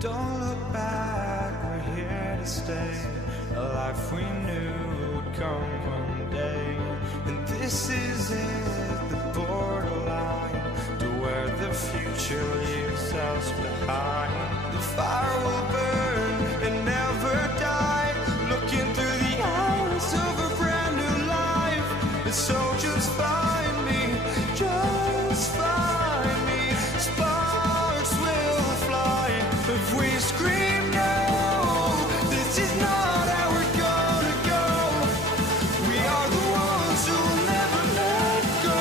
Don't look back, we're here to stay. A life we knew would come one day. And this is it, the borderline to where the future leaves us behind. The fire will burn and never die, looking through the eyes of a brand new life. And so just find me, just find me. Sparks will fly if we scream no. This is not how we're gonna go. We are the ones who will never let go.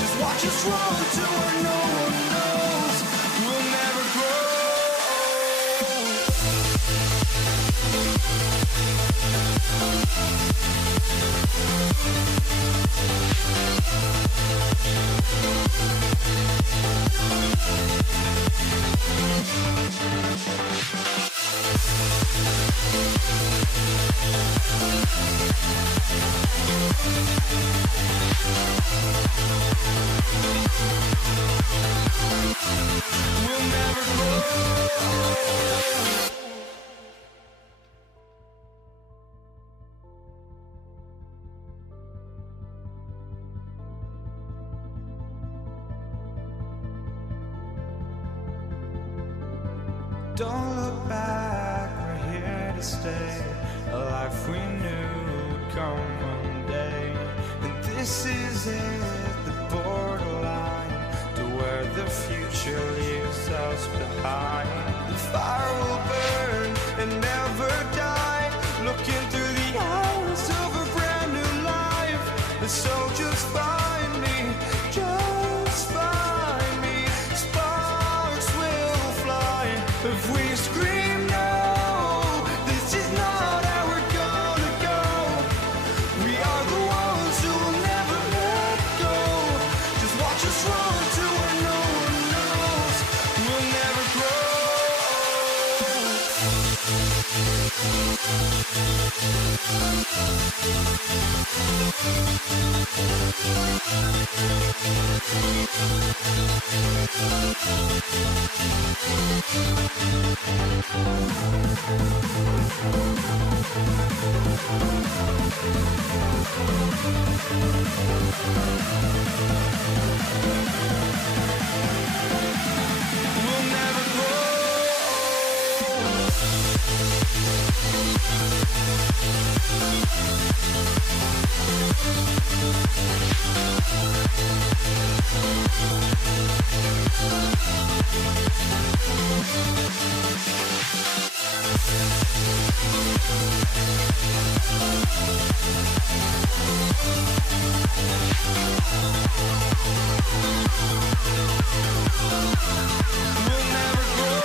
Just watch us run to where no one knows. We'll never grow. We'll never grow. Don't look back, we're here to stay. A life we knew would come one day. And this is it, the borderline to where the future leaves us behind. The fire will burn and never die, looking through the eyes of a brand new life. And so just find me, just find me. Sparks will fly if we scream no. This is not how we're gonna go. We are the ones who will never let go. Just watch us run to where no one knows. We'll never grow. We'll never grow. We'll never grow.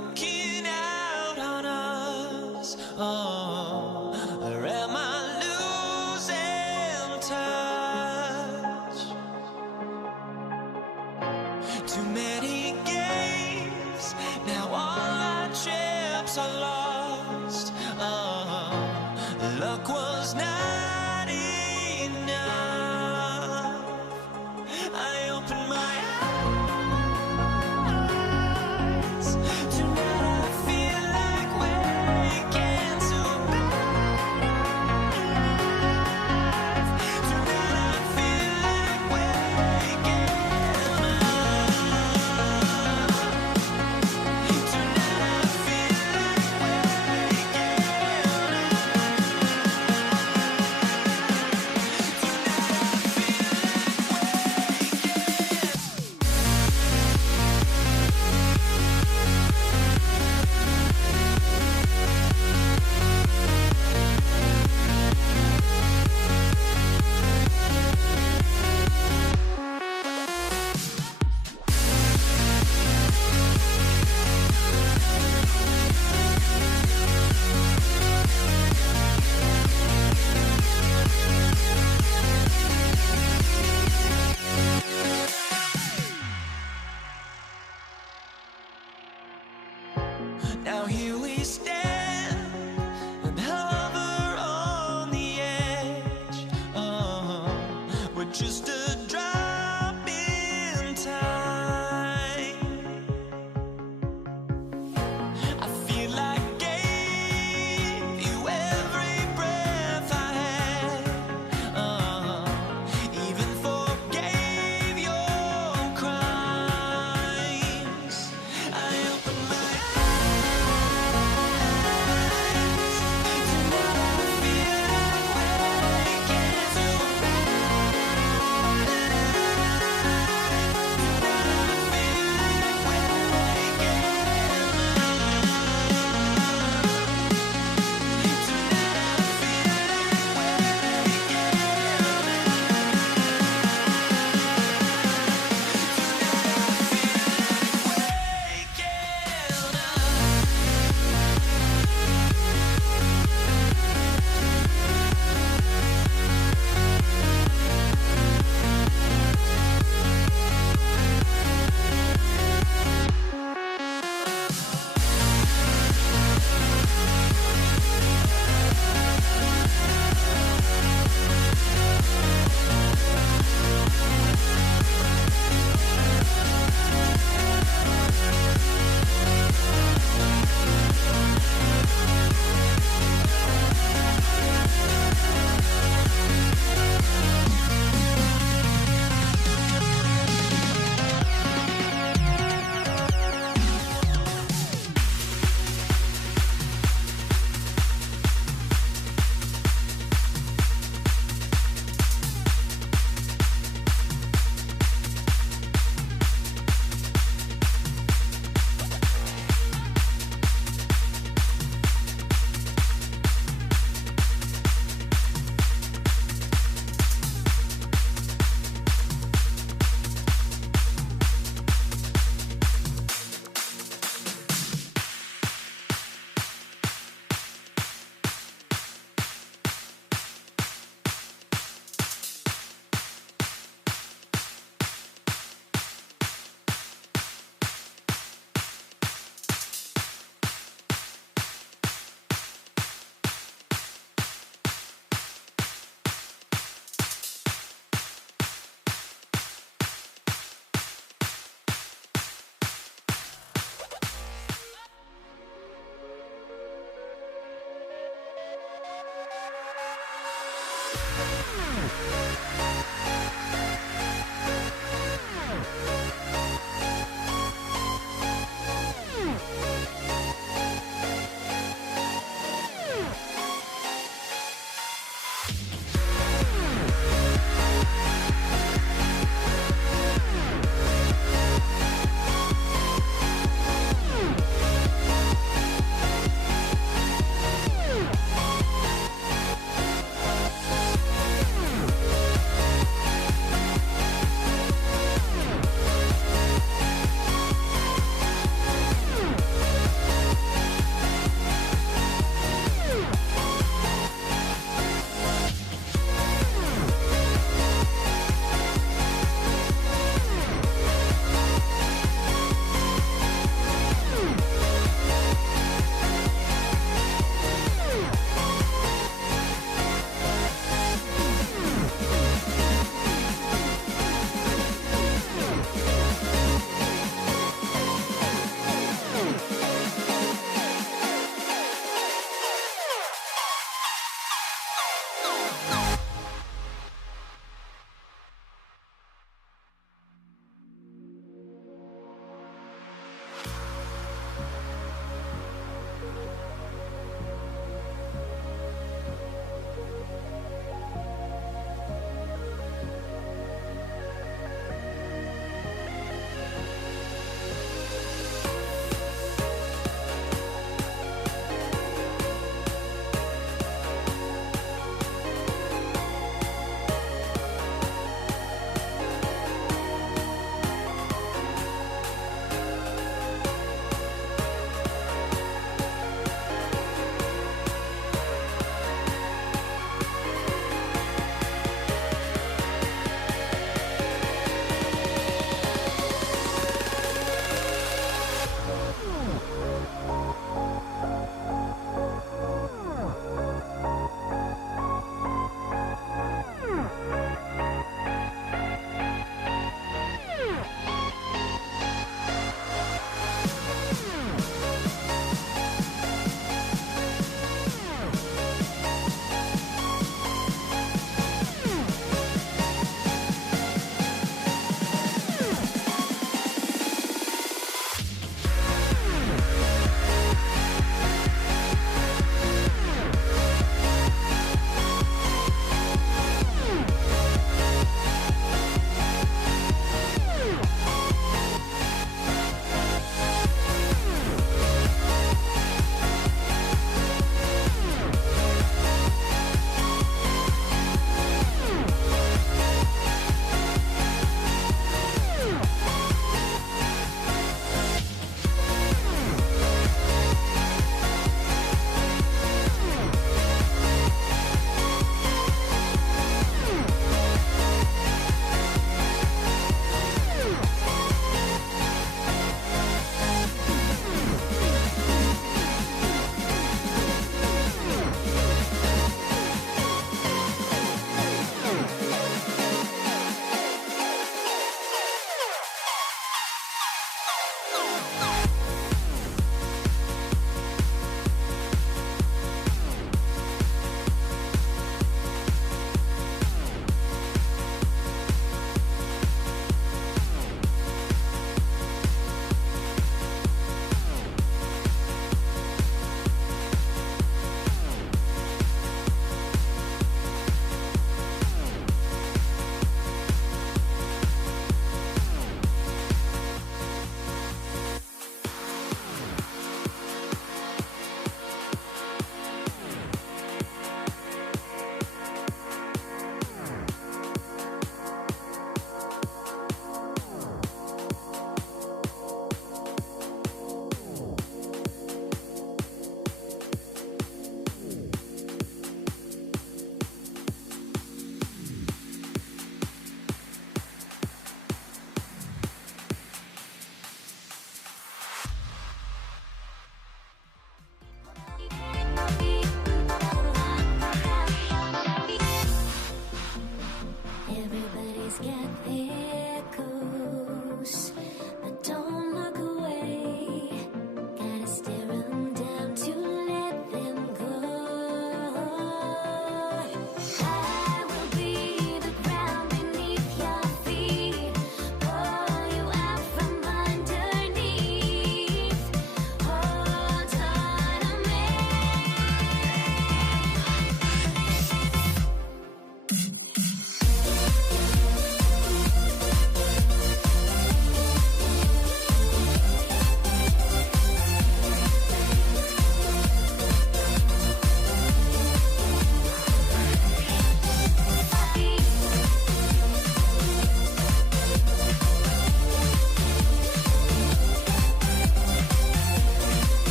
walking out on us. Oh, or am I losing touch? Too many games, now all our chips are lost. Oh, luck was not enough. I opened my eyes. Tonight I feel like waking to life. Tonight I feel like waking up. Tonight I feel like waking now here we stand and hover on the edge. Oh, we're just a drop in time. I feel like gave you every breath I had. Even forgave your crimes. I opened my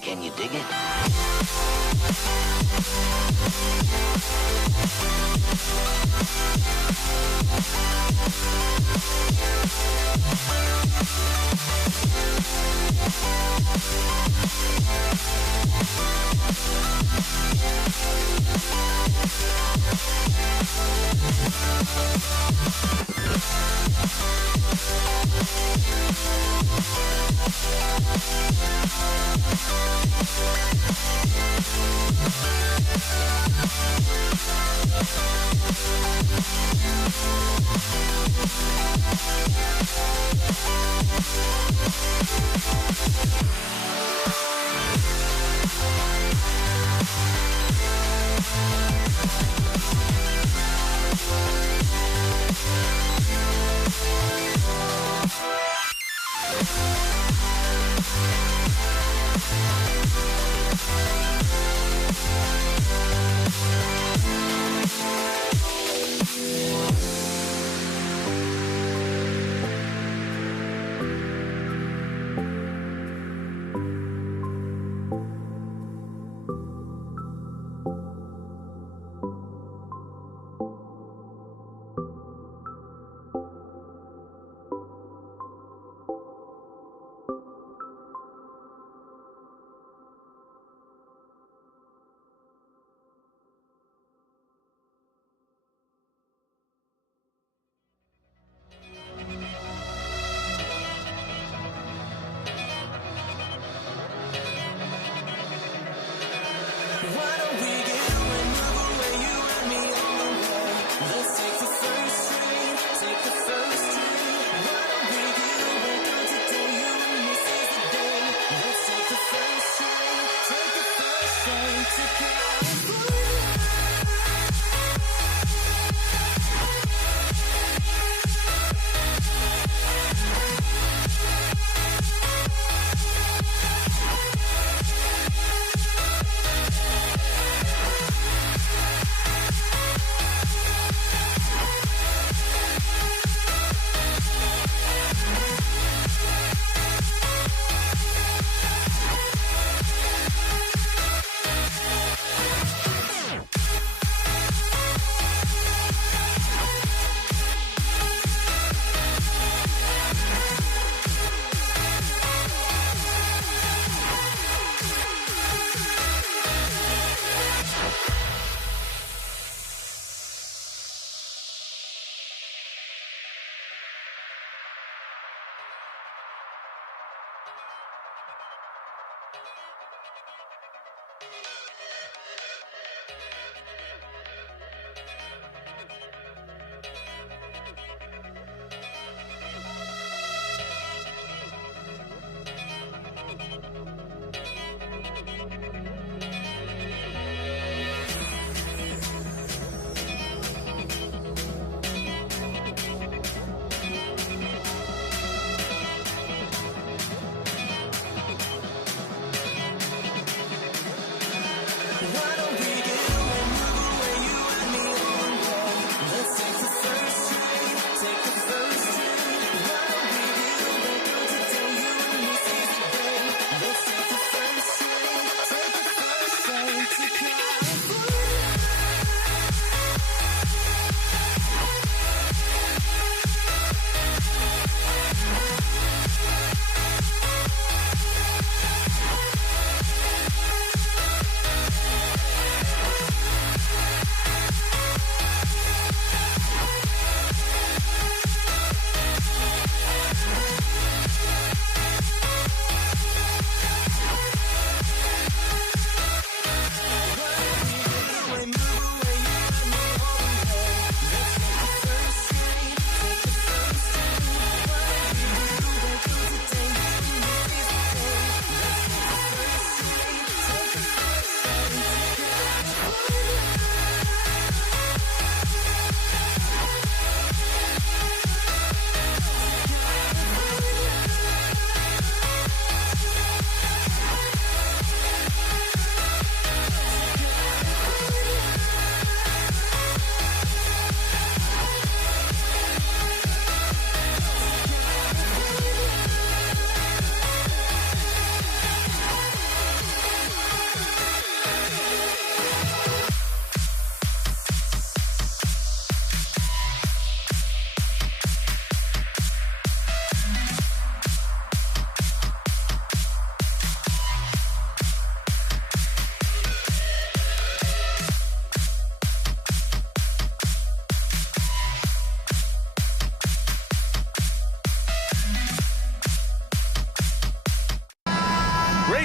Can you dig it?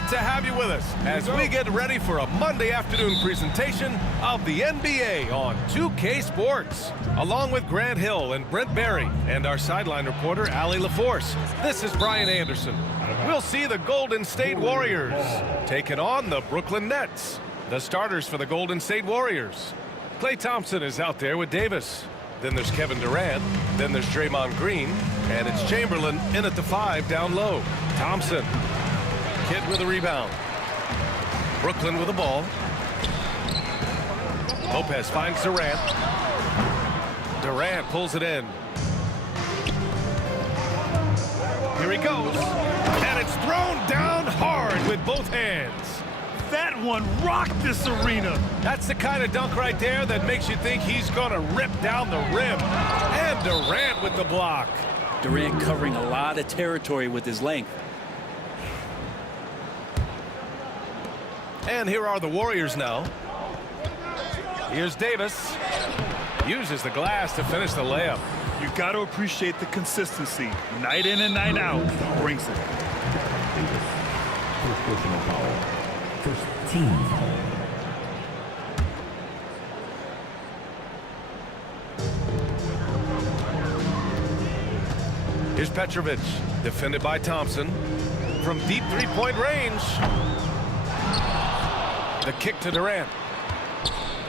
Great to have you with us as we get ready for a Monday afternoon presentation of the NBA on 2K Sports. Along with Grant Hill and Brent Berry and our sideline reporter, Allie LaForce, this is Brian Anderson. We'll see the Golden State Warriors taking on the Brooklyn Nets. The starters for the Golden State Warriors. Klay Thompson is out there with Davis. Then there's Kevin Durant. Then there's Draymond Green. And it's Chamberlain in at the 5 down low. Thompson. Kidd with a rebound. Brooklyn with the ball. Lopez finds Durant. Durant pulls it in. Here he goes. And it's thrown down hard with both hands. That one rocked this arena. That's the kind of dunk right there that makes you think he's going to rip down the rim. And Durant with the block. Durant covering a lot of territory with his length. And here are the Warriors now. Here's Davis. Uses the glass to finish the layup. You got to appreciate the consistency. Night in and night out. Brings it. First personal foul. First team foul. Here's Petrovic, defended by Thompson. From deep three-point range. The kick to Durant.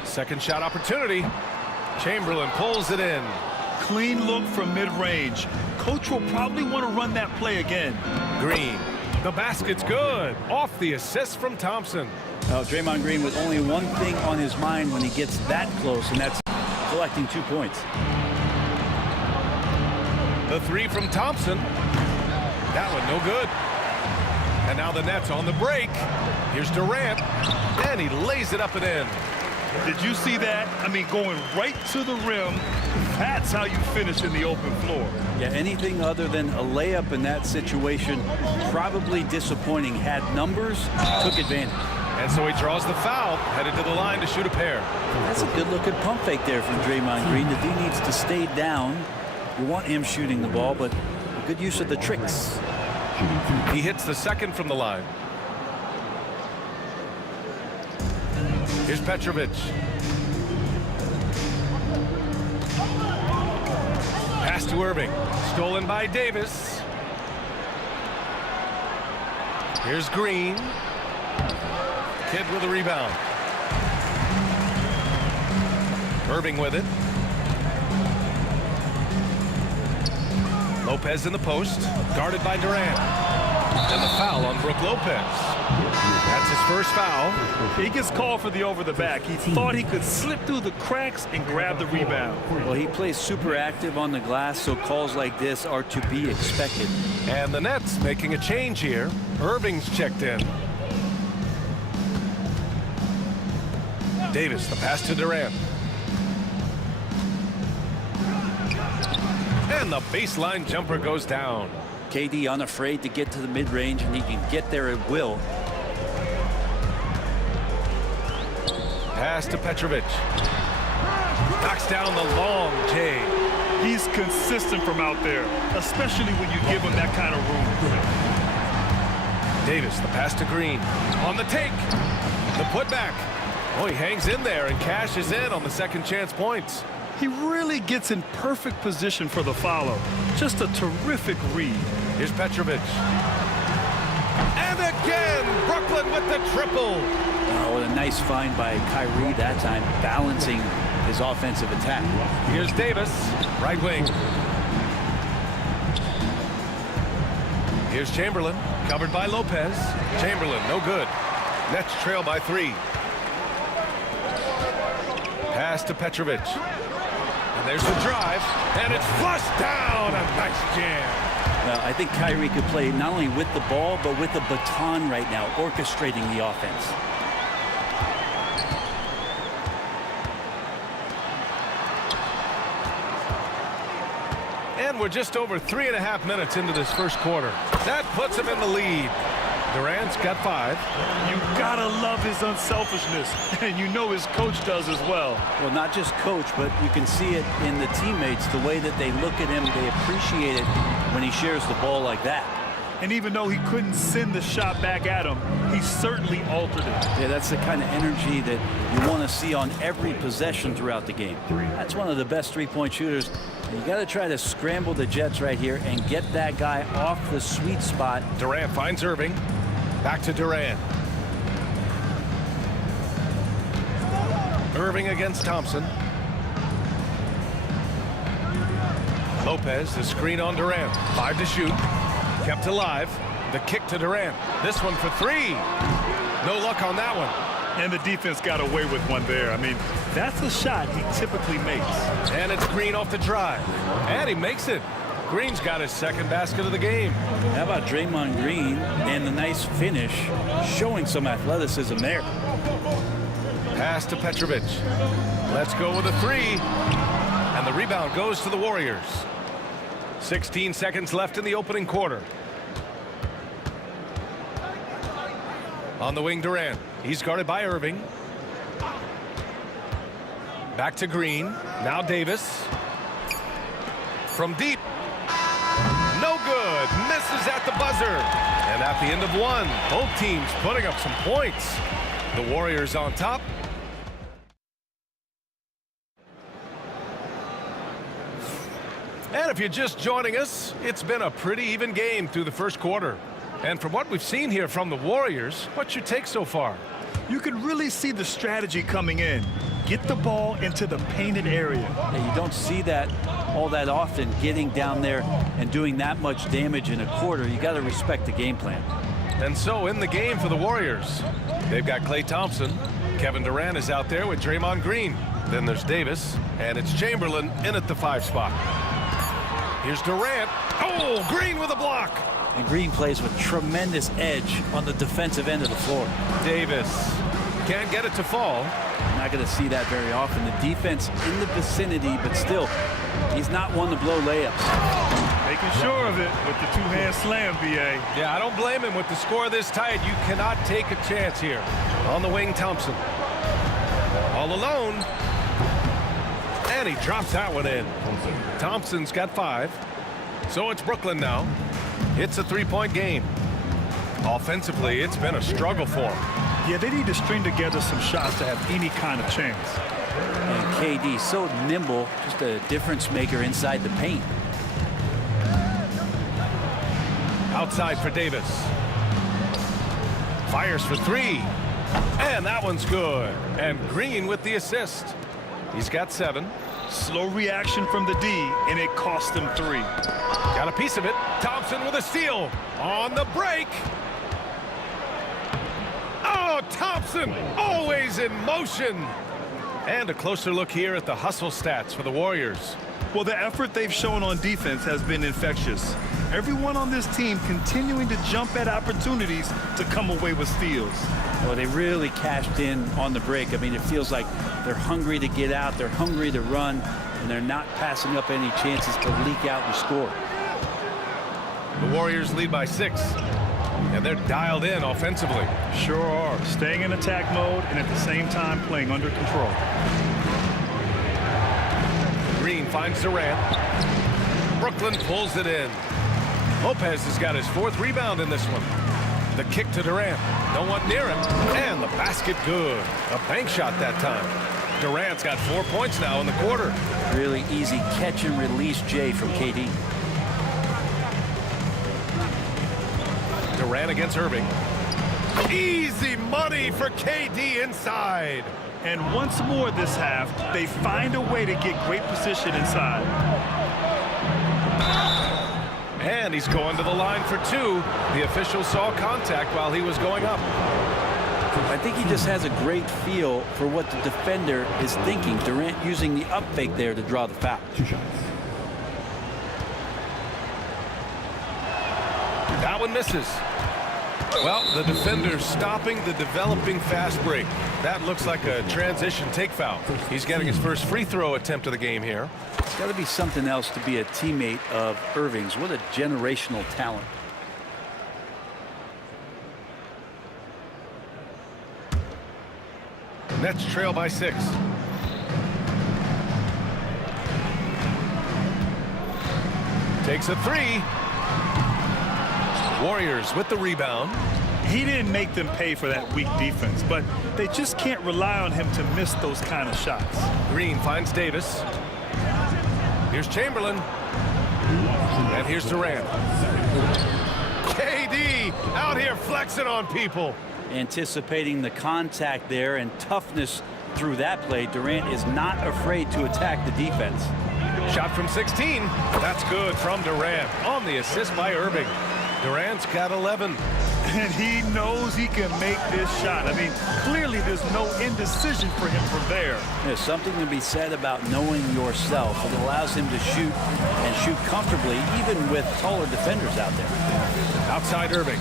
Second shot opportunity. Chamberlain pulls it in. Clean look from mid-range. Coach will probably want to run that play again. Green. The basket's good. Off the assist from Thompson. Draymond Green with only one thing on his mind when he gets that close, and that's collecting 2 points. The 3 from Thompson. That one no good. And now the Nets on the break. Here's Durant. And he lays it up and in. Did you see that? I mean, going right to the rim. That's how you finish in the open floor. Yeah, anything other than a layup in that situation, probably disappointing. Had numbers, took advantage. And so he draws the foul, headed to the line to shoot a pair. That's a good-looking pump fake there from Draymond Green. The D needs to stay down. You want him shooting the ball, but good use of the tricks. He hits the second from the line. Here's Petrovic. Pass to Irving. Stolen by Davis. Here's Green. Kidd with a rebound. Irving with it. Lopez in the post. Guarded by Durant. And the foul on Brook Lopez. That's his first foul. He gets called for the over the back. He thought he could slip through the cracks and grab the rebound. Well, he plays super active on the glass, so calls like this are to be expected. And the Nets making a change here. Irving's checked in. Davis, the pass to Durant. And the baseline jumper goes down. KD unafraid to get to the mid-range, and he can get there at will. Pass to Petrovic. Knocks down the long J. He's consistent from out there, especially when you give him that kind of room. Davis, the pass to Green. On the take. The putback. Oh, he hangs in there and cashes in on the second chance points. He really gets in perfect position for the follow. Just a terrific read. Here's Petrovic. And again, Brooklyn with the triple. Oh, what a nice find by Kyrie that time, balancing his offensive attack. Here's Davis, right wing. Here's Chamberlain, covered by Lopez. Chamberlain, no good. Nets trail by 3. Pass to Petrovic. And there's the drive, and it's flushed down. A nice jam. Well, I think Kyrie could play not only with the ball, but with the baton right now, orchestrating the offense. And we're just over 3.5 minutes into this first quarter. That puts him in the lead. Durant's got 5. You gotta love his unselfishness, and you know his coach does as well. Well, not just coach, but you can see it in the teammates, the way that they look at him. They appreciate it when he shares the ball like that. And even though he couldn't send the shot back at him, he certainly altered it. Yeah, that's the kind of energy that you want to see on every possession throughout the game. That's one of the best three-point shooters. You got to try to scramble the Jets right here and get that guy off the sweet spot. Durant finds Irving. Back to Durant. Irving against Thompson. Lopez, the screen on Durant. 5 to shoot. Kept alive. The kick to Durant. This one for 3. No luck on that one. And the defense got away with one there. I mean, that's a shot he typically makes. And it's Green off the drive. And he makes it. Green's got his second basket of the game. How about Draymond Green and the nice finish, showing some athleticism there. Pass to Petrovic. Let's go with a 3. And the rebound goes to the Warriors. 16 seconds left in the opening quarter. On the wing, Durant. He's guarded by Irving. Back to Green. Now Davis. From deep. No good. Misses at the buzzer. And at the end of one, both teams putting up some points. The Warriors on top. And if you're just joining us, it's been a pretty even game through the first quarter. And from what we've seen here from the Warriors, what's your take so far? You can really see the strategy coming in. Get the ball into the painted area. Yeah, you don't see that all that often, getting down there and doing that much damage in a quarter. You got to respect the game plan. And so in the game for the Warriors, they've got Klay Thompson. Kevin Durant is out there with Draymond Green. Then there's Davis, and it's Chamberlain in at the 5 spot. Here's Durant. Oh, Green with a block. And Green plays with tremendous edge on the defensive end of the floor. Davis can't get it to fall. Not going to see that very often. The defense in the vicinity, but still, he's not one to blow layups. Making sure of it with the two-hand slam, B.A. Yeah, I don't blame him. With the score this tight, you cannot take a chance here. On the wing, Thompson. All alone. And he drops that one in. Thompson's got 5. So it's Brooklyn now. It's a 3-point game. Offensively, it's been a struggle for them. Yeah, they need to string together some shots to have any kind of chance. And KD, so nimble, just a difference maker inside the paint. Outside for Davis. Fires for 3. And that one's good. And Green with the assist. He's got 7. Slow reaction from the D, and it cost him 3. Got a piece of it. Thompson with a steal. On the break. Oh, Thompson always in motion. And a closer look here at the hustle stats for the Warriors. Well, the effort they've shown on defense has been infectious. Everyone on this team continuing to jump at opportunities to come away with steals. Well, they really cashed in on the break. I mean, it feels like they're hungry to get out, they're hungry to run, and they're not passing up any chances to leak out and score. The Warriors lead by 6. And they're dialed in offensively. Sure are. Staying in attack mode and at the same time playing under control. Green finds Durant. Brooklyn pulls it in. Lopez has got his 4th rebound in this one. The kick to Durant. No one near him. And the basket good. A bank shot that time. Durant's got 4 points now in the quarter. Really easy catch and release, Jay, from KD. Durant against Irving. Easy money for KD inside. And once more this half, they find a way to get great position inside. And he's going to the line for 2. The official saw contact while he was going up. I think he just has a great feel for what the defender is thinking. Durant using the up fake there to draw the foul. 2 shots. That one misses. Well, the defender stopping the developing fast break. That looks like a transition take foul. He's getting his first free throw attempt of the game here. It's got to be something else to be a teammate of Irving's. What a generational talent. Nets trail by 6. Takes a 3. Warriors with the rebound. He didn't make them pay for that weak defense, but they just can't rely on him to miss those kind of shots. Green finds Davis. Here's Chamberlain. And here's Durant. KD out here flexing on people. Anticipating the contact there and toughness through that play, Durant is not afraid to attack the defense. Shot from 16. That's good from Durant on the assist by Irving. Durant's got 11. And he knows he can make this shot. I mean, clearly there's no indecision for him from there. There's something to be said about knowing yourself. It allows him to shoot and shoot comfortably, even with taller defenders out there. Outside Irving.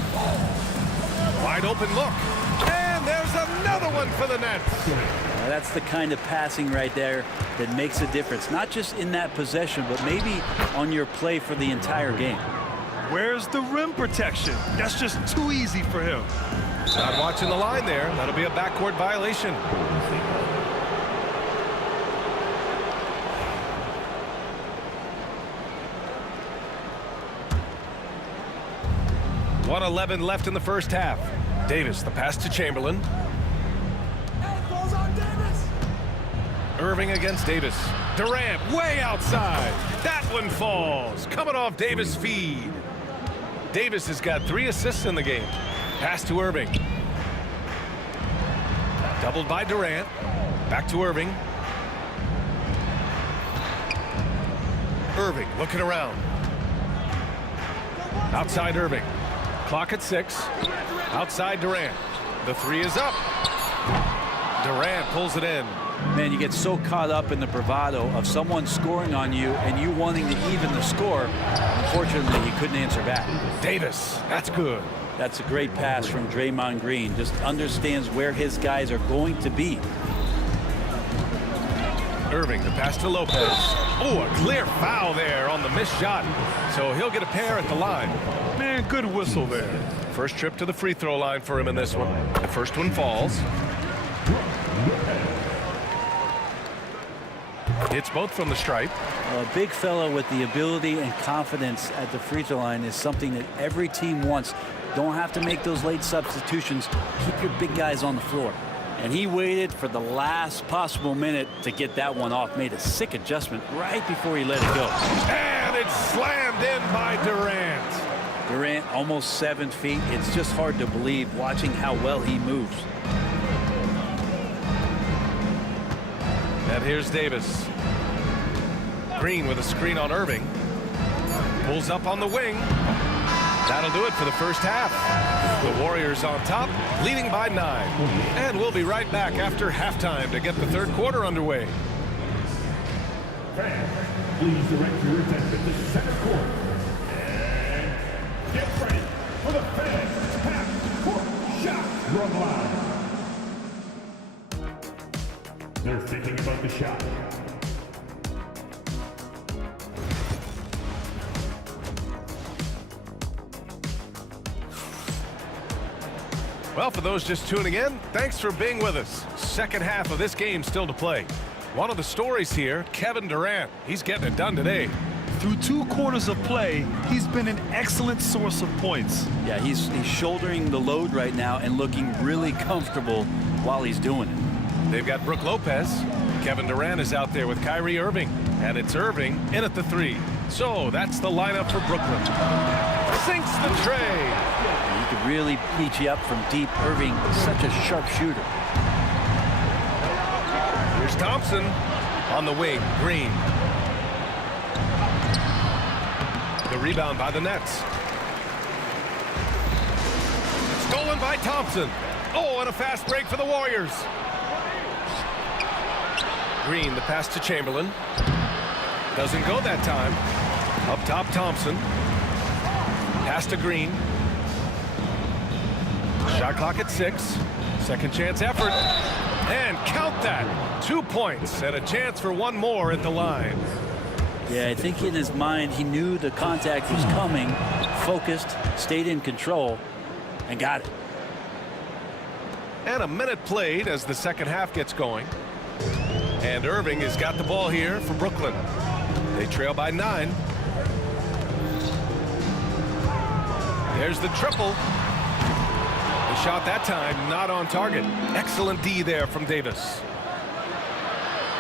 Wide open look. And there's another one for the Nets. Now that's the kind of passing right there that makes a difference, not just in that possession, but maybe on your play for the entire game. Where's the rim protection? That's just too easy for him. Not watching the line there. That'll be a backcourt violation. .111 left in the first half. Davis, the pass to Chamberlain. Irving against Davis. Durant way outside. That one falls. Coming off Davis' feed. Davis has got 3 assists in the game. Pass to Irving. Doubled by Durant. Back to Irving. Irving looking around. Outside Irving. Clock at 6. Outside Durant. The 3 is up. Durant pulls it in. Man, you get so caught up in the bravado of someone scoring on you and you wanting to even the score. Unfortunately, he couldn't answer back. Davis, that's good. That's a great pass from Draymond Green. Just understands where his guys are going to be. Irving, the pass to Lopez. Oh, a clear foul there on the missed shot. So he'll get a pair at the line. Man, good whistle there. First trip to the free throw line for him in this one. The first one falls. It's both from the stripe. A big fella with the ability and confidence at the free throw line is something that every team wants. Don't have to make those late substitutions. Keep your big guys on the floor. And he waited for the last possible minute to get that one off. Made a sick adjustment right before he let it go. And it's slammed in by Durant. Durant almost 7 feet. It's just hard to believe watching how well he moves. And here's Davis. Green with a screen on Irving. Pulls up on the wing. That'll do it for the first half. The Warriors on top, leading by 9. And we'll be right back after halftime to get the third quarter underway. Fans, please direct your attention to center court. And get ready for the fans half-court shot run line. They're thinking about the shot. Well, for those just tuning in, thanks for being with us. Second half of this game still to play. One of the stories here, Kevin Durant. He's getting it done today. Through 2 quarters of play, he's been an excellent source of points. Yeah, he's shouldering the load right now and looking really comfortable while he's doing it. They've got Brook Lopez. Kevin Durant is out there with Kyrie Irving. And it's Irving in at the 3. So that's the lineup for Brooklyn. Sinks the tray. He could really beat you up from deep. Irving is such a sharp shooter. Here's Thompson on the wing. Green. The rebound by the Nets. Stolen by Thompson. Oh, and a fast break for the Warriors. Green, the pass to Chamberlain. Doesn't go that time. Up top, Thompson. Pass to Green. Shot clock at 6. Second chance effort. And count that. 2 points and a chance for one more at the line. Yeah, I think in his mind he knew the contact was coming, focused, stayed in control, and got it. And a minute played as the second half gets going. And Irving has got the ball here for Brooklyn. They trail by 9. There's the triple. The shot that time not on target. Excellent D there from Davis.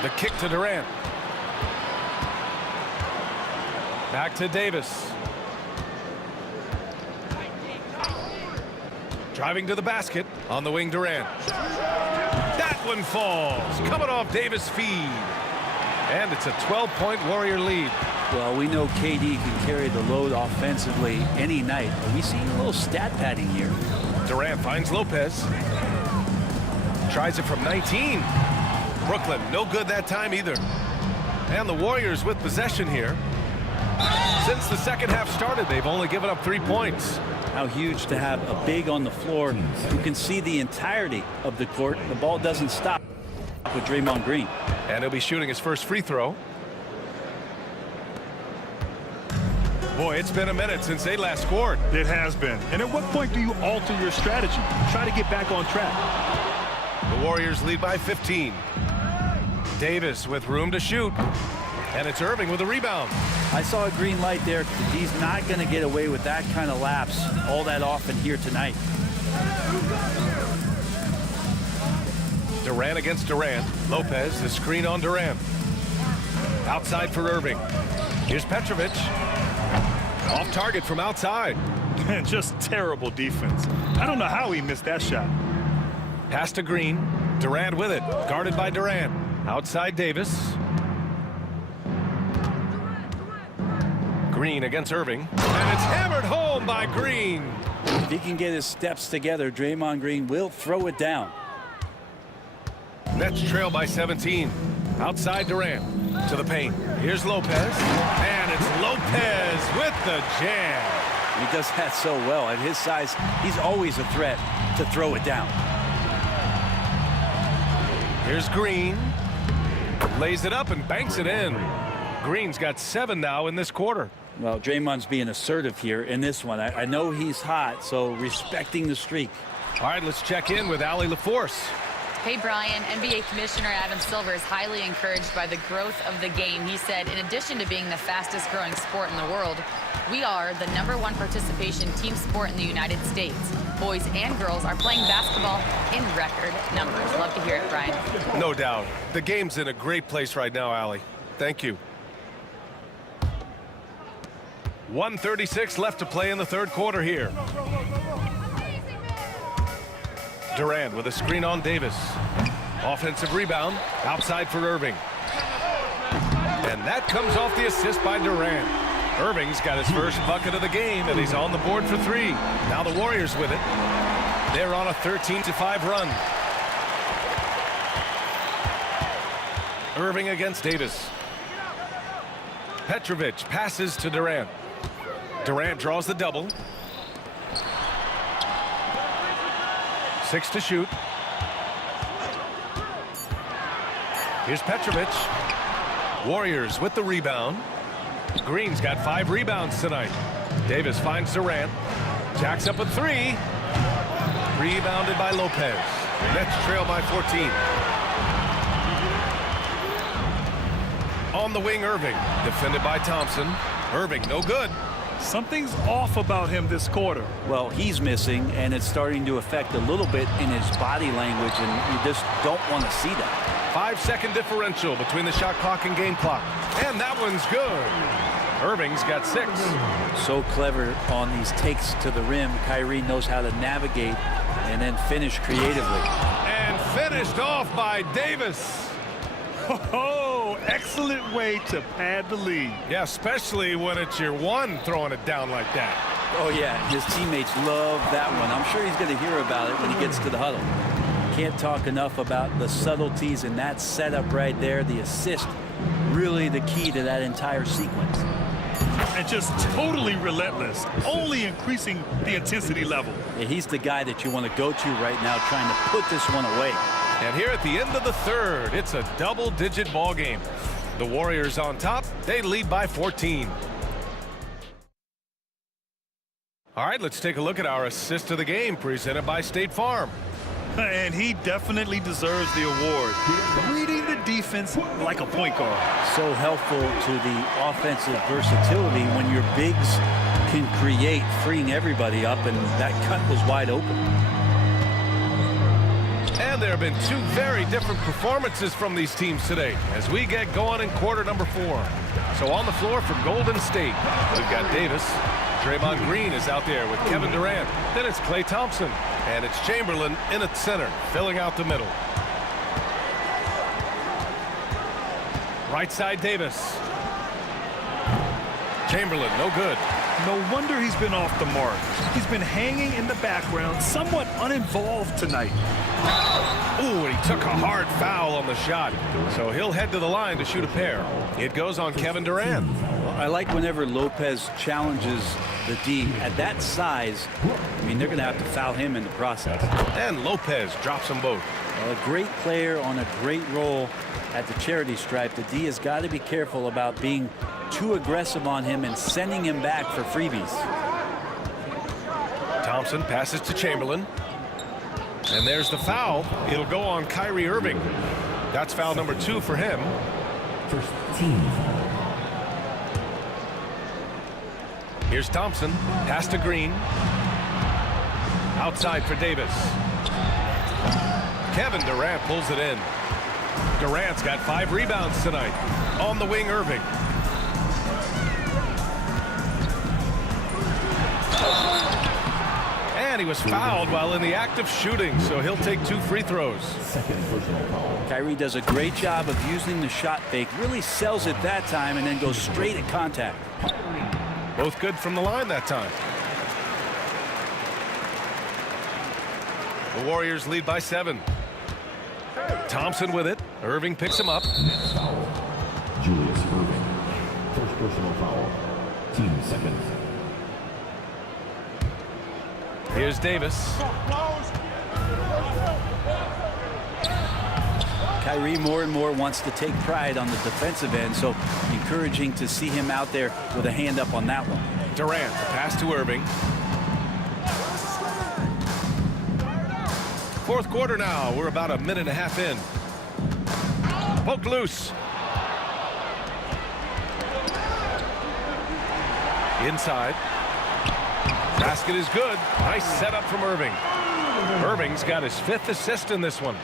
The kick to Durant. Back to Davis. Driving to the basket. On the wing, Durant. That one falls. Coming off Davis' feed. And it's a 12-point Warrior lead. Well, we know KD can carry the load offensively any night. Are we seeing a little stat padding here? Durant finds Lopez. Tries it from 19. Brooklyn, no good that time either. And the Warriors with possession here. Since the second half started, they've only given up 3 points. How huge to have a big on the floor who can see the entirety of the court. The ball doesn't stop with Draymond Green. And he'll be shooting his first free throw. Boy, it's been a minute since they last scored. It has been. And at what point do you alter your strategy? Try to get back on track. The Warriors lead by 15. Davis with room to shoot. And it's Irving with a rebound. I saw a green light there. He's not going to get away with that kind of lapse all that often here tonight. Durant against Durant. Lopez, the screen on Durant. Outside for Irving. Here's Petrovic. Off target from outside. Man, just terrible defense. I don't know how he missed that shot. Pass to Green. Durant with it. Guarded by Durant. Outside Davis. Green against Irving. And it's hammered home by Green. If he can get his steps together, Draymond Green will throw it down. Nets trail by 17. Outside Durant. To the paint. Here's Lopez. And it's Lopez with the jam. He does that so well. At his size, he's always a threat to throw it down. Here's Green. Lays it up and banks it in. Green's got 7 now in this quarter. Well, Draymond's being assertive here in this one. I know he's hot, so respecting the streak. All right, let's check in with Allie LaForce. Hey, Brian. NBA Commissioner Adam Silver is highly encouraged by the growth of the game. He said, in addition to being the fastest growing sport in the world, we are the #1 participation team sport in the United States. Boys and girls are playing basketball in record numbers. Love to hear it, Brian. No doubt. The game's in a great place right now, Allie. Thank you. 1:36 left to play in the third quarter here. Durant with a screen on Davis. Offensive rebound. Outside for Irving. And that comes off the assist by Durant. Irving's got his first bucket of the game, and he's on the board for 3. Now the Warriors with it. They're on a 13-5 run. Irving against Davis. Petrovic passes to Durant. Durant draws the double. 6 to shoot. Here's Petrovic. Warriors with the rebound. Green's got 5 rebounds tonight. Davis finds Durant. Jacks up a 3. Rebounded by Lopez. Nets trail by 14. On the wing, Irving. Defended by Thompson. Irving, no good. Something's off about him this quarter. Well, he's missing, and it's starting to affect a little bit in his body language, and you just don't want to see that. 5-second differential between the shot clock and game clock. And that one's good. Irving's got 6. So clever on these takes to the rim. Kyrie knows how to navigate and then finish creatively. And finished off by Davis. Oh, excellent way to pad the lead. Yeah, especially when it's your one throwing it down like that. Oh, yeah, his teammates love that one. I'm sure he's going to hear about it when he gets to the huddle. Can't talk enough about the subtleties in that setup right there. The assist, really the key to that entire sequence. And just totally relentless, only increasing the intensity level. Yeah, he's the guy that you want to go to right now, trying to put this one away. And here at the end of the third, it's a double-digit ball game. The Warriors on top. They lead by 14. All right, let's take a look at our assist of the game presented by State Farm. And he definitely deserves the award. Reading the defense like a point guard. So helpful to the offensive versatility when your bigs can create, freeing everybody up, and that cut was wide open. And there have been two very different performances from these teams today as we get going in quarter number 4. So on the floor for Golden State, we've got Davis. Draymond Green is out there with Kevin Durant. Then it's Klay Thompson. And it's Chamberlain in at center, filling out the middle. Right side, Davis. Chamberlain, no good. No wonder he's been off the mark. He's been hanging in the background, somewhat uninvolved tonight. Ooh, and he took a hard foul on the shot. So he'll head to the line to shoot a pair. It goes on Kevin Durant. Well, I like whenever Lopez challenges the D at that size. I mean, they're going to have to foul him in the process. And Lopez drops them both. Well, a great player on a great role at the charity stripe. The D has got to be careful about being too aggressive on him and sending him back for freebies. Thompson passes to Chamberlain. And there's the foul. It'll go on Kyrie Irving. That's foul number 2 for him. First team. Here's Thompson. Pass to Green. Outside for Davis. Kevin Durant pulls it in. Durant's got 5 rebounds tonight. On the wing, Irving. And he was fouled while in the act of shooting, so he'll take 2 free throws. Second personal foul. Kyrie does a great job of using the shot fake, really sells it that time, and then goes straight at contact. Both good from the line that time. The Warriors lead by 7. Thompson with it. Irving picks him up. Foul. Julius Irving. First personal foul. Team second. Here's Davis. Kyrie more and more wants to take pride on the defensive end, so encouraging to see him out there with a hand up on that one. Durant, the pass to Irving. Fourth quarter now. We're about a minute and a half in. Poked loose. Inside. Basket is good. Nice setup from Irving. Irving's got his 5th assist in this one.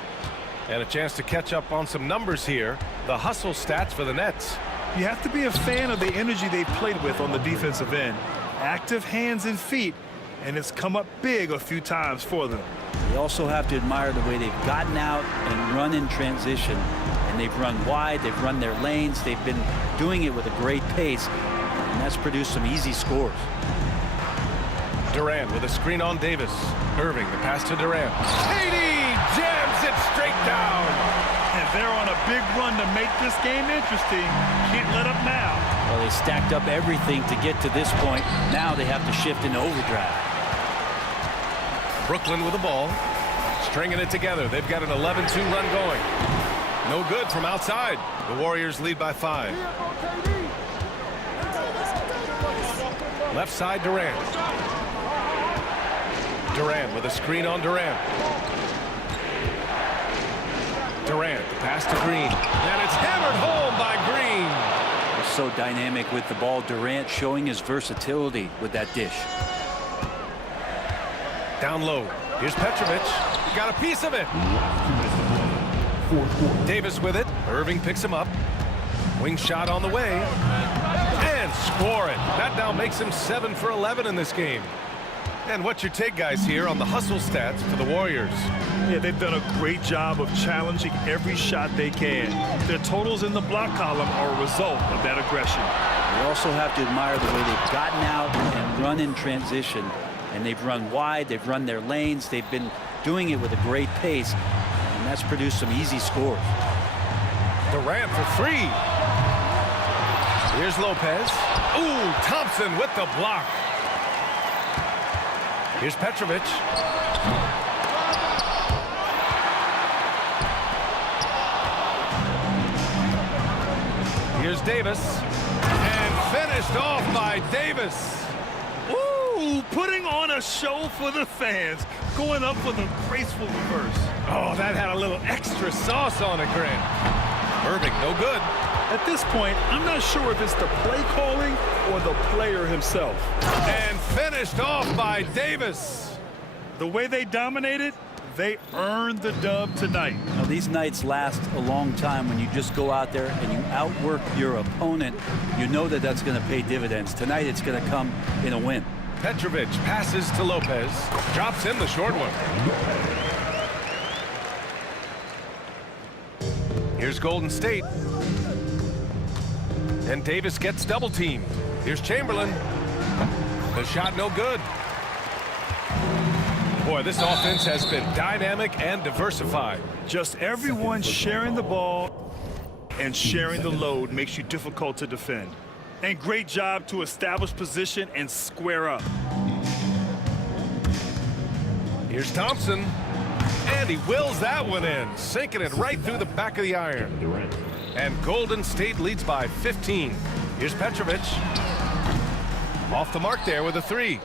And a chance to catch up on some numbers here. The hustle stats for the Nets. You have to be a fan of the energy they played with on the defensive end. Active hands and feet, and it's come up big a few times for them. You also have to admire the way they've gotten out and run in transition. And they've run wide, they've run their lanes, they've been doing it with a great pace, and that's produced some easy scores. Durant with a screen on Davis. Irving, the pass to Durant. KD jams it straight down. And they're on a big run to make this game interesting. Can't let up now. Well, they stacked up everything to get to this point. Now they have to shift into overdrive. Brooklyn with the ball. Stringing it together. They've got an 11-2 run going. No good from outside. The Warriors lead by 5. Left side, Durant. Durant with a screen on Durant. Durant, the pass to Green. And it's hammered home by Green. So dynamic with the ball. Durant showing his versatility with that dish. Down low. Here's Petrovic. He got a piece of it. Davis with it. Irving picks him up. Wing shot on the way. And score it. That now makes him 7 for 11 in this game. And what's your take, guys, here on the hustle stats for the Warriors? Yeah, they've done a great job of challenging every shot they can. Their totals in the block column are a result of that aggression. You also have to admire the way they've gotten out and run in transition. And they've run wide, they've run their lanes, they've been doing it with a great pace. And that's produced some easy scores. Durant for 3. Here's Lopez. Ooh, Thompson with the block. Here's Petrovic. Here's Davis. And finished off by Davis. Ooh, putting on a show for the fans. Going up with a graceful reverse. Oh, that had a little extra sauce on it, Grant. Irving, no good. At this point, I'm not sure if it's the play calling or the player himself. And finished off by Davis. The way they dominated, they earned the dub tonight. Now, these nights last a long time when you just go out there and you outwork your opponent. You know that that's going to pay dividends. Tonight, it's going to come in a win. Petrovic passes to Lopez. Drops in the short one. Here's Golden State. And Davis gets double teamed. Here's Chamberlain. The shot no good. Boy, this offense has been dynamic and diversified. Just everyone sharing the ball and sharing the load makes you difficult to defend. And great job to establish position and square up. Here's Thompson. And he wills that one in, sinking it right through the back of the iron. And Golden State leads by 15. Here's Petrovic. Off the mark there with a three.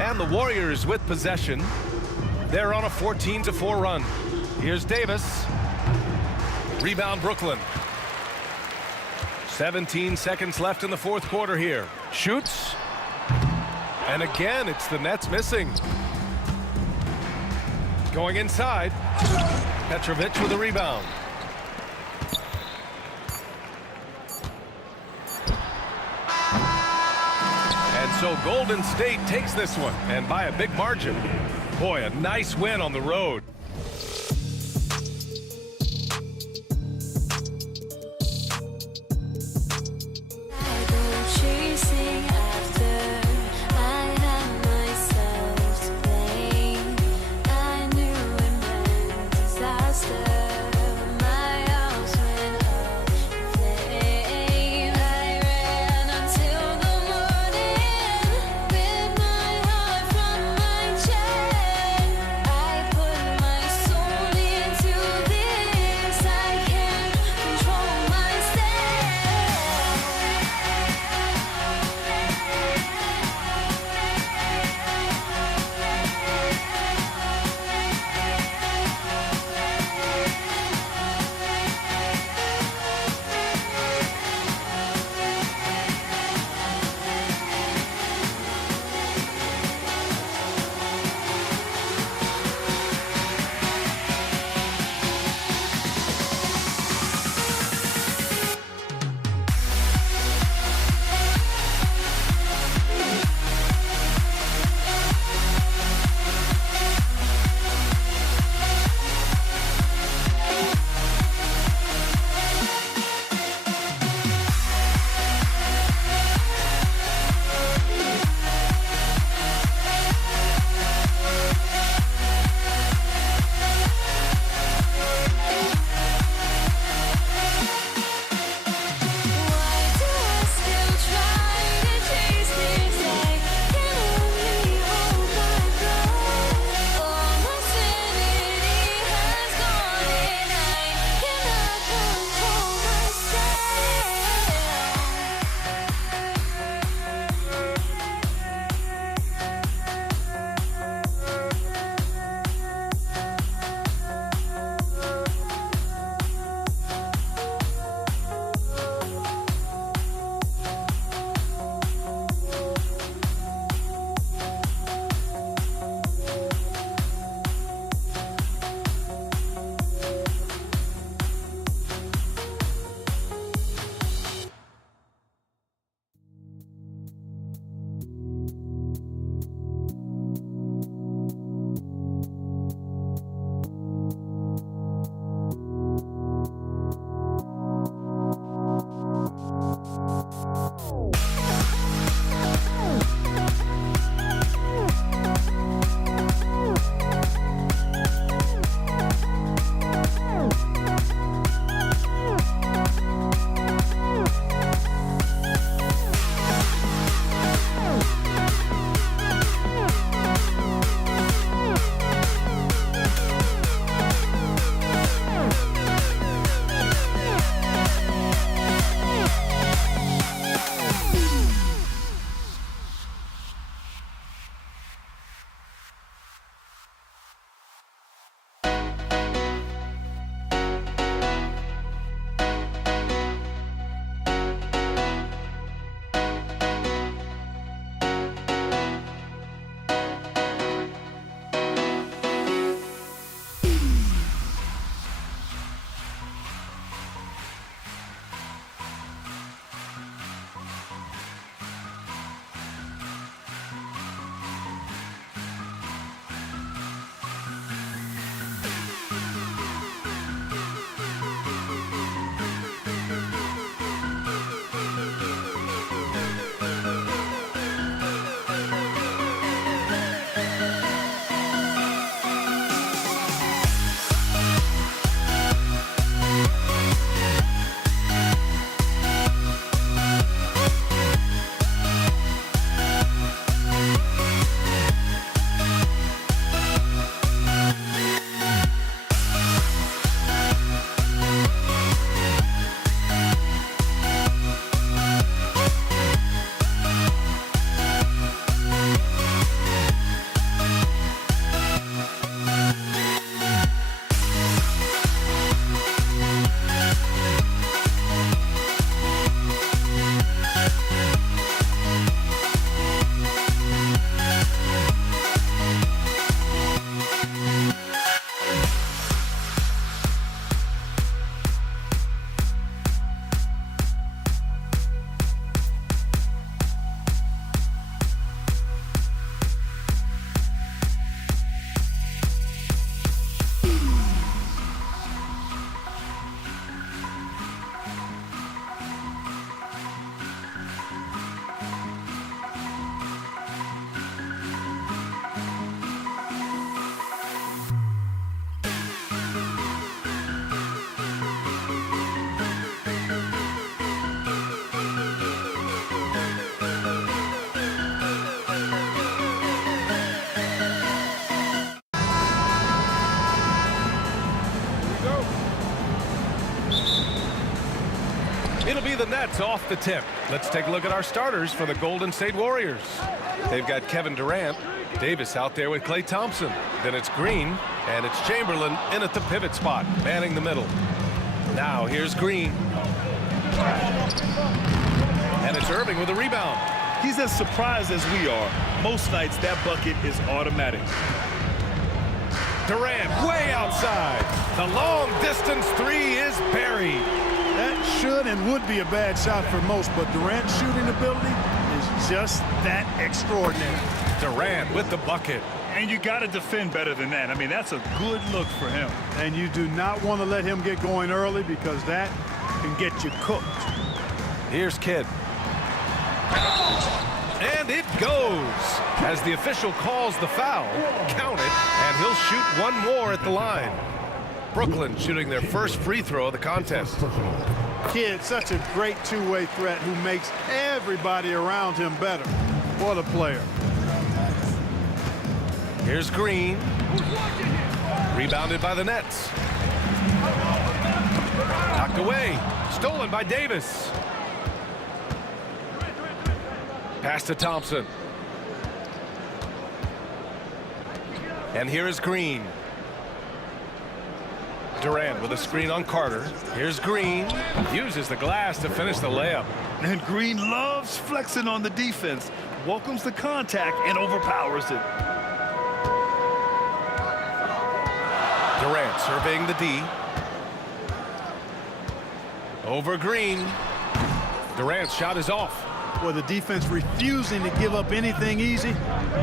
And the Warriors with possession. They're on a 14-4 run. Here's Davis. Rebound Brooklyn. 17 seconds left in the fourth quarter here. Shoots. And again, it's the Nets missing. Going inside. Petrovic with a rebound. And so Golden State takes this one, and by a big margin. Boy, a nice win on the road. see the Nets off the tip. Let's take a look at our starters for the Golden State Warriors. They've got Kevin Durant, Davis out there with Klay Thompson. Then it's Green, and it's Chamberlain in at the pivot spot, manning the middle. Now here's Green. And it's Irving with a rebound. He's as surprised as we are. Most nights, that bucket is automatic. Durant way outside. The long distance three is buried. That should and would be a bad shot for most, but Durant's shooting ability is just that extraordinary. Durant with the bucket. And you got to defend better than that. I mean, that's a good look for him. And you do not want to let him get going early because that can get you cooked. Here's Kidd. And it goes. As the official calls the foul, count it, and he'll shoot one more at the line. Brooklyn shooting their first free throw of the contest. Kidd, such a great two-way threat who makes everybody around him better. What a player. Here's Green. Rebounded by the Nets. Knocked away. Stolen by Davis. Pass to Thompson. And here is Green. Durant with a screen on Carter. Here's Green. Uses the glass to finish the layup. And Green loves flexing on the defense. Welcomes the contact and overpowers it. Durant surveying the D. Over Green. Durant's shot is off. Boy, the defense refusing to give up anything easy.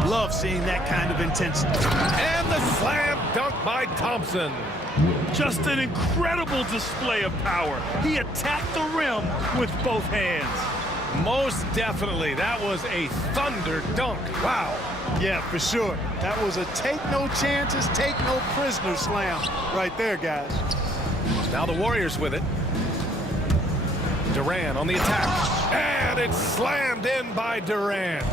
Love seeing that kind of intensity. And the slam dunk by Thompson. Just an incredible display of power. He attacked the rim with both hands. Most definitely. That was a thunder dunk. Wow. Yeah, for sure. That was a take no chances, take no prisoners slam right there, guys. Now the Warriors with it. Durant on the attack. And it's slammed in by Durant.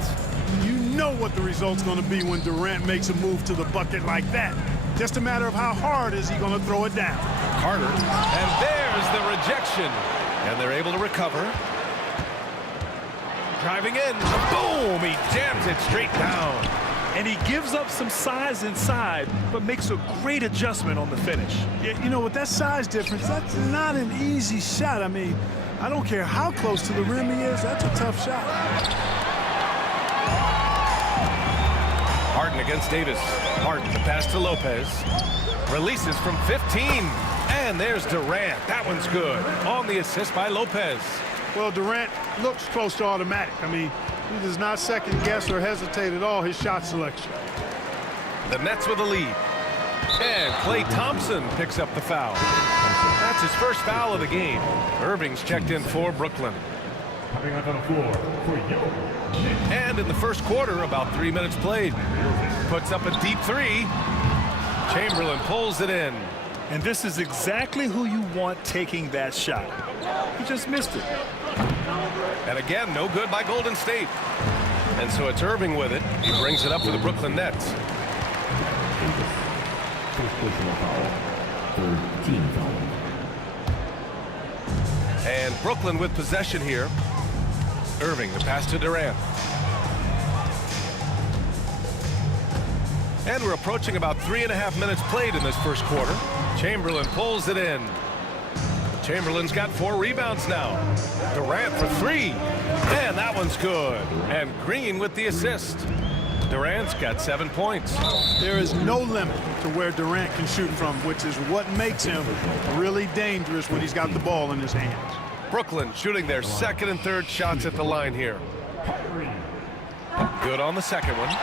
You know what the result's going to be when Durant makes a move to the bucket like that. Just a matter of how hard is he going to throw it down. Carter. And there's the rejection. And they're able to recover. Driving in. Boom! He jams it straight down. And he gives up some size inside, but makes a great adjustment on the finish. You know, with that size difference, that's not an easy shot. I mean, I don't care how close to the rim he is. That's a tough shot. Harden against Davis. Harden, the pass to Lopez. Releases from 15. And there's Durant. That one's good. On the assist by Lopez. Well, Durant looks close to automatic. I mean, he does not second guess or hesitate at all his shot selection. The Nets with a lead. And Klay Thompson picks up the foul. That's his first foul of the game. Irving's checked in for Brooklyn. Coming up on the floor for your Knicks. And in the first quarter, about 3 minutes played. Puts up a deep three. Chamberlain pulls it in. And this is exactly who you want taking that shot. He just missed it. And again, no good by Golden State. And so it's Irving with it. He brings it up for the Brooklyn Nets. First personal foul. Third team foul. And Brooklyn with possession here. Irving, the pass to Durant. And we're approaching about 3.5 minutes played in this first quarter. Chamberlain pulls it in. Chamberlain's got 4 rebounds now. Durant for 3. And that one's good. And Green with the assist. Durant's got 7 points. There is no limit to where Durant can shoot from, which is what makes him really dangerous when he's got the ball in his hands. Brooklyn shooting their second and third shots at the line here. Good on the second one.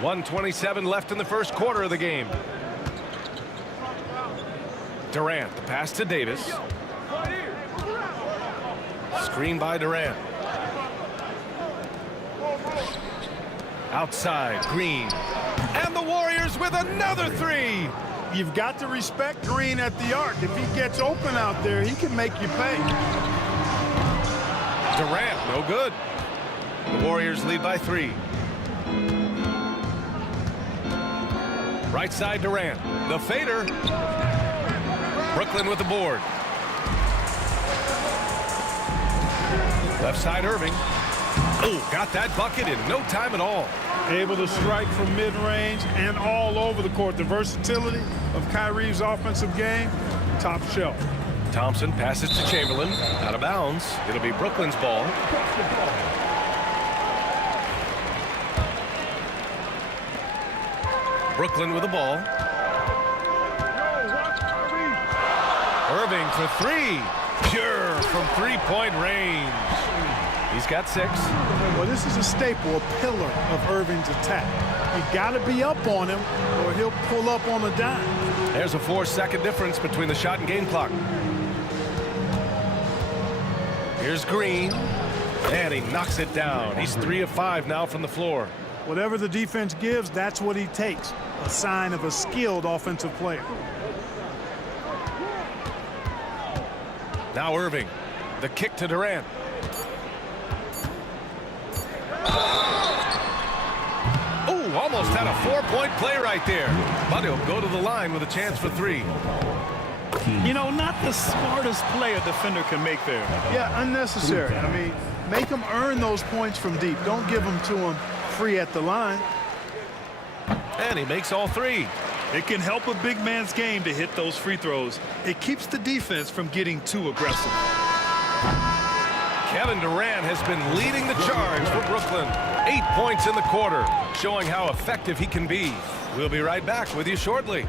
1:27 left in the first quarter of the game. Durant, the pass to Davis. Screen by Durant. Outside, Green. And the Warriors with another 3. You've got to respect Green at the arc. If he gets open out there, he can make you pay. Durant, no good. The Warriors lead by 3. Right side Durant. The fader. Brooklyn with the board. Left side Irving. Oh, got that bucket in no time at all. Able to strike from mid-range and all over the court. The versatility of Kyrie's offensive game, top shelf. Thompson passes to Chamberlain. Out of bounds. It'll be Brooklyn's ball. Brooklyn with the ball. Irving for three. Pure from three-point range. He's got 6. Well, this is a staple, a pillar of Irving's attack. You got to be up on him or he'll pull up on a dime. There's a 4-second difference between the shot and game clock. Here's Green. And he knocks it down. He's 3 of 5 now from the floor. Whatever the defense gives, that's what he takes. A sign of a skilled offensive player. Now Irving. The kick to Durant. Oh, almost had a 4-point play right there. But he'll go to the line with a chance for 3. You know, not the smartest play a defender can make there. Yeah, unnecessary. I mean, make him earn those points from deep. Don't give them to him free at the line. And he makes all 3. It can help a big man's game to hit those free throws. It keeps the defense from getting too aggressive. Kevin Durant has been leading the charge for Brooklyn. 8 points in the quarter, showing how effective he can be. We'll be right back with you shortly.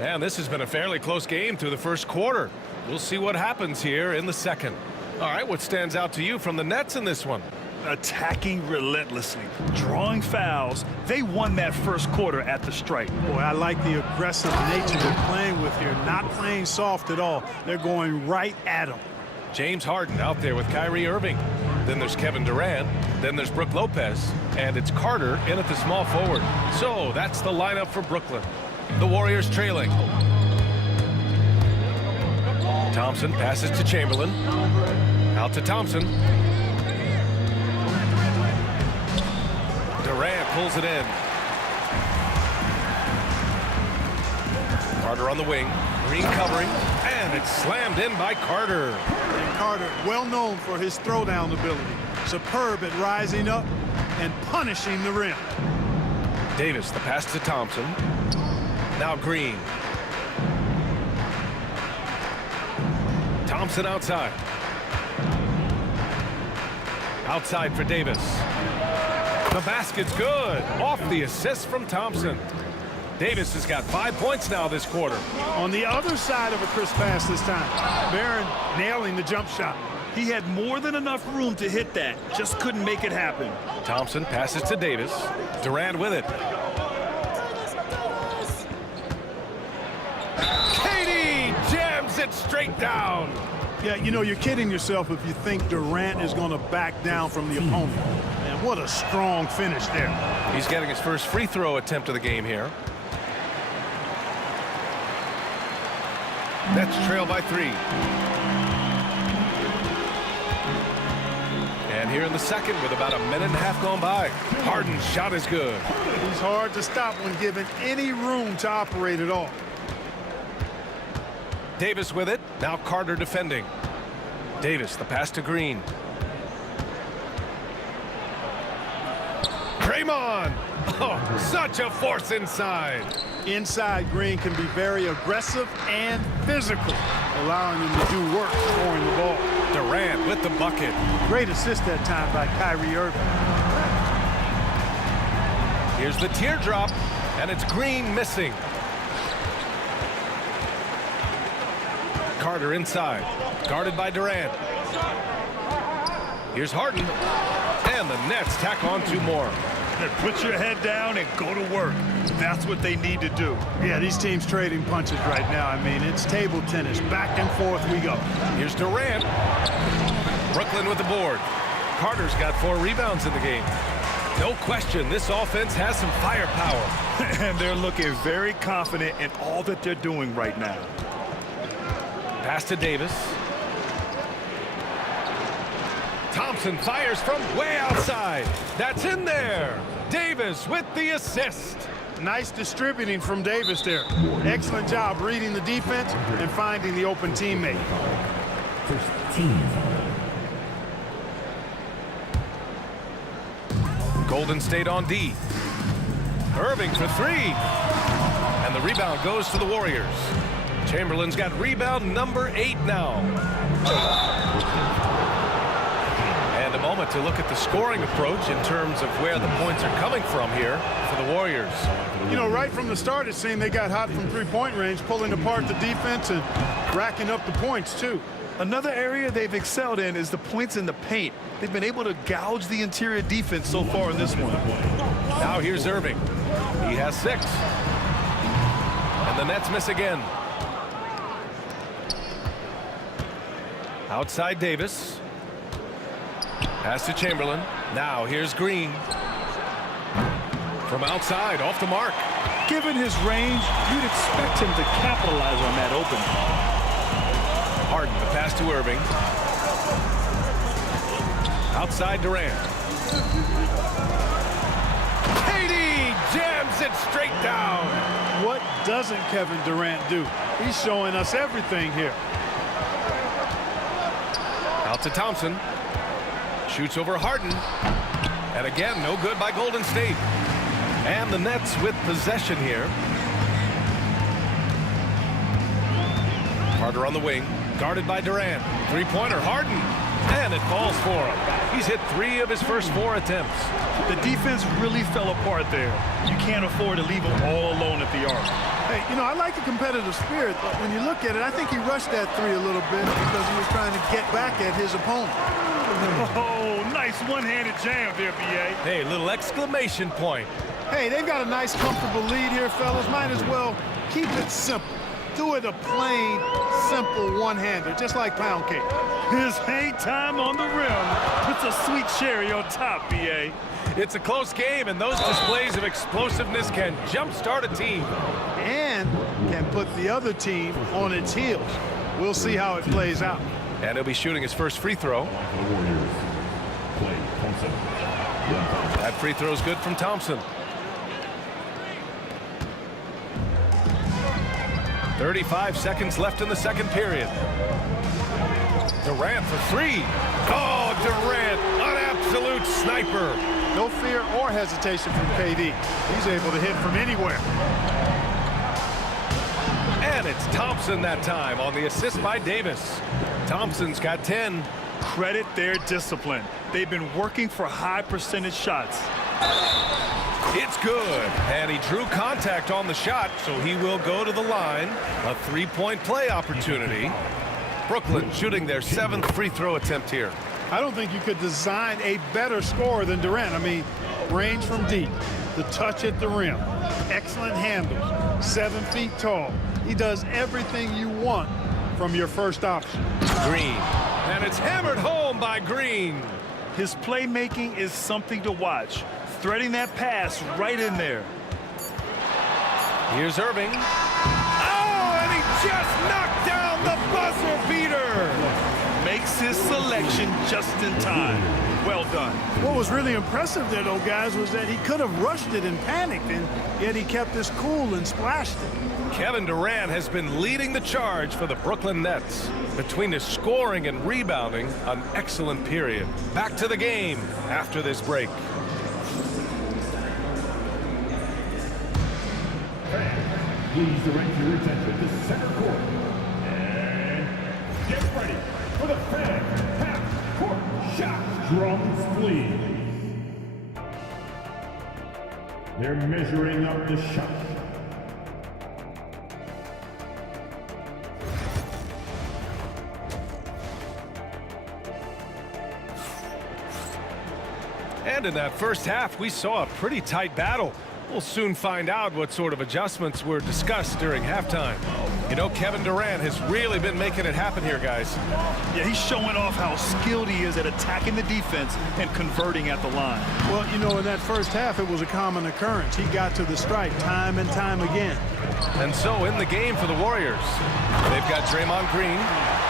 And this has been a fairly close game through the first quarter. We'll see what happens here in the second. All right, what stands out to you from the Nets in this one? Attacking relentlessly, drawing fouls. They won that first quarter at the stripe. Boy, I like the aggressive nature they're playing with here. Not playing soft at all. They're going right at him. James Harden out there with Kyrie Irving. Then there's Kevin Durant. Then there's Brook Lopez. And it's Carter in at the small forward. So that's the lineup for Brooklyn. The Warriors trailing. Thompson passes to Chamberlain. Out to Thompson. Durant pulls it in. Carter on the wing. Green covering. And it's slammed in by Carter. And Carter, well known for his throwdown ability. Superb at rising up and punishing the rim. Davis, the pass to Thompson. Now Green. Thompson outside. Outside for Davis. The basket's good. Off the assist from Thompson. Davis has got 5 points now this quarter. On the other side of a crisp pass this time. Barron nailing the jump shot. He had more than enough room to hit that. Just couldn't make it happen. Thompson passes to Davis. Durant with it. Jams it straight down. Yeah, you know, you're kidding yourself if you think Durant is going to back down from the opponent. Man, what a strong finish there. He's getting his first free throw attempt of the game here. Nets trail by 3. And here in the second with about a minute and a half gone by. Harden's shot is good. He's hard to stop when given any room to operate at all. Davis with it. Now Carter defending. Davis, the pass to Green. Draymond. Oh, such a force inside. Inside, Green can be very aggressive and physical, allowing him to do work scoring the ball. Durant with the bucket. Great assist that time by Kyrie Irving. Here's the teardrop, and it's Green missing. Carter inside, guarded by Durant. Here's Harden, and the Nets tack on 2 more. Put your head down and go to work. That's what they need to do. Yeah, these teams trading punches right now. I mean, it's table tennis. Back and forth we go. Here's Durant. Brooklyn with the board. Carter's got 4 rebounds in the game. No question, this offense has some firepower. And they're looking very confident in all that they're doing right now. Pass to Davis. Thompson fires from way outside. That's in there. Davis with the assist. Nice distributing from Davis there. Excellent job reading the defense and finding the open teammate. First team. Golden State on D. Irving for three. And the rebound goes to the Warriors. Chamberlain's got rebound number 8 now. And a moment to look at the scoring approach in terms of where the points are coming from here for the Warriors. You know, right from the start, it seemed they got hot from three-point range, pulling apart the defense and racking up the points, too. Another area they've excelled in is the points in the paint. They've been able to gouge the interior defense so far in this one. Now here's Irving. He has 6. And the Nets miss again. Outside Davis. Pass to Chamberlain. Now here's Green. From outside, off the mark. Given his range, you'd expect him to capitalize on that opening. Harden, the pass to Irving. Outside Durant. KD jams it straight down. What doesn't Kevin Durant do? He's showing us everything here. Out to Thompson. Shoots over Harden. And again, no good by Golden State. And the Nets with possession here. Carter on the wing. Guarded by Durant. Three-pointer, Harden. And it falls for him. He's hit 3 of his first 4 attempts. The defense really fell apart there. You can't afford to leave them all alone at the arc. Hey, you know, I like the competitive spirit, but when you look at it, I think he rushed that 3 a little bit because he was trying to get back at his opponent. Oh, nice one-handed jam there, B.A. Hey, little exclamation point. Hey, they've got a nice, comfortable lead here, fellas. Might as well keep it simple. Do it a plain, simple one-hander, just like pound cake. His hang time on the rim puts a sweet cherry on top, B.A. It's a close game, and those displays of explosiveness can jumpstart a team. And can put the other team on its heels. We'll see how it plays out. And he'll be shooting his first free throw. That free throw is good from Thompson. 35 seconds left in the second period. Durant for 3. Oh, Durant, an absolute sniper. No fear or hesitation from KD. He's able to hit from anywhere. And it's Thompson that time on the assist by Davis. Thompson's got 10. Credit their discipline. They've been working for high percentage shots. It's good. And he drew contact on the shot, so he will go to the line. A 3-point play opportunity. Brooklyn shooting their 7th free throw attempt here. I don't think you could design a better scorer than Durant. I mean, range from deep, the touch at the rim, excellent handles, 7 feet tall. He does everything you want from your first option. Green. And it's hammered home by Green. His playmaking is something to watch. Threading that pass right in there. Here's Irving. Oh, and he just knocked down the buzzer beater. Makes his selection just in time. Well done. What was really impressive there, though, guys, was that he could have rushed it and panicked, and yet he kept his cool and splashed it. Kevin Durant has been leading the charge for the Brooklyn Nets. Between his scoring and rebounding, an excellent period. Back to the game after this break. Please direct your attention to center court. And get ready for the fans half-court shot. Drums, please. They're measuring up the shot. And in that first half, we saw a pretty tight battle. We'll soon find out what sort of adjustments were discussed during halftime. You know, Kevin Durant has really been making it happen here, guys. Yeah, he's showing off how skilled he is at attacking the defense and converting at the line. Well, you know, in that first half, it was a common occurrence. He got to the stripe time and time again. And so in the game for the Warriors, they've got Draymond Green.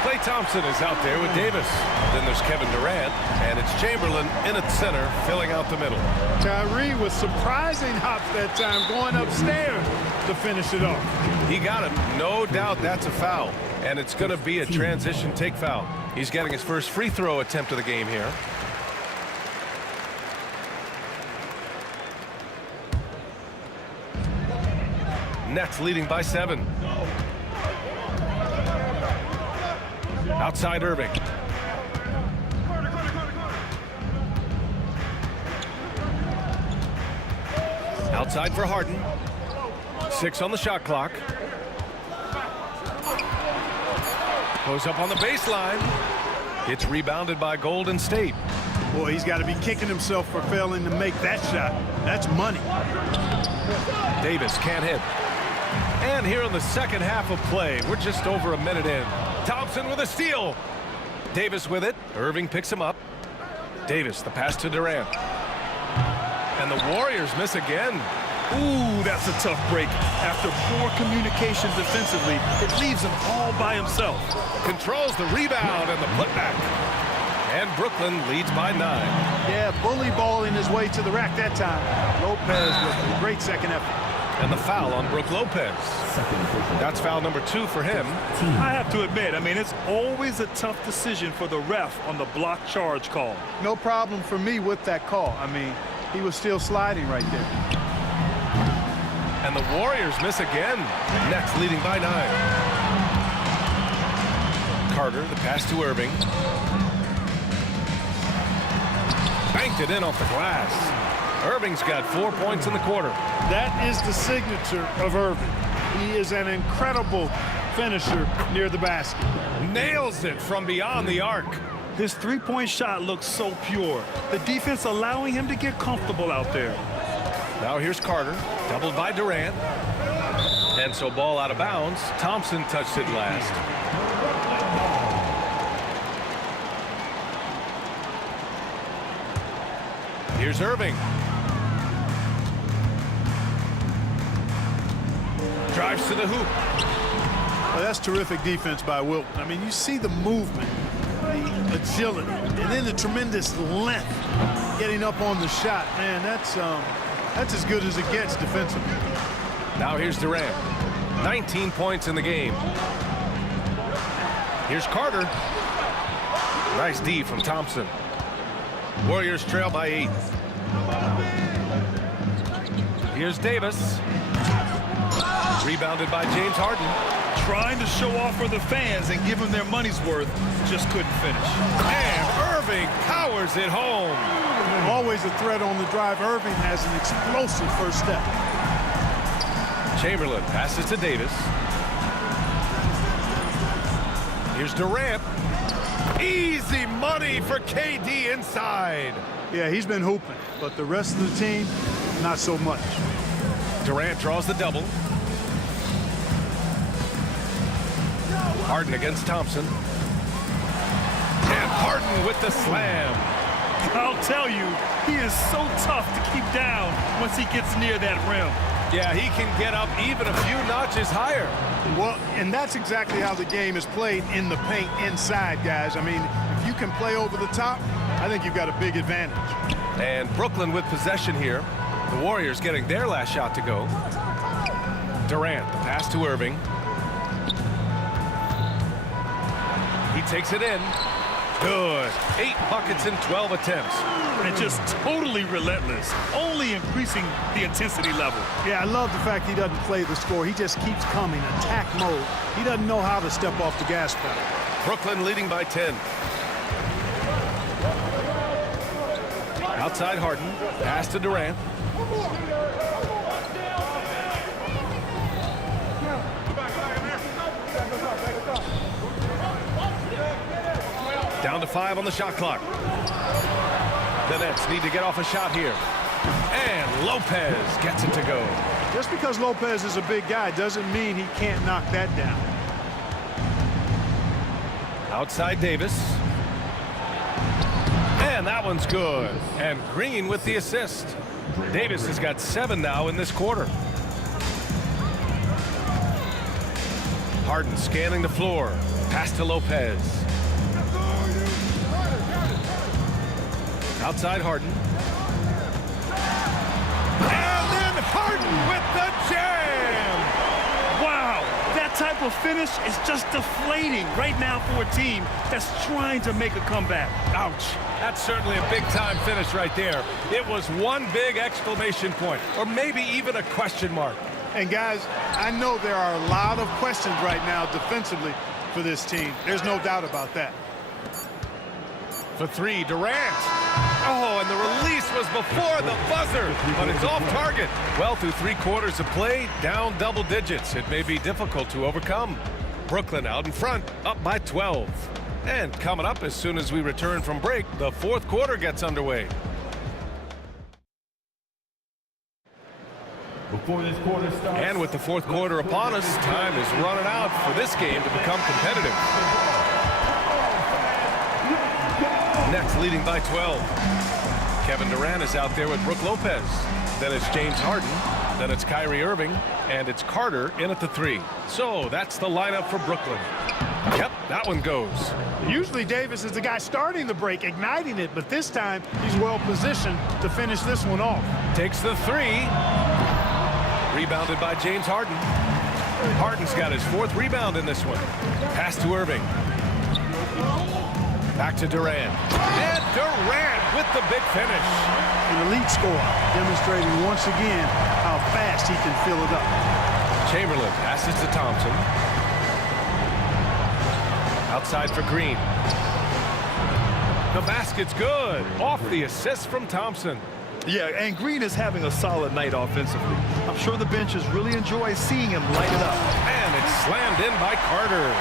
Klay Thompson is out there with Davis. Then there's Kevin Durant, and it's Chamberlain in at center, filling out the middle. Kyrie with surprising hops that time, going upstairs to finish it off. He got it. No doubt that's a foul, and it's going to be a transition take foul. He's getting his first free throw attempt of the game here. Nets leading by 7. Outside Irving. Outside for Harden. 6 on the shot clock. Goes up on the baseline. It's rebounded by Golden State. Boy, he's got to be kicking himself for failing to make that shot. That's money. Davis can't hit. And here in the second half of play, we're just over a minute in. Thompson with a steal. Davis with it. Irving picks him up. Davis, the pass to Durant. And the Warriors miss again. Ooh, that's a tough break. After poor communication defensively, it leaves him all by himself. Controls the rebound and the putback. And Brooklyn leads by 9. Yeah, bully balling his way to the rack that time. Lopez with a great second effort. And the foul on Brook Lopez. That's foul number 2 for him. I have to admit, I mean, it's always a tough decision for the ref on the block charge call. No problem for me with that call. I mean, he was still sliding right there. And the Warriors miss again. Nets leading by 9. Carter, the pass to Irving. Banked it in off the glass. Irving's got 4 points in the quarter. That is the signature of Irving. He is an incredible finisher near the basket. Nails it from beyond the arc. His three-point shot looks so pure. The defense allowing him to get comfortable out there. Now here's Carter, doubled by Durant. And so ball out of bounds. Thompson touched it last. Here's Irving. Drives to the hoop. Well, that's terrific defense by Wilton. I mean, you see the movement, the agility, and then the tremendous length getting up on the shot. Man, that's as good as it gets defensively. Now here's Durant. 19 points in the game. Here's Carter. Nice D from Thompson. Warriors trail by 8. Here's Davis. Rebounded by James Harden. Trying to show off for the fans and give them their money's worth, just couldn't finish. And Irving powers it home. Always a threat on the drive. Irving has an explosive first step. Chamberlain passes to Davis. Here's Durant. Easy money for KD inside. Yeah, he's been hooping, but the rest of the team, not so much. Durant draws the double. Harden against Thompson. And Harden with the slam. I'll tell you, he is so tough to keep down once he gets near that rim. Yeah, he can get up even a few notches higher. Well, and that's exactly how the game is played in the paint inside, guys. I mean, if you can play over the top, I think you've got a big advantage. And Brooklyn with possession here. The Warriors getting their last shot to go. Durant, the pass to Irving. He takes it in. Good. 8 buckets in 12 attempts. And just totally relentless, only increasing the intensity level. Yeah, I love the fact he doesn't play the score. He just keeps coming, attack mode. He doesn't know how to step off the gas pedal. Brooklyn leading by 10. Outside Harden. Pass to Durant. Down to 5 on the shot clock. The Nets need to get off a shot here. And Lopez gets it to go. Just because Lopez is a big guy doesn't mean he can't knock that down. Outside Davis. And that one's good. And Green with the assist. Davis has got 7 now in this quarter. Harden scanning the floor. Pass to Lopez. Outside Harden. And then Harden with the jam! Wow, that type of finish is just deflating right now for a team that's trying to make a comeback. Ouch. That's certainly a big-time finish right there. It was one big exclamation point, or maybe even a question mark. And guys, I know there are a lot of questions right now defensively for this team. There's no doubt about that. For 3, Durant. Oh, and the release was before the buzzer, but it's off target. Well, through 3 quarters of play, down double digits. It may be difficult to overcome. Brooklyn out in front, up by 12. And coming up as soon as we return from break, the 4th quarter gets underway. Before this quarter starts. And with the 4th quarter upon us, time is running out for this game to become competitive. Nets leading by 12. Kevin Durant is out there with Brook Lopez. Then it's James Harden. Then it's Kyrie Irving. And it's Carter in at the 3. So that's the lineup for Brooklyn. Yep, that one goes. Usually Davis is the guy starting the break, igniting it, but this time he's well positioned to finish this one off. Takes the 3. Rebounded by James Harden. Harden's got his 4th rebound in this one. Pass to Irving. Back to Durant. And Durant with the big finish. An elite scorer, demonstrating once again how fast he can fill it up. Chamberlain passes to Thompson. Outside for Green. The basket's good. Off the assist from Thompson. Yeah, and Green is having a solid night offensively. I'm sure the benches really enjoy seeing him light it up. And it's slammed in by Carter.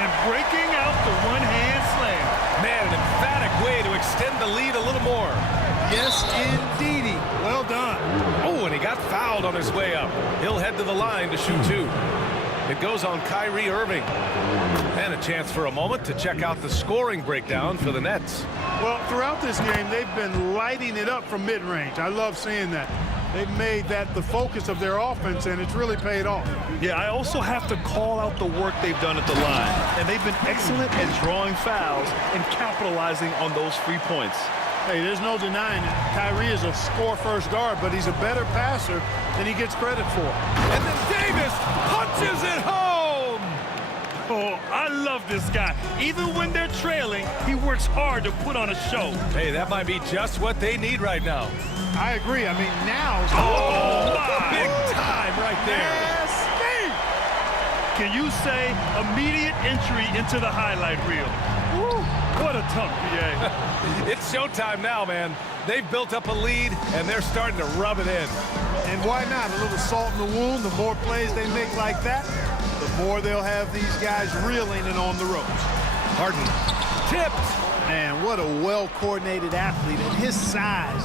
And breaking out the one-hand slam. Man, an emphatic way to extend the lead a little more. Yes, indeedy. Well done. Oh, and he got fouled on his way up. He'll head to the line to shoot 2. It goes on Kyrie Irving. And a chance for a moment to check out the scoring breakdown for the Nets. Well, throughout this game, they've been lighting it up from mid-range. I love seeing that. They've made that the focus of their offense, and it's really paid off. Yeah, I also have to call out the work they've done at the line. And they've been excellent at drawing fouls and capitalizing on those free points. Hey, there's no denying it. Kyrie is a score-first guard, but he's a better passer than he gets credit for. And then Davis punches it home! Oh, I love this guy. Even when they're trailing, he works hard to put on a show. Hey, that might be just what they need right now. I agree. I mean, now's Oh, big time right there. Can you say immediate entry into the highlight reel? Woo, what a tough PA. It's showtime now, man. They've built up a lead, and they're starting to rub it in. And why not? A little salt in the wound. The more plays they make like that, the more they'll have these guys reeling and on the ropes. Harden tipped. Man, what a well-coordinated athlete at his size.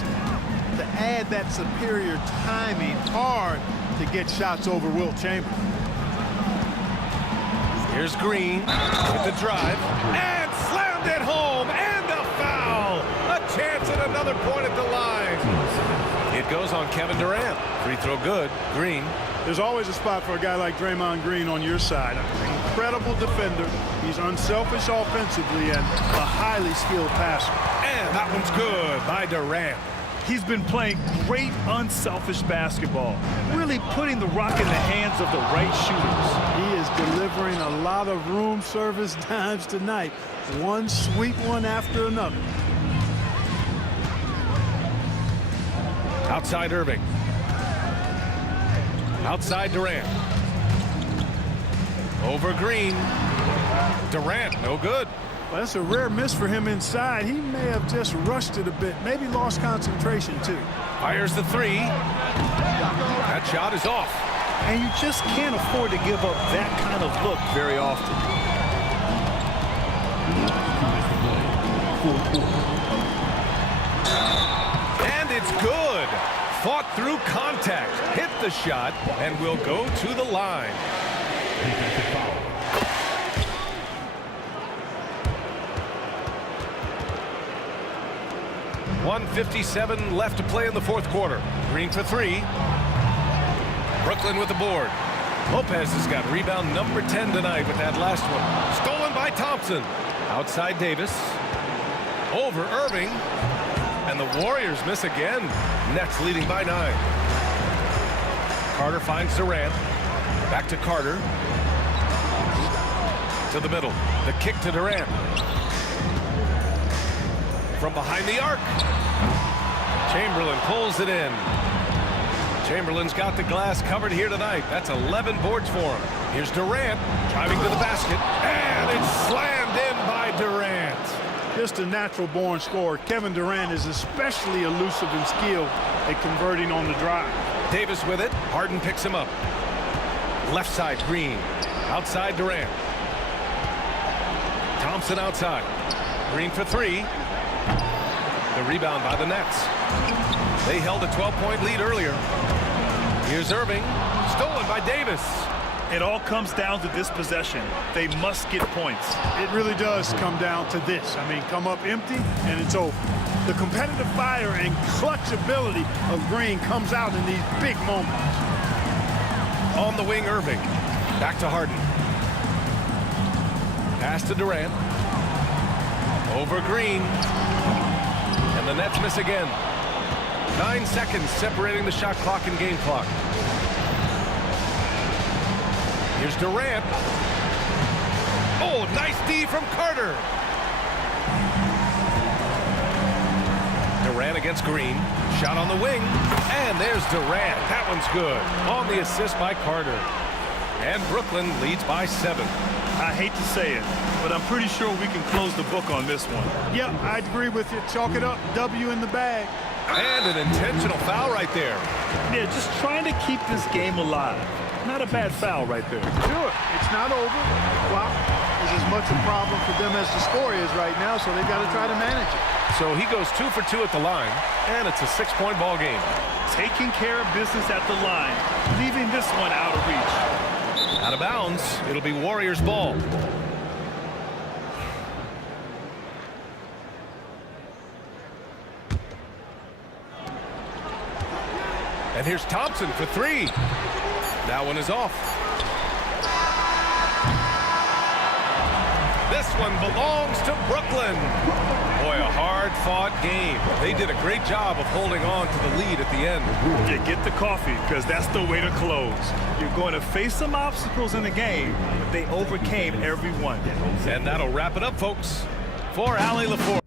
To add that superior timing, hard to get shots over Wilt Chamberlain. Here's Green with the drive and slammed it home, and a foul. A chance at another point at the line. It goes on Kevin Durant. Free throw good. Green. There's always a spot for a guy like Draymond Green on your side. Incredible defender. He's unselfish offensively and a highly skilled passer. And that one's good by Durant. He's been playing great unselfish basketball, really putting the rock in the hands of the right shooters. He is delivering a lot of room service dimes tonight. One sweet one after another. Outside Irving. Outside Durant. Over Green. Durant, no good. Well, that's a rare miss for him inside. He may have just rushed it a bit, maybe lost concentration too. Fires the 3. That shot is off. And you just can't afford to give up that kind of look very often. And it's good. fought through contact, hit the shot, and will go to the line. Defensive foul. 1:57 left to play in the fourth quarter. Green for three. Brooklyn with the board. Lopez has got rebound number 10 tonight with that last one. Stolen by Thompson. Outside Davis. Over Irving. And the Warriors miss again. Nets leading by 9. Carter finds Durant. Back to Carter. To the middle. The kick to Durant. From behind the arc. Chamberlain pulls it in. Chamberlain's got the glass covered here tonight. That's 11 boards for him. Here's Durant driving to the basket. And it's slammed in by Durant. Just a natural-born scorer. Kevin Durant is especially elusive and skilled at converting on the drive. Davis with it. Harden picks him up. Left side, Green. Outside, Durant. Thompson outside. Green for three. The rebound by the Nets. They held a 12-point lead earlier. Here's Irving. Stolen by Davis. It all comes down to this possession. They must get points. It really does come down to this. I mean, come up empty, and it's over. The competitive fire and clutch ability of Green comes out in these big moments. On the wing, Irving. Back to Harden. Pass to Durant. Over Green. And the Nets miss again. 9 seconds separating the shot clock and game clock. Here's Durant. Oh, nice D from Carter. Durant against Green. Shot on the wing. And there's Durant. That one's good. On the assist by Carter. And Brooklyn leads by 7. I hate to say it, but I'm pretty sure we can close the book on this one. Yep, I agree with you. Chalk it up. W in the bag. And an intentional foul right there. Yeah, just trying to keep this game alive. Not a bad foul right there. Sure, it's not over. Well, is as much a problem for them as the score is right now, so they've got to try to manage it. So he goes 2 for 2 at the line, and it's a 6-point ball game. Taking care of business at the line, leaving this one out of reach. Out of bounds, it'll be Warriors ball. And here's Thompson for 3. That one is off. This one belongs to Brooklyn. Boy, a hard-fought game. They did a great job of holding on to the lead at the end. Yeah, get the coffee, because that's the way to close. You're going to face some obstacles in the game, but they overcame every one. And that'll wrap it up, folks. For Allie LaForge.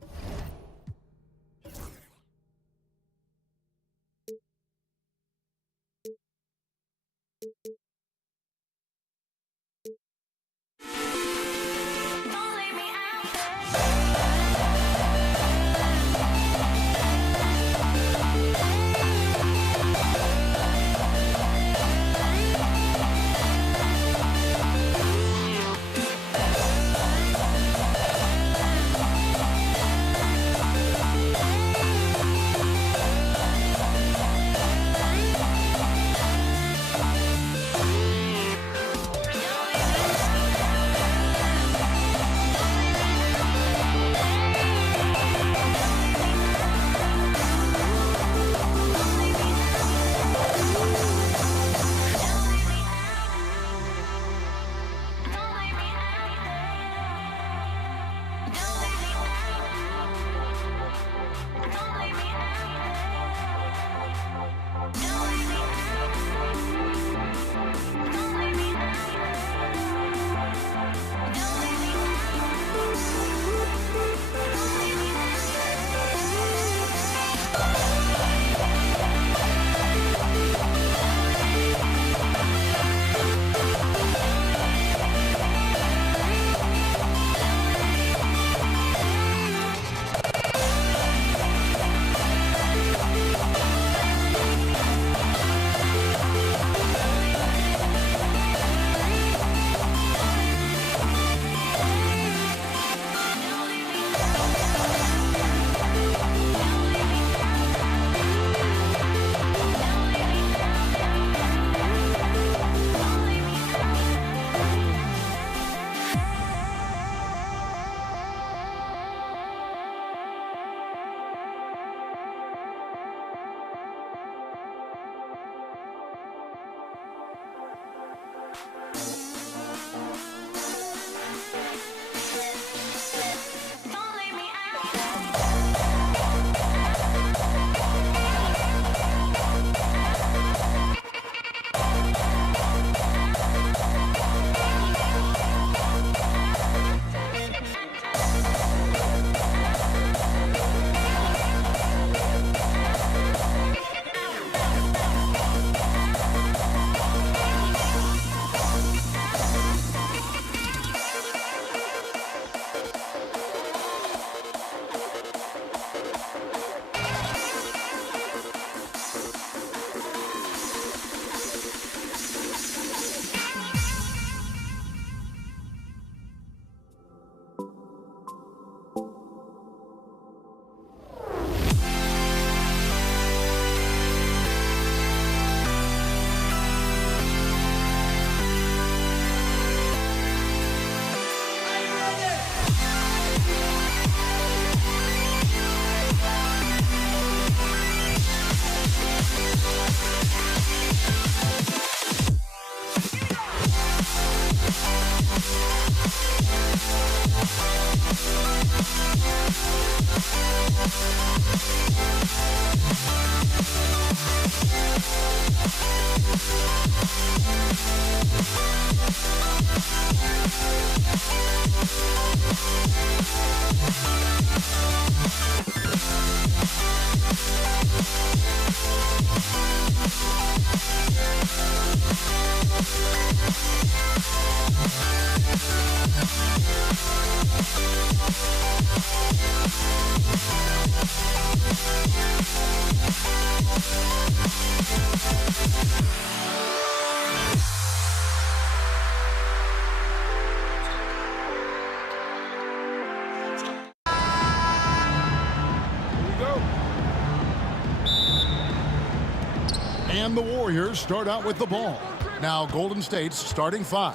And the Warriors start out with the ball. Now Golden State's starting five.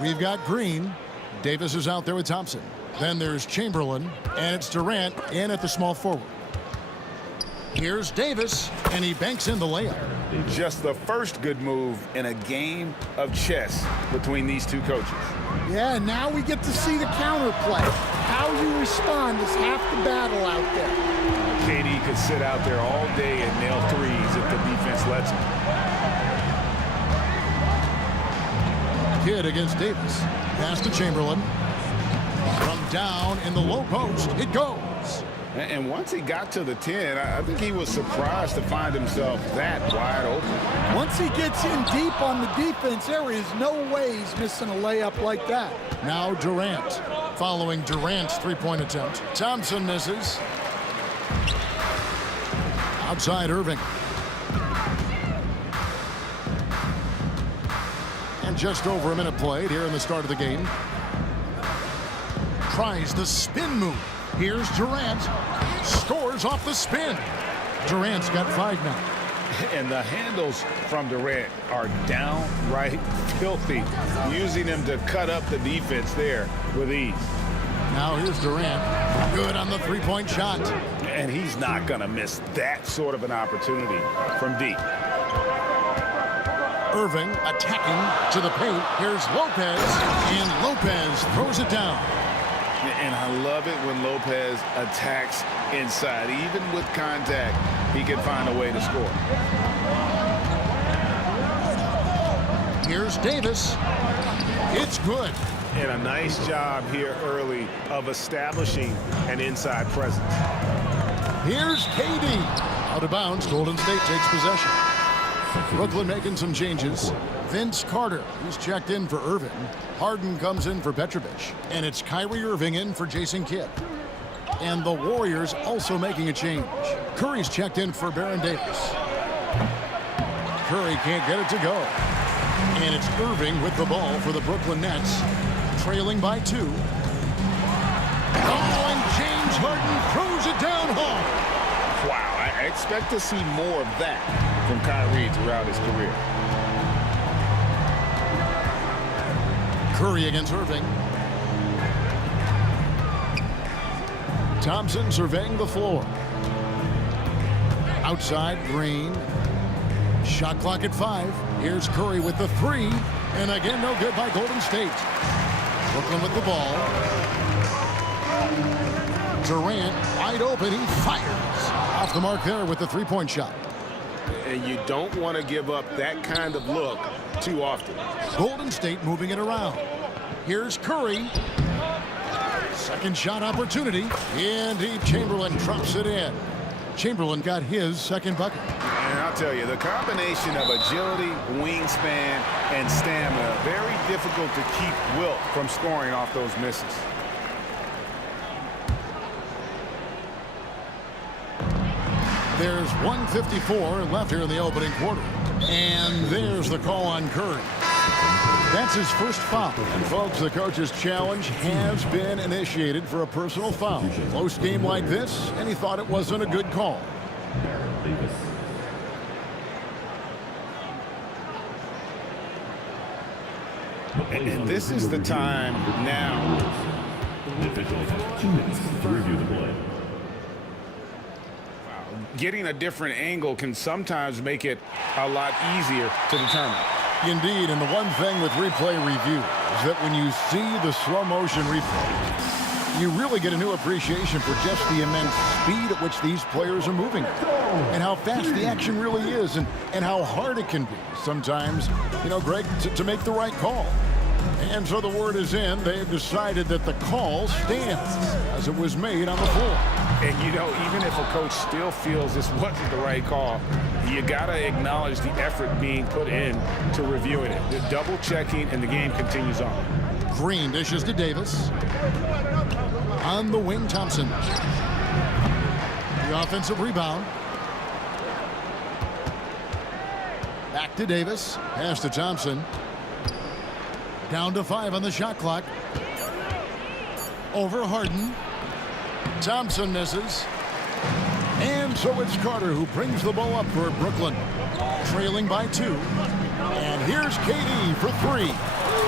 We've got Green. Davis is out there with Thompson. Then there's Chamberlain, and it's Durant in at the small forward. Here's Davis, and he banks in the layup. Just the first good move in a game of chess between these two coaches. Yeah, now we get to see the counterplay. How you respond is half the battle out there. KD could sit out there all day and nail threes if the defense lets him. Kidd against Davis. Pass to Chamberlain. From down in the low post, it goes. And once he got to the 10, I think he was surprised to find himself that wide open. Once he gets in deep on the defense, there is no way he's missing a layup like that. Now Durant. Following Durant's three-point attempt. Thompson misses. Outside Irving. And just over a minute played here in the start of the game. Tries the spin move. Here's Durant. Scores off the spin. Durant's got 5 now. And the handles from Durant are downright filthy, using him to cut up the defense there with ease. Now here's Durant. Good on the three-point shot. And he's not going to miss that sort of an opportunity from deep. Irving attacking to the paint. Here's Lopez. And Lopez throws it down. And I love it when Lopez attacks inside. Even with contact, he can find a way to score. Here's Davis. It's good. And a nice job here early of establishing an inside presence. Here's KD. Out of bounds, Golden State takes possession. Brooklyn making some changes. Vince Carter, who's checked in for Irvin. Harden comes in for Petrovic. And it's Kyrie Irving in for Jason Kidd. And the Warriors also making a change. Curry's checked in for Baron Davis. Curry can't get it to go. And it's Irving with the ball for the Brooklyn Nets. Trailing by 2. Oh, and James Harden throws it down home. Wow, I expect to see more of that from Kyrie throughout his career. Curry against Irving. Thompson surveying the floor. Outside, Green. Shot clock at 5. Here's Curry with the 3. And again, no good by Golden State. Brooklyn with the ball. Durant wide open. He fires. Off the mark there with the three-point shot. And you don't want to give up that kind of look too often. Golden State moving it around. Here's Curry. Second shot opportunity. In deep, Chamberlain drops it in. Chamberlain got his second bucket. And I'll tell you, the combination of agility, wingspan, and stamina, very difficult to keep Wilt from scoring off those misses. There's 1:54 left here in the opening quarter. And there's the call on Curry. That's his first foul. And folks, the coach's challenge has been initiated for a personal foul. Close game like this, and he thought it wasn't a good call. And this is the time now. The officials have 2 minutes to review the play. Getting a different angle can sometimes make it a lot easier to determine. Indeed, and the one thing with replay review is that when you see the slow motion replay, you really get a new appreciation for just the immense speed at which these players are moving and how fast the action really is and how hard it can be sometimes, you know, Greg, to make the right call. And so the word is in. They've decided that the call stands as it was made on the floor. And, you know, even if a coach still feels this wasn't the right call, you got to acknowledge the effort being put in to reviewing it. The double checking, and the game continues on. Green dishes to Davis. On the wing, Thompson. The offensive rebound. Back to Davis. Pass to Thompson. Down to 5 on the shot clock. Over Harden. Thompson misses. And so it's Carter who brings the ball up for Brooklyn. Trailing by 2. And here's KD for 3.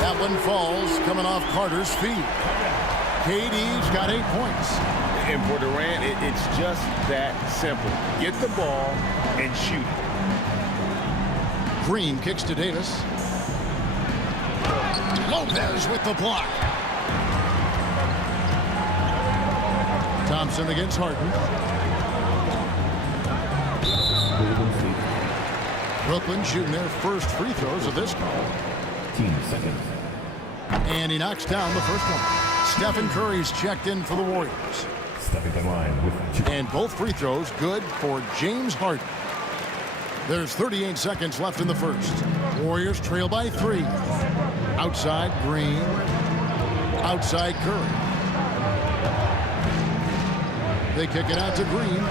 That one falls coming off Carter's feet. KD's got 8 points. And for Durant, it's just that simple. Get the ball and shoot it. Green kicks to Davis. Lopez with the block. Thompson against Harden. Brooklyn shooting their first free throws of this call. 15 seconds. And he knocks down the first one. Stephen Curry's checked in for the Warriors. Stepping in line with 2. And both free throws good for James Harden. There's 38 seconds left in the first. Warriors trail by 3. Outside Green. Outside Curry. They kick it out to Green.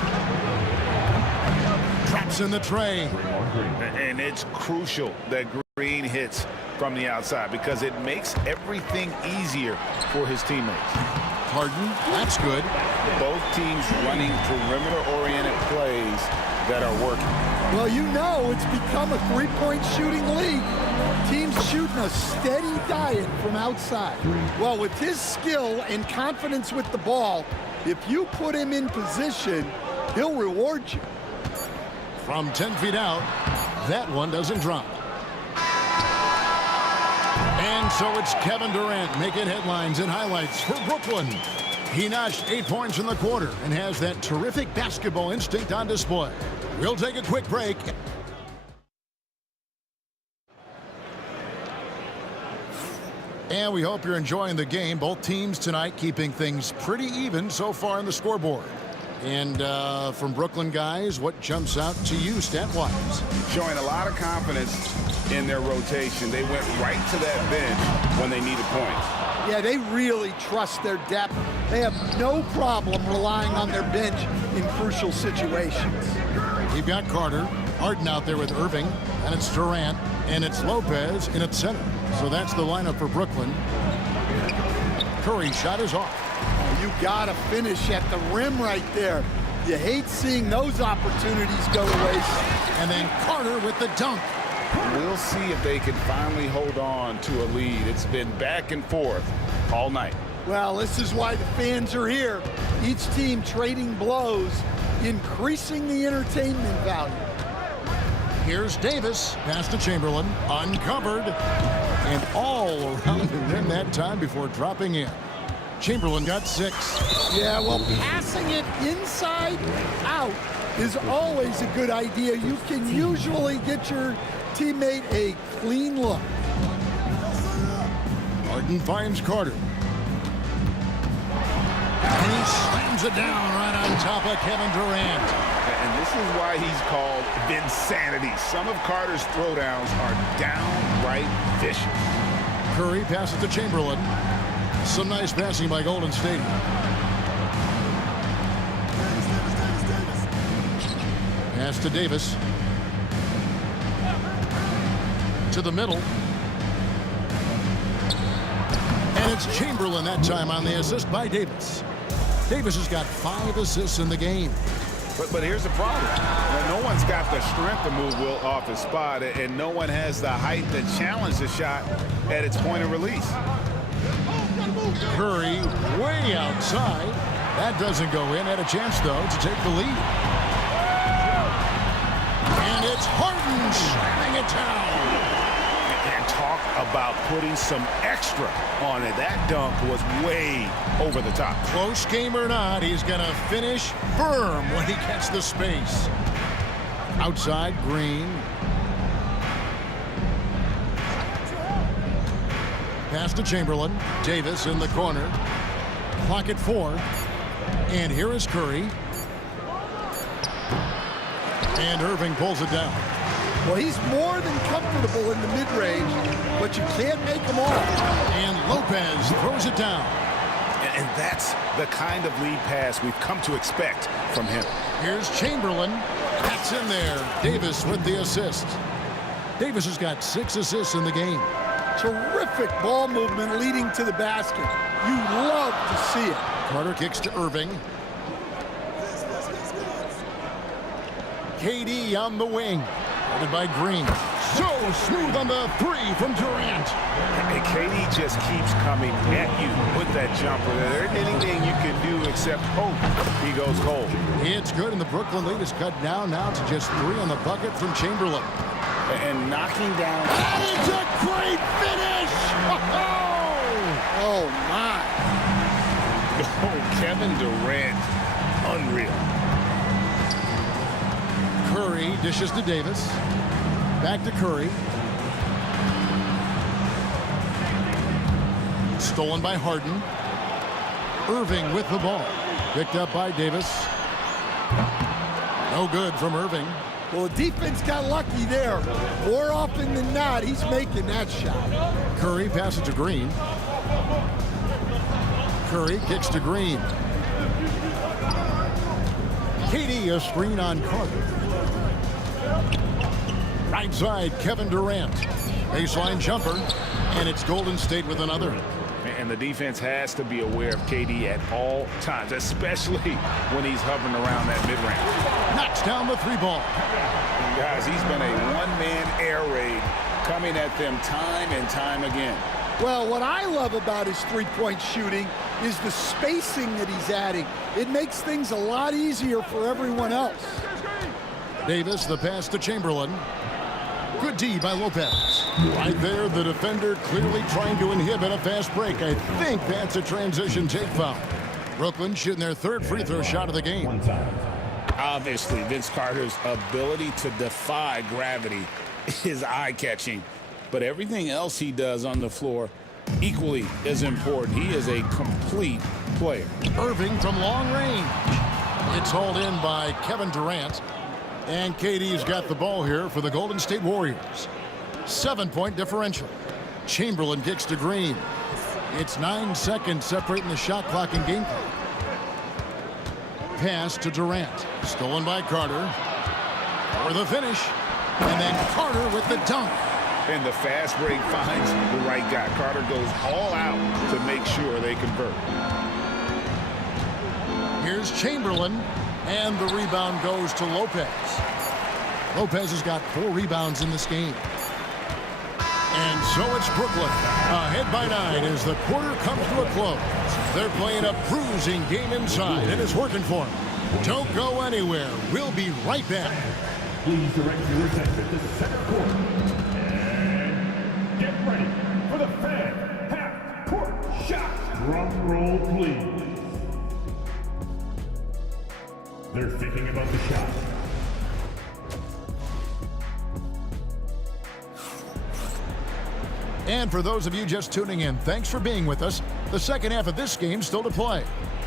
Traps in the tray. And it's crucial that Green hits from the outside because it makes everything easier for his teammates. Harden, that's good. Both teams running perimeter-oriented plays that are working. Well, you know it's become a three-point shooting league. Teams shooting a steady diet from outside. Well, with his skill and confidence with the ball, if you put him in position, he'll reward you. From 10 feet out, that one doesn't drop. And so it's Kevin Durant making headlines and highlights for Brooklyn. He notched 8 points in the quarter and has that terrific basketball instinct on display. We'll take a quick break. And we hope you're enjoying the game. Both teams tonight keeping things pretty even so far on the scoreboard. And from Brooklyn guys, what jumps out to you stat-wise? Showing a lot of confidence in their rotation. They went right to that bench when they needed points. Yeah, they really trust their depth. They have no problem relying on their bench in crucial situations. You've got Carter, Harden out there with Irving, and it's Durant, and it's Lopez in its center. So that's the lineup for Brooklyn. Curry's shot is off. You gotta finish at the rim right there. You hate seeing those opportunities go to waste. And then Carter with the dunk. We'll see if they can finally hold on to a lead. It's been back and forth all night. Well, this is why the fans are here. Each team trading blows, increasing the entertainment value. Here's Davis, pass to Chamberlain, uncovered, and all around the rim that time before dropping in. Chamberlain got 6. Yeah, well, passing it inside out is always a good idea. You can usually get your teammate a clean look. Harden finds Carter. And he slams it down right on top of Kevin Durant. And this is why he's called Vinsanity. Some of Carter's throwdowns are downright vicious. Curry passes to Chamberlain. Some nice passing by Golden State. Pass to Davis. To the middle. And it's Chamberlain that time on the assist by Davis. Davis has got 5 assists in the game. But here's the problem. No one's got the strength to move Will off his spot, and no one has the height to challenge the shot at its point of release. Curry way outside. That doesn't go in. Had a chance, though, to take the lead. And it's Harden slamming it down. And talk about putting some extra on it. That dunk was way over the top. Close game or not, he's going to finish firm when he gets the space. Outside, Green. Pass to Chamberlain. Davis in the corner. Clock at 4. And here is Curry. And Irving pulls it down. Well, he's more than comfortable in the mid-range, but you can't make him off. And Lopez throws it down. And that's the kind of lead pass we've come to expect from him. Here's Chamberlain. That's in there. Davis with the assist. Davis has got 6 assists in the game. Terrific ball movement leading to the basket. You love to see it. Carter kicks to Irving. KD on the wing. Headed by Green. So smooth on the 3 from Durant. And KD just keeps coming at you with that jumper. There isn't anything you can do except hope he goes cold. It's good, and the Brooklyn lead is cut down now to just 3 on the bucket from Chamberlain. And knocking down. And it's a great finish! Oh, my. Oh, Kevin Durant. Unreal. Curry dishes to Davis. Back to Curry. Stolen by Harden. Irving with the ball. Picked up by Davis. No good from Irving. Well, the defense got lucky there. More often than not, he's making that shot. Curry passes to Green. Curry kicks to Green. KD a screen on Carter. Right side, Kevin Durant. Baseline jumper, and it's Golden State with another. And the defense has to be aware of KD at all times, especially when he's hovering around that mid-range. Knocks down the 3 ball. And guys, he's been a one-man air raid coming at them time and time again. Well, what I love about his three-point shooting is the spacing that he's adding. It makes things a lot easier for everyone else. Davis, the pass to Chamberlain. Good D by Lopez. Right there, the defender clearly trying to inhibit a fast break. I think that's a transition take foul. Brooklyn shooting their 3rd free throw shot of the game. Obviously, Vince Carter's ability to defy gravity is eye-catching, but everything else he does on the floor equally is important. He is a complete player. Irving from long range. It's hauled in by Kevin Durant. And KD's got the ball here for the Golden State Warriors. 7-point differential. Chamberlain kicks to Green. It's 9 seconds separating the shot clock and game clock. Pass to Durant. Stolen by Carter. For the finish. And then Carter with the dunk. And the fast break finds the right guy. Carter goes all out to make sure they convert. Here's Chamberlain. And the rebound goes to Lopez. Lopez has got 4 rebounds in this game. And so it's Brooklyn ahead by 9 as the quarter comes to a close. They're playing a bruising game inside, and it's working for them. Don't go anywhere. We'll be right back. Please direct your attention to center court. And get ready for the fan half-court shot. Drum roll, please. They're thinking about the shot. And for those of you just tuning in, thanks for being with us. The second half of this game still to play.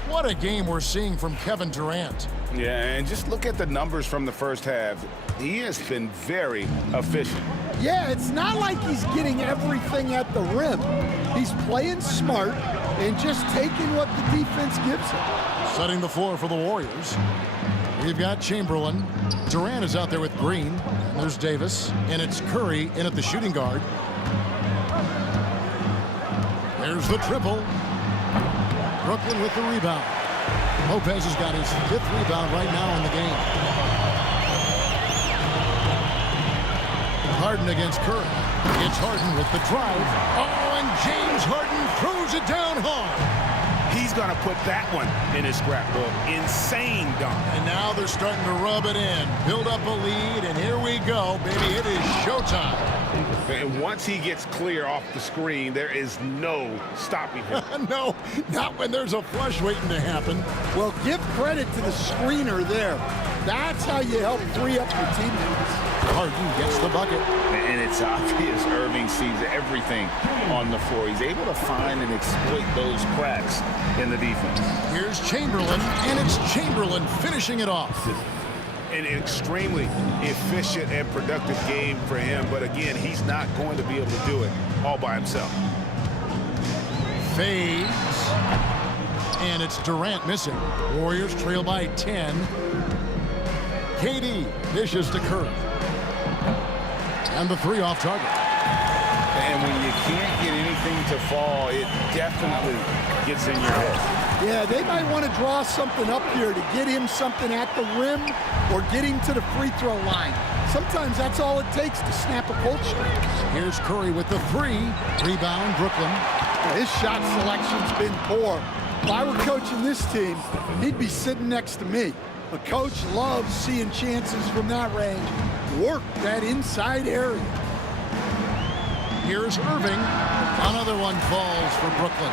What a game we're seeing from Kevin Durant. Yeah, and just look at the numbers from the first half. He has been very efficient. Yeah, it's not like he's getting everything at the rim. He's playing smart and just taking what the defense gives him. Setting the floor for the Warriors. We've got Chamberlain. Durant is out there with Green. And there's Davis. And it's Curry in at the shooting guard. There's the triple. Brooklyn with the rebound. Lopez has got his 5th rebound right now in the game. Harden against Curry. It's Harden with the drive. Oh, and James Harden throws it down hard. He's going to put that one in his scrapbook. Insane dunk. And now they're starting to rub it in. Build up a lead, and here we go, baby. It is showtime. And once he gets clear off the screen, there is no stopping him. No, not when there's a flush waiting to happen. Well, give credit to the screener there. That's how you help free up your teammates. Harden gets the bucket. And it's obvious Irving sees everything on the floor. He's able to find and exploit those cracks in the defense. Here's Chamberlain, and it's Chamberlain finishing it off. An extremely efficient and productive game for him, but again, he's not going to be able to do it all by himself. Fades. And it's Durant missing. Warriors trail by 10. KD dishes to Curry. And the 3 off target. And when you can't get anything to fall, it definitely gets in your head. Yeah, they might want to draw something up here to get him something at the rim or get him to the free throw line. Sometimes that's all it takes to snap a cold streak. Here's Curry with the 3. Rebound, Brooklyn. His shot selection's been poor. If I were coaching this team, he'd be sitting next to me. A coach loves seeing chances from that range. Work that inside area. Here's Irving. Another one falls for Brooklyn.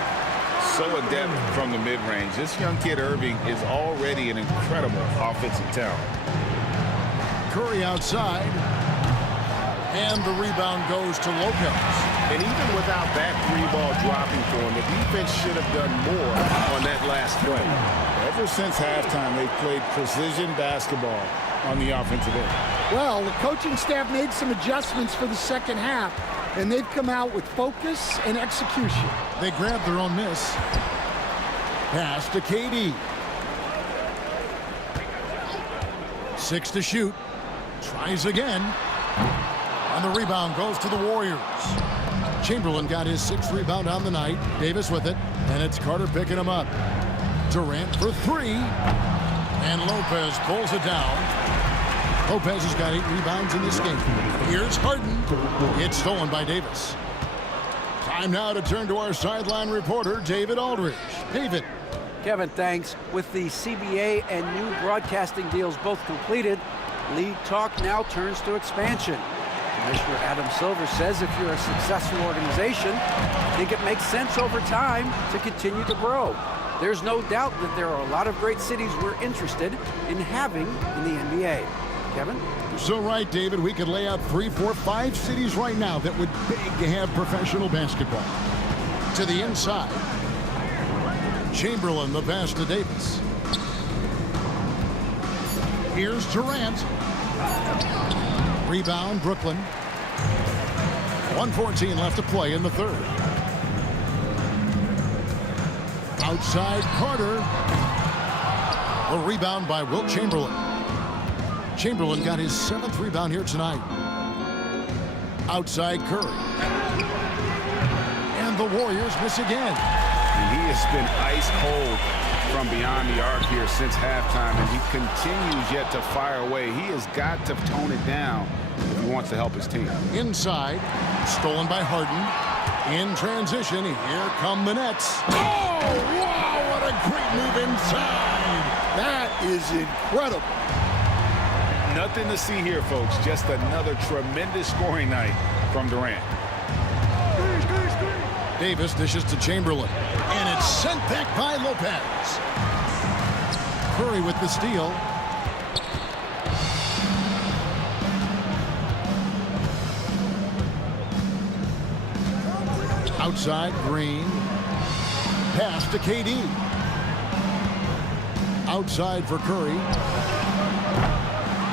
So adept from the mid-range. This young kid, Irving, is already an incredible offensive talent. Curry outside. And the rebound goes to Lopez. And even without that 3-ball dropping for him, the defense should have done more on that last play. Ever since halftime, they've played precision basketball on the offensive end. Well, the coaching staff made some adjustments for the second half, and they've come out with focus and execution. They grabbed their own miss. Pass to KD. 6 to shoot. Tries again. And the rebound goes to the Warriors. Chamberlain got his 6th rebound on the night. Davis with it. And it's Carter picking him up. Durant for 3. And Lopez pulls it down. Lopez has got 8 rebounds in this game. Here's Harden. It's stolen by Davis. Time now to turn to our sideline reporter, David Aldridge. David. Kevin, thanks. With the CBA and new broadcasting deals both completed, league talk now turns to expansion. Commissioner Adam Silver says if you're a successful organization, I think it makes sense over time to continue to grow. There's no doubt that there are a lot of great cities we're interested in having in the NBA. Kevin? So right, David, we could lay out 3, 4, 5 cities right now that would beg to have professional basketball. To the inside. Chamberlain, the pass to Davis. Here's Durant. Rebound, Brooklyn. 1:14 left to play in the third. Outside, Carter. A rebound by Wilt Chamberlain. Chamberlain got his 7th rebound here tonight. Outside, Curry. And the Warriors miss again. And he has been ice cold from beyond the arc here since halftime, and he continues yet to fire away. He has got to tone it down if he wants to help his team. Inside, stolen by Harden. In transition, here come the Nets. Oh, wow, what a great move inside. That is incredible. Nothing to see here, folks. Just another tremendous scoring night from Durant. Davis dishes to Chamberlain. And it's Sent back by Lopez. Curry with the steal. Outside, Green. Pass to KD. Outside for Curry.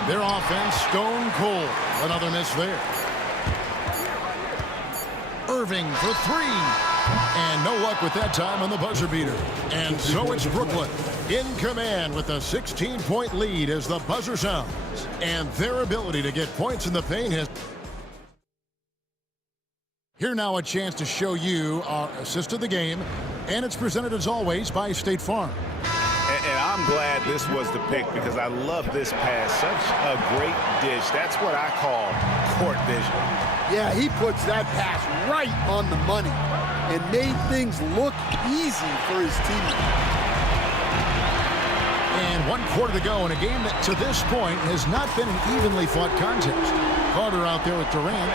Their offense stone cold. Another miss there. Irving for three. And no luck with that time on the buzzer beater. And so it's Brooklyn in command with a 16-point lead as the buzzer sounds. And their ability to get points in the paint has... Here now a chance to show you our assist of the game. And it's presented as always by State Farm. And I'm glad this was the pick because I love this pass. Such a great dish. That's what I call court vision. Yeah, he puts that pass right on the money and made things look easy for his teammate. And 1 quarter to go in a game that to this point has not been an evenly fought contest. Carter out there with Durant.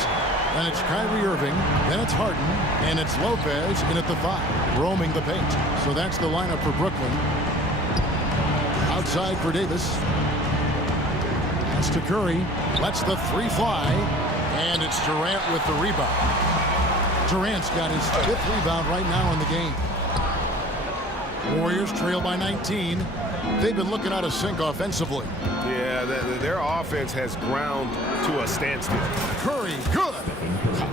Then it's Kyrie Irving. Then it's Harden. And it's Lopez in at the 5, roaming the paint. So that's the lineup for Brooklyn. Outside for Davis. Pass to Curry. Lets the 3 fly. And it's Durant with the rebound. Durant's got his 5th rebound right now in the game. Warriors trail by 19. They've been looking out of sync offensively. Yeah, their offense has ground to a standstill. Curry, good.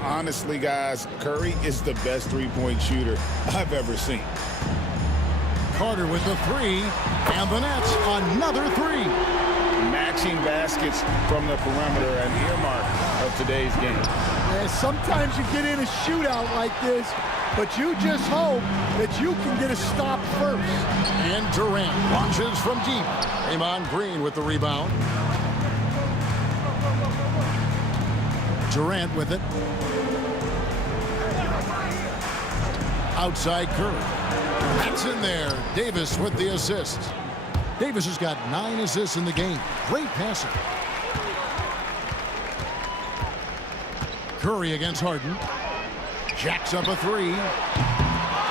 Honestly, guys, Curry is the best three-point shooter I've ever seen. Carter with the 3. And the Nets, another 3. Matching baskets from the perimeter, an earmark of today's game. Yeah, sometimes you get in a shootout like this, but you just hope that you can get a stop first. And Durant launches from deep. Draymond Green with the rebound. Durant with it. Outside Curry. That's in there. Davis with the assist. Davis has got 9 assists in the game. Great passing. Curry against Harden. Jacks up a 3.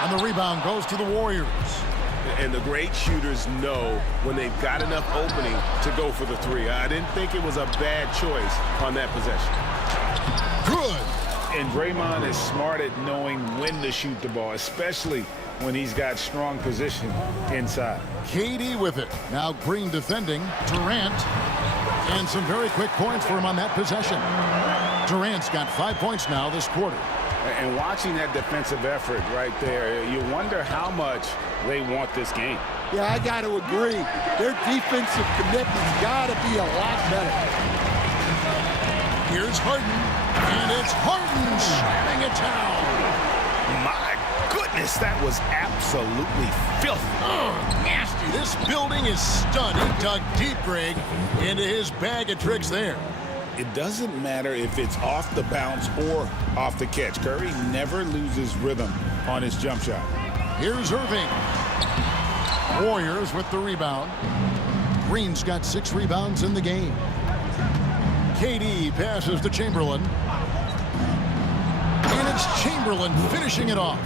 And the rebound goes to the Warriors. And the great shooters know when they've got enough opening to go for the 3. I didn't think it was a bad choice on that possession. Good. And Draymond is smart at knowing when to shoot the ball, especially when he's got strong position inside. KD with it. Now Green defending. Durant. And some very quick points for him on that possession. Durant's got 5 points now this quarter. And watching that defensive effort right there, you wonder how much they want this game. Yeah, I got to agree. Their defensive commitment's got to be a lot better. Here's Harden. And it's Harden slamming it down. My goodness, that was absolutely filthy. Oh, nasty. This building is stunned. He dug deep, Greg, into his bag of tricks there. It doesn't matter if it's off the bounce or off the catch. Curry never loses rhythm on his jump shot. Here's Irving. Warriors with the rebound. Green's got 6 rebounds in the game. KD passes to Chamberlain. And it's Chamberlain finishing it off.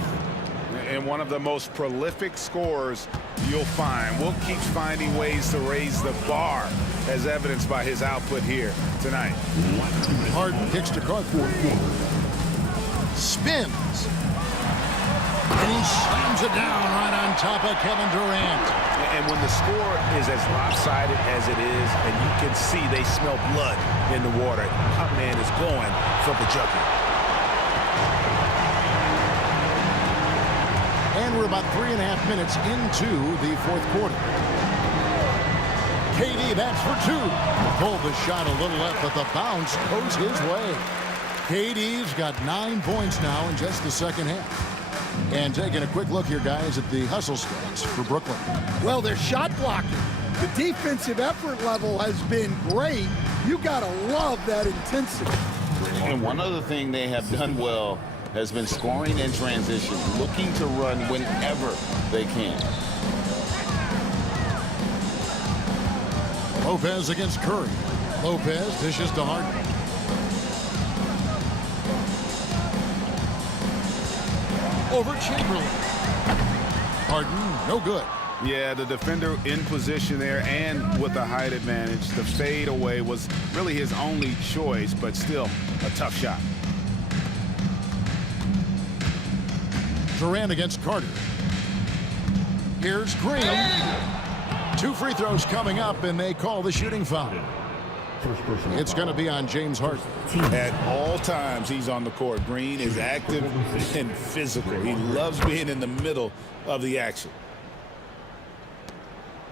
And one of the most prolific scorers you'll find. Will keeps finding ways to raise the bar, as evidenced by his output here tonight. Harden kicks to Carter. Spins. And he slams it down right on top of Kevin Durant. And when the score is as lopsided as it is, and you can see they smell blood in the water, our man is going for the jugular. And we're about 3.5 minutes into the 4th quarter. KD, that's for 2. Pulled the shot a little left, but the bounce goes his way. KD's got 9 points now in just the second half. And taking a quick look here, guys, at the hustle stats for Brooklyn. Well, they're shot blocking. The defensive effort level has been great. You got to love that intensity. And one other thing they have done well has been scoring in transition, looking to run whenever they can. Lopez against Curry. Lopez dishes to Harden. Over Chamberlain. Harden, no good. Yeah, the defender in position there and with the height advantage. The fade away was really his only choice, but still a tough shot. Durant against Carter. Here's Green. 2 free throws coming up, and they call the shooting foul. It's going to be on James Harden. At all times, he's on the court. Green is active and physical. He loves being in the middle of the action.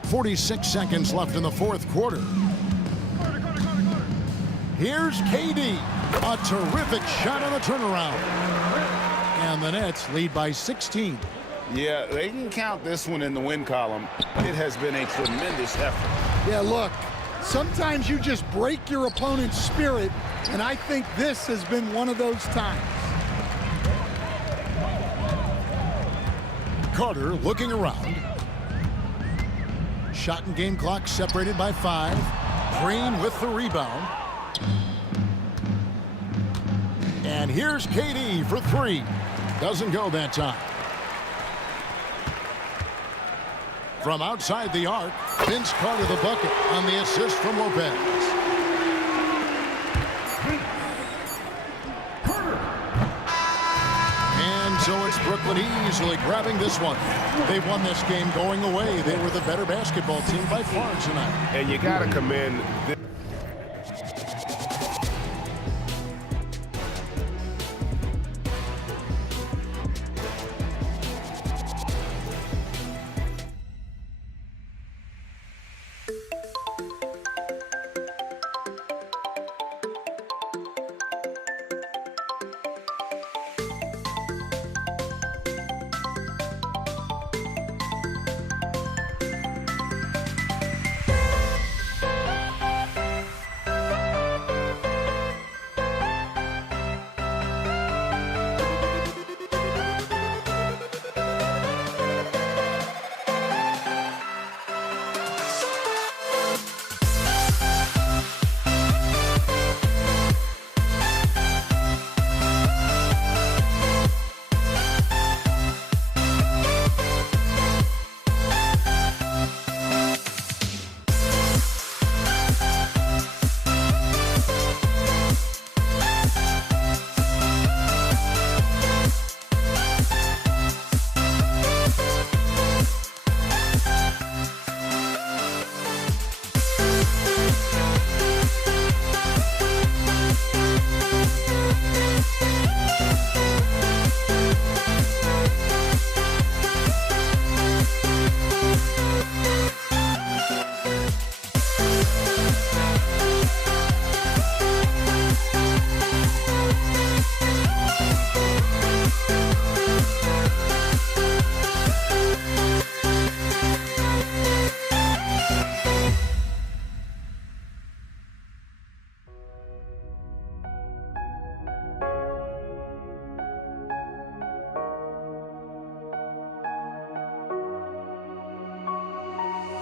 46 seconds left in the fourth quarter. Here's KD. A terrific shot on the turnaround. And the Nets lead by 16. Yeah, they can count this one in the win column. It has been a tremendous effort. Yeah, look, sometimes you just break your opponent's spirit, and I think this has been one of those times. Carter looking around. Shot and game clock separated by 5. Green with the rebound. And here's KD for 3. Doesn't go that time. From outside the arc, Vince Carter the bucket on the assist from Lopez. And so it's Brooklyn easily grabbing this one. They won this game going away. They were the better basketball team by far tonight. And you got to commend this.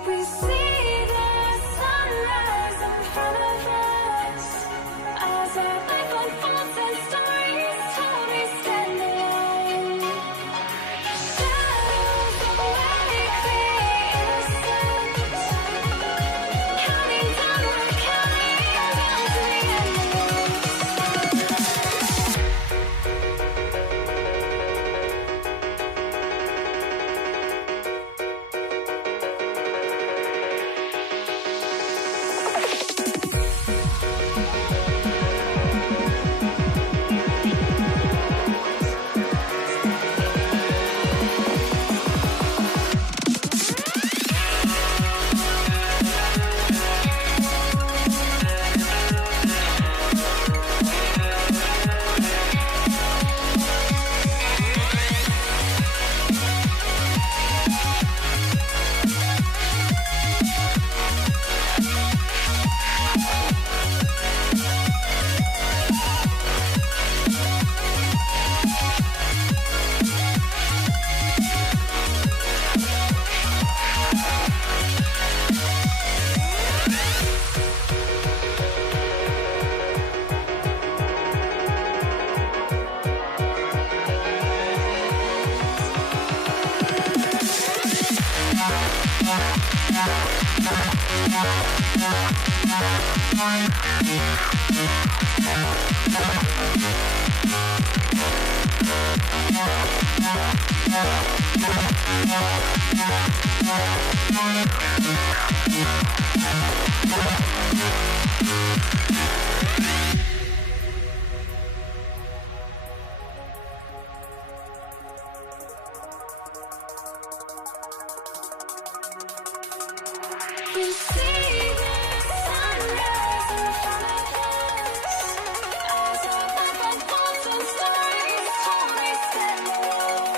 We see the sunrise in front of us as our life unfolds and stories told we stand alone. Shadows awake the innocent, counting down, we're counting down to the You see the sunrise in front of us. As our life unfolds and stories told, we stand alone.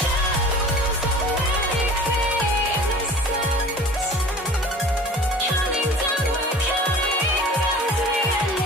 Shadows already create innocence. Counting down, we're counting as we end.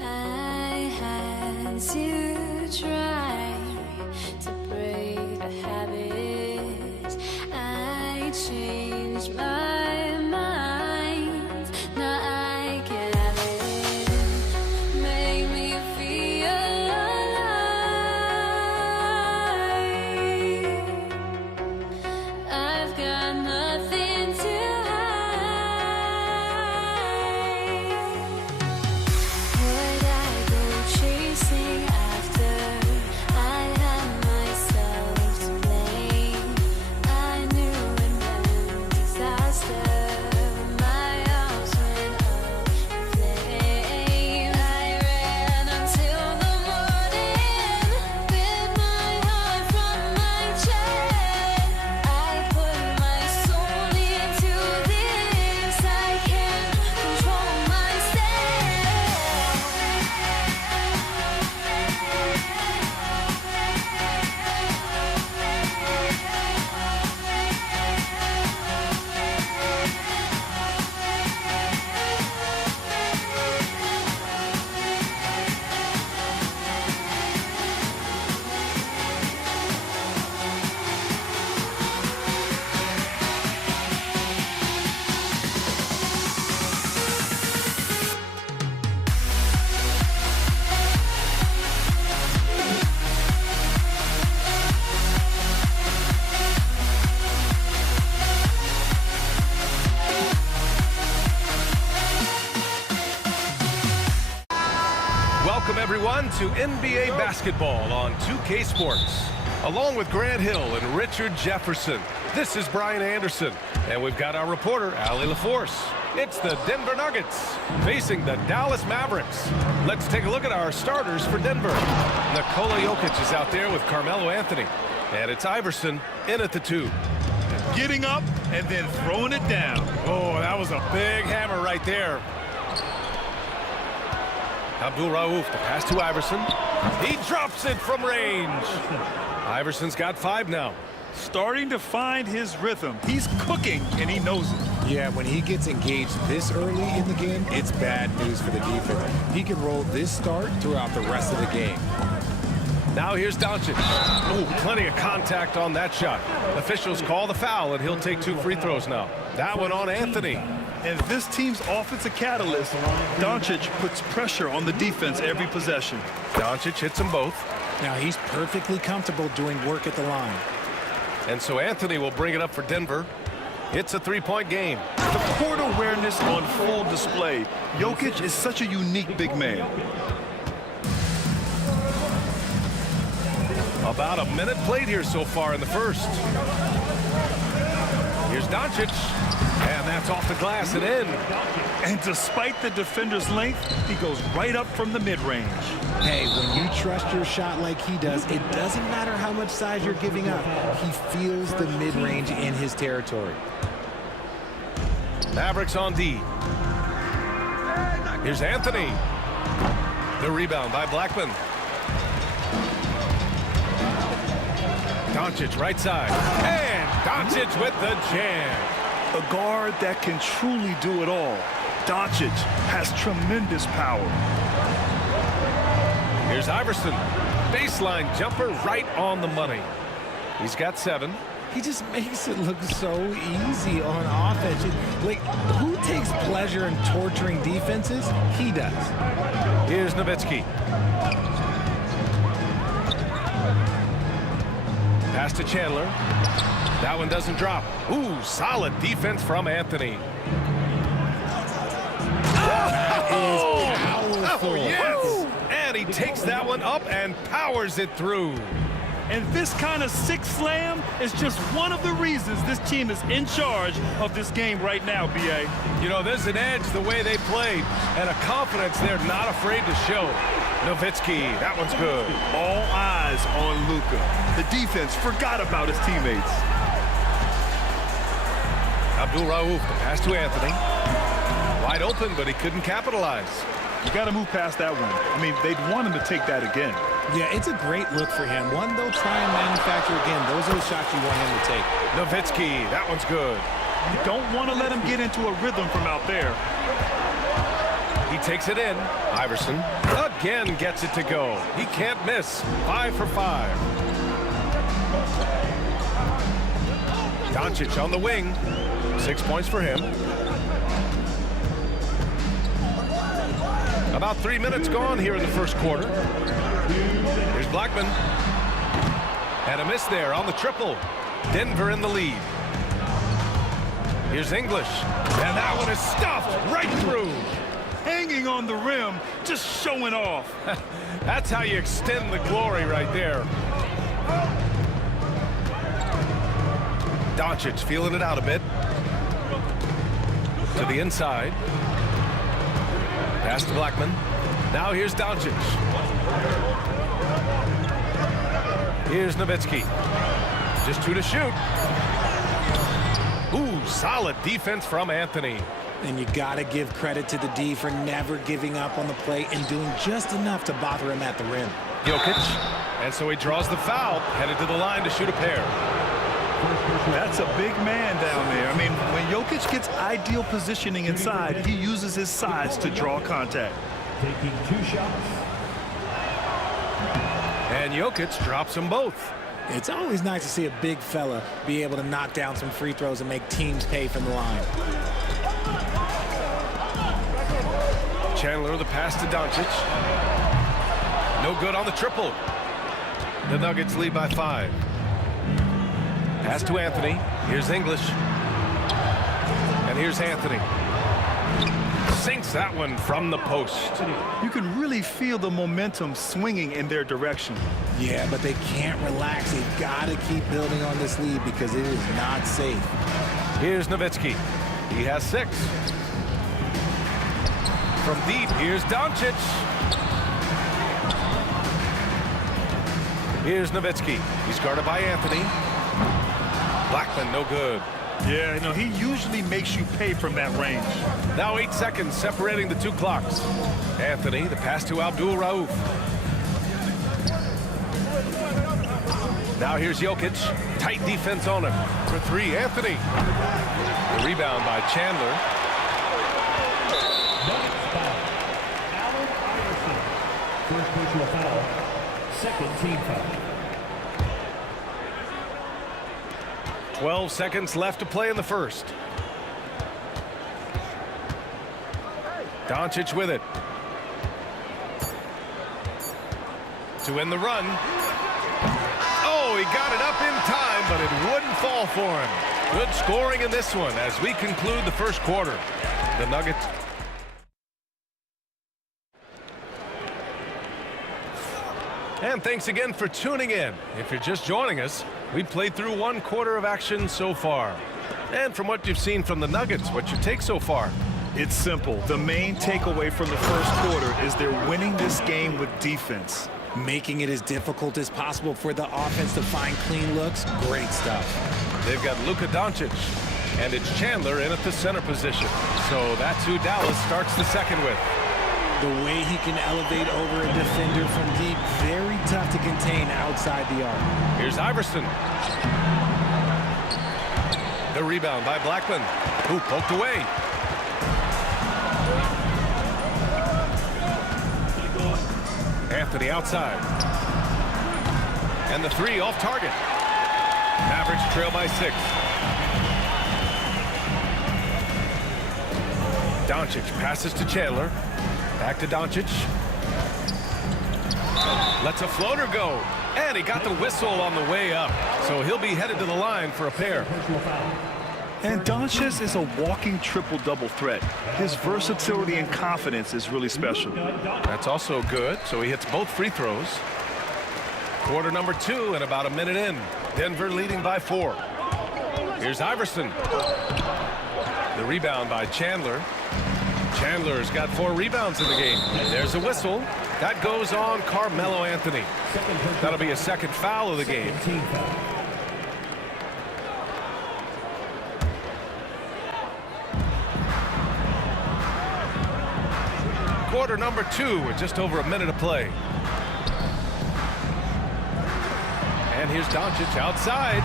I had to try to break a habit. I changed my mind. Now I can have it. Make me feel alive. I've got nothing to would I go chasing after? I had myself to blame. I knew it meant disaster. My arms went up in flames. I ran until the morning with my heart from my chest. I put my soul into this. I can't control myself. Welcome, everyone, to NBA basketball on 2K Sports. Along with Grant Hill and Richard Jefferson, this is Brian Anderson, and we've got our reporter, Allie LaForce. It's the Denver Nuggets facing the Dallas Mavericks. Let's take a look at our starters for Denver. Nikola Jokic is out there with Carmelo Anthony, and it's Iverson in at the 2. Getting up and then throwing it down. Oh, that was a big hammer right there. Abdul Rauf, the pass to Iverson. He drops it from range. Iverson's got 5 now. Starting to find his rhythm. He's cooking, and he knows it. Yeah, when he gets engaged this early in the game, it's bad news for the defense. He can roll this start throughout the rest of the game. Now here's Doncic. Oh, plenty of contact on that shot. Officials call the foul, and he'll take 2 free throws now. That one on Anthony. And this team's offensive catalyst, Doncic puts pressure on the defense every possession. Doncic hits them both. Now he's perfectly comfortable doing work at the line. And so Anthony will bring it up for Denver. It's a three-point game. The court awareness on full display. Jokic is such a unique big man. About a minute played here so far in the first. Here's Doncic. And that's off the glass and in. And despite the defender's length, he goes right up from the mid-range. Hey, when you trust your shot like he does, it doesn't matter how much size you're giving up. He feels the mid-range in his territory. Mavericks on D. Here's Anthony. The rebound by Blackman. Doncic right side. And Doncic with the jam. A guard that can truly do it all. Doncic has tremendous power. Here's Iverson. Baseline jumper right on the money. He's got 7. He just makes it look so easy on offense. Like, who takes pleasure in torturing defenses? He does. Here's Nowitzki. Pass to Chandler. That one doesn't drop. Ooh, solid defense from Anthony. Powerful. Yes! And he takes that one up and powers it through. And this kind of sick slam is just one of the reasons this team is in charge of this game right now, B.A. You know, there's an edge the way they played and a confidence they're not afraid to show. Nowitzki, that one's good. All eyes on Luka. The defense forgot about his teammates. Abdul-Rauf, the pass to Anthony. Wide open, but he couldn't capitalize. You got to move past that one. I mean, they'd want him to take that again. Yeah, it's a great look for him. One they'll try and manufacture again. Those are the shots you want him to take. Nowitzki, that one's good. You don't want to let him get into a rhythm from out there. He takes it in. Iverson again gets it to go. He can't miss. 5 for 5. Doncic on the wing. 6 points for him. About 3 minutes gone here in the first quarter. Here's Blackman. And a miss there on the triple. Denver in the lead. Here's English. And that one is stuffed right through. Hanging on the rim, just showing off. That's how you extend the glory right there. Doncic feeling it out a bit. To the inside. Pass to Blackman. Now here's Doncic. Here's Nowitzki. Just 2 to shoot. Ooh, solid defense from Anthony. And you got to give credit to the D for never giving up on the play and doing just enough to bother him at the rim. Jokic. And so he draws the foul, headed to the line to shoot a pair. That's a big man down there. I mean, when Jokic gets ideal positioning inside, he uses his size to draw contact. Taking 2 shots. And Jokic drops them both. It's always nice to see a big fella be able to knock down some free throws and make teams pay from the line. Chandler, the pass to Doncic. No good on the triple. The Nuggets lead by 5. Pass to Anthony. Here's English. And here's Anthony. Sinks that one from the post. You can really feel the momentum swinging in their direction. Yeah, but they can't relax. They've got to keep building on this lead because it is not safe. Here's Nowitzki. He has 6. From deep, here's Doncic. Here's Nowitzki. He's guarded by Anthony. Blackman, no good. Yeah, you know, he usually makes you pay from that range. Now 8 seconds separating the 2 clocks. Anthony, the pass to Abdul-Rauf. Now here's Jokic. Tight defense on him. For 3, Anthony. The rebound by Chandler. Allen Iverson. First personal foul. Second team foul. 12 seconds left to play in the first. Doncic with it. To win the run. Oh, he got it up in time, but it wouldn't fall for him. Good scoring in this one as we conclude the first quarter. The Nuggets. And thanks again for tuning in. If you're just joining us, we played through one quarter of action so far. And from what you've seen from the Nuggets, what's your take so far? It's simple. The main takeaway from the first quarter is they're winning this game with defense. Making it as difficult as possible for the offense to find clean looks. Great stuff. They've got Luka Doncic, and it's Chandler in at the center position. So that's who Dallas starts the second with. The way he can elevate over a defender from deep, very tough to contain outside the arc. Here's Iverson. The rebound by Blackman, who poked away. Anthony outside. And the three off target. Mavericks trail by 6. Doncic passes to Chandler. Back to Doncic. Lets a floater go. And he got the whistle on the way up. So he'll be headed to the line for a pair. And Doncic is a walking triple-double threat. His versatility and confidence is really special. That's also good. So he hits both free throws. Quarter number 2 and about a minute in. Denver leading by 4. Here's Iverson. The rebound by Chandler. Chandler's got 4 rebounds in the game. There's a whistle. That goes on Carmelo Anthony. That'll be a second foul of the game. Quarter number 2 with just over a minute to play. And here's Doncic outside.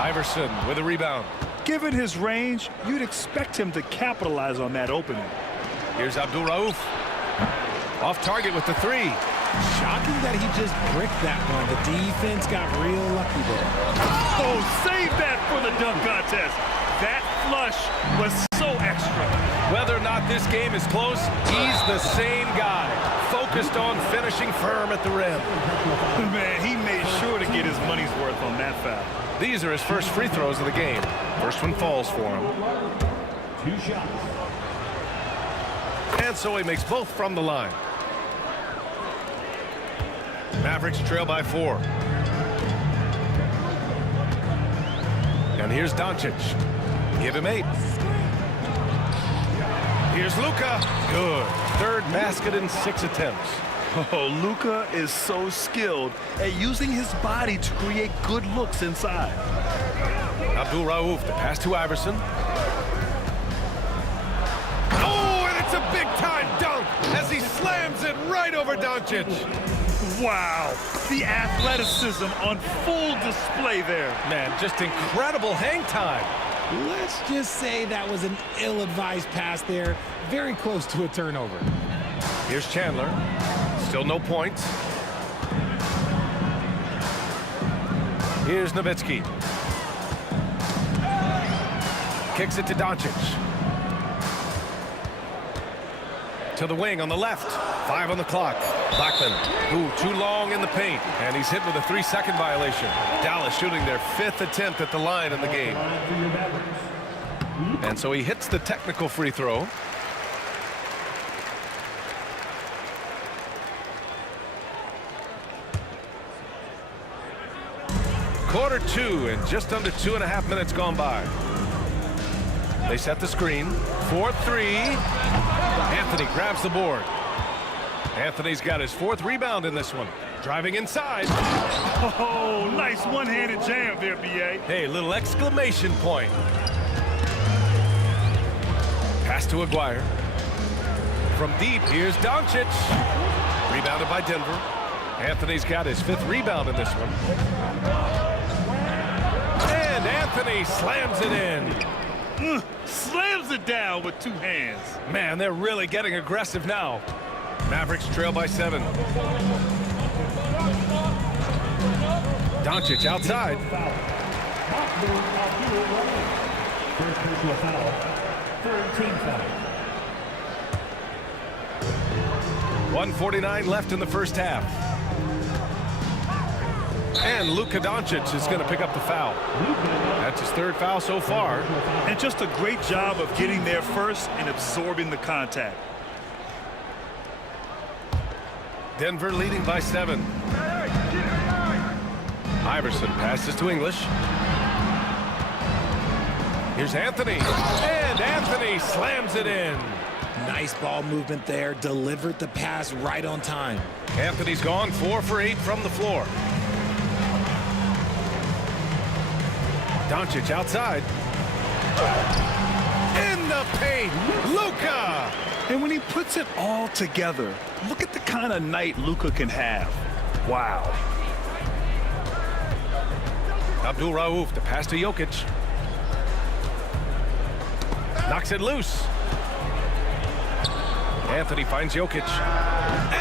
Iverson with a rebound. Given his range, you'd expect him to capitalize on that opening. Here's Abdul Rauf. Off target with the 3. Shocking that he just bricked that one. The defense got real lucky there. Oh, save that for the dunk contest. That flush was so extra. Whether or not this game is close, he's the same guy. Focused on finishing firm at the rim. Man, he made sure to get his money's worth on that foul. These are his first free throws of the game. First one falls for him. 2 shots. And so he makes both from the line. Mavericks trail by 4. And here's Doncic. Give him 8. Here's Luka. Good. Third basket in 6 attempts. Oh, Luka is so skilled at using his body to create good looks inside. Abdul Rauf, the pass to Iverson. Oh, and it's a big-time dunk as he slams it right over Doncic. Wow, the athleticism on full display there. Man, just incredible hang time. Let's just say that was an ill-advised pass there. Very close to a turnover. Here's Chandler. Still no points. Here's Nowitzki. Kicks it to Doncic. To the wing on the left. 5 on the clock. Blackman, too long in the paint. And he's hit with a 3-second violation. Dallas shooting their 5th attempt at the line in the game. And so he hits the technical free throw. Quarter 2 and just under 2.5 minutes gone by. They set the screen. 4-3. Anthony grabs the board. Anthony's got his 4th rebound in this one. Driving inside. Oh, nice one-handed jam there, B.A. Hey, little exclamation point. Pass to Aguirre. From deep, here's Doncic. Rebounded by Denver. Anthony's got his 5th rebound in this one. And Anthony slams it in. Slams it down with 2 hands. Man, they're really getting aggressive now. Mavericks trail by 7. Doncic outside. First personal foul. 13 foul. 1:49 left in the first half. And Luka Doncic is going to pick up the foul. That's his third foul so far. And just a great job of getting there first and absorbing the contact. Denver leading by 7. Iverson passes to English. Here's Anthony. And Anthony slams it in. Nice ball movement there. Delivered the pass right on time. Anthony's gone 4 for 8 from the floor. Doncic outside. In the paint, Luka! And when he puts it all together, look at the kind of night Luka can have. Wow. Abdul Rauf, the pass to Jokic. Knocks it loose. Anthony finds Jokic.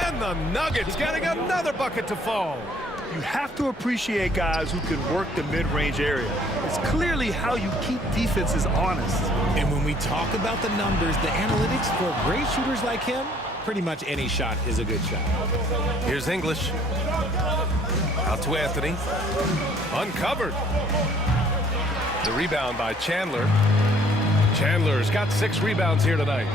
And the Nuggets getting another bucket to fall. You have to appreciate guys who can work the mid-range area. It's clearly how you keep defenses honest. And when we talk about the numbers, the analytics for great shooters like him, pretty much any shot is a good shot. Here's English. Out to Anthony. Uncovered. The rebound by Chandler. Chandler's got 6 rebounds here tonight.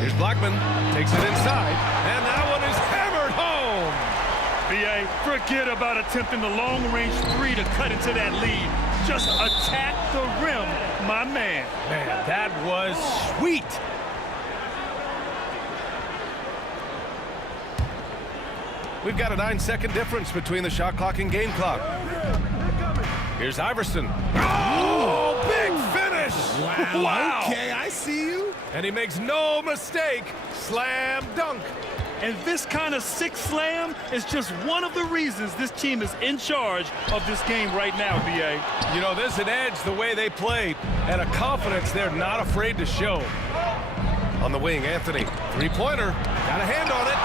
Here's Blackman. Takes it inside. And that one is hammered home. B.A., forget about attempting the long-range 3 to cut into that lead. Just attack the rim, my man. Man, that was sweet. We've got a 9-second difference between the shot clock and game clock. Here's Iverson. Oh, big finish. Wow. Okay, I see you. And he makes no mistake. Slam dunk. And this kind of sick slam is just one of the reasons this team is in charge of this game right now, B.A. You know, there's an edge the way they played and a confidence they're not afraid to show. On the wing, Anthony. Three-pointer. Got a hand on it.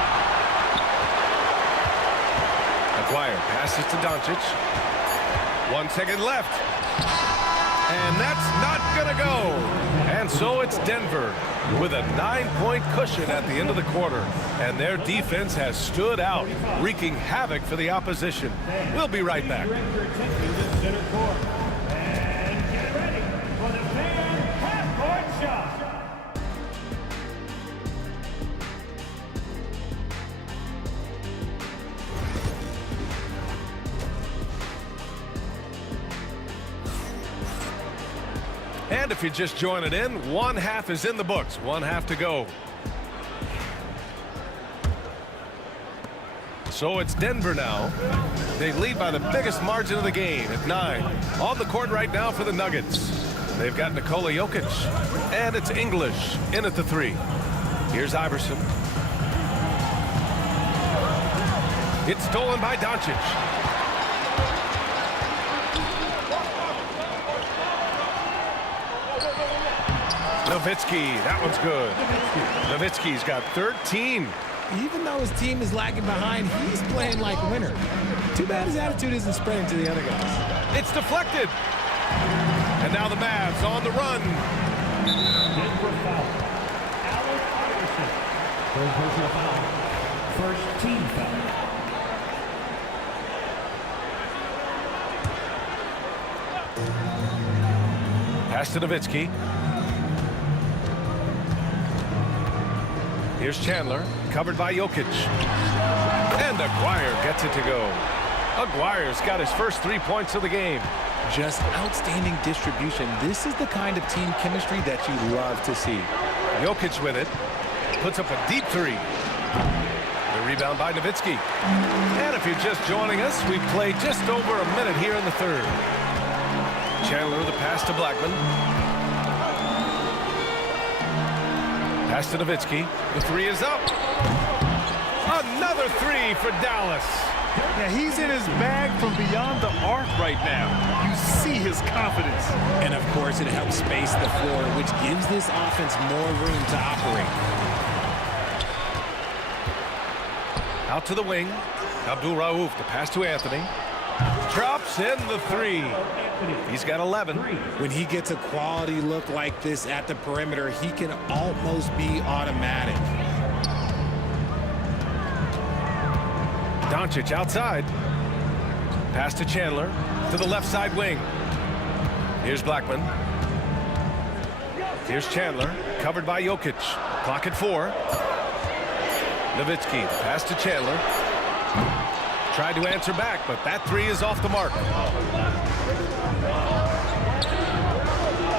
Aguirre passes to Doncic. 1 second left. And that's not going to go. And so it's Denver with a 9-point cushion at the end of the quarter. And their defense has stood out, wreaking havoc for the opposition. We'll be right back. And get ready for the fan half-court shot. And if you're just joining in, 1 half is in the books. 1 half to go. So it's Denver now. They lead by the biggest margin of the game at 9. On the court right now for the Nuggets. They've got Nikola Jokic. And it's English in at the 3. Here's Iverson. It's stolen by Doncic. Nowitzki, that one's good. Nowitzki's got 13. Even though his team is lagging behind, he's playing like a winner. Too bad his attitude isn't spreading to the other guys. It's deflected. And now the Mavs on the run. Denver foul. Allen Iverson. Third personal foul. First team foul. Pass to Nowitzki. Here's Chandler, covered by Jokic. And Aguirre gets it to go. Aguirre's got his first 3 points of the game. Just outstanding distribution. This is the kind of team chemistry that you love to see. Jokic with it. Puts up a deep 3. The rebound by Nowitzki. And if you're just joining us, we've played just over a minute here in the third. Chandler, the pass to Blackman. Pass to Nowitzki. The 3 is up. Another 3 for Dallas. Yeah, he's in his bag from beyond the arc right now. You see his confidence. And, of course, it helps space the floor, which gives this offense more room to operate. Out to the wing. Abdul Rauf, the pass to Anthony. Drops in the 3. He's got 11. When he gets a quality look like this at the perimeter, he can almost be automatic. Doncic outside. Pass to Chandler to the left side wing. Here's Blackman. Here's Chandler, covered by Jokic. Clock at 4. Nowitzki, pass to Chandler. Tried to answer back, but that three is off the mark.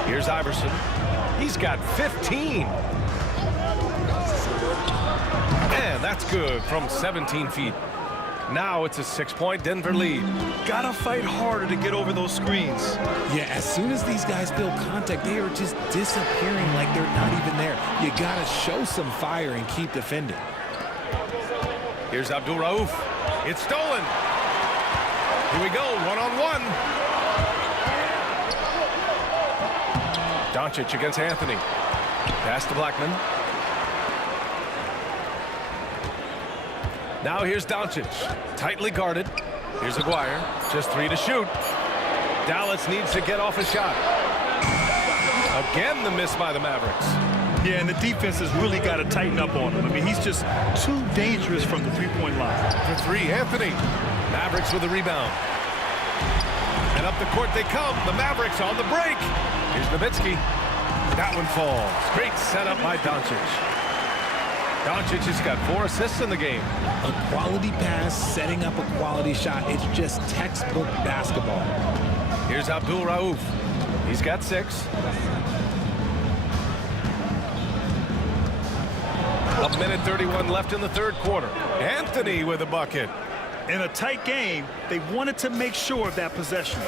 Here's Iverson. He's got 15. And that's good from 17 feet. Now it's a 6-point Denver lead. Gotta fight harder to get over those screens. Yeah, as soon as these guys build contact, they are just disappearing like they're not even there. You gotta show some fire and keep defending. Here's Abdul Rauf. It's stolen. Here we go, one-on-one. Doncic against Anthony. Pass to Blackman. Now here's Doncic, tightly guarded. Here's Aguirre, just 3 to shoot. Dallas needs to get off a shot. Again, the miss by the Mavericks. Yeah, and the defense has really got to tighten up on him. I mean, he's just too dangerous from the three-point line. For 3, Anthony. Mavericks with a rebound. And up the court they come. The Mavericks on the break. Here's Nowitzki. That one falls. Great setup by Doncic. Doncic has got 4 assists in the game. A quality pass, setting up a quality shot. It's just textbook basketball. Here's Abdul Rauf. He's got 6. A minute 31 left in the third quarter. Anthony with a bucket. In a tight game, they wanted to make sure of that possession.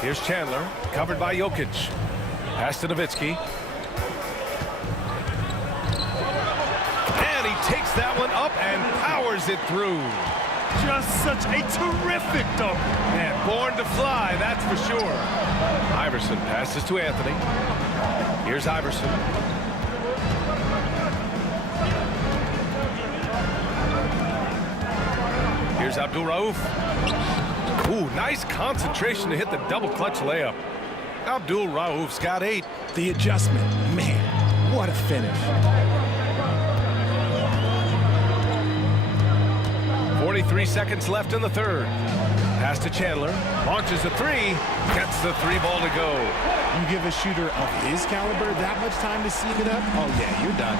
Here's Chandler, covered by Jokic. Pass to Nowitzki. And he takes that one up and powers it through. Just such a terrific dunk. And born to fly, that's for sure. Iverson passes to Anthony. Here's Iverson. Here's Abdul Rauf. Ooh, nice concentration to hit the double clutch layup. Abdul Rauf's got 8. The adjustment, man, what a finish. 43 seconds left in the third. Pass to Chandler, launches a 3, gets the 3 ball to go. You give a shooter of his caliber that much time to seek it up, oh yeah, you're done.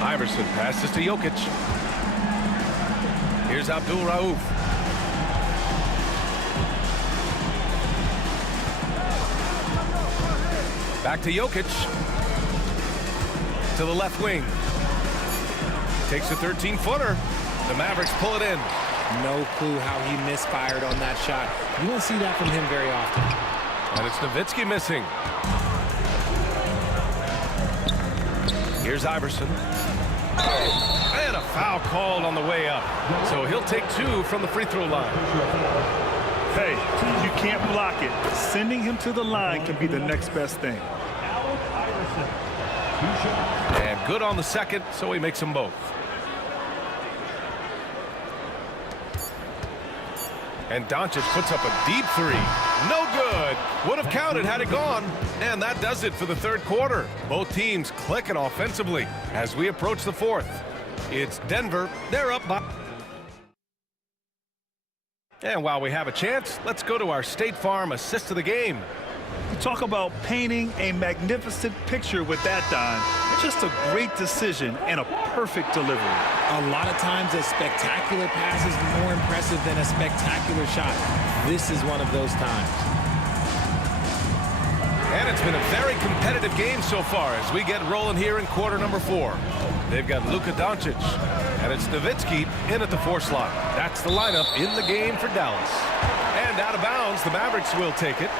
Iverson passes to Jokic. Here's Abdul Rauf. Back to Jokic. To the left wing. Takes a 13-footer. The Mavericks pull it in. No clue how he misfired on that shot. You don't see that from him very often. And it's Nowitzki missing. Here's Iverson. And a foul called on the way up. So he'll take 2 from the free throw line. Hey, you can't block it. Sending him to the line can be the next best thing. And good on the second, so he makes them both. And Doncic puts up a deep 3. No good. Would have counted had it gone. And that does it for the third quarter. Both teams clicking offensively as we approach the fourth. It's Denver. They're up by. And while we have a chance, let's go to our State Farm assist of the game. You talk about painting a magnificent picture with that, Don. Just a great decision and a perfect delivery. A lot of times a spectacular pass is more impressive than a spectacular shot. This is one of those times. And it's been a very competitive game so far as we get rolling here in quarter number 4. They've got Luka Doncic, and it's Nowitzki in at the 4 slot. That's the lineup in the game for Dallas. And out of bounds, the Mavericks will take it.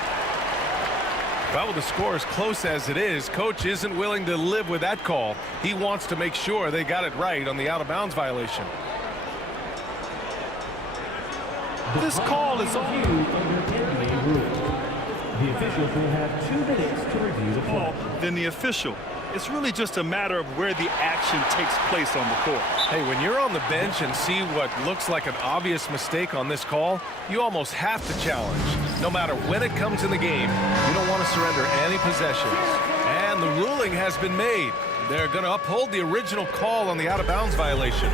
Well, with the score as close as it is, Coach isn't willing to live with that call. He wants to make sure they got it right on the out-of-bounds violation. This call is on. The officials will have 2 minutes to review the call. Then the official. It's really just a matter of where the action takes place on the court. Hey, when you're on the bench and see what looks like an obvious mistake on this call, you almost have to challenge. No matter when it comes in the game, you don't want to surrender any possessions. And the ruling has been made. They're going to uphold the original call on the out-of-bounds violation.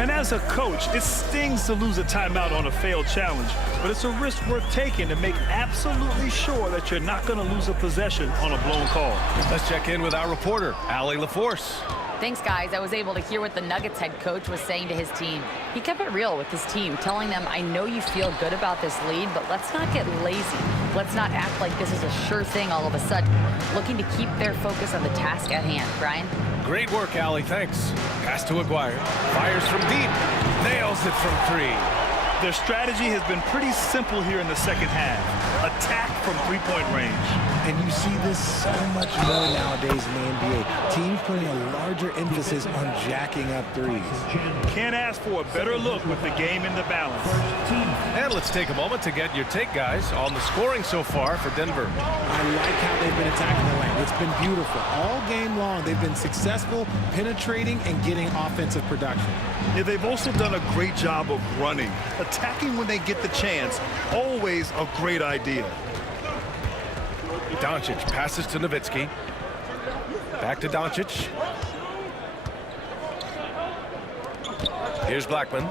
And as a coach, it stings to lose a timeout on a failed challenge, but it's a risk worth taking to make absolutely sure that you're not going to lose a possession on a blown call. Let's check in with our reporter, Allie LaForce. Thanks, guys. I was able to hear what the Nuggets head coach was saying to his team. He kept it real with his team, telling them, I know you feel good about this lead, but let's not get lazy. Let's not act like this is a sure thing all of a sudden. Looking to keep their focus on the task at hand. Brian? Great work, Allie. Thanks. Pass to Aguirre. Fires from deep. Nails it from 3. Their strategy has been pretty simple here in the second half. Attack from three-point range. And you see this so much more nowadays in the NBA. Teams putting a larger emphasis on jacking up threes. Can't ask for a better look with the game in the balance. And let's take a moment to get your take, guys, on the scoring so far for Denver. I like how they've been attacking the lane. It's been beautiful. All game long, they've been successful penetrating and getting offensive production. Yeah, they've also done a great job of running. Attacking when they get the chance, always a great idea. Doncic passes to Nowitzki. Back to Doncic. Here's Blackman.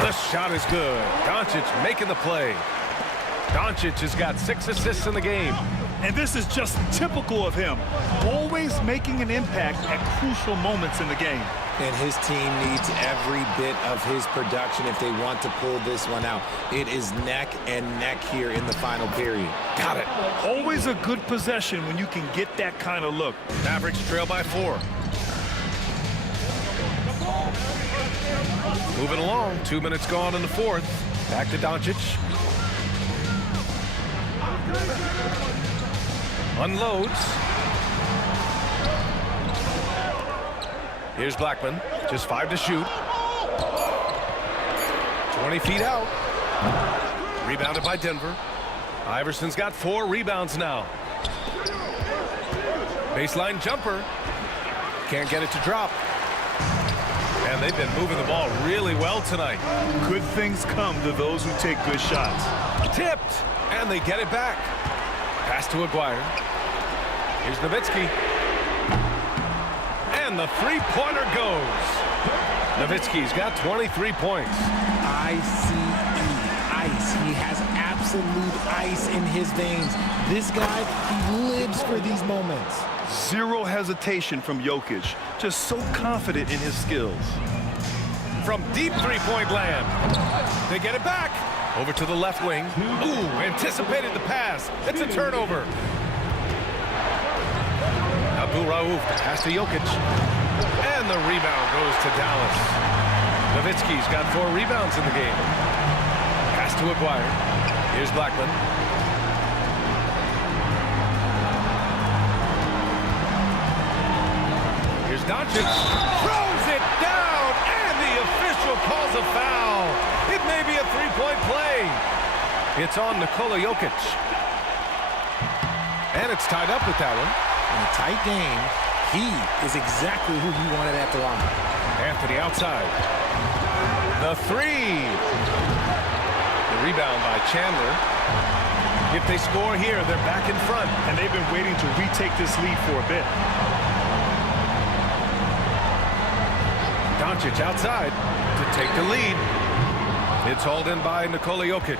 The shot is good. Doncic making the play. Doncic has got 6 assists in the game. And this is just typical of him. Always making an impact at crucial moments in the game. And his team needs every bit of his production if they want to pull this one out. It is neck and neck here in the final period. Got it. Always a good possession when you can get that kind of look. Mavericks trail by 4. Moving along. 2 minutes gone in the fourth. Back to Doncic. Unloads. Here's Blackman. Just 5 to shoot. 20 feet out. Rebounded by Denver. Iverson's got 4 rebounds now. Baseline jumper. Can't get it to drop. And they've been moving the ball really well tonight. Good things come to those who take good shots. Tipped. And they get it back. Pass to Aguirre. Here's Nowitzki. And the three-pointer goes. Nowitzki's got 23 points. ICE. He has absolute ice in his veins. This guy, he lives for these moments. Zero hesitation from Jokic. Just so confident in his skills. From deep three-point land. They get it back. Over to the left wing. Ooh, anticipated the pass. It's a turnover. Abdul Rauf pass to Jokic. And the rebound goes to Dallas. Nowitzki's got 4 rebounds in the game. Pass to Aguirre. Here's Blackman. Here's Doncic. Throws it down, and the official calls a foul. It may be a three-point play. It's on Nikola Jokic. And it's tied up with that one. In a tight game, he is exactly who you wanted at the line. Anthony outside. The 3. The rebound by Chandler. If they score here, they're back in front. And they've been waiting to retake this lead for a bit. Doncic outside to take the lead. It's hauled in by Nikola Jokic.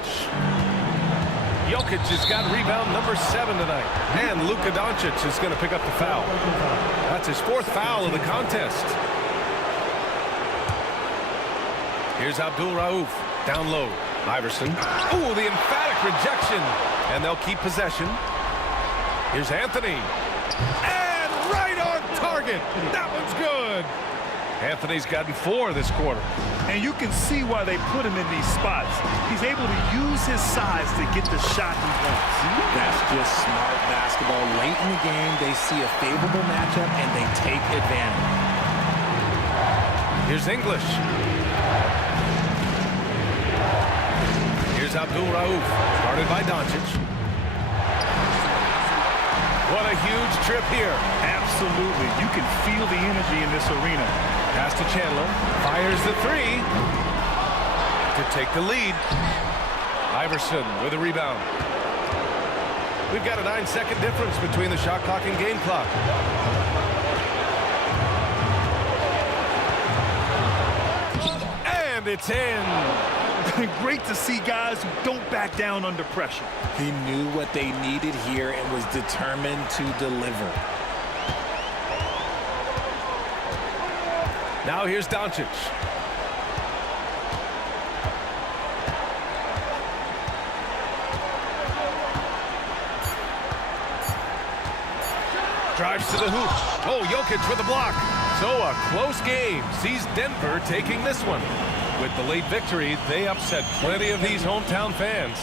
Jokic has got rebound number 7 tonight. And Luka Doncic is going to pick up the foul. That's his 4th foul of the contest. Here's Abdul Rauf. Down low. Iverson. Ooh, the emphatic rejection. And they'll keep possession. Here's Anthony. And right on target. That one's good. Anthony's gotten 4 this quarter. And you can see why they put him in these spots. He's able to use his size to get the shot he wants. That's just smart basketball. Late in the game, they see a favorable matchup, and they take advantage. Here's English. Here's Abdul Rauf, guarded by Doncic. What a huge trip here. Absolutely. You can feel the energy in this arena. Pass to Chandler. Fires the 3 to take the lead. Iverson with a rebound. We've got a 9-second difference between the shot clock and game clock. And it's in. Great to see guys who don't back down under pressure. He knew what they needed here and was determined to deliver. Now here's Doncic. Drives to the hoop. Oh, Jokic with the block. So a close game sees Denver taking this one. With the late victory, they upset plenty of these hometown fans.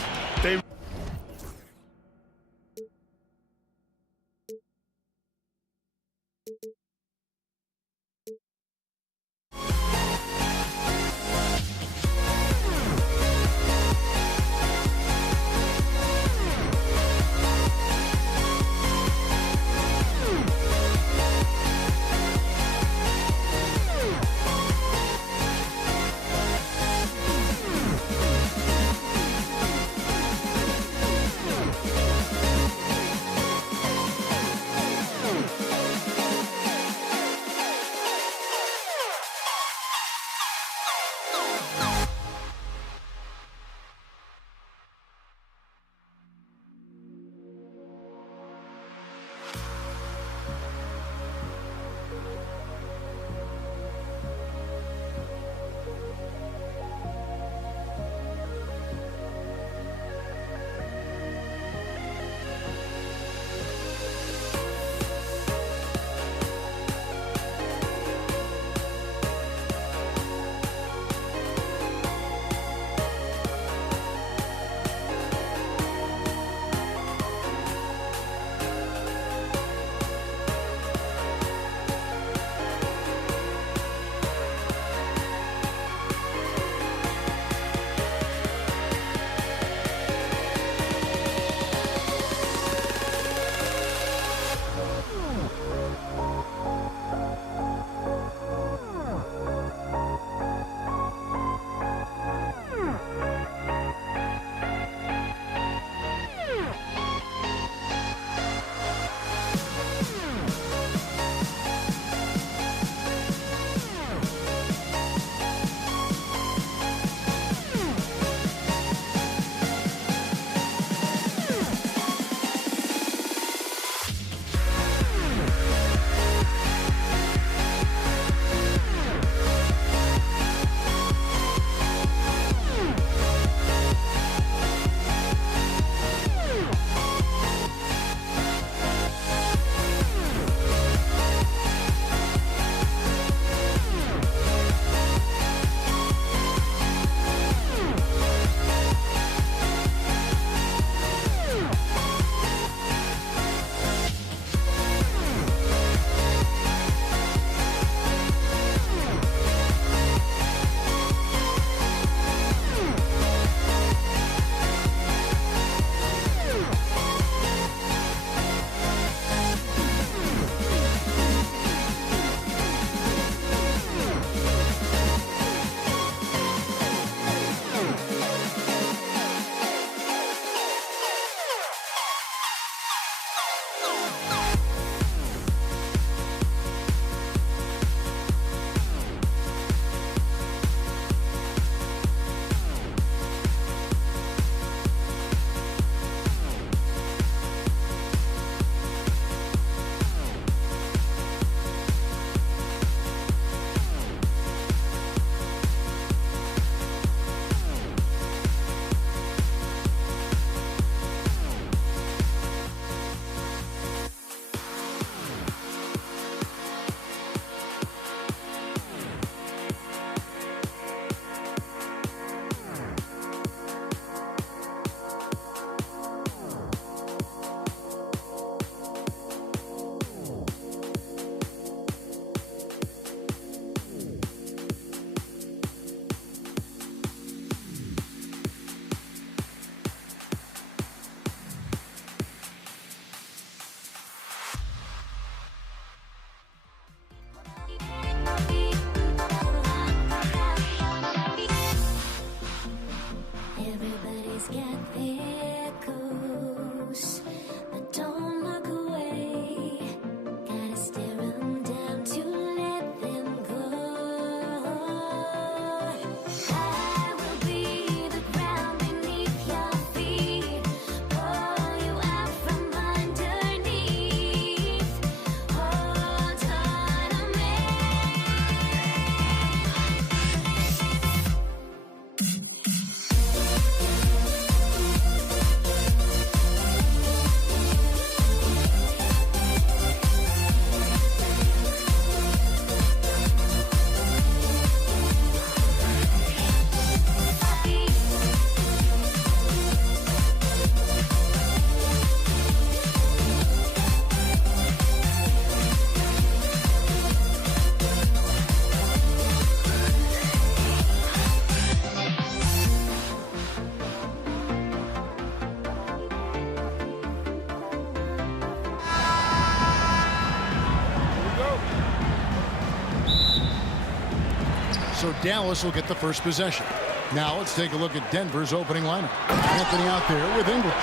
Dallas will get the first possession. Now let's take a look at Denver's opening lineup. Anthony out there with English.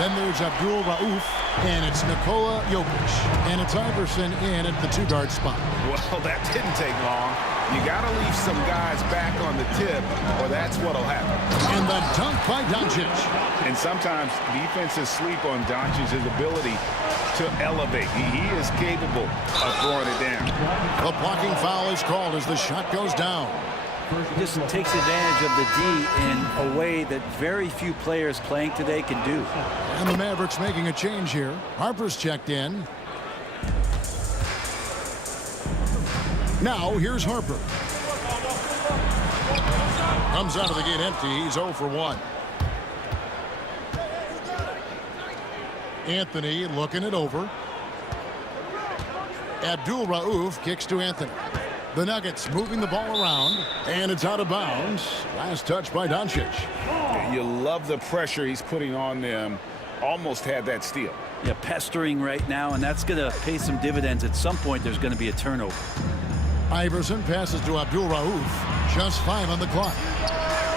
Then there's Abdul Rauf, and it's Nikola Jokic. And it's Iverson in at the 2-guard spot. Well, that didn't take long. You got to leave some guys back on the tip, or that's what'll happen. And the dunk by Doncic. And sometimes defenses sleep on Doncic's ability to elevate. He is capable of throwing it down. The blocking foul is called as the shot goes down. He just takes advantage of the D in a way that very few players playing today can do. And the Mavericks making a change here. Harper's checked in. Now here's Harper. Comes out of the gate empty. He's 0 for 1. Anthony looking it over. Abdul Rauf kicks to Anthony. The Nuggets moving the ball around, and it's out of bounds. Last touch by Doncic. You love the pressure he's putting on them. Almost had that steal. Yeah, pestering right now, and that's going to pay some dividends. At some point, there's going to be a turnover. Iverson passes to Abdul Rauf. Just 5 on the clock.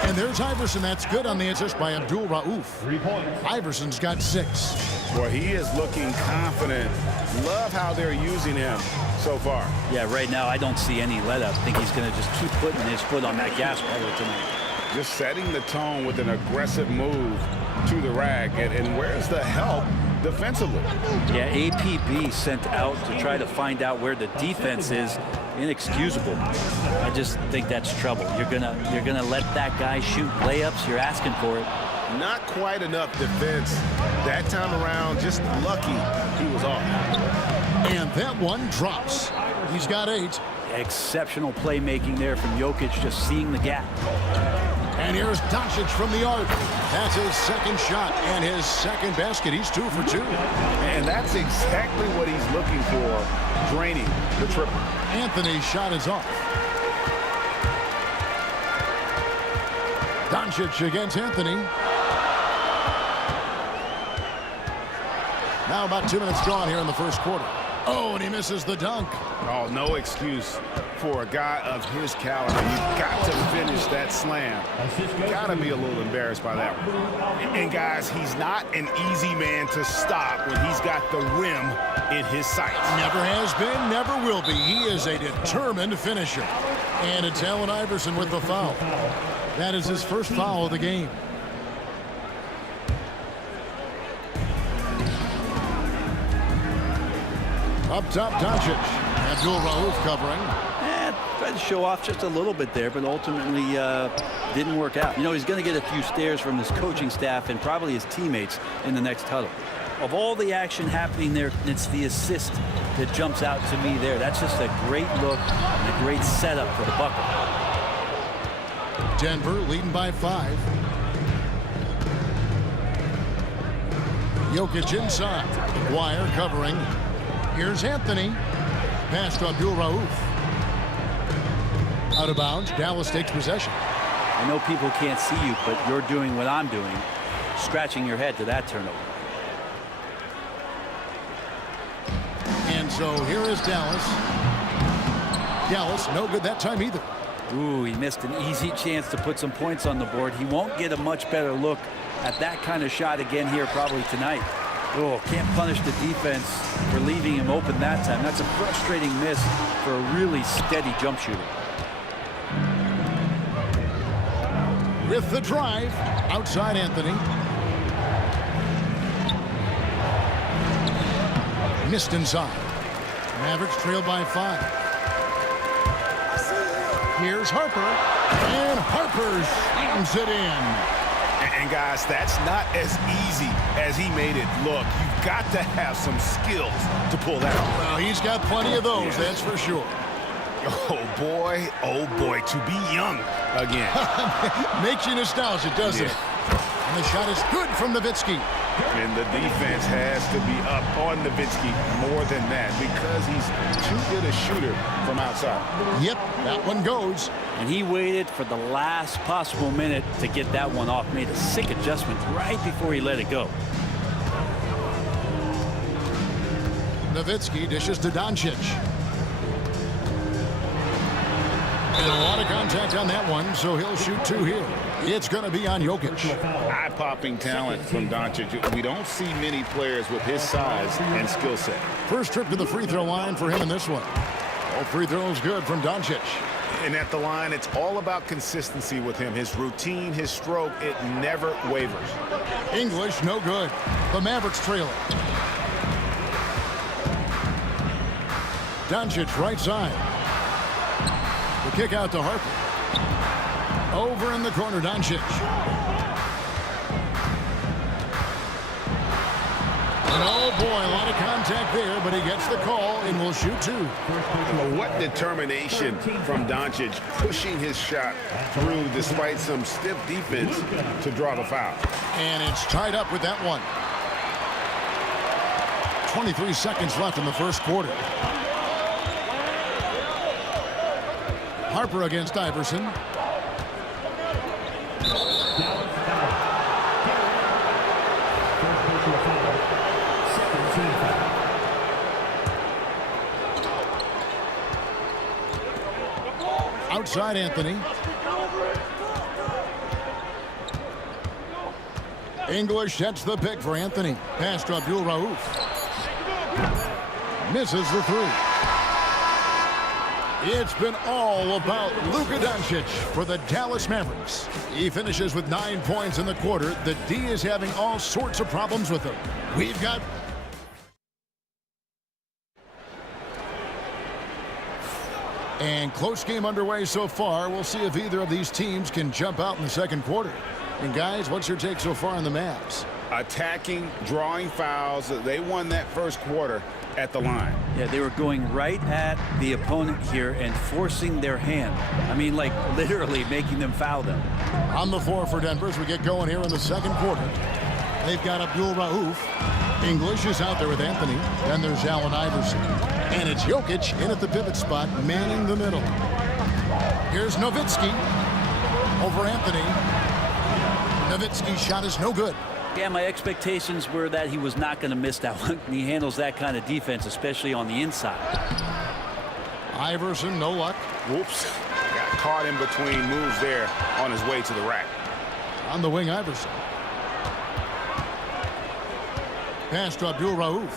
And there's Iverson. That's good on the assist by Abdul Rauf. Iverson's got 6. Boy, he is looking confident. Love how they're using him so far. Yeah, right now I don't see any let up. I think he's going to just keep putting his foot on that gas pedal tonight. Just setting the tone with an aggressive move to the rack. And where's the help defensively? Yeah, APB sent out to try to find out where the defense is. Inexcusable. I just think that's trouble. You're gonna let that guy shoot layups. You're asking for it. Not quite enough defense that time around. Just lucky he was off. And that one drops. He's got 8. Exceptional playmaking there from Jokic, just seeing the gap. And here's Doncic from the arc. That's his second shot and his second basket. He's 2 for 2. And that's exactly what he's looking for, draining the triple. Anthony's shot is off. Doncic against Anthony. Now about 2 minutes gone here in the first quarter. Oh, and he misses the dunk. Oh, no excuse for a guy of his caliber. You've got to finish that slam. You got to be a little embarrassed by that one. And guys, he's not an easy man to stop when he's got the rim in his sights. Never has been, never will be. He is a determined finisher. And it's Allen Iverson with the foul. That is his first foul of the game. Up top, Doncic. Abdul Rauf covering. Tried to show off just a little bit there, but ultimately didn't work out. You know, he's going to get a few stares from his coaching staff and probably his teammates in the next huddle. Of all the action happening there, it's the assist that jumps out to me there. That's just a great look and a great setup for the bucket. Denver leading by 5. Jokic inside. Dwyer covering. Here's Anthony. Pass to Abdul Rauf. Out of bounds. Dallas takes possession. I know people can't see you, but you're doing what I'm doing, scratching your head to that turnover. And so here is Dallas. Dallas, no good that time either. Ooh, he missed an easy chance to put some points on the board. He won't get a much better look at that kind of shot again here probably tonight. Oh, can't punish the defense for leaving him open that time. That's a frustrating miss for a really steady jump shooter. With the drive, outside Anthony. Missed inside. Mavericks trail by 5. Here's Harper, and Harper slams it in. And guys, that's not as easy as he made it look. You've got to have some skills to pull that off. Well, he's got plenty of those, that's for sure. Oh boy, to be young again. Makes you nostalgic, doesn't it? And the shot is good from Nowitzki. And the defense has to be up on Nowitzki more than that because he's too good a shooter from outside. Yep, that one goes. And he waited for the last possible minute to get that one off. Made a sick adjustment right before he let it go. Nowitzki dishes to Doncic. And a lot of contact on that one, so he'll shoot 2 here. It's going to be on Jokic. Eye-popping talent from Doncic. We don't see many players with his size and skill set. First trip to the free throw line for him in this one. All free throws good from Doncic. And at the line, it's all about consistency with him. His routine, his stroke, it never wavers. English, no good. The Mavericks trail it. Doncic, right side. The kick out to Harper. Over in the corner, Doncic. And oh boy, a lot of contact there, but he gets the call and will shoot 2. What determination from Doncic, pushing his shot through despite some stiff defense to draw the foul. And it's tied up with that one. 23 seconds left in the first quarter. Harper against Iverson. Outside Anthony. English sets the pick for Anthony. Pass to Abdul Rauf. Misses the 3. It's been all about Luka Doncic for the Dallas Mavericks. He finishes with 9 points in the quarter. The D is having all sorts of problems with him. We've got... And close game underway so far. We'll see if either of these teams can jump out in the second quarter. And guys, what's your take so far on the Mavs? Attacking, drawing fouls. They won that first quarter at the line. Yeah, they were going right at the opponent here and forcing their hand. I mean, like literally making them foul them. On the floor for Denver as we get going here in the second quarter. They've got Abdul Rauf. English is out there with Anthony. Then there's Allen Iverson. And it's Jokic in at the pivot spot, manning the middle. Here's Nowitzki over Anthony. Nowitzki's shot is no good. Yeah, my expectations were that he was not going to miss that one. He handles that kind of defense, especially on the inside. Iverson, no luck. Whoops. Got caught in between moves there on his way to the rack. On the wing, Iverson. Pass to Abdul Rauf.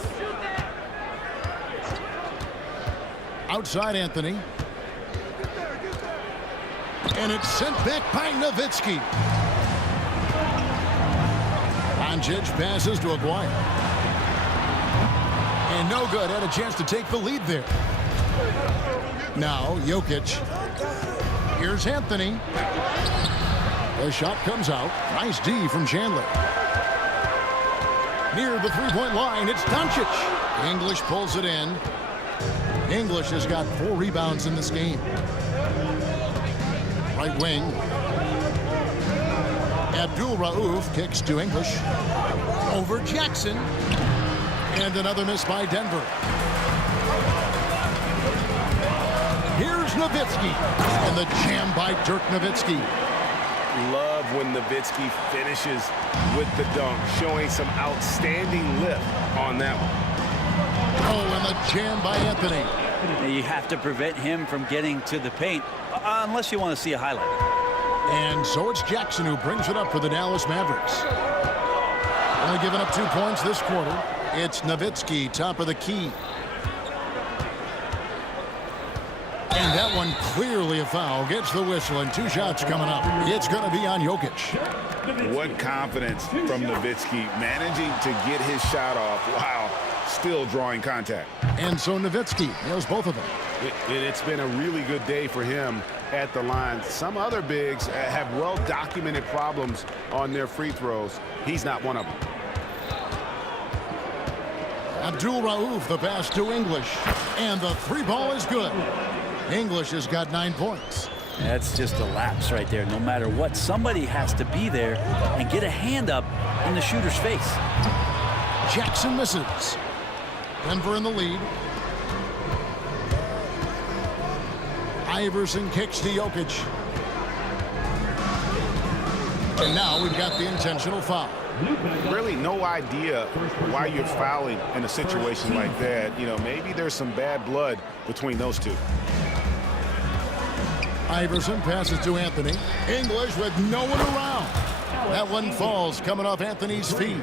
Outside Anthony. And it's sent back by Nowitzki. Doncic passes to Aguirre. And no good. Had a chance to take the lead there. Now Jokic. Here's Anthony. The shot comes out. Nice D from Chandler. Near the three-point line, it's Doncic. English pulls it in. English has got 4 rebounds in this game. Right wing. Abdul Rauf kicks to English. Over Jackson. And another miss by Denver. Here's Nowitzki. And the jam by Dirk Nowitzki. Love when Nowitzki finishes with the dunk, showing some outstanding lift on that one. Oh, and the jam by Anthony. You have to prevent him from getting to the paint, unless you want to see a highlight. And so it's Jackson who brings it up for the Dallas Mavericks. Only giving up 2 points this quarter. It's Nowitzki, top of the key. And that one clearly a foul. Gets the whistle and 2 shots coming up. It's going to be on Jokic. What confidence from Nowitzki, managing to get his shot off while still drawing contact. And so Nowitzki nails both of them. It's been a really good day for him at the line. Some other bigs have well-documented problems on their free throws. He's not one of them. Abdul Rauf, the pass to English. And the 3 ball is good. English has got 9 points. That's just a lapse right there. No matter what, somebody has to be there and get a hand up in the shooter's face. Jackson misses. Denver in the lead. Iverson kicks to Jokic. And now we've got the intentional foul. Really no idea why you're fouling in a situation like that. You know, maybe there's some bad blood between those two. Iverson passes to Anthony. English with no one around. That one falls coming off Anthony's feet.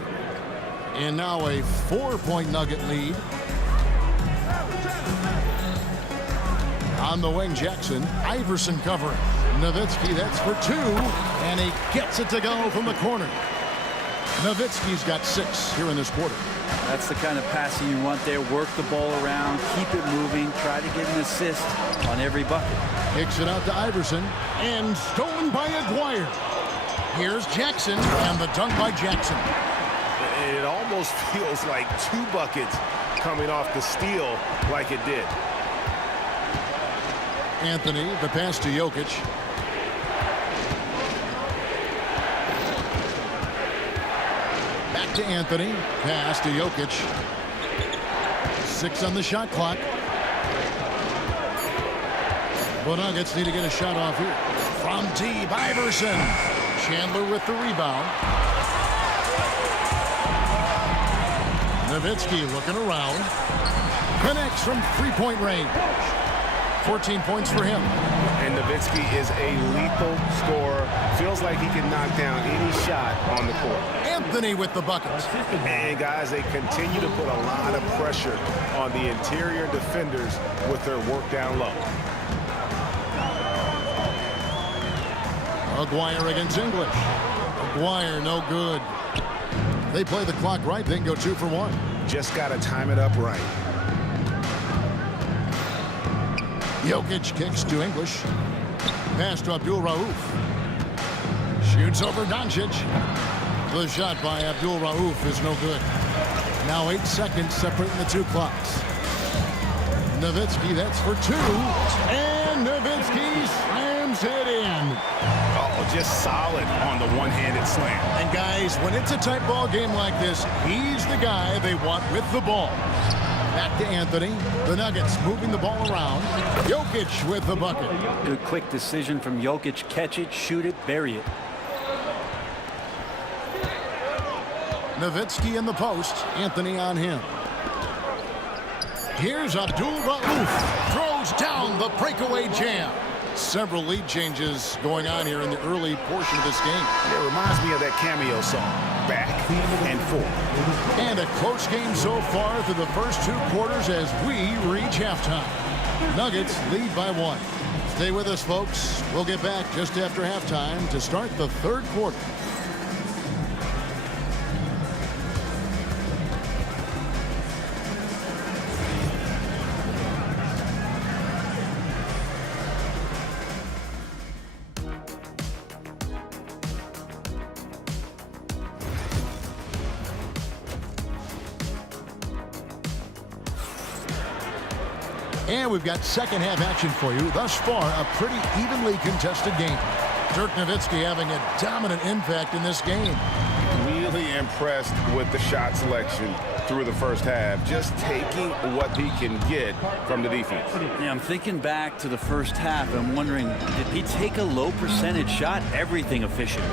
And now a 4-point Nugget lead. On the wing, Jackson. Iverson covering. Nowitzki, that's for 2. And he gets it to go from the corner. Nowitzki's got 6 here in this quarter. That's the kind of passing you want there. Work the ball around, keep it moving, try to get an assist on every bucket. Kicks it out to Iverson, and stolen by Aguirre. Here's Jackson, and the dunk by Jackson. It almost feels like 2 buckets coming off the steal like it did. Anthony, the pass to Jokic. Back to Anthony. Pass to Jokic. 6 on the shot clock. The Nuggets need to get a shot off here. From deep, Iverson. Chandler with the rebound. Nowitzki looking around. Connects from 3-point range. 14 points for him. And Nowitzki is a lethal scorer. Feels like he can knock down any shot on the court. Anthony with the buckets. And guys, they continue to put a lot of pressure on the interior defenders with their work down low. Aguirre against English. Aguirre no good. They play the clock right, then go 2 for 1. Just got to time it up right. Jokic kicks to English. Pass to Abdul Rauf. Shoots over Doncic. The shot by Abdul Rauf is no good. Now 8 seconds separating the 2 clocks. Nowitzki, that's for 2. And Nowitzki slams it in. Oh, just solid on the one-handed slam. And guys, when it's a tight ball game like this, he's the guy they want with the ball. Back to Anthony. The Nuggets moving the ball around. Jokic with the bucket. Good quick decision from Jokic. Catch it, shoot it, bury it. Nowitzki in the post. Anthony on him. Here's Abdul Rauf. Throws down the breakaway jam. Several lead changes going on here in the early portion of this game. It reminds me of that cameo song, Back and Forth. And a close game so far through the first 2 quarters as we reach halftime. Nuggets lead by 1. Stay with us, folks. We'll get back just after halftime to start the 3rd quarter. And we've got second half action for you. Thus far, a pretty evenly contested game. Dirk Nowitzki having a dominant impact in this game. Really impressed with the shot selection through the first half. Just taking what he can get from the defense. Yeah, I'm thinking back to the first half. I'm wondering, did he take a low percentage shot? Everything efficient.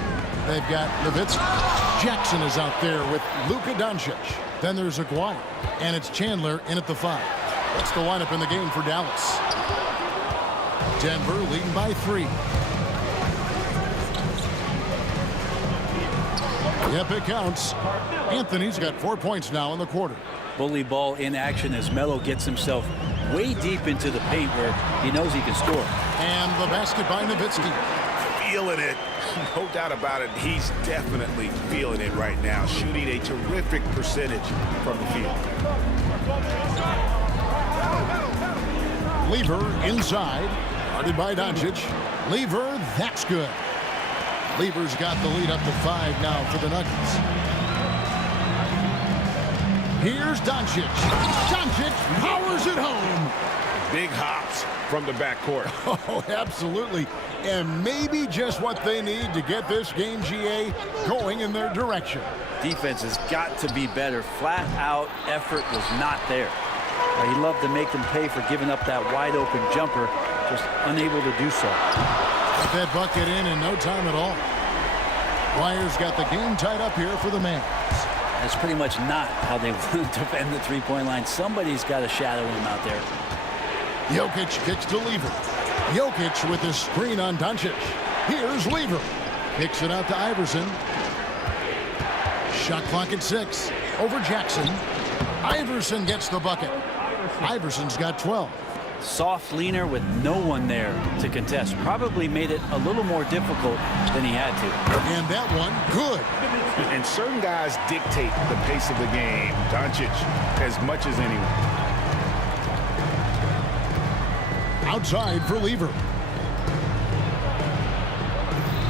They've got Nowitzki. Jackson is out there with Luka Doncic. Then there's Aguirre. And it's Chandler in at the 5. That's the lineup in the game for Dallas. Denver leading by 3. Yep, it counts. Anthony's got 4 points now in the quarter. Bully ball in action as Melo gets himself way deep into the paint where he knows he can score. And the basket by Nowitzki. Feeling it. No doubt about it. He's definitely feeling it right now. Shooting a terrific percentage from the field. Lever inside. Guarded by Doncic. Lever, that's good. Lever's got the lead up to 5 now for the Nuggets. Here's Doncic. Doncic powers it home. Big hops from the backcourt. Oh, absolutely. And maybe just what they need to get this game, GA, going in their direction. Defense has got to be better. Flat out effort was not there. He loved to make them pay for giving up that wide open jumper, just unable to do so. Got that bucket in no time at all. Wires got the game tied up here for the Mavs. That's pretty much not how they want to defend the three-point line. Somebody's got to shadow him out there. Jokic kicks to Lever. Jokic with the screen on Doncic. Here's Lever. Kicks it out to Iverson. Shot clock at 6. Over Jackson. Iverson gets the bucket. Iverson's got 12. Soft leaner with no one there to contest. Probably made it a little more difficult than he had to. And that one, good. And certain guys dictate the pace of the game. Doncic as much as anyone. Outside for Lever.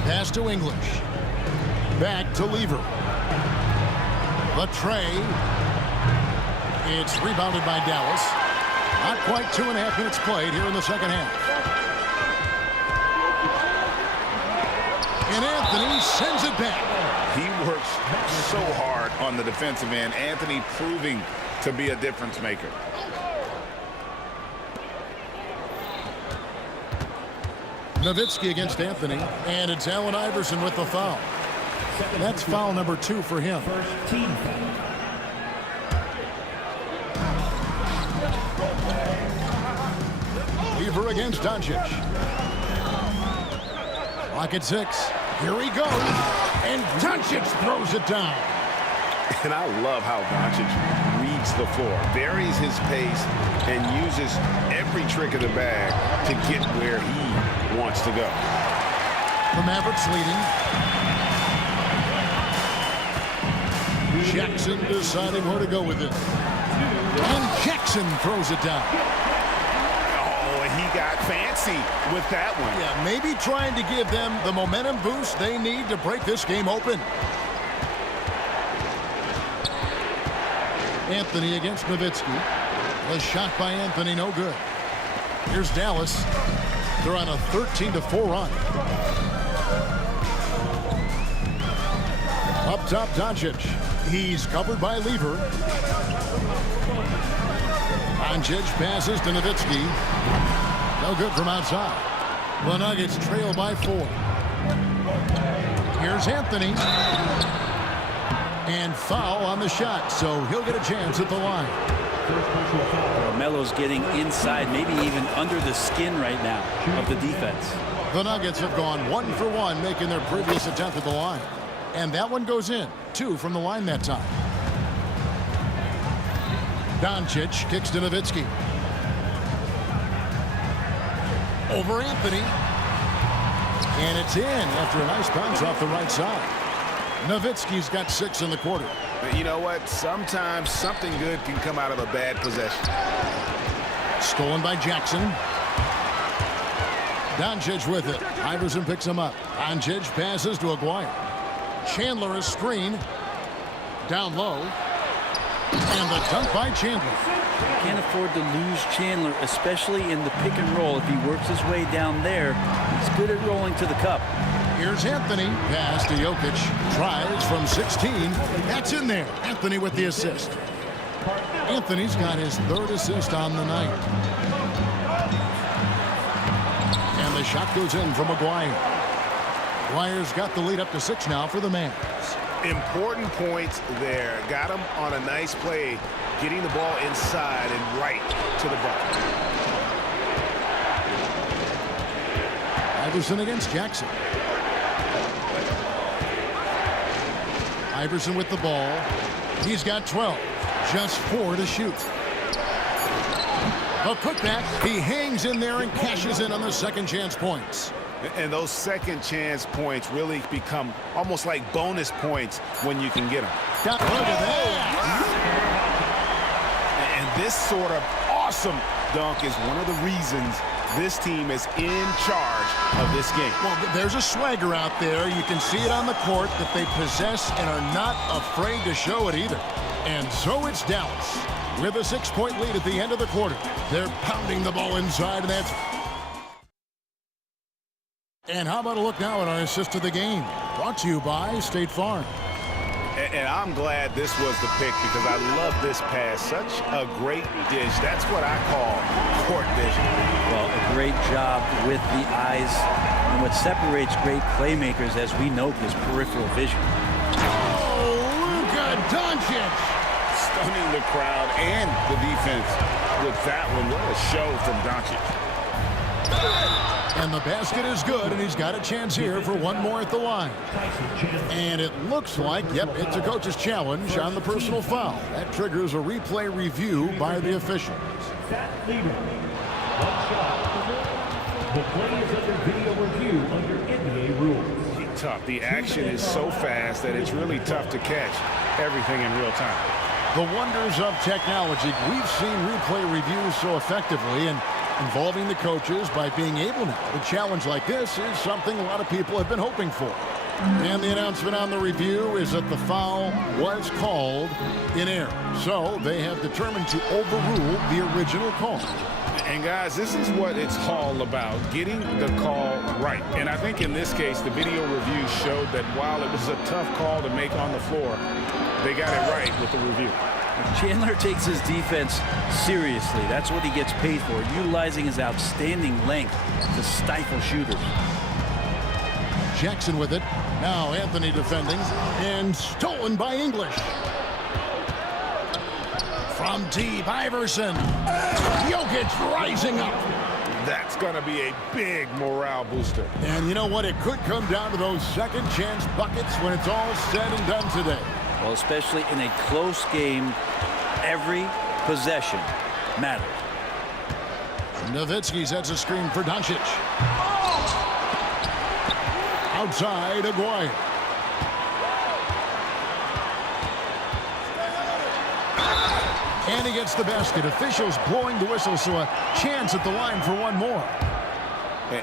Pass to English. Back to Lever. The tray. It's rebounded by Dallas. Not quite 2.5 minutes played here in the second half. And Anthony sends it back. He works so hard on the defensive end. Anthony proving to be a difference maker. Nowitzki against Anthony. And it's Allen Iverson with the foul. That's foul number 2 for him. First team foul. Lever against Doncic. Clock at 6. Here he goes. And Doncic throws it down. And I love how Doncic reads the floor, varies his pace, and uses every trick of the bag to get where he wants to go. The Mavericks leading. Jackson deciding where to go with it. And Jackson throws it down. He got fancy with that one. Yeah, maybe trying to give them the momentum boost they need to break this game open. Anthony against Nowitzki. The shot by Anthony, no good. Here's Dallas. They're on a 13-4 run. Up top, Doncic. He's covered by Lever. Doncic passes to Nowitzki. No good from outside. The Nuggets trail by 4. Here's Anthony. And foul on the shot, so he'll get a chance at the line. Melo's getting inside, maybe even under the skin right now of the defense. The Nuggets have gone 1 for 1, making their previous attempt at the line. And that one goes in. 2 from the line that time. Doncic kicks to Nowitzki. Over Anthony. And it's in after a nice bounce off the right side. Nowitzki's got 6 in the quarter. But you know what? Sometimes something good can come out of a bad possession. Stolen by Jackson. Doncic with it. Iverson picks him up. Doncic passes to Aguirre. Chandler is screen. Down low. And the dunk by Chandler. You can't afford to lose Chandler, especially in the pick and roll. If he works his way down there, he's good at rolling to the cup. Here's Anthony. Pass to Jokic. Tries from 16. That's in there. Anthony with the assist. Anthony's got his 3rd assist on the night. And the shot goes in from Aguirre. Aguirre's got the lead up to 6 now for the Mavs. Important points there. Got him on a nice play, getting the ball inside and right to the bucket. Iverson against Jackson. Iverson with the ball. He's got 12. Just 4 to shoot. The putback. He hangs in there and cashes in on the second chance points. And those second chance points really become almost like bonus points when you can get them. Look at that. And this sort of awesome dunk is one of the reasons this team is in charge of this game. Well, there's a swagger out there. You can see it on the court that they possess and are not afraid to show it either. And so it's Dallas with a 6-point lead at the end of the quarter. They're pounding the ball inside, and that's... And how about a look now at our assist of the game? Brought to you by State Farm. And I'm glad this was the pick because I love this pass. Such a great dish. That's what I call court vision. Well, a great job with the eyes. And what separates great playmakers, as we know, is peripheral vision. Oh, Luka Doncic! Stunning the crowd and the defense with that one. What a show from Doncic. And the basket is good, and he's got a chance here for one more at the line. And it looks like, yep, it's a coach's challenge on the personal foul. That triggers a replay review by the officials. The play is under video review under NBA rules. Tough. The action is so fast that it's really tough to catch everything in real time. The wonders of technology. We've seen replay reviews so effectively, and involving the coaches by being able now to challenge like this is something a lot of people have been hoping for. And the announcement on the review is that the foul was called in error. So they have determined to overrule the original call. And guys, this is what it's all about, getting the call right. And I think in this case, the video review showed that while it was a tough call to make on the floor, they got it right with the review. Chandler takes his defense seriously. That's what he gets paid for, utilizing his outstanding length to stifle shooters. Jackson with it. Now Anthony defending, and stolen by English. From deep, Iverson. Jokic rising up. That's going to be a big morale booster. And you know what? It could come down to those second chance buckets when it's all said and done today. Well, especially in a close game, every possession matters. Nowitzki sets a screen for Doncic. Outside, Aguirre. And he gets the basket. Officials blowing the whistle, so a chance at the line for one more.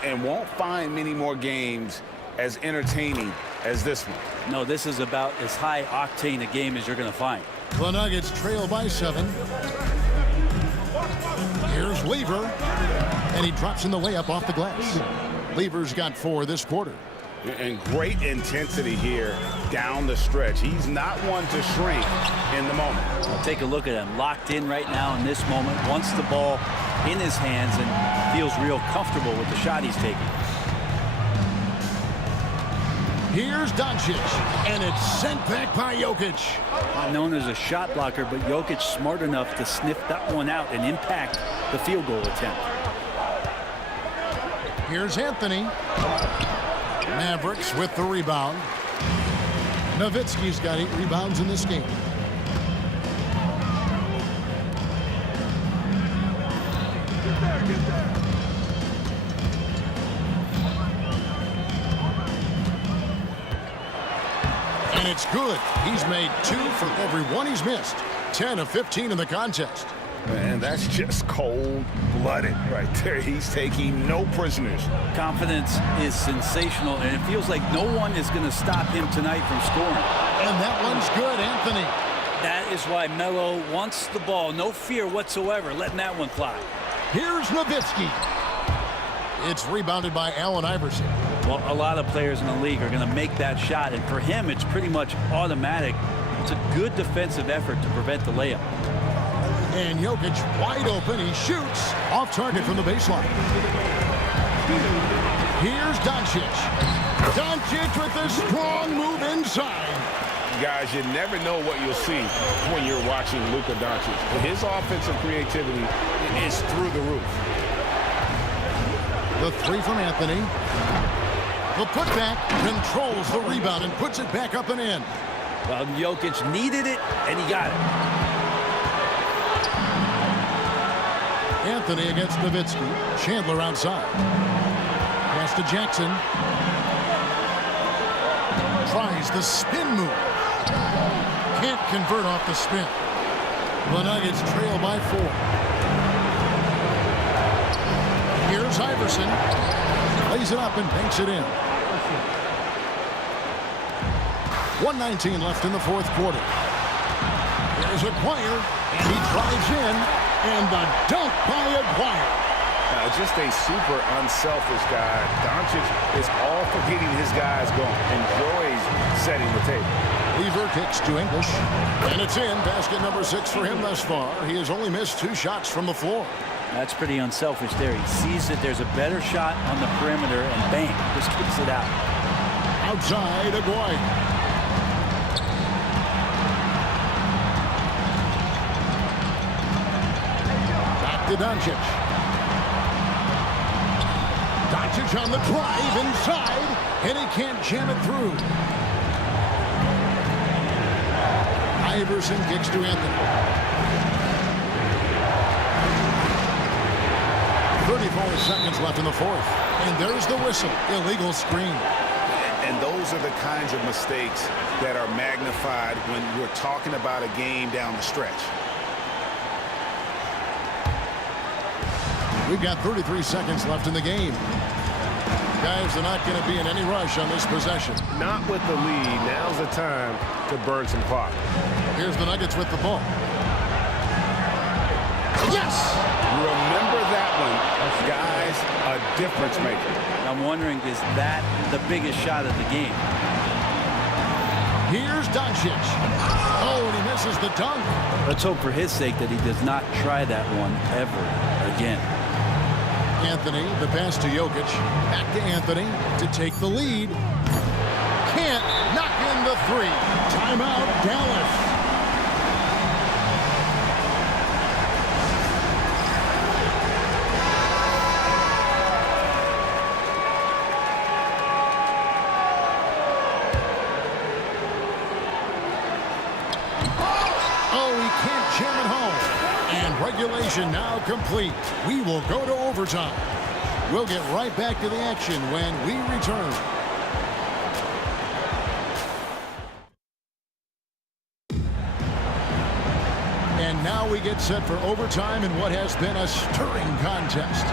And won't find many more games as entertaining as this one. No, this is about as high octane a game as you're going to find. The Nuggets trail by 7. Here's Lever, and he drops in the layup off the glass. Lever's got 4 this quarter. And great intensity here down the stretch. He's not one to shrink in the moment. Well, take a look at him, locked in right now in this moment, wants the ball in his hands and feels real comfortable with the shot he's taking. Here's Doncic, and it's sent back by Jokic. Known as a shot blocker, but Jokic smart enough to sniff that one out and impact the field goal attempt. Here's Anthony. Mavericks with the rebound. Nowitzki's got 8 rebounds in this game. And it's good. He's made 2 for every 1 he's missed. 10 of 15 in the contest. And that's just cold-blooded right there. He's taking no prisoners. Confidence is sensational, and it feels like no one is going to stop him tonight from scoring. And that one's good, Anthony. That is why Melo wants the ball. No fear whatsoever letting that one fly. Here's Nowitzki. It's rebounded by Allen Iverson. Well, a lot of players in the league are going to make that shot, and for him, it's pretty much automatic. It's a good defensive effort to prevent the layup. And Jokic wide open. He shoots off target from the baseline. Here's Doncic. Doncic with a strong move inside. Guys, you never know what you'll see when you're watching Luka Doncic. His offensive creativity is through the roof. The 3 from Anthony. The putback controls the rebound and puts it back up and in. Well, Jokic needed it, and he got it. Anthony against Nowitzki. Chandler outside. Pass to Jackson. Tries the spin move. Can't convert off the spin. The Nuggets trail by 4. Here's Iverson. Lays it up and banks it in. 1:19 left in the 4th quarter. Here's Aguirre, and he drives in, and the dunk by Aguirre. Just a super unselfish guy. Doncic is all for getting his guys going. Enjoys setting the table. Lever kicks to English, and it's in. Basket number 6 for him thus far. He has only missed 2 shots from the floor. That's pretty unselfish there. He sees that there's a better shot on the perimeter, and bang, just kicks it out. Outside, Aguirre. Back to Doncic. Doncic on the drive inside, and he can't jam it through. Iverson kicks to Anthony. 34 seconds left in the fourth. And there's the whistle. Illegal screen. And those are the kinds of mistakes that are magnified when we're talking about a game down the stretch. We've got 33 seconds left in the game. Guys are not going to be in any rush on this possession. Not with the lead. Now's the time to burn some clock. Here's the Nuggets with the ball. Yes! Remember that one. Guys, a difference maker. I'm wondering, is that the biggest shot of the game? Here's Doncic. Oh, and he misses the dunk. Let's hope for his sake that he does not try that one ever again. Anthony, the pass to Jokic. Back to Anthony to take the lead. Can't knock in the three. Timeout, Dallas. Oh, he can't jam it home. And regulation now complete. We will go to overtime. We'll get right back to the action when we return. And now we get set for overtime in what has been a stirring contest.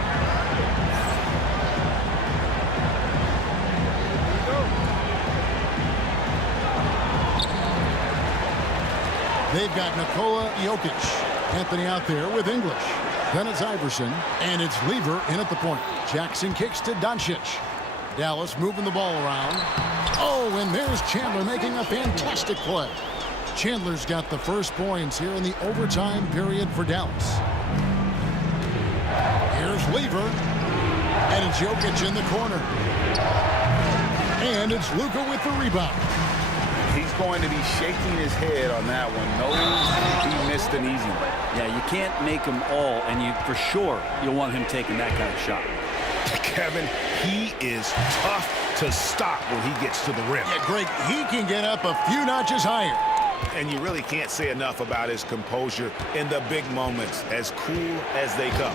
They've got Nikola Jokic. Anthony out there with English. Then it's Iverson, and it's Lever in at the point. Jackson kicks to Doncic. Dallas moving the ball around. Oh, and there's Chandler making a fantastic play. Chandler's got the first points here in the overtime period for Dallas. Here's Lever, and it's Jokic in the corner. And it's Luka with the rebound. He's going to be shaking his head on that one. Knows he missed an easy one. Yeah, you can't make them all, and you for sure you'll want him taking that kind of shot. Kevin, he is tough to stop when he gets to the rim. Yeah, Greg, he can get up a few notches higher. And you really can't say enough about his composure in the big moments, as cool as they come.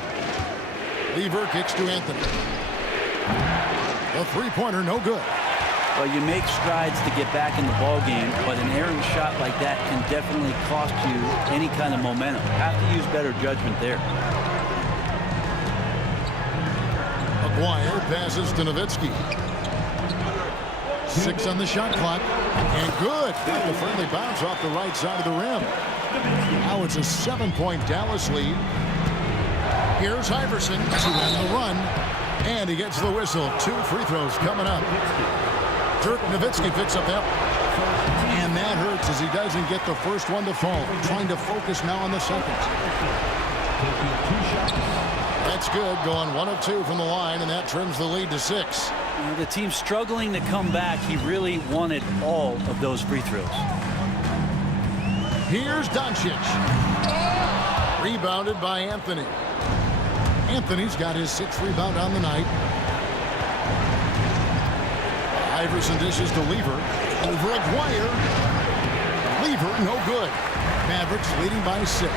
Lever kicks to Anthony. The three-pointer, no good. Well, you make strides to get back in the ball game, but an errant shot like that can definitely cost you any kind of momentum. Have to use better judgment there. Maguire passes to Nowitzki. 6 on the shot clock. And good. Got the friendly bounce off the right side of the rim. Now it's a 7-point Dallas lead. Here's Iverson to end the run. And he gets the whistle. 2 free throws coming up. Dirk Nowitzki picks up that. And that hurts as he doesn't get the first one to fall. Trying to focus now on the second. That's good. Going 1 of 2 from the line, and that trims the lead to 6. The team's struggling to come back. He really wanted all of those free throws. Here's Doncic. Rebounded by Anthony. Anthony's got his 6th rebound on the night. Iverson dishes to Lever. Over Maguire. Lever, no good. Mavericks leading by 6.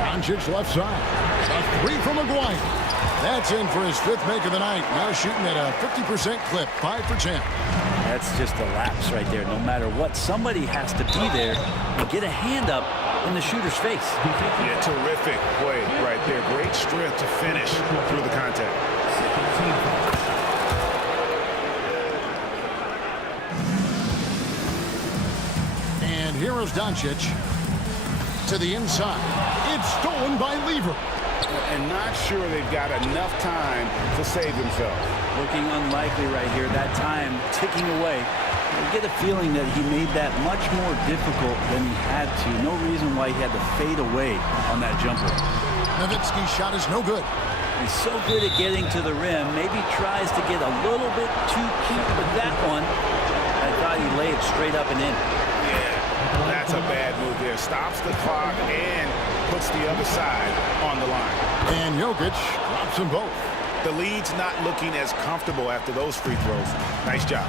Doncic left side. A 3 from Maguire. That's in for his 5th make of the night. Now shooting at a 50% clip. 5 for 10. That's just a lapse right there. No matter what, somebody has to be there and get a hand up in the shooter's face. Yeah, terrific play right there. Great strength to finish through the contact. And here is Doncic to the inside. It's stolen by Lever. And not sure they've got enough time to save themselves. Looking unlikely right here. That time ticking away. You get a feeling that he made that much more difficult than he had to. No reason why he had to fade away on that jumper. Nowitzki's shot is no good. He's so good at getting to the rim. Maybe tries to get a little bit too cute with that one. I thought he laid it straight up and in. Yeah, that's a bad move there. Stops the clock and puts the other side on the line. And Jokic drops them both. The lead's not looking as comfortable after those free throws. Nice job.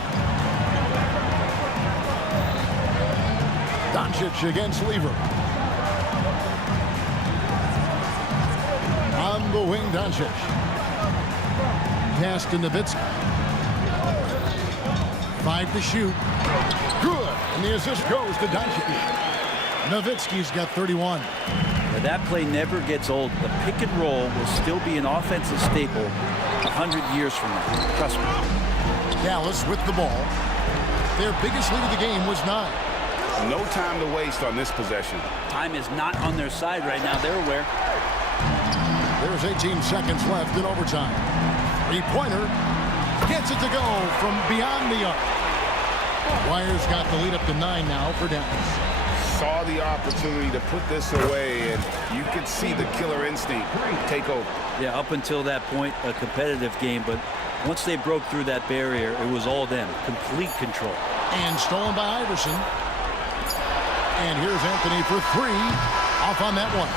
Doncic against Lever. On the wing, Doncic. Pass to Nowitzki. 5 to shoot. Good. And the assist goes to Doncic. Nowitzki's got 31. Now that play never gets old. The pick and roll will still be an offensive staple 100 years from now. Trust me. Dallas with the ball. Their biggest lead of the game was 9. No time to waste on this possession. Time is not on their side right now. They're aware. There's 18 seconds left in overtime. Three-pointer. Gets it to go from beyond the arc. Warriors got the lead up to 9 now for Dallas. Saw the opportunity to put this away, and you could see the killer instinct take over. Yeah, up until that point, a competitive game, but once they broke through that barrier, it was all them. Complete control. And stolen by Iverson. And here's Anthony for 3. Off on that one.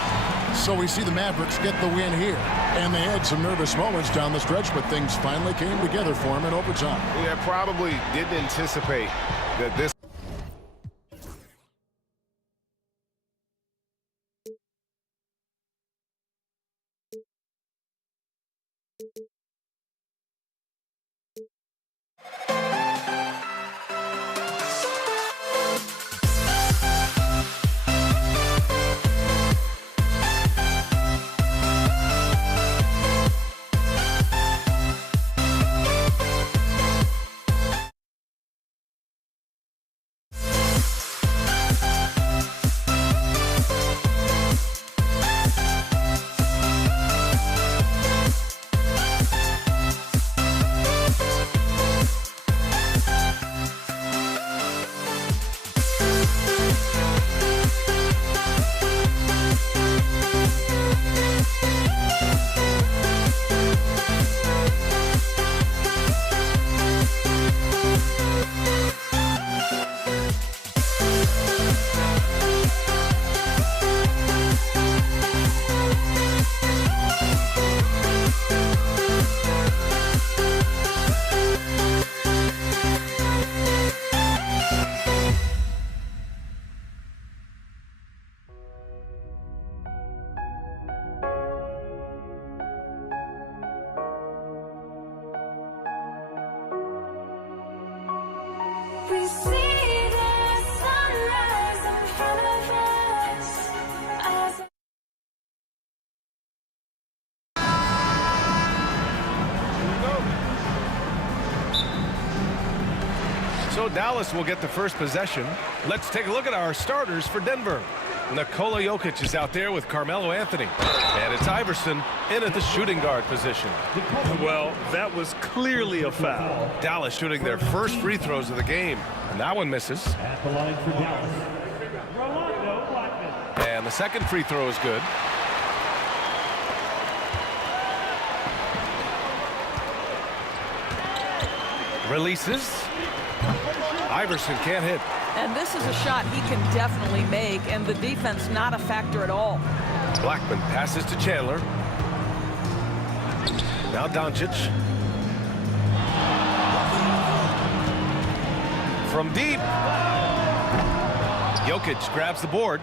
So we see the Mavericks get the win here. And they had some nervous moments down the stretch, but things finally came together for them in overtime. Yeah, probably didn't anticipate that this. We see the sunrise ahead of us as So Dallas will get the first possession. Let's take a look at our starters for Denver. Nikola Jokic is out there with Carmelo Anthony. And it's Iverson in at the shooting guard position. Well, that was clearly a foul. Dallas shooting their first free throws of the game. And that one misses. At the line for Dallas, Rolando Blackman. And the second free throw is good. Releases. Iverson can't hit. And this is a shot he can definitely make, and the defense not a factor at all. Blackman passes to Chandler. Now Doncic. From deep. Jokic grabs the board.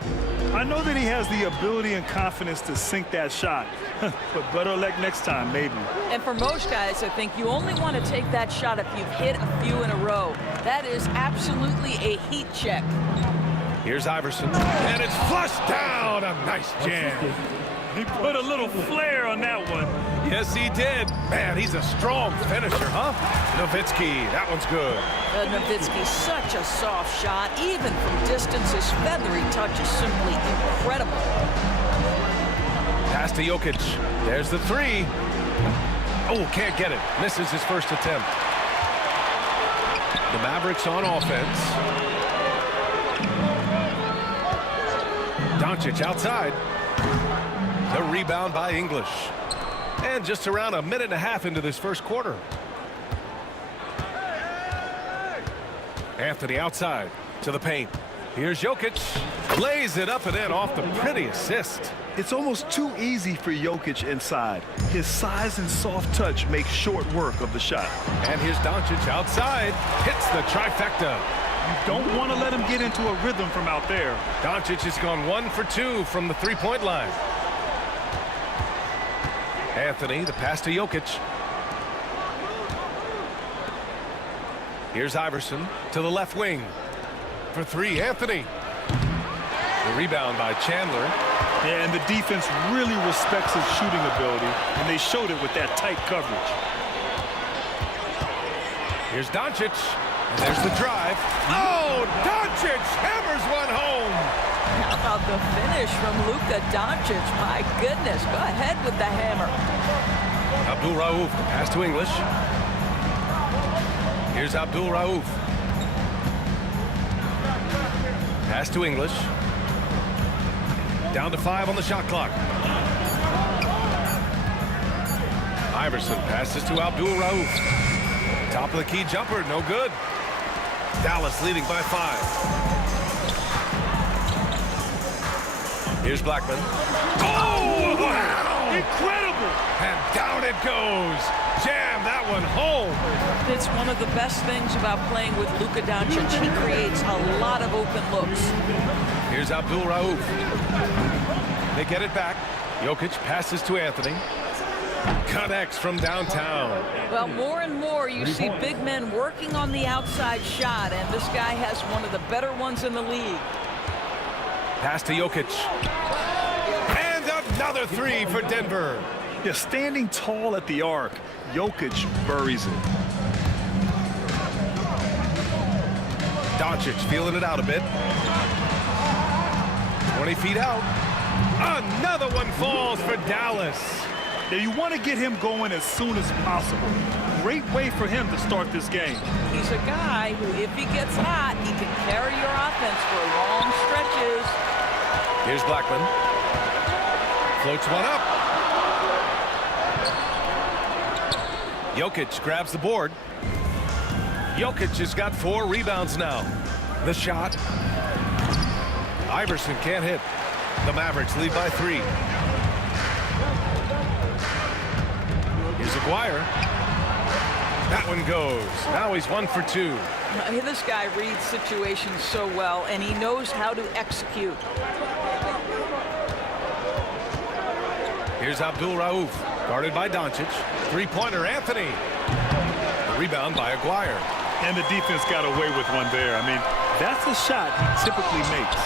I know that he has the ability and confidence to sink that shot, but better luck next time, maybe. And for most guys, I think you only want to take that shot if you've hit a few in a row. That is absolutely a heat check. Here's Iverson, and it's flushed down. A nice jam. He put a little flair on that one. Yes, he did. Man, he's a strong finisher, huh? Nowitzki, that one's good. Nowitzki, such a soft shot. Even from distance, his feathery touch is simply incredible. Pass to Jokic. There's the three. Oh, can't get it. Misses his first attempt. The Mavericks on offense. Doncic outside. The rebound by English. And just around a minute and a half into this first quarter. Anthony outside to the paint. Here's Jokic. Lays it up and in off the pretty assist. It's almost too easy for Jokic inside. His size and soft touch make short work of the shot. And here's Doncic outside. Hits the trifecta. You don't want to let him get into a rhythm from out there. Doncic has gone 1 for 2 from the three-point line. Anthony, the pass to Jokic. Here's Iverson to the left wing. For 3, Anthony. The rebound by Chandler. Yeah, and the defense really respects his shooting ability, and they showed it with that tight coverage. Here's Doncic. And there's the drive. Oh, Doncic hammers one home. How about the finish from Luka Doncic? My goodness, go ahead with the hammer. Abdul Rauf, pass to English. Here's Abdul Rauf. Pass to English. Down to 5 on the shot clock. Iverson passes to Abdul Rauf. Top of the key jumper, no good. Dallas leading by 5. Here's Blackman. Oh, wow! Incredible! And down it goes. Jam that one home. It's one of the best things about playing with Luka Doncic. He creates a lot of open looks. Here's Abdul Rauf. They get it back. Jokic passes to Anthony. Connects from downtown. Well, more and more you see big men working on the outside shot, and this guy has one of the better ones in the league. Pass to Jokic. And another 3 for Denver. Yeah, standing tall at the arc, Jokic buries it. Doncic feeling it out a bit. 20 feet out. Another one falls for Dallas. Yeah, you want to get him going as soon as possible. Great way for him to start this game. He's a guy who, if he gets hot, he can carry your offense for long stretches. Here's Blackman. Floats one up. Jokic grabs the board. Jokic has got 4 rebounds now. The shot. Iverson can't hit. The Mavericks lead by 3. Here's Aguirre. That one goes. Now he's 1 for 2. This guy reads situations so well, and he knows how to execute. Here's Abdul Rauf, guarded by Doncic. Three-pointer, Anthony. The rebound by Aguirre. And the defense got away with one there. I mean, that's a shot he typically makes.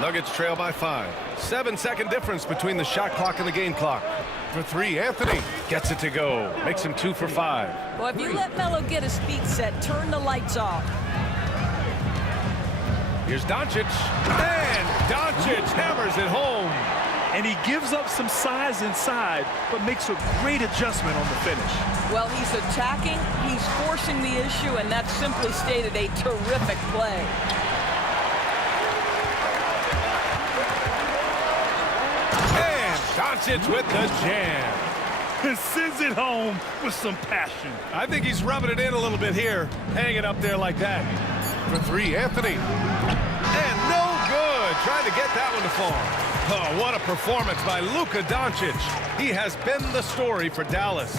Nuggets trail by 5. 7-second difference between the shot clock and the game clock. For 3, Anthony gets it to go. Makes him 2 for 5. Well, if you let Melo get his feet set, turn the lights off. Here's Doncic. And Doncic hammers it home. And he gives up some size inside, but makes a great adjustment on the finish. Well, he's attacking, he's forcing the issue, and that's simply stated a terrific play. And Doncic with the jam. And sends it home with some passion. I think he's rubbing it in a little bit here. Hanging up there like that. For 3, Anthony. And no good. Trying to get that one to fall. Oh, what a performance by Luka Doncic. He has been the story for Dallas.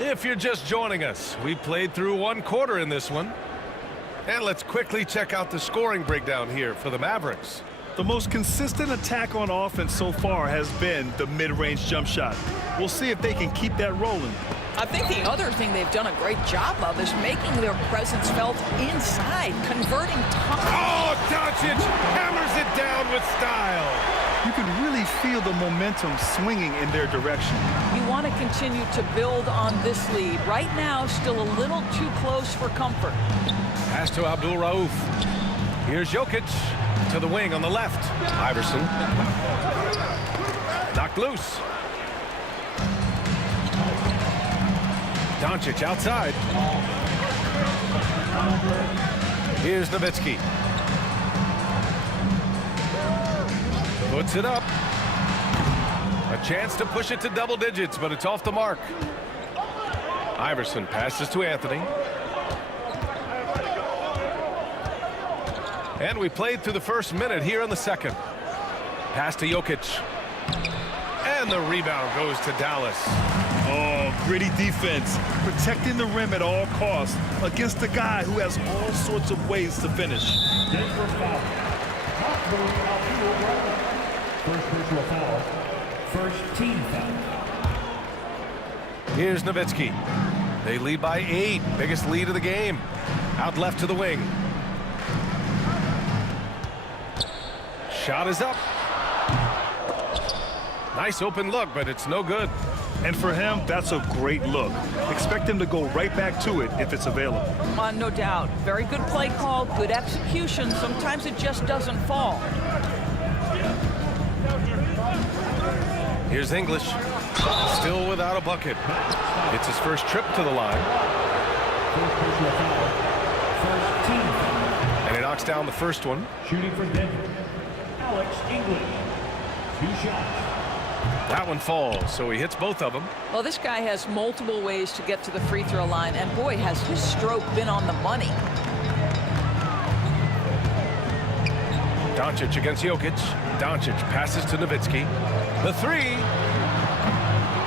If you're just joining us, we played through 1 quarter in this one. And let's quickly check out the scoring breakdown here for the Mavericks. The most consistent attack on offense so far has been the mid-range jump shot. We'll see if they can keep that rolling. I think the other thing they've done a great job of is making their presence felt inside, converting time. Oh, Doncic hammers it down with style. You can really feel the momentum swinging in their direction. You want to continue to build on this lead. Right now, still a little too close for comfort. Pass to Abdul Rauf. Here's Jokic to the wing on the left. Iverson. Knocked loose. Doncic outside. Here's Nowitzki. Puts it up. A chance to push it to double digits, but it's off the mark. Iverson passes to Anthony. And we played through the first minute here in the second. Pass to Jokic. And the rebound goes to Dallas. Oh, gritty defense. Protecting the rim at all costs against a guy who has all sorts of ways to finish. First personal foul. First team foul. Here's Nowitzki. They lead by 8. Biggest lead of the game. Out left to the wing. Shot is up. Nice open look, but it's no good. And for him, that's a great look. Expect him to go right back to it if it's available. No doubt. Very good play call, good execution. Sometimes it just doesn't fall. Here's English. Still without a bucket. It's his first trip to the line. And he knocks down the first one. Shooting for Denver, Alex English. 2 shots. That one falls, so he hits both of them. Well, this guy has multiple ways to get to the free throw line, and boy, has his stroke been on the money. Doncic against Jokic. Doncic passes to Nowitzki. The 3.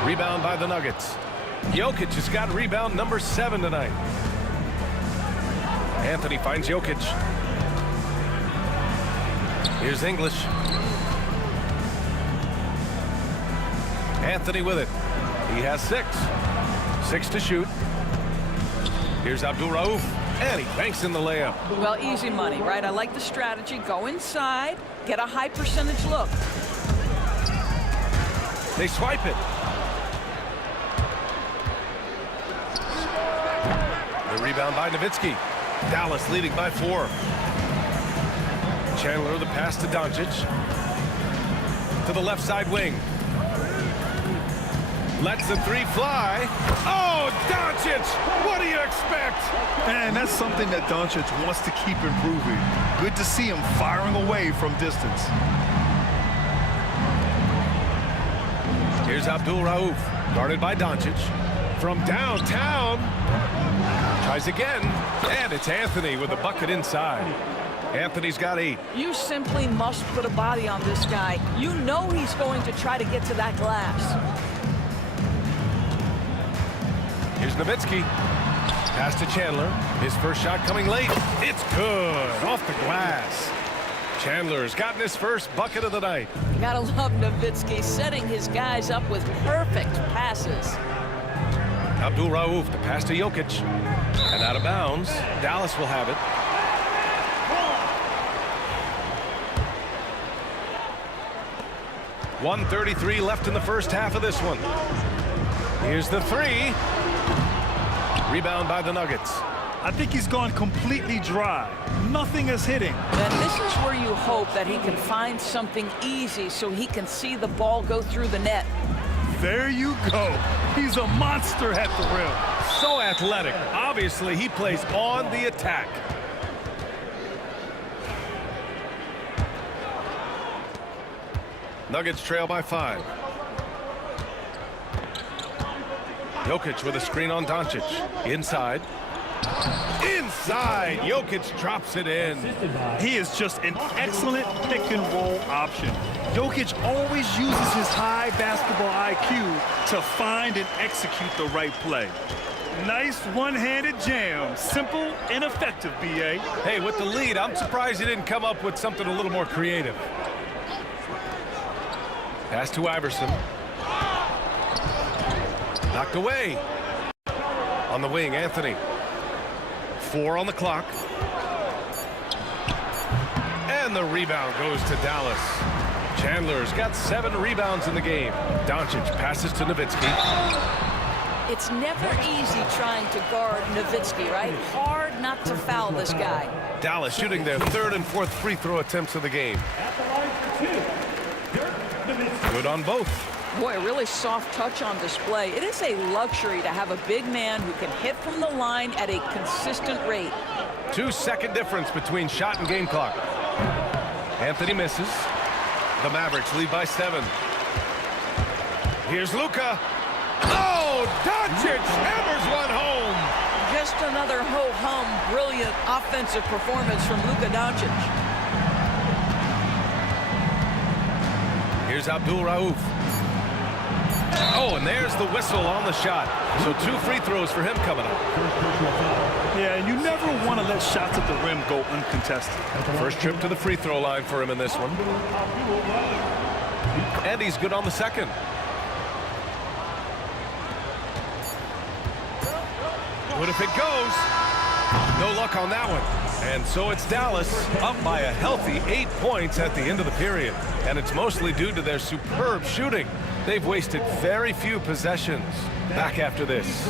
Rebound by the Nuggets. Jokic has got rebound number 7 tonight. Anthony finds Jokic. Here's English. Anthony with it. He has 6. 6 to shoot. Here's Abdul-Rauf. And he banks in the layup. Well, easy money, right? I like the strategy. Go inside, get a high percentage look. They swipe it. The rebound by Nowitzki. Dallas leading by 4. Chandler the pass to Doncic. To the left side wing. Lets the 3 fly. Oh, Doncic! What do you expect? Man, that's something that Doncic wants to keep improving. Good to see him firing away from distance. Here's Abdul-Rauf, guarded by Doncic. From downtown. Tries again, and it's Anthony with a bucket inside. Anthony's got 8. You simply must put a body on this guy. You know he's going to try to get to that glass. Here's Nowitzki. Pass to Chandler. His first shot coming late. It's good. Off the glass. Chandler's gotten his first bucket of the night. Gotta love Nowitzki setting his guys up with perfect passes. Abdul-Rauf, the pass to Jokic. And out of bounds. Dallas will have it. .133 left in the first half of this one. Here's the 3. Rebound by the Nuggets. I think he's gone completely dry. Nothing is hitting. And this is where you hope that he can find something easy so he can see the ball go through the net. There you go. He's a monster at the rim. So athletic. Obviously, he plays on the attack. Nuggets trail by 5. Jokic with a screen on Doncic. Inside. Inside! Jokic drops it in. He is just an excellent pick-and-roll option. Jokic always uses his high basketball IQ to find and execute the right play. Nice one-handed jam. Simple and effective, B.A. Hey, with the lead, I'm surprised he didn't come up with something a little more creative. Pass to Iverson. Knocked away. On the wing, Anthony. 4 on the clock. And the rebound goes to Dallas. Chandler's got 7 rebounds in the game. Doncic passes to Nowitzki. It's never easy trying to guard Nowitzki, right? Hard not to foul this guy. Dallas shooting their 3rd and 4th free throw attempts of the game. Good on both. Boy, a really soft touch on display. It is a luxury to have a big man who can hit from the line at a consistent rate. 2-second difference between shot and game clock. Anthony misses. The Mavericks lead by 7. Here's Luka. Oh, Doncic hammers one home. Just another ho-hum, brilliant offensive performance from Luka Doncic. Here's Abdul Rauf. Oh, and there's the whistle on the shot. So 2 free throws for him coming up. Yeah, and you never want to let shots at the rim go uncontested. First trip to the free throw line for him in this one. And he's good on the second. What if it goes? No luck on that one. And so it's Dallas up by a healthy 8 points at the end of the period. And it's mostly due to their superb shooting. They've wasted very few possessions. Back after this.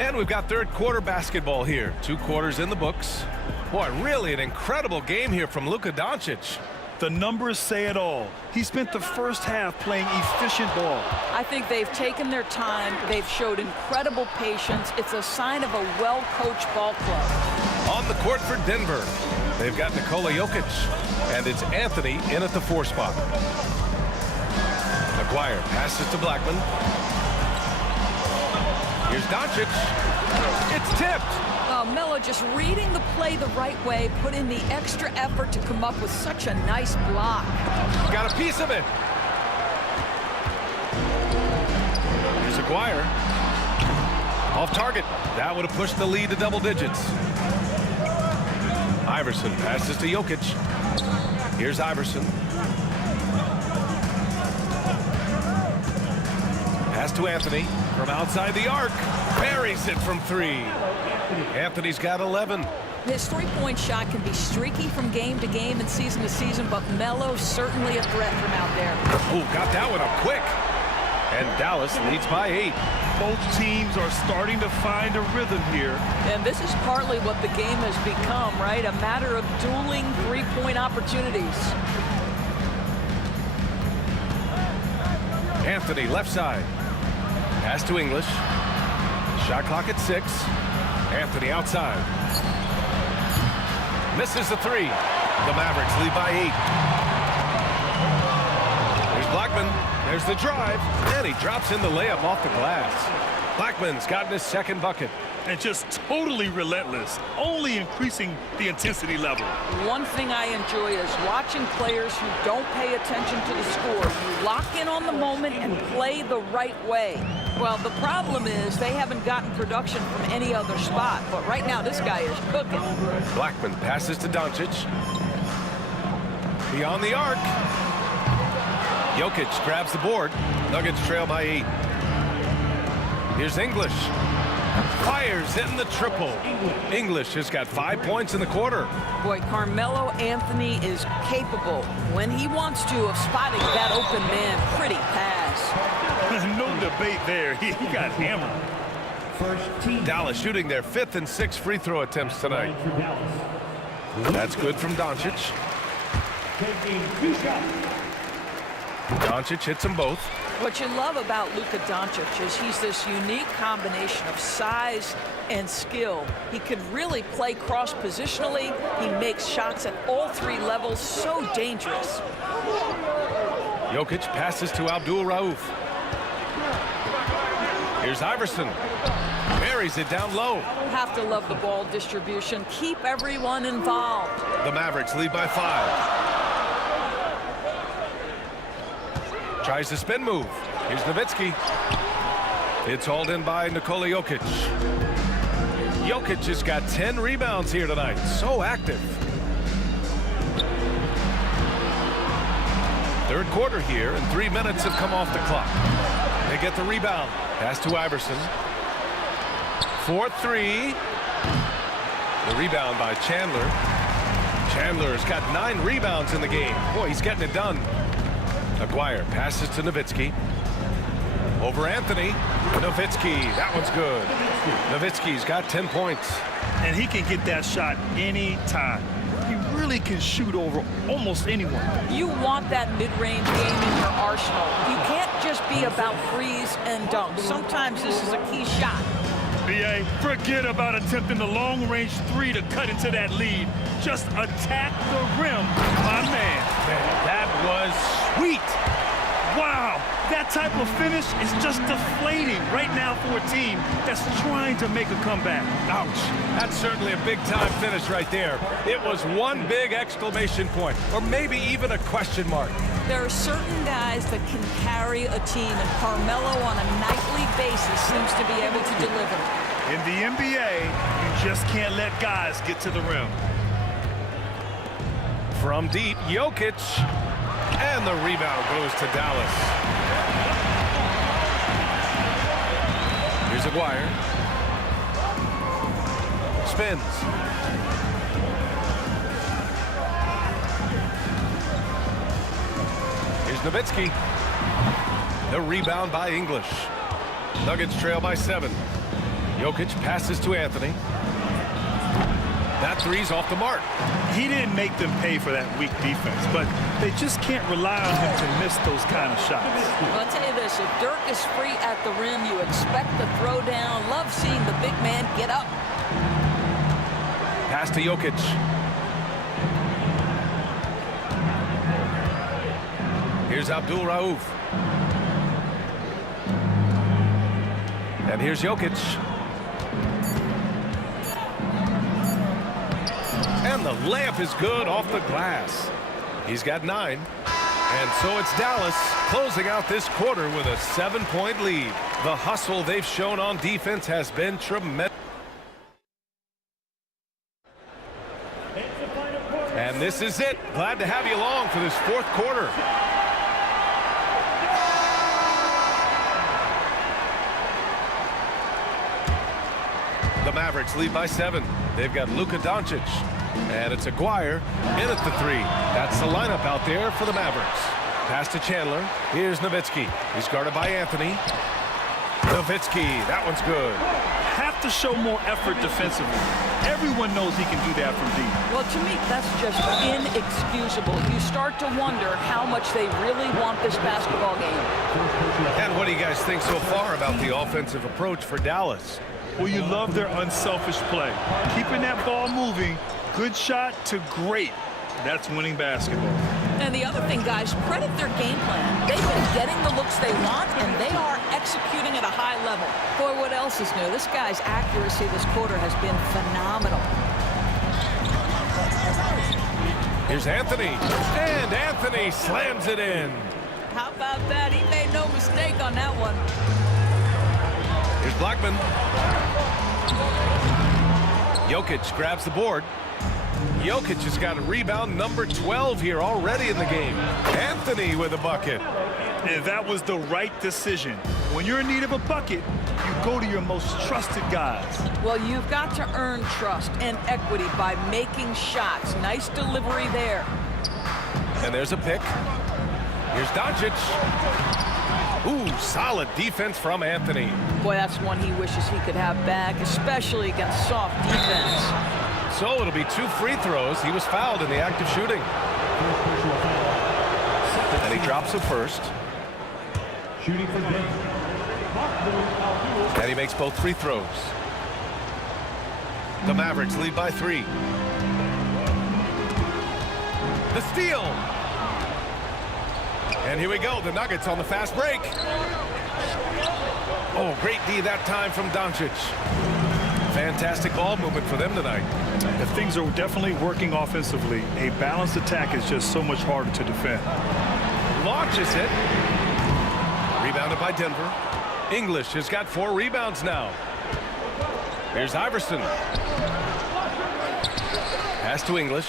And we've got third quarter basketball here. 2 quarters in the books. Boy, really an incredible game here from Luka Doncic. The numbers say it all. He spent the first half playing efficient ball. I think they've taken their time. They've showed incredible patience. It's a sign of a well-coached ball club. On the court for Denver, they've got Nikola Jokic, and it's Anthony in at the 4 spot. McGuire passes to Blackman. Here's Doncic. It's tipped. Melo just reading the play the right way, put in the extra effort to come up with such a nice block. Got a piece of it. Here's McGuire. Off target. That would have pushed the lead to double digits. Iverson passes to Jokic. Here's Iverson. Pass to Anthony from outside the arc. Buries it from 3. Anthony's got 11. His three-point shot can be streaky from game to game and season to season, but Melo's certainly a threat from out there. Oh, got that one up quick. And Dallas leads by 8. Both teams are starting to find a rhythm here. And this is partly what the game has become, right? A matter of dueling three-point opportunities. Anthony, left side. Pass to English. Shot clock at 6. Anthony outside. Misses the 3. The Mavericks lead by 8. Here's Blackman. There's the drive. And he drops in the layup off the glass. Blackman's gotten his second bucket. And just totally relentless, only increasing the intensity level. One thing I enjoy is watching players who don't pay attention to the score. You lock in on the moment and play the right way. Well, the problem is they haven't gotten production from any other spot, but right now this guy is cooking. Blackman passes to Doncic. Beyond the arc. Jokic grabs the board. Nuggets trail by 8. Here's English. Fires in the triple. English has got 5 points in the quarter. Boy, Carmelo Anthony is capable, when he wants to, of spotting that open man. Pretty pass. No debate there. He got hammered. Dallas shooting their 5th and 6th free throw attempts tonight. That's good from Doncic. Doncic hits them both. What you love about Luka Doncic is he's this unique combination of size and skill. He could really play cross-positionally. He makes shots at all 3 levels, so dangerous. Jokic passes to Abdul Rauf. Here's Iverson. Buries it down low. Have to love the ball distribution. Keep everyone involved. The Mavericks lead by 5. Tries the spin move. Here's Nowitzki. It's hauled in by Nikola Jokic. Jokic has got 10 rebounds here tonight. So active. Third quarter here, and 3 minutes have come off the clock. They get the rebound. Pass to Iverson. 4-3. The rebound by Chandler. Chandler's got 9 rebounds in the game. Boy, he's getting it done. McGuire passes to Nowitzki. Over Anthony. Nowitzki, that one's good. Nowitzki's got 10 points. And he can get that shot anytime. He really can shoot over almost anyone. You want that mid-range game in your arsenal. You can't just be about threes and dunks. Sometimes this is a key shot. BA, forget about attempting the long-range three to cut into that lead. Just attack the rim, my man. That was sweet. Wow, that type of finish is just deflating right now for a team that's trying to make a comeback. Ouch. That's certainly a big-time finish right there. It was one big exclamation point, or maybe even a question mark. There are certain guys that can carry a team, and Carmelo on a nightly basis seems to be able to deliver. In the NBA, you just can't let guys get to the rim. From deep, Jokic. And the rebound goes to Dallas. Here's Aguirre. Spins. Here's Nowitzki. The rebound by English. Nuggets trail by 7. Jokic passes to Anthony. That three's off the mark. He didn't make them pay for that weak defense, but they just can't rely on him to miss those kind of shots. Well, I'll tell you this, if Dirk is free at the rim, you expect the throwdown. Love seeing the big man get up. Pass to Jokic. Here's Abdul Rauf. And here's Jokic. And the layup is good off the glass. He's got 9. And so it's Dallas closing out this quarter with a 7-point lead. The hustle they've shown on defense has been tremendous. And this is it. Glad to have you along for this 4th quarter. The Mavericks lead by 7. They've got Luka Doncic. And it's Aguirre in at the 3. That's the lineup out there for the Mavericks. Pass to Chandler. Here's Nowitzki. He's guarded by Anthony. Nowitzki, that one's good. Have to show more effort defensively. Everyone knows he can do that from deep. Well, to me, that's just inexcusable. You start to wonder how much they really want this basketball game. And what do you guys think so far about the offensive approach for Dallas? Well, you love their unselfish play. Keeping that ball moving, good shot to great. That's winning basketball. And the other thing, guys, credit their game plan. They've been getting the looks they want, and they are executing at a high level. Boy, what else is new? This guy's accuracy this quarter has been phenomenal. Here's Anthony. And Anthony slams it in. How about that? He made no mistake on that one. Here's Blackman. Jokic grabs the board. Jokic has got a rebound number 12 here already in the game. Anthony with a bucket. And that was the right decision. When you're in need of a bucket, you go to your most trusted guys. Well, you've got to earn trust and equity by making shots. Nice delivery there. And there's a pick. Here's Doncic. Ooh, solid defense from Anthony. Boy, that's one he wishes he could have back, especially against soft defense. So it'll be 2 free throws. He was fouled in the act of shooting. And he drops it first. And he makes both free throws. The Mavericks lead by 3. The steal. And here we go. The Nuggets on the fast break. Oh, great D that time from Doncic. Fantastic ball movement for them tonight. If things are definitely working offensively, a balanced attack is just so much harder to defend. Launches it. Rebounded by Denver. English has got 4 rebounds now. Here's Iverson. Pass to English.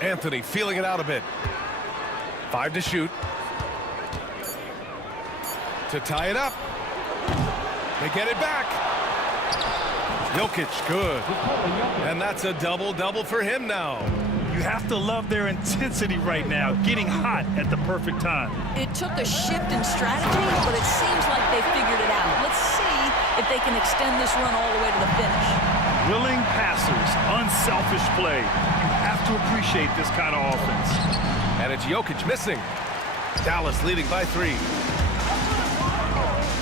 Anthony feeling it out a bit. 5 to shoot. To tie it up. They get it back. Jokic, good. And that's a double-double for him now. You have to love their intensity right now, getting hot at the perfect time. It took a shift in strategy, but it seems like they figured it out. Let's see if they can extend this run all the way to the finish. Willing passers, unselfish play. You have to appreciate this kind of offense. And it's Jokic missing. Dallas leading by 3.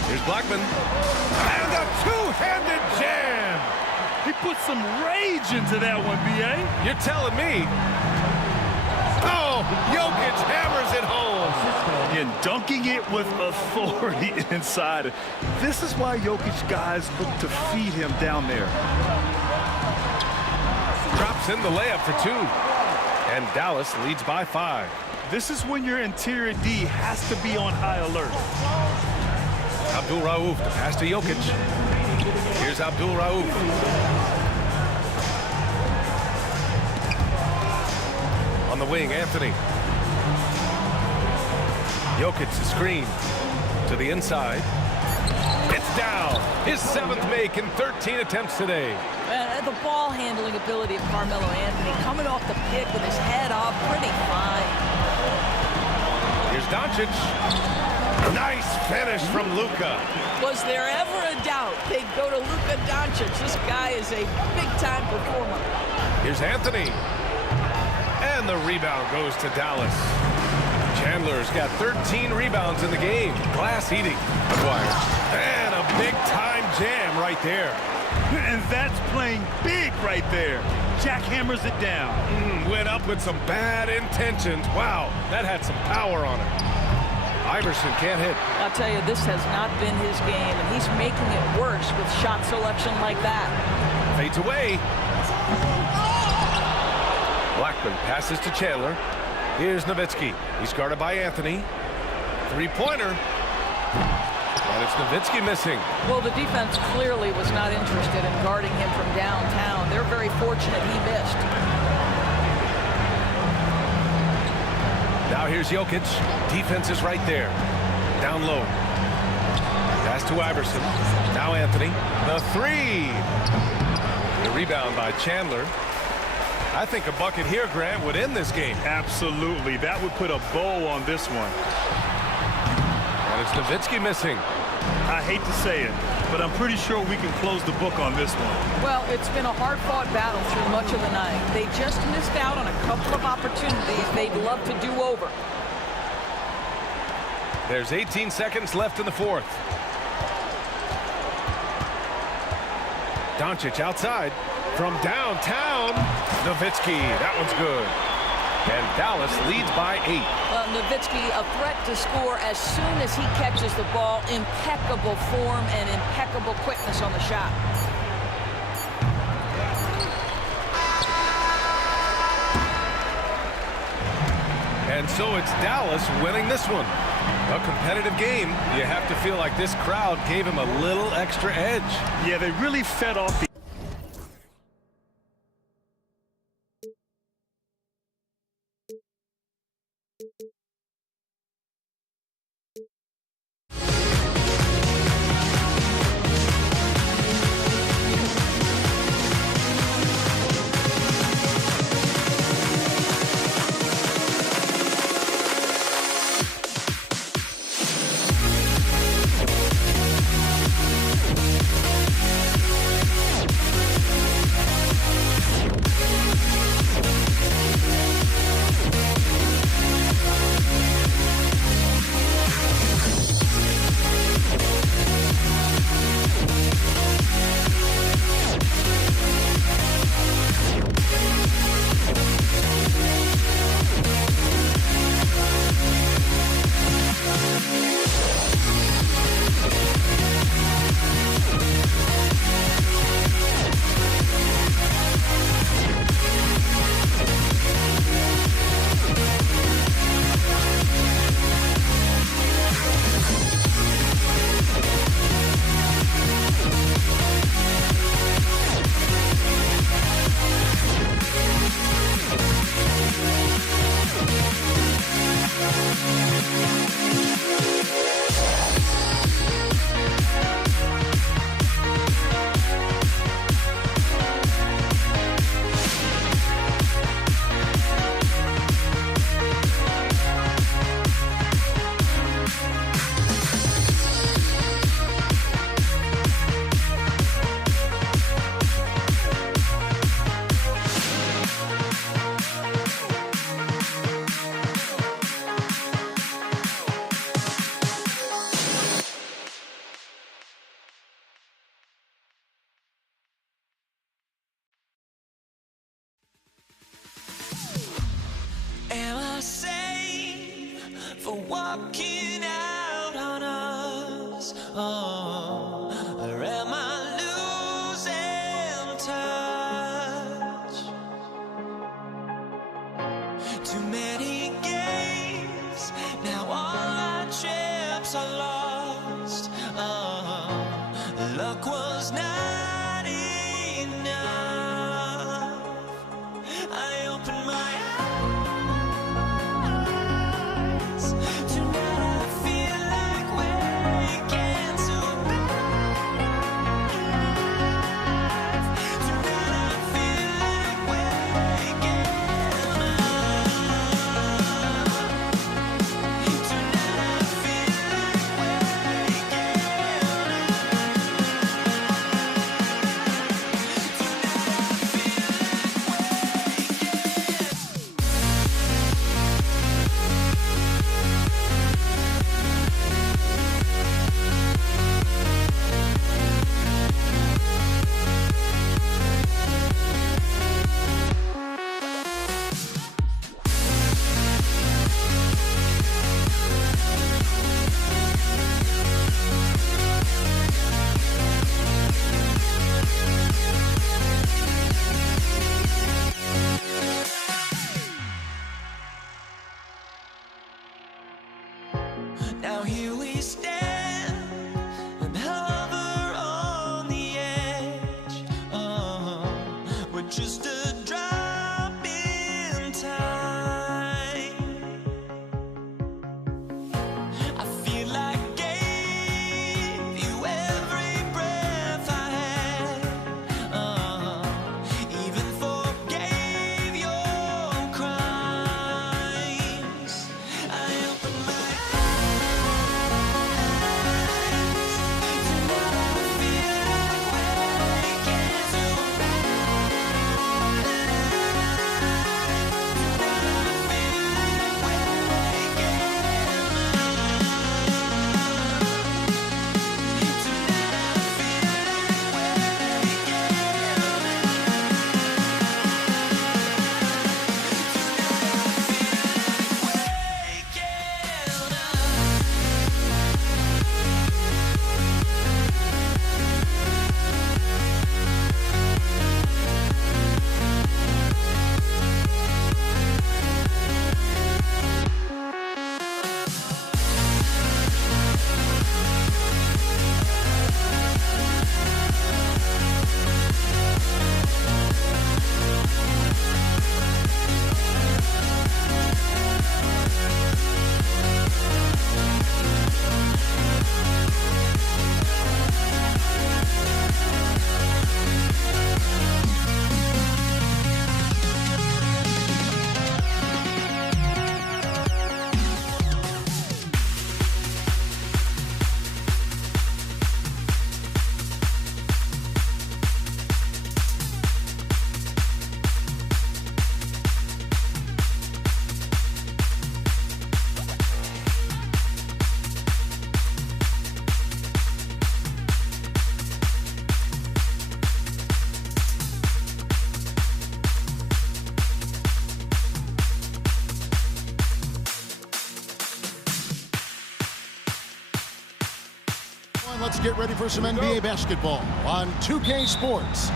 Here's Blackman. And a two-handed jam. He put some rage into that one, B.A. You're telling me. Oh, Jokic hammers it home. And dunking it with authority inside. This is why Jokic guys look to feed him down there. Drops in the layup for 2. And Dallas leads by 5. This is when your interior D has to be on high alert. Abdul Rauf to pass to Jokic. Here's Abdul Rauf. On the wing, Anthony. Jokic the screen to the inside. It's down. His 7th make in 13 attempts today. The ball handling ability of Carmelo Anthony coming off the pick with his head up, pretty fine. Here's Doncic. Nice finish from Luka. Was there ever a doubt they'd go to Luka Doncic? This guy is a big-time performer. Here's Anthony. And the rebound goes to Dallas. Chandler's got 13 rebounds in the game. Glass eating. McGuire. And a big-time jam right there. And that's playing big right there. Jackhammers it down. Went up with some bad intentions. Wow, that had some power on it. Iverson can't hit. I'll tell you, this has not been his game, and he's making it worse with shot selection like that. Fades away. Blackman passes to Chandler. Here's Nowitzki. He's guarded by Anthony. 3-pointer. And it's Nowitzki missing. Well, the defense clearly was not interested in guarding him from downtown. They're very fortunate he missed. Now here's Jokic. Defense is right there. Down low. Pass to Iverson. Now Anthony. The 3. The rebound by Chandler. I think a bucket here, Grant, would end this game. Absolutely. That would put a bow on this one. And it's Nowitzki missing. I hate to say it, but I'm pretty sure we can close the book on this one. Well, it's been a hard-fought battle through much of the night. They just missed out on a couple of opportunities they'd love to do over. There's 18 seconds left in the 4th. Doncic outside from downtown. Nowitzki, that one's good. And Dallas leads by 8. Well, Nowitzki, a threat to score as soon as he catches the ball. Impeccable form and impeccable quickness on the shot. And so it's Dallas winning this one. A competitive game. You have to feel like this crowd gave him a little extra edge. Yeah, they really fed off the lost. Luck was not enough. I opened my eyes. Tonight I feel like waking to a better life. Tonight I feel like waking Now here we stand and hover on the edge. We're just a drop in time. I feel like I gave you every breath I had. Even forgave your crimes. I opened my Let's get ready for some NBA basketball on 2K Sports.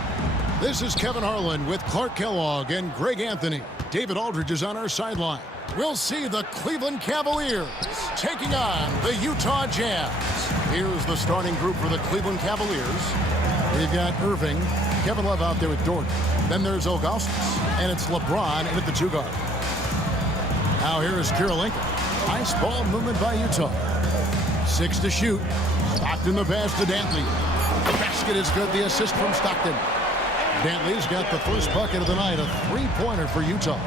This is Kevin Harlan with Clark Kellogg and Greg Anthony. David Aldridge is on our sideline. We'll see the Cleveland Cavaliers taking on the Utah Jazz. Here's the starting group for the Cleveland Cavaliers. We've got Irving, Kevin Love out there with Dort. Then there's Augustus, and it's LeBron in at the 2 guard. Now here is Kirilenko. Nice ball movement by Utah. 6 to shoot. Stockton the pass to Dantley. The basket is good. The assist from Stockton. Dantley's got the first bucket of the night, a 3-pointer for Utah.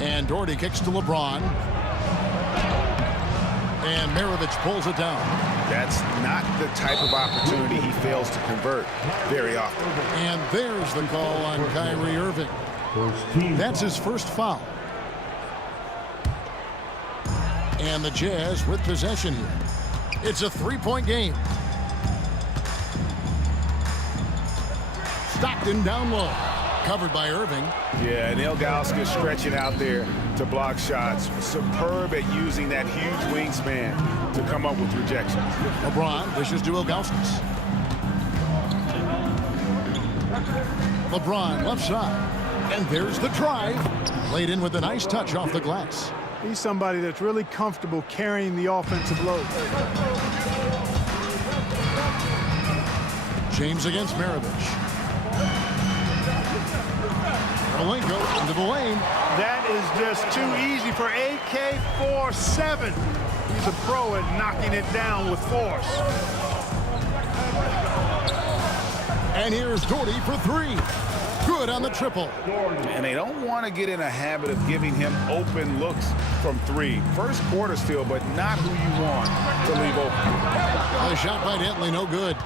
And Doherty kicks to LeBron. And Maravich pulls it down. That's not the type of opportunity he fails to convert very often. And there's the call on Kyrie Irving. That's his first foul. And the Jazz with possession here. It's a 3-point game. Stockton down low. Covered by Irving. Yeah, and Ilgauskas stretching out there to block shots. Superb at using that huge wingspan to come up with rejections. LeBron dishes to Ilgauskas. LeBron left side. And there's the drive. Laid in with a nice touch off the glass. He's somebody that's really comfortable carrying the offensive load. James against Maravich. Karolinko into the lane. That is just too easy for AK-47. He's a pro at knocking it down with force. And here's Doherty for three. Good on the triple. And they don't want to get in a habit of giving him open looks from three. First quarter still, but not who you want to leave open. The shot by Dantley, no good.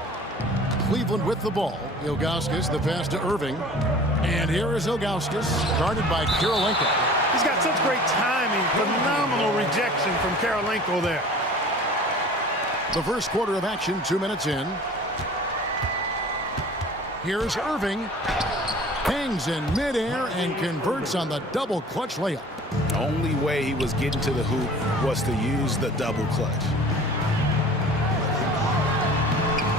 Cleveland with the ball. Ilgauskas, the pass to Irving. And here is Ilgauskas, guarded by Karolinko. He's got such great timing. Phenomenal rejection from Karolinko there. The first quarter of action, 2 minutes in. Here's Irving. Hangs in midair and converts on the double clutch layup. The only way he was getting to the hoop was to use the double clutch.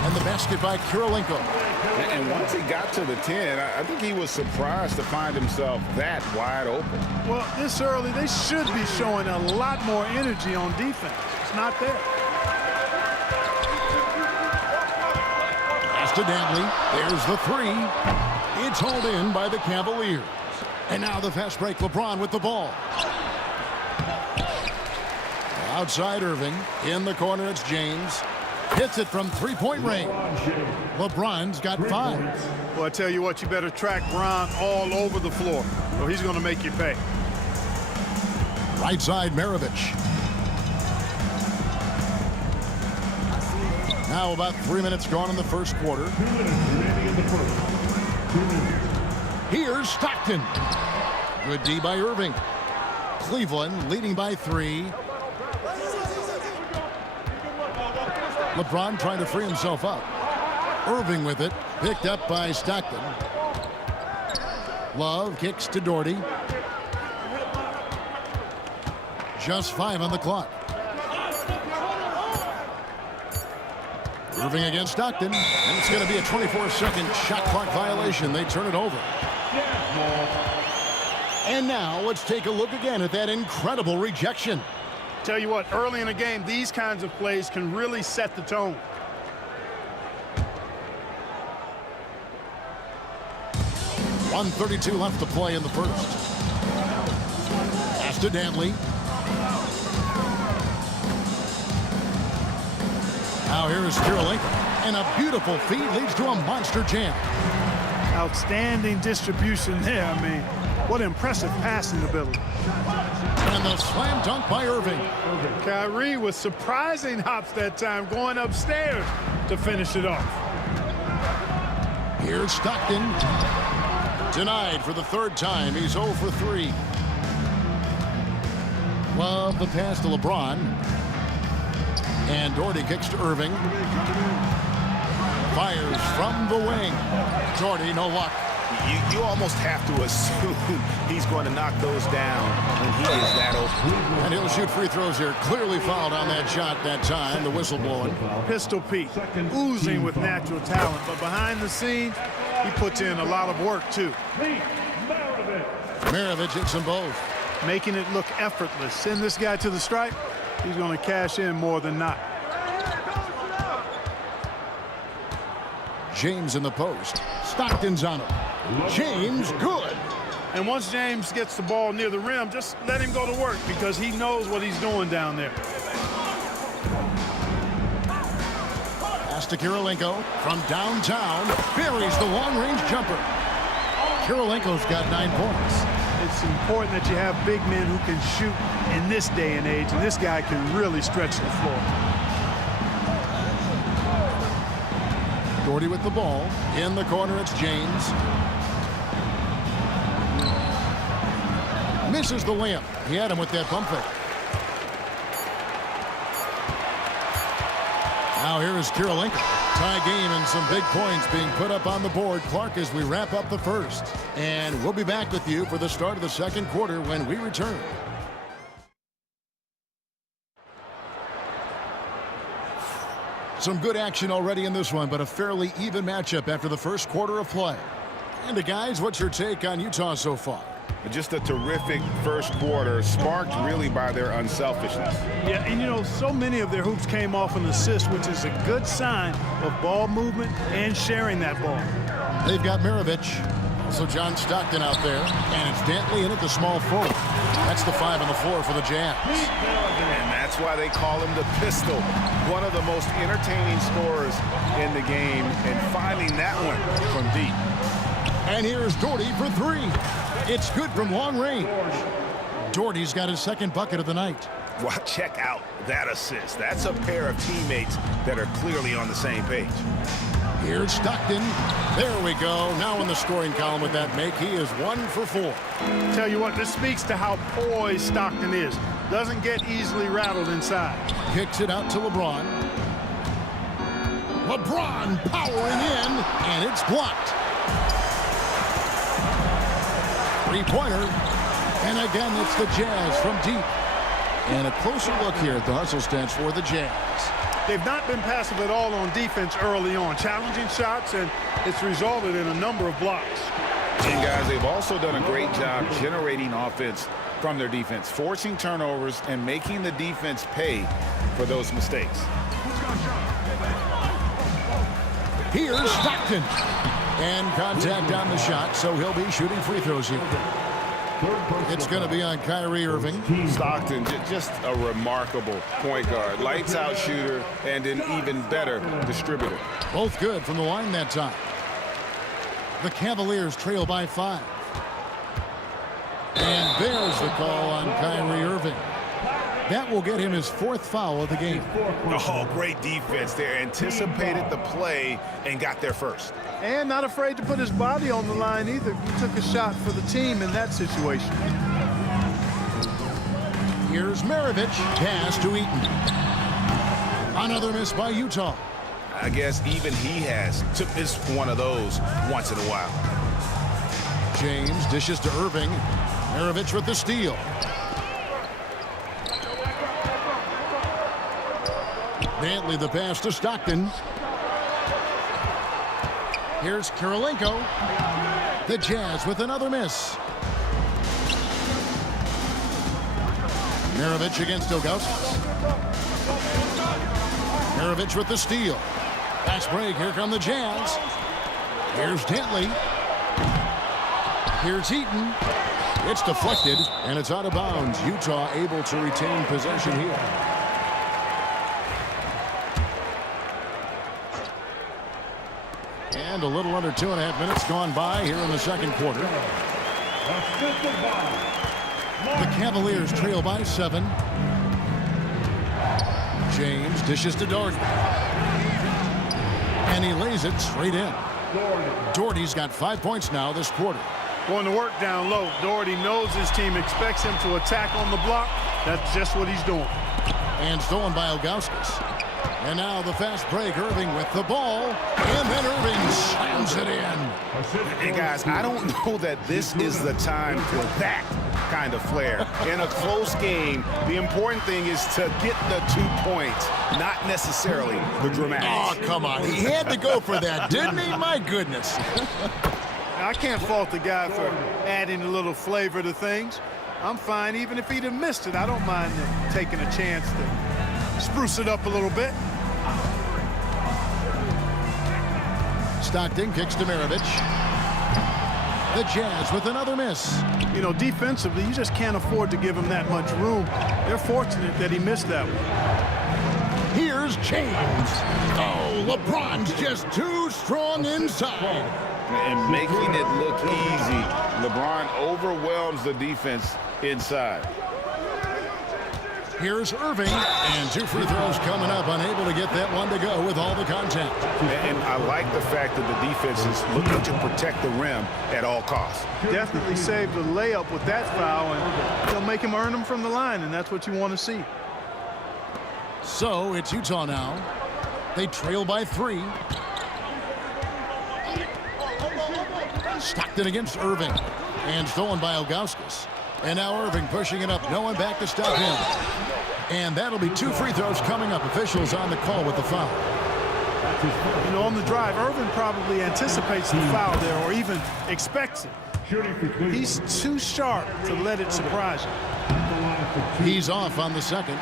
And the basket by Karolinko. And once he got to the 10, I think he was surprised to find himself that wide open. Well, this early, they should be showing a lot more energy on defense. It's not there. Pass to Dantley. There's the three. It's hauled in by the Cavaliers. And now the fast break. LeBron with the ball. Outside Irving. In the corner, it's James. Hits it from three-point range. LeBron's got 5. Well, I tell you what, you better track Bron all over the floor, or he's going to make you pay. Right side, Maravich. Now about 3 minutes gone in the first quarter. Here's Stockton. Good D by Irving. Cleveland leading by 3. LeBron trying to free himself up. Irving with it. Picked up by Stockton. Love kicks to Doherty. Just 5 on the clock. Irving against Stockton. And it's going to be a 24-second shot clock violation. They turn it over. And now let's take a look again at that incredible rejection. Tell you what, early in the game, these kinds of plays can really set the tone. .132 left to play in the first. Pass to Dantley. Now here is Karolinko. And a beautiful feed leads to a monster jam. Outstanding distribution there. I mean, what impressive passing ability. And the slam dunk by Irving. Kyrie with surprising hops that time, going upstairs to finish it off. Here's Stockton. Denied for the 3rd time. He's 0 for 3. Love the pass to LeBron. And Doherty kicks to Irving. Fires from the wing. Doherty, no luck. You almost have to assume he's going to knock those down when he is that open. And he'll shoot free throws here. Clearly fouled on that shot that time. The whistle blowing. Pistol Pete, oozing with natural talent. But behind the scenes, he puts in a lot of work, too. Maravich hits them both. Making it look effortless. Send this guy to the stripe. He's going to cash in more than not. James in the post. Stockton's on him. James, good. And once James gets the ball near the rim, just let him go to work because he knows what he's doing down there. Pass to Karolinko from downtown. Buries the long-range jumper. Karolinko's got 9 points. It's important that you have big men who can shoot in this day and age, and this guy can really stretch the floor. Doherty with the ball. In the corner, it's James. Misses the layup. He had him with that pump fake. Now here is Karolinko. Tie game and some big points being put up on the board. Clark, as we wrap up the first. And we'll be back with you for the start of the second quarter when we return. Some good action already in this one, but a fairly even matchup after the first quarter of play. And guys, what's your take on Utah so far? Just a terrific first quarter, sparked really by their unselfishness. Yeah, and you know, so many of their hoops came off an assist, which is a good sign of ball movement and sharing that ball. They've got Maravich. Also John Stockton out there. And it's Dantley in at the small forward. That's the 5 on the floor for the Jazz. And that's why they call him the Pistol. One of the most entertaining scorers in the game, and finding that one from deep. And here's Doherty for 3. It's good from long range. Doherty's got his second bucket of the night. Well, check out that assist. That's a pair of teammates that are clearly on the same page. Here's Stockton. There we go. Now in the scoring column with that make, he is 1 for 4. Tell you what, this speaks to how poised Stockton is. Doesn't get easily rattled inside. Kicks it out to LeBron. LeBron powering in, and it's blocked. Three-pointer. And again, it's the Jazz from deep. And a closer look here at the hustle stats for the Jazz. They've not been passive at all on defense early on. Challenging shots, and it's resulted in a number of blocks. And guys, they've also done a great job generating offense from their defense, forcing turnovers and making the defense pay for those mistakes. Here's Stockton. And contact on the shot, so he'll be shooting free throws here. It's going to be on Kyrie Irving. Stockton, just a remarkable point guard. Lights out shooter and an even better distributor. Both good from the line that time. The Cavaliers trail by 5. And there's the call on Kyrie Irving. That will get him his 4th foul of the game. Oh, great defense there. Anticipated the play and got there first. And not afraid to put his body on the line either. He took a shot for the team in that situation. Here's Maravich. Pass to Eaton. Another miss by Utah. I guess even he has to miss one of those once in a while. James dishes to Irving. Maravich with the steal. Dantley the pass to Stockton. Here's Kirilenko. The Jazz with another miss. Maravich against Ilgauskas. Maravich with the steal. Fast break. Here come the Jazz. Here's Dantley. Here's Eaton. It's deflected, and it's out of bounds. Utah able to retain possession here. And a little under 2.5 minutes gone by here in the second quarter. The Cavaliers trail by 7. James dishes to Doherty. And he lays it straight in. Doherty's got 5 points now this quarter. Going to work down low. Doherty knows his team expects him to attack on the block. That's just what he's doing. And stolen by Ilgauskas. And now the fast break. Irving with the ball. And then Irving slams it in. And guys, I don't know that this is the time for that kind of flair. In a close game, the important thing is to get the 2 points, not necessarily the dramatics. Oh, come on. He had to go for that, didn't he? My goodness. I can't fault the guy for adding a little flavor to things. I'm fine even if he'd have missed it. I don't mind taking a chance to spruce it up a little bit. Stockton kicks to Maravich. The Jazz with another miss. You know, defensively, you just can't afford to give him that much room. They're fortunate that he missed that one. Here's James. Oh, LeBron's just too strong inside. And making it look easy. LeBron overwhelms the defense inside. Here's Irving, and 2 free throws coming up, unable to get that one to go with all the contact. And I like the fact that the defense is looking to protect the rim at all costs. Definitely saved the layup with that foul, and they'll make him earn them from the line, and that's what you want to see. So it's Utah now. They trail by 3. Stockton against Irving, and stolen by Ilgauskas. And now Irving pushing it up. No one back to stop him. And that'll be 2 free throws coming up. Officials on the call with the foul. You know, on the drive, Irving probably anticipates the foul there or even expects it. Shooting for Cleveland. He's too sharp to let it surprise you. He's off on the second.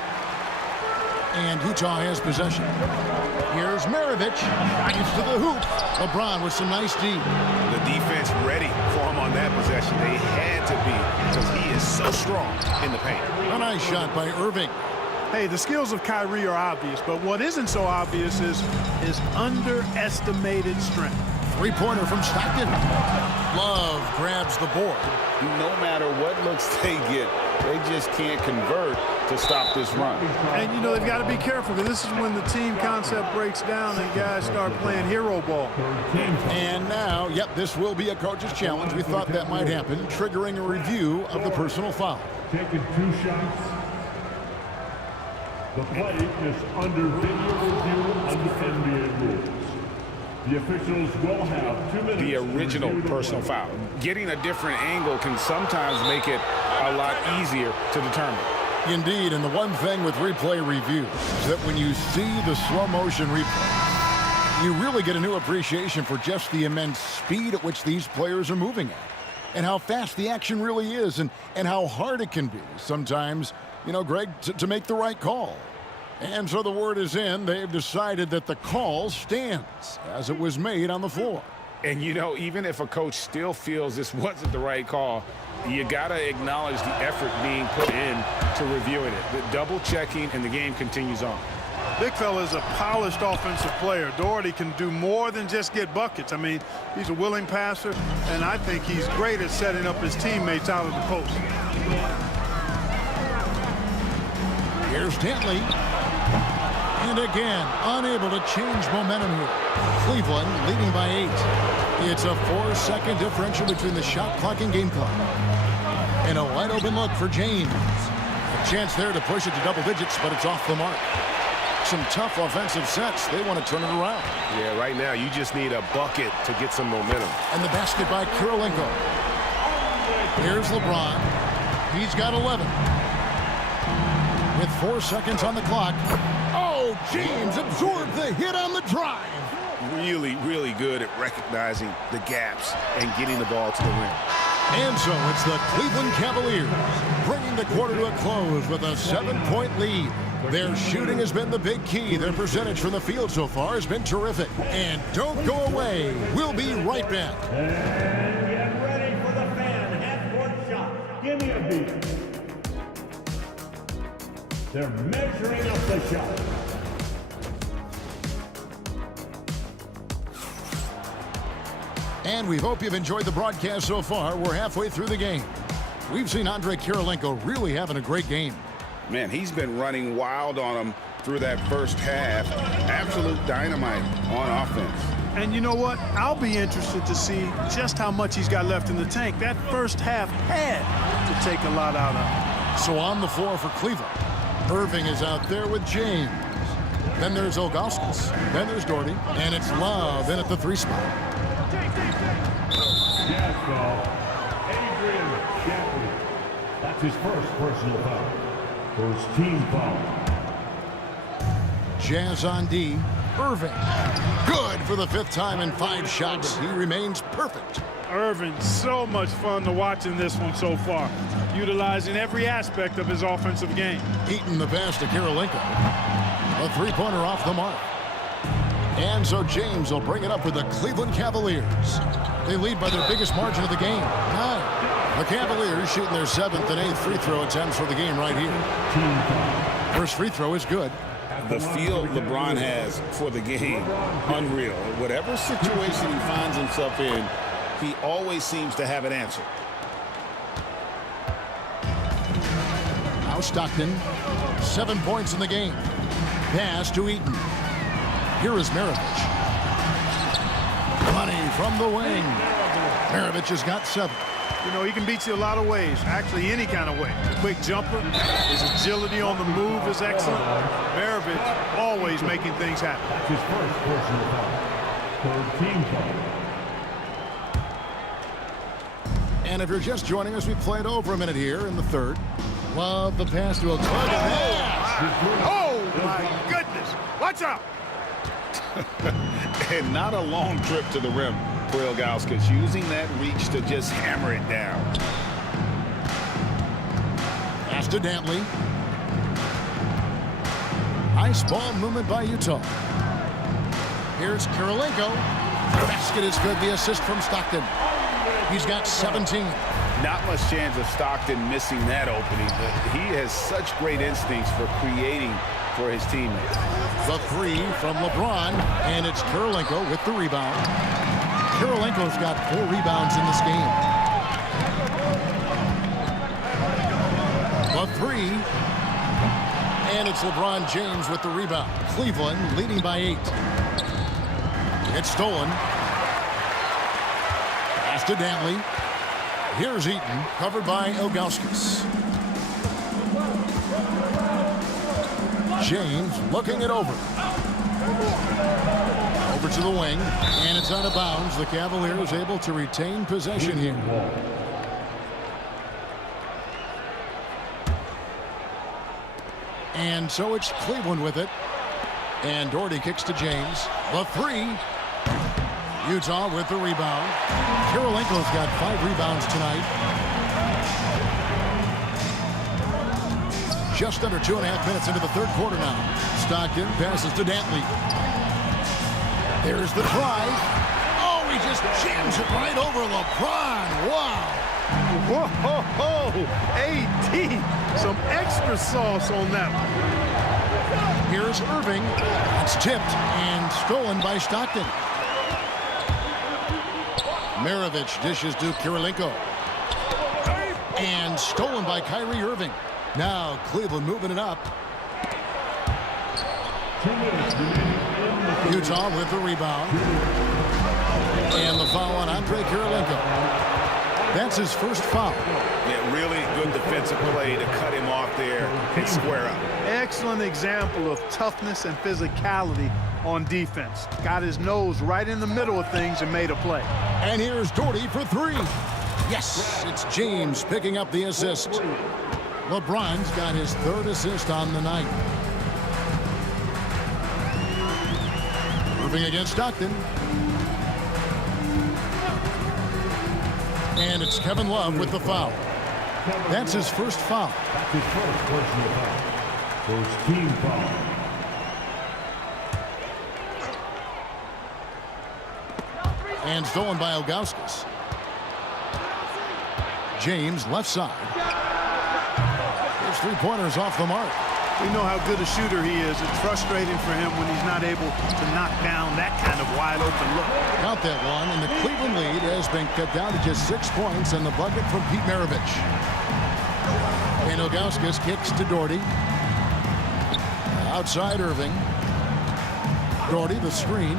And Utah has possession. Here's Maravich. Drives to the hoop. LeBron with some nice D. The defense ready for him on that possession. They had to be because he is so strong in the paint. A nice shot by Irving. Hey, the skills of Kyrie are obvious, but what isn't so obvious is his underestimated strength. Three-pointer from Stockton. Love grabs the board. No matter what looks they get, they just can't convert to stop this run. And, you know, they've got to be careful because this is when the team concept breaks down and guys start playing hero ball. And now, yep, this will be a coach's challenge. We thought that might happen, triggering a review of the personal foul. Taking 2 shots. The play is under video review under NBA rules. The officials will have 2 minutes. The original personal foul. Getting a different angle can sometimes make it a lot easier to determine. Indeed, and the one thing with replay reviews is that when you see the slow motion replay, you really get a new appreciation for just the immense speed at which these players are moving at, and how fast the action really is, and how hard it can be sometimes, you know, Greg, to make the right call. And so the word is in. They've decided that the call stands as it was made on the floor. And, you know, even if a coach still feels this wasn't the right call, you got to acknowledge the effort being put in to reviewing it. The double checking, and the game continues on. Big fella is a polished offensive player. Doherty can do more than just get buckets. I mean, he's a willing passer, and I think he's great at setting up his teammates out of the post. Here's Dantley. And again, unable to change momentum here. Cleveland leading by 8. It's a 4-second differential between the shot clock and game clock. And a wide open look for James. A chance there to push it to double digits, but it's off the mark. Some tough offensive sets. They want to turn it around. Yeah, right now you just need a bucket to get some momentum. And the basket by Kirilenko. Here's LeBron. He's got 11. With 4 seconds on the clock. Oh, James absorbed the hit on the drive. Really, really good at recognizing the gaps and getting the ball to the rim. And so it's the Cleveland Cavaliers bringing the quarter to a close with a 7-point lead. Their shooting has been the big key. Their percentage from the field so far has been terrific. And don't go away. We'll be right back. And get ready for the fan half-court shot. Give me a beat. They're measuring up the shot. And we hope you've enjoyed the broadcast so far. We're halfway through the game. We've seen Andrei Kirilenko really having a great game. Man, he's been running wild on him through that first half. Absolute dynamite on offense. And you know what? I'll be interested to see just how much he's got left in the tank. That first half had to take a lot out of him. So on the floor for Cleveland, Irving is out there with James. Then there's Ilgauskas. Then there's Doherty. And it's Love in at the 3 spot. Jazz foul. Adrian Shapley. That's his first personal foul. First team foul. Jazz on D. Irving. Good for the 5th time in 5 shots. He remains perfect. Irving, so much fun to watch in this one so far, utilizing every aspect of his offensive game. Eating the pass to Kirilenko. A 3-pointer off the mark. And so James will bring it up for the Cleveland Cavaliers. They lead by their biggest margin of the game, 9. The Cavaliers shooting their 7th and 8th free throw attempts for the game right here. First free throw is good. The feel LeBron has for the game, unreal. Whatever situation he finds himself in, he always seems to have an answer. Now Stockton, 7 points in the game. Pass to Eaton. Here is Maravich. Money from the wing. Maravich has got 7. You know, he can beat you a lot of ways, actually any kind of way. A quick jumper, his agility on the move is excellent. Maravich always making things happen. That's his first personal foul. 3rd team foul. And if you're just joining us, we played over a minute here in the 3rd. Love the pass to Ilgauskas. Oh, my goodness. Watch out. And not a long trip to the rim. for Ilgauskas, using that reach to just hammer it down. Pass to Dantley. Nice ball movement by Utah. Here's Kirilenko. The basket is good. The assist from Stockton. He's got 17. Not much chance of Stockton missing that opening, but he has such great instincts for creating for his teammates. The three from LeBron, and it's Kirilenko with the rebound. Kirilenko's got 4 rebounds in this game. The three, and it's LeBron James with the rebound. Cleveland leading by 8. It's stolen. Pass to Dantley. Here's Eaton, covered by Ilgauskas. James looking it over. Over to the wing, and it's out of bounds. The Cavaliers able to retain possession here. And so it's Cleveland with it. And Doherty kicks to James. The three. Utah with the rebound. Kirilenko's got 5 rebounds tonight. Just under 2.5 minutes into the third quarter now. Stockton passes to Dantley. There's the drive. Oh, he just jams it right over LeBron. Wow. Whoa, AD. Some extra sauce on that one. Here's Irving. It's tipped and stolen by Stockton. Maravich dishes to Kirilenko. And stolen by Kyrie Irving. Now Cleveland moving it up. Utah with the rebound. And the foul on Andre Kirilenko. That's his first foul. Yeah, really good defensive play to cut him off there and square up. Excellent example of toughness and physicality on defense. Got his nose right in the middle of things and made a play. And here's Doherty for 3. Yes, it's James picking up the assist. LeBron's got his 3rd assist on the night. Irving against Stockton. And it's Kevin Love with the foul. That's his first foul. That's his first personal foul. First team foul. And stolen by Ilgauskas. James left side. His 3-pointers off the mark. We know how good a shooter he is. It's frustrating for him when he's not able to knock down that kind of wide open look. Count that one, and the Cleveland lead has been cut down to just 6 points and the bucket from Pete Maravich. And Ilgauskas kicks to Doherty. Outside Irving. Doherty the screen.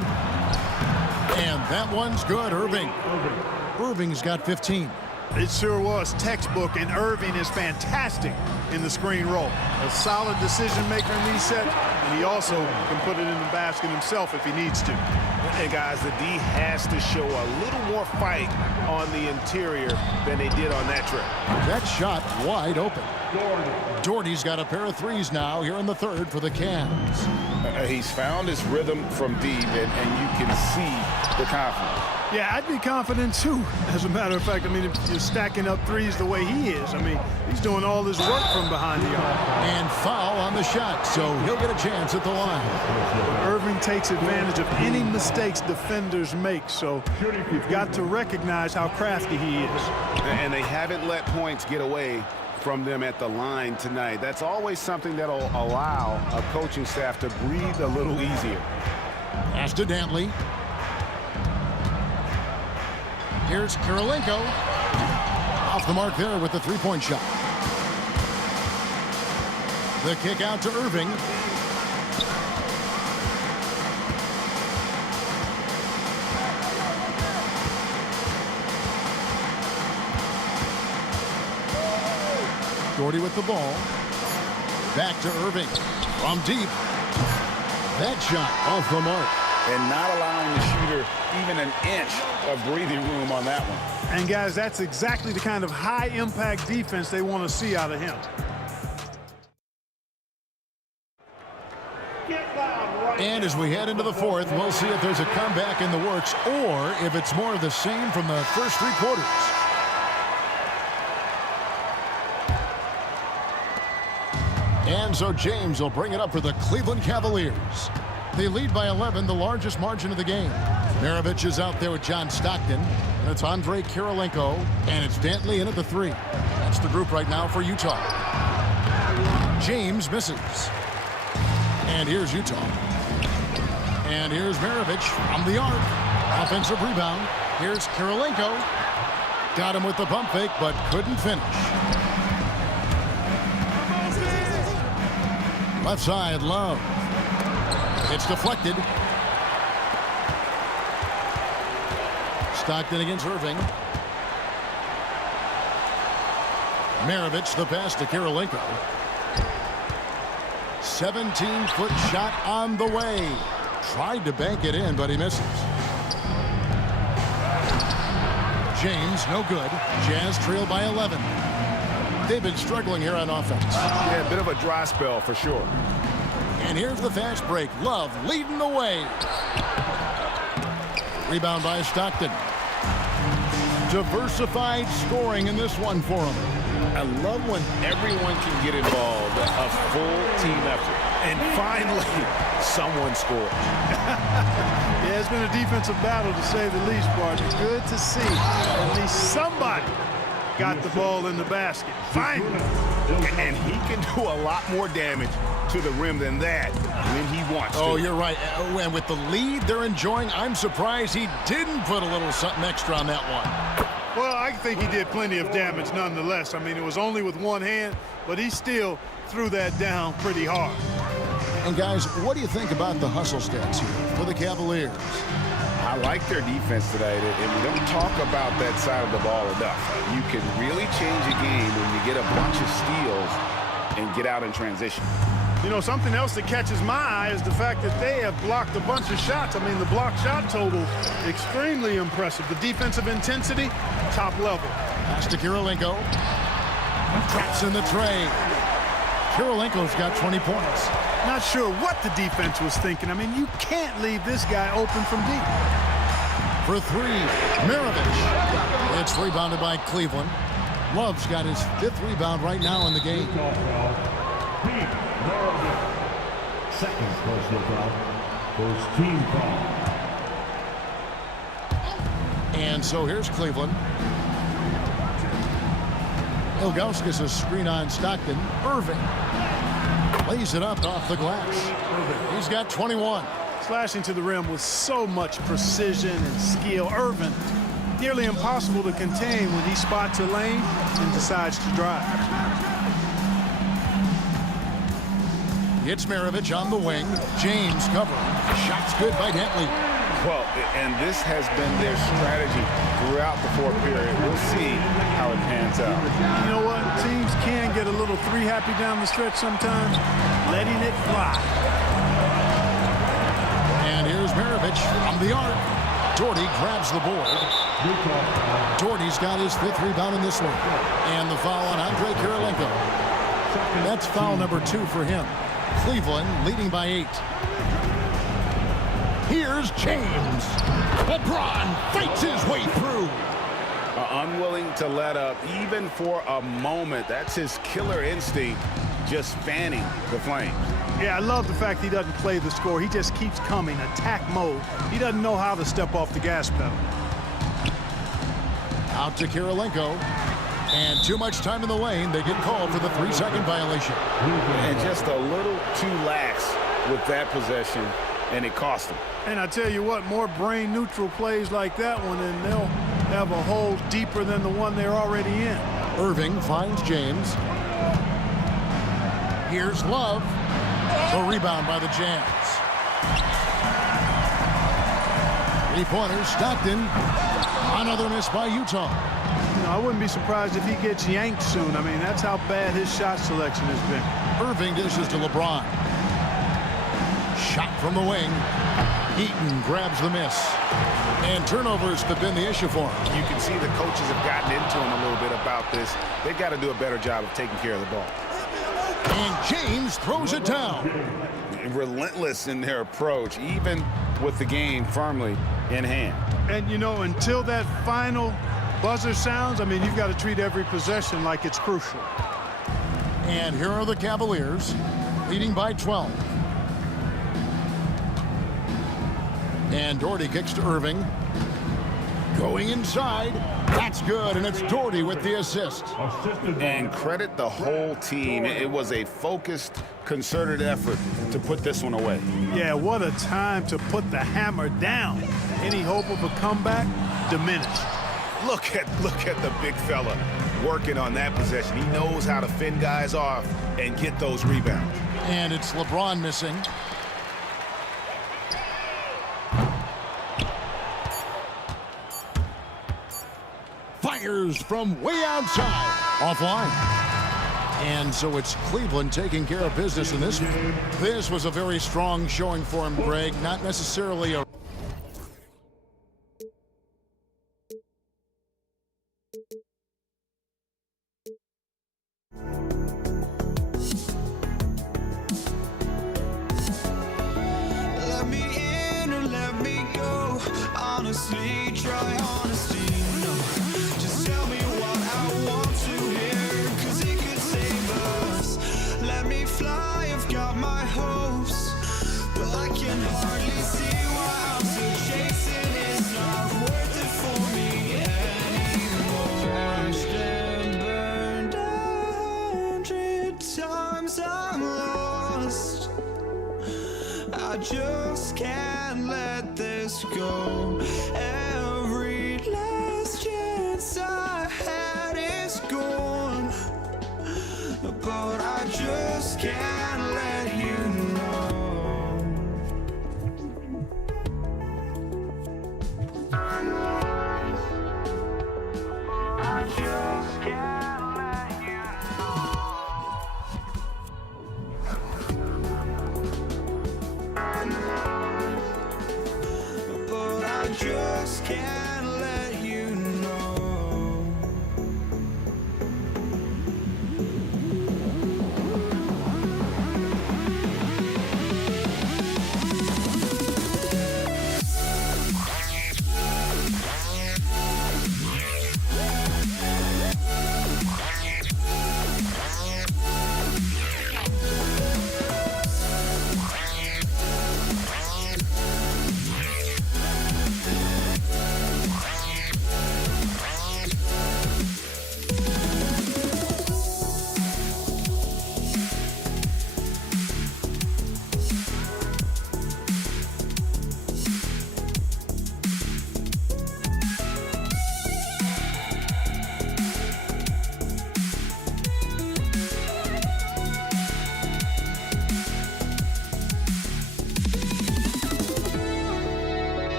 And that one's good. Irving's got 15. It sure was textbook, and Irving is fantastic in the screen roll. A solid decision maker in these sets, and he also can put it in the basket himself if he needs to. And guys, the D has to show a little more fight on the interior than they did on that trip. That shot wide open. Doherty's got a pair of 3s now here in the third for the Cavs. He's found his rhythm from deep, and you can see the confidence. Yeah, I'd be confident too. As a matter of fact, I mean, if you're stacking up 3s the way he is, I mean, he's doing all this work from behind the arc. And foul on the shot, so he'll get a chance at the line. Irving takes advantage of any mistakes defenders make, so you've got to recognize how crafty he is. And they haven't let points get away from them at the line tonight. That's always something that'll allow a coaching staff to breathe a little easier. Pass to Dantley. Here's Kirilenko. Off the mark there with the 3-point shot. The kick out to Irving. Doherty with the ball. Back to Irving. From deep. That shot off the mark. And not allowing the shooter even an inch of breathing room on that one. And guys, that's exactly the kind of high-impact defense they want to see out of him. Get loud And as we head into the fourth, we'll see if there's a comeback in the works or if it's more of the same from the first 3 quarters. And so James will bring it up for the Cleveland Cavaliers. They lead by 11, the largest margin of the game. Maravich is out there with John Stockton. And it's Andrei Kirilenko. And it's Dantley in at the 3. That's the group right now for Utah. James misses. And here's Utah. And here's Maravich from the arc. Offensive rebound. Here's Kirilenko. Got him with the pump fake, but couldn't finish. Left side, Love. It's deflected. Stockton against Irving. Maravich the pass to Kirilenko. 17-foot shot on the way. Tried to bank it in, but he misses. James, no good. Jazz trail by 11. They've been struggling here on offense. Yeah, a bit of a dry spell for sure. And here's the fast break. Love leading the way. Rebound by Stockton. Diversified scoring in this one for him. I love when everyone can get involved, a full team effort. And finally, someone scores. Yeah, it's been a defensive battle to say the least, Barty. Good to see at least somebody got the ball in the basket. Finally. And he can do a lot more damage to the rim than that when he wants to. Oh, you're right. And with the lead they're enjoying, I'm surprised he didn't put a little something extra on that one. Well, I think he did plenty of damage nonetheless. I mean, it was only with one hand, but he still threw that down pretty hard. And guys, what do you think about the hustle stats here for the Cavaliers? I like their defense tonight, and we don't talk about that side of the ball enough. You can really change a game when you get a bunch of steals and get out in transition. You know, something else that catches my eye is the fact that they have blocked a bunch of shots. I mean, the block shot total, extremely impressive. The defensive intensity, top level. Pass to Kirilenko. Traps in the tray. Kirilenko's got 20 points. Not sure what the defense was thinking. I mean, you can't leave this guy open from deep. For 3, Maravich. It's rebounded by Cleveland. Love's got his 5th rebound right now in the game. Second personal foul. First team foul. And so here's Cleveland. Ilgauskas a screen on Stockton. Irving lays it up off the glass. He's got 21. Slashing to the rim with so much precision and skill. Irving, nearly impossible to contain when he spots a lane and decides to drive. It's Maravich on the wing. James covering. Shots good by Dantley. Well, and this has been their strategy throughout the fourth period. We'll see how it pans out. You know what? Teams can get a little three-happy down the stretch sometimes, letting it fly. And here's Maravich from the arc. Doherty grabs the board. Doherty's got his 5th rebound in this one. And the foul on Andrei Kirilenko. That's foul number 2 for him. Cleveland leading by 8. Here's James. LeBron fights his way through. Unwilling to let up even for a moment. That's his killer instinct, just fanning the flames. Yeah, I love the fact he doesn't play the score. He just keeps coming, attack mode. He doesn't know how to step off the gas pedal. Out to Kirilenko. And too much time in the lane. They get called for the 3-second violation. And just a little too lax with that possession, and it cost them. And I tell you what, more brain-neutral plays like that one, and they'll have a hole deeper than the one they're already in. Irving finds James. Here's Love. The rebound by the Jazz. 3-pointers, Stockton. Another miss by Utah. You know, I wouldn't be surprised if he gets yanked soon. I mean, that's how bad his shot selection has been. Irving dishes to LeBron. Shot from the wing. Eaton grabs the miss. And turnovers have been the issue for him. You can see the coaches have gotten into him a little bit about this. They've got to do a better job of taking care of the ball. And James throws it down. relentless in their approach, even with the game firmly in hand. And, you know, until that final buzzer sounds, I mean, you've got to treat every possession like it's crucial. And here are the Cavaliers, leading by 12. And Doherty kicks to Irving. Going inside. That's good, and it's Doherty with the assist. And credit the whole team. It was a focused, concerted effort to put this one away. Yeah, what a time to put the hammer down. Any hope of a comeback? Diminished. Look at the big fella working on that possession. He knows how to fend guys off and get those rebounds. And it's LeBron missing. Fires from way outside. Offline. And so it's Cleveland taking care of business in this one. This was a very strong showing for him, Greg. Not necessarily a... Let me in or let me go. Honestly, try honesty. No, just tell me what I want to hear, 'cause it could save us. Let me fly, I've got my hopes, but I can hardly see why I'm still chasing. It's not worth it for me anymore. Crashed and burned 100 times, I'm lost. I just can't let this go. Every last chance I had is gone, but I just can't let you know. I just can't let you but I just can't let you know.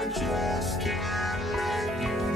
I just can't let you.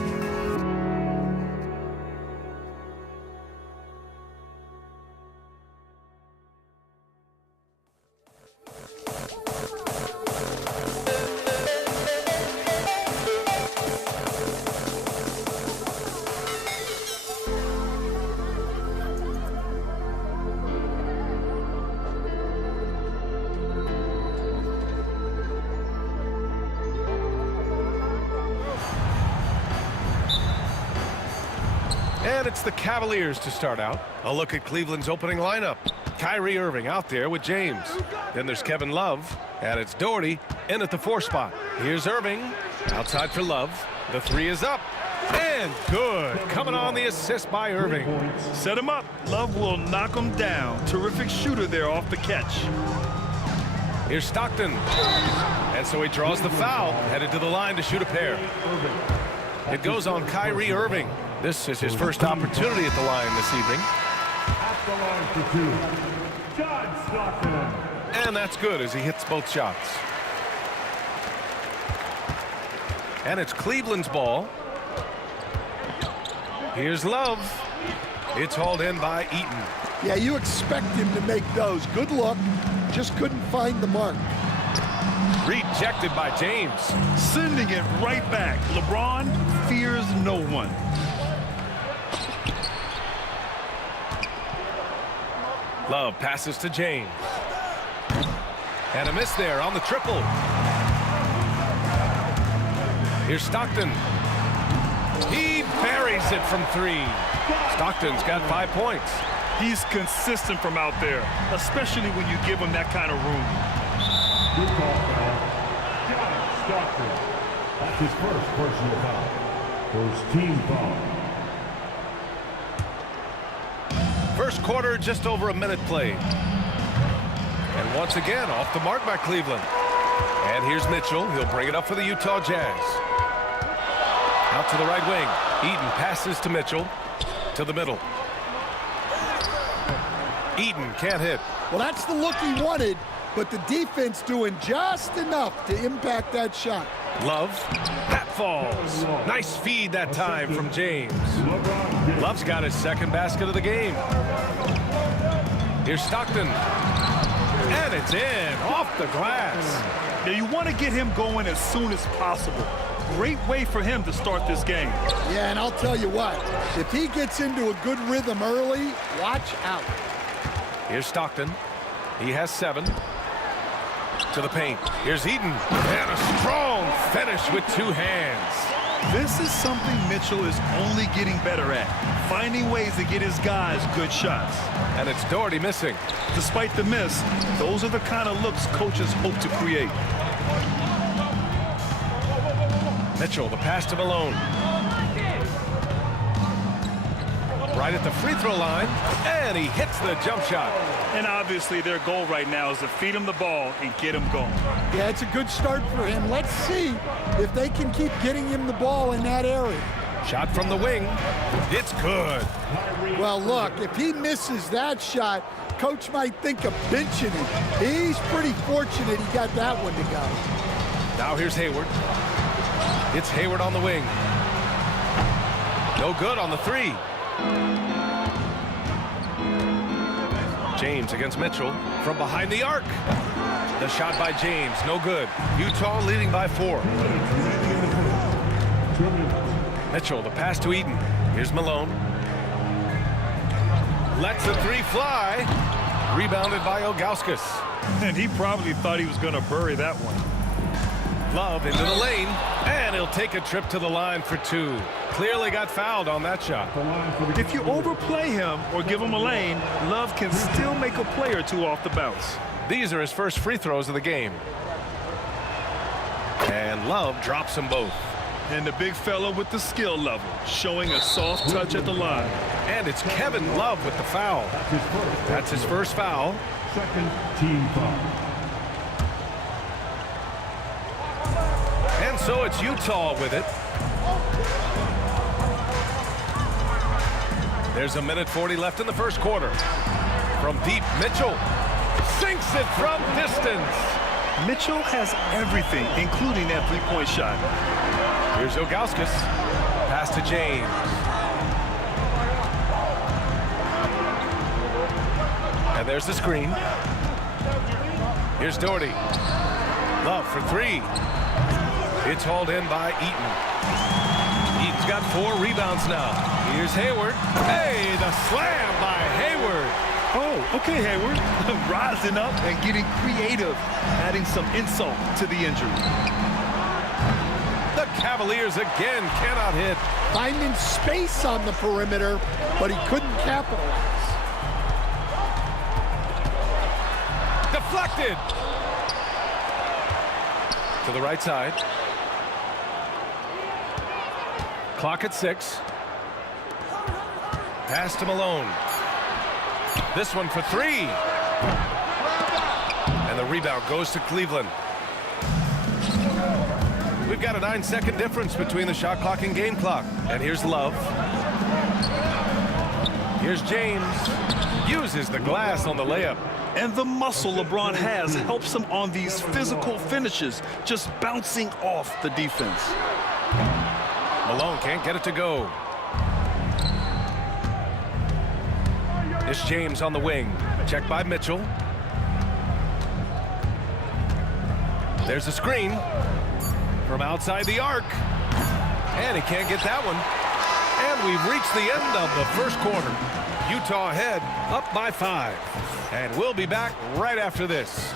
And it's the Cavaliers to start out. A look at Cleveland's opening lineup. Kyrie Irving out there with James. Then there's Kevin Love. And it's Doherty in at the 4 spot. Here's Irving. Outside for Love. The 3 is up. And good. Coming on the assist by Irving. Set him up. Love will knock him down. Terrific shooter there off the catch. Here's Stockton. And so he draws the foul. Headed to the line to shoot a pair. It goes on Kyrie Irving. This is his first opportunity at the line this evening. At the line for 2, John Stockton. And that's good as he hits both shots. And it's Cleveland's ball. Here's Love. It's hauled in by Eaton. Yeah, you expect him to make those. Good look. Just couldn't find the mark. Rejected by James. Sending it right back. LeBron fears no one. Love passes to James. And a miss there on the triple. Here's Stockton. He buries it from 3. Stockton's got 5 points. He's consistent from out there, especially when you give him that kind of room. Good call, foul. John Stockton. That's his first personal foul. First team foul. First quarter, just over a minute played. And once again, off the mark by Cleveland. And here's Mitchell. He'll bring it up for the Utah Jazz. Out to the right wing. Eaton passes to Mitchell. To the middle. Eaton can't hit. Well, that's the look he wanted, but the defense doing just enough to impact that shot. Love. That falls. Nice feed that time from James. Love's got his second basket of the game. Here's Stockton. And it's in. Off the glass. Now you want to get him going as soon as possible. Great way for him to start this game. Yeah, and I'll tell you what. If he gets into a good rhythm early, watch out. Here's Stockton. He has 7. To the paint. Here's Eaton. And a strong finish with 2 hands. This is something Mitchell is only getting better at. Finding ways to get his guys good shots. And it's Doherty missing. Despite the miss, those are the kind of looks coaches hope to create. Mitchell, the pass to Malone. Right at the free throw line, and he hits the jump shot. And obviously their goal right now is to feed him the ball and get him going. Yeah, it's a good start for him. Let's see if they can keep getting him the ball in that area. Shot from the wing. It's good. Well, look, if he misses that shot, coach might think of benching him. He's pretty fortunate he got that one to go. Now here's Hayward. It's Hayward on the wing. No good on the 3. James against Mitchell from behind the arc. The shot by James, no good. Utah leading by 4. Mitchell, the pass to Eaton. Here's Malone. Lets the 3 fly. Rebounded by Ilgauskas. And he probably thought he was going to bury that one. Love into the lane, and he'll take a trip to the line for 2. Clearly got fouled on that shot. If you overplay him or give him a lane, Love can still make a play or 2 off the bounce. These are his first free throws of the game. And Love drops them both. And the big fella with the skill level, showing a soft touch at the line. And it's Kevin Love with the foul. That's his first foul. Second team foul. And so it's Utah with it. There's a minute 40 left in the first quarter. From deep, Mitchell sinks it from distance. Mitchell has everything, including that three-point shot. Here's Ilgauskas. Pass to James. And there's the screen. Here's Doherty. Love for three. It's hauled in by Eaton. Eaton's got 4 rebounds now. Here's Hayward. Hey, the slam by Hayward. Oh, okay, Hayward. Rising up and getting creative, adding some insult to the injury. The Cavaliers again cannot hit. Finding space on the perimeter, but he couldn't capitalize. Deflected. To the right side. Clock at 6. Pass to Malone. This one for 3. And the rebound goes to Cleveland. We've got a 9-second difference between the shot clock and game clock. And here's Love. Here's James. Uses the glass on the layup. And the muscle LeBron has helps him on these physical finishes, just bouncing off the defense. Malone can't get it to go. It's James on the wing. Checked by Mitchell. There's a screen from outside the arc. And he can't get that one. And we've reached the end of the first quarter. Utah ahead, up by 5. And we'll be back right after this.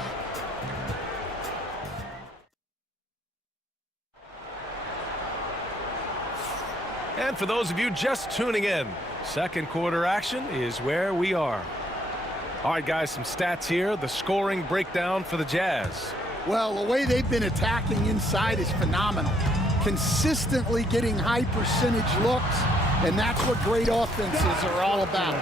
And for those of you just tuning in, second quarter action is where we are. All right, guys, some stats here. The scoring breakdown for the Jazz. Well, the way they've been attacking inside is phenomenal. Consistently getting high percentage looks, and that's what great offenses are all about.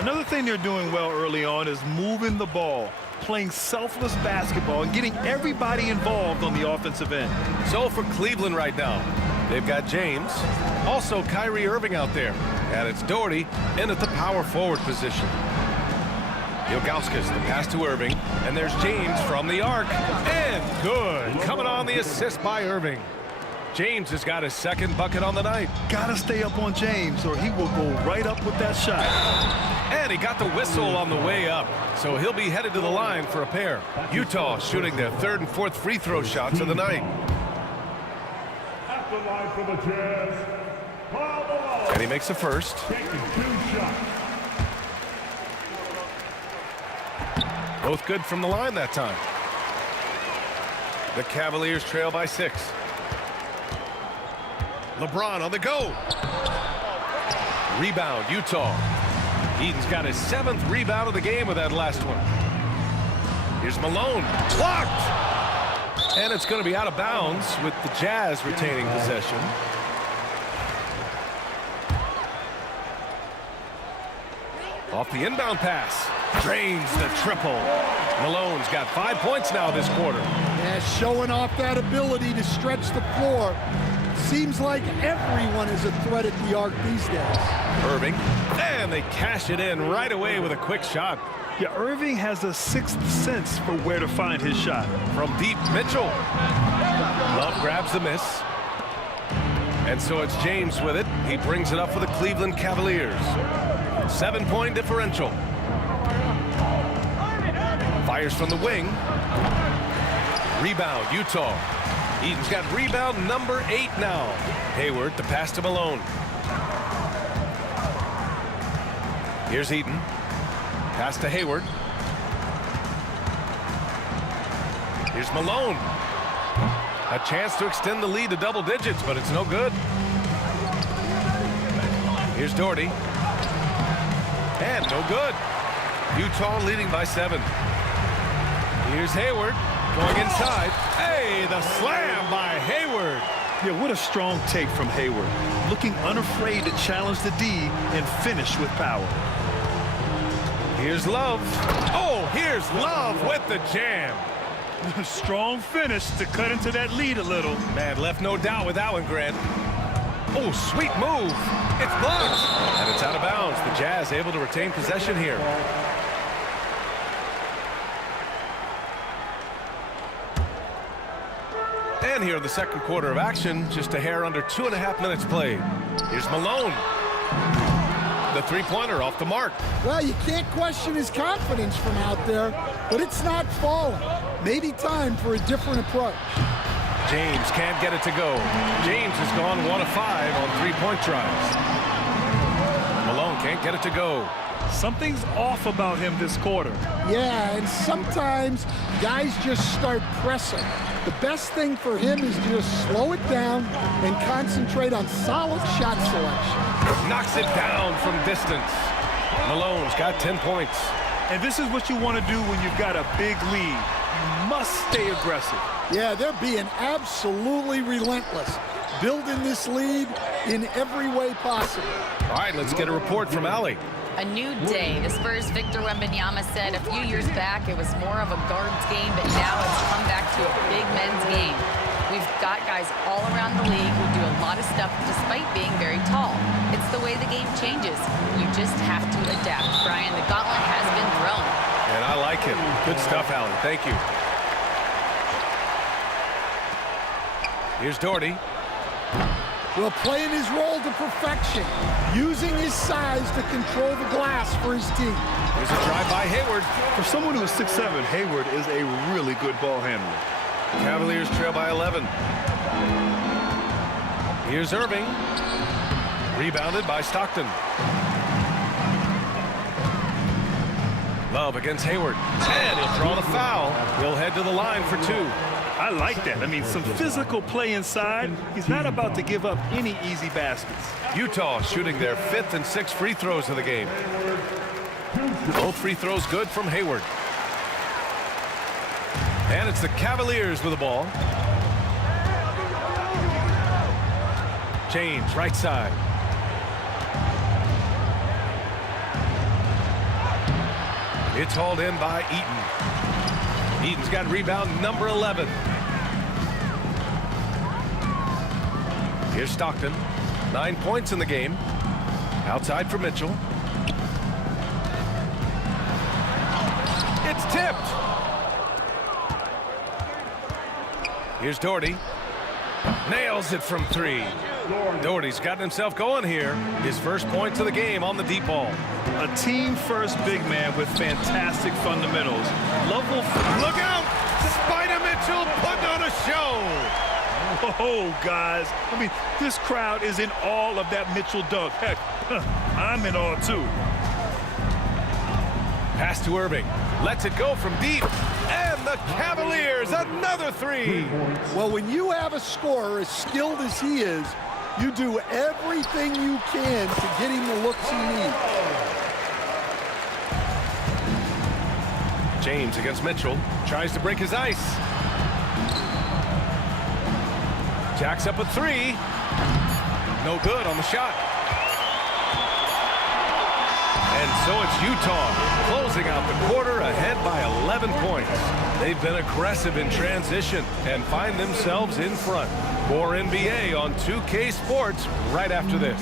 Another thing they're doing well early on is moving the ball, playing selfless basketball, and getting everybody involved on the offensive end. So for Cleveland right now, they've got James, also Kyrie Irving out there, and it's Doherty in at the power forward position. Ilgauskas, the pass to Irving, and there's James from the arc, and good. Coming on the assist by Irving. James has got his second bucket on the night. Gotta stay up on James or he will go right up with that shot. And he got the whistle on the way up, so he'll be headed to the line for a pair. Utah shooting their 3rd and 4th free throw shots of the night. At the line for the Jazz, Paul Malone. And he makes the first. Taking 2 shots. Both good from the line that time. The Cavaliers trail by 6. LeBron on the go. Rebound, Utah. Eaton's got his 7th rebound of the game with that last one. Here's Malone. Blocked! And it's going to be out of bounds with the Jazz retaining possession. Off the inbound pass. Drains the triple. Malone's got 5 points now this quarter. Yeah, showing off that ability to stretch the floor. Seems like everyone is a threat at the arc these days. Irving, and they cash it in right away with a quick shot. Yeah, Irving has a 6th sense for where to find his shot. From deep, Mitchell. Love grabs the miss. And so it's James with it. He brings it up for the Cleveland Cavaliers. 7-point differential. Fires from the wing. Rebound, Utah. Eaton's got rebound number 8 now. Hayward, the pass to Malone. Here's Eaton. Pass to Hayward. Here's Malone. A chance to extend the lead to double digits, but it's no good. Here's Doherty. And no good. Utah leading by 7. Here's Hayward. Going inside. Hey, the slam by Hayward. Yeah, what a strong take from Hayward. Looking unafraid to challenge the D and finish with power. Here's Love. Oh, here's Love with the jam. Strong finish to cut into that lead a little. Man, left no doubt with that one, Grant. Oh, sweet move. It's blocked. And it's out of bounds. The Jazz able to retain possession here. again here in the second quarter of action. Just a hair under 2.5 minutes played. Here's Malone. The three-pointer off the mark. Well, you can't question his confidence from out there, but it's not falling. Maybe time for a different approach. James can't get it to go. James has gone 1 of 5 on three-point tries. Malone can't get it to go. Something's off about him this quarter. Yeah, and sometimes guys just start pressing. The best thing for him is to just slow it down and concentrate on solid shot selection. Knocks it down from distance. Malone's got 10 points. And this is what you want to do when you've got a big lead. You must stay aggressive. Yeah, they're being absolutely relentless, building this lead in every way possible. All right, let's get a report from Allie. A new day. The Spurs' Victor Wembanyama said a few years back it was more of a guards game, but now it's come back to a big men's game. We've got guys all around the league who do a lot of stuff despite being very tall. It's the way the game changes. You just have to adapt. Brian, the gauntlet has been thrown. And I like it. Good stuff, Allie. Thank you. Here's Doherty. Well, playing his role to perfection, using his size to control the glass for his team. Here's a drive by Hayward. For someone who is 6'7", Hayward is a really good ball handler. Cavaliers trail by 11. Here's Irving. Rebounded by Stockton. Love against Hayward. And he'll draw the foul. He'll head to the line for 2. I like that. I mean, some physical play inside. He's not about to give up any easy baskets. Utah shooting their 5th and 6th free throws of the game. Both free throws good from Hayward. And it's the Cavaliers with the ball. James, right side. It's hauled in by Eaton. Eaton's got rebound number 11. Here's Stockton. 9 points in the game. Outside for Mitchell. It's tipped. Here's Doherty. Nails it from 3. Doherty's gotten himself going here. His first points of the game on the deep ball. A team-first big man with fantastic fundamentals. Look out! Spider Mitchell putting on a show. Oh, guys. I mean, this crowd is in awe of that Mitchell dunk. Heck, I'm in awe, too. Pass to Irving. Lets it go from deep. And the Cavaliers, another 3. Well, when you have a scorer as skilled as he is, you do everything you can to get him the looks he needs. James against Mitchell. Tries to break his ice. Jacks up a 3. No good on the shot. And so it's Utah closing out the quarter ahead by 11 points. They've been aggressive in transition and find themselves in front. More NBA on 2K Sports right after this.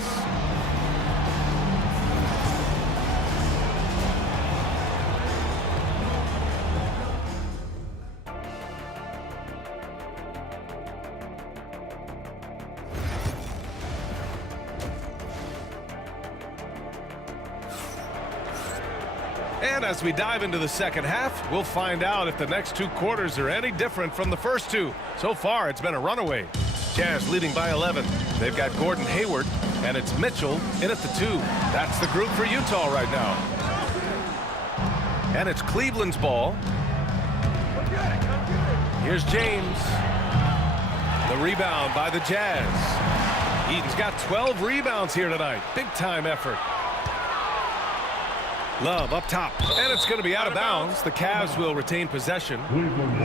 And as we dive into the second half, we'll find out if the next 2 quarters are any different from the first 2. So far, it's been a runaway. Jazz leading by 11. They've got Gordon Hayward, and it's Mitchell in at the 2. That's the group for Utah right now. And it's Cleveland's ball. Here's James. The rebound by the Jazz. Eaton's got 12 rebounds here tonight. Big time effort. Love up top, and it's going to be out of bounds. The Cavs will retain possession.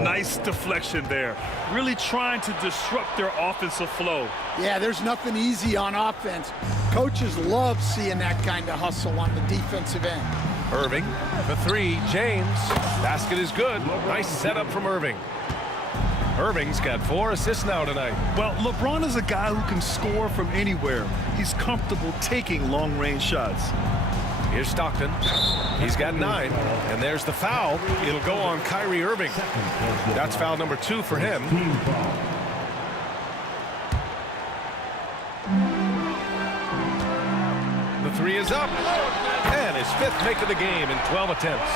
Nice deflection there. Really trying to disrupt their offensive flow. Yeah, there's nothing easy on offense. Coaches love seeing that kind of hustle on the defensive end. Irving, the 3, James. Basket is good. Nice setup from Irving. Irving's got 4 assists now tonight. Well, LeBron is a guy who can score from anywhere. He's comfortable taking long-range shots. Here's Stockton. He's got 9. And there's the foul. It'll go on Kyrie Irving. That's foul number 2 for him. three is up. And his fifth make of the game in 12 attempts.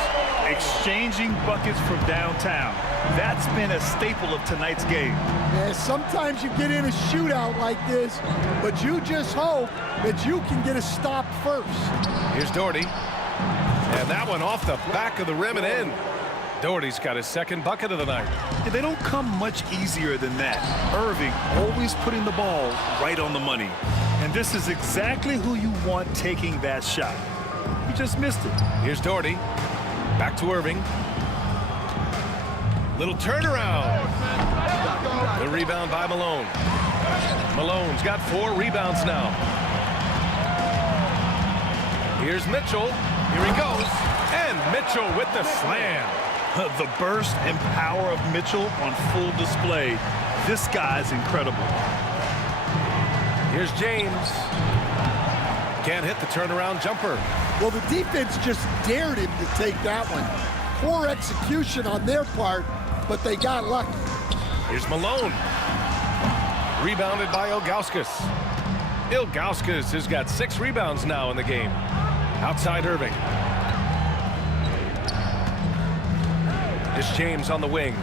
Exchanging buckets from downtown. That's been a staple of tonight's game. Yeah, sometimes you get in a shootout like this, but you just hope that you can get a stop first. Here's Doherty. And that one off the back of the rim and in. Doherty's got his second bucket of the night. Yeah, they don't come much easier than that. Irving always putting the ball right on the money. And this is exactly who you want taking that shot. He just missed it. Here's Doherty. Back to Irving. Little turnaround. The rebound by Malone. Malone's got 4 rebounds now. Here's Mitchell. Here he goes. And Mitchell with the slam. The burst and power of Mitchell on full display. This guy's incredible. Here's James. Can't hit the turnaround jumper. Well, the defense just dared him to take that one. Poor execution on their part, but they got lucky. Here's Malone. Rebounded by Ilgauskas. Ilgauskas has got 6 rebounds now in the game. Outside Irving. Here's James on the wing.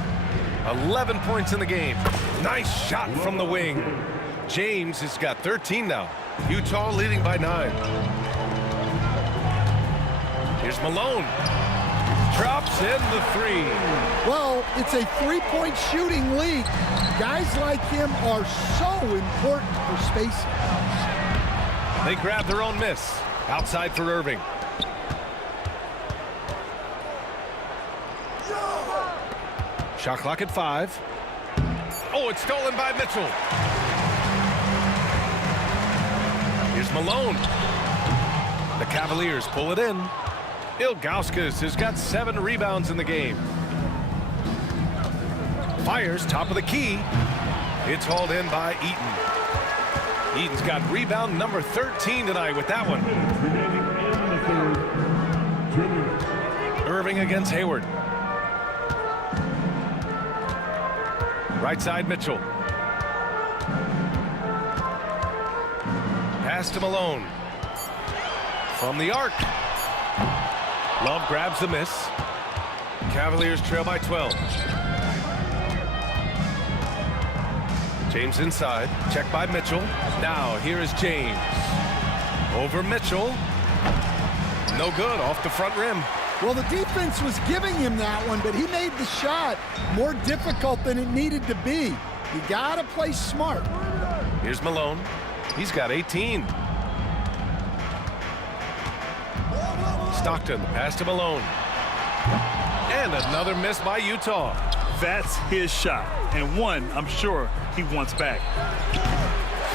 11 points in the game. Nice shot from the wing. James has got 13 now. Utah leading by 9. Here's Malone. Drops in the 3. Well, it's a three-point shooting league. Guys like him are so important for spacing. They grab their own miss. Outside for Irving. Shot clock at 5. Oh, it's stolen by Mitchell. Here's Malone. The Cavaliers pull it in. Ilgauskas has got 7 rebounds in the game. Fires top of the key. It's hauled in by Eaton. Eaton's got rebound number 13 tonight with that one. Irving against Hayward. Right side Mitchell. Pass to Malone. From the arc. Love grabs the miss. Cavaliers trail by 12. James inside. Check by Mitchell. Now here is James. Over Mitchell. No good. Off the front rim. Well, the defense was giving him that one, but he made the shot more difficult than it needed to be. You got to play smart. Here's Malone. He's got 18. Stockton, pass to Malone. And another miss by Utah. That's his shot, and one I'm sure he wants back.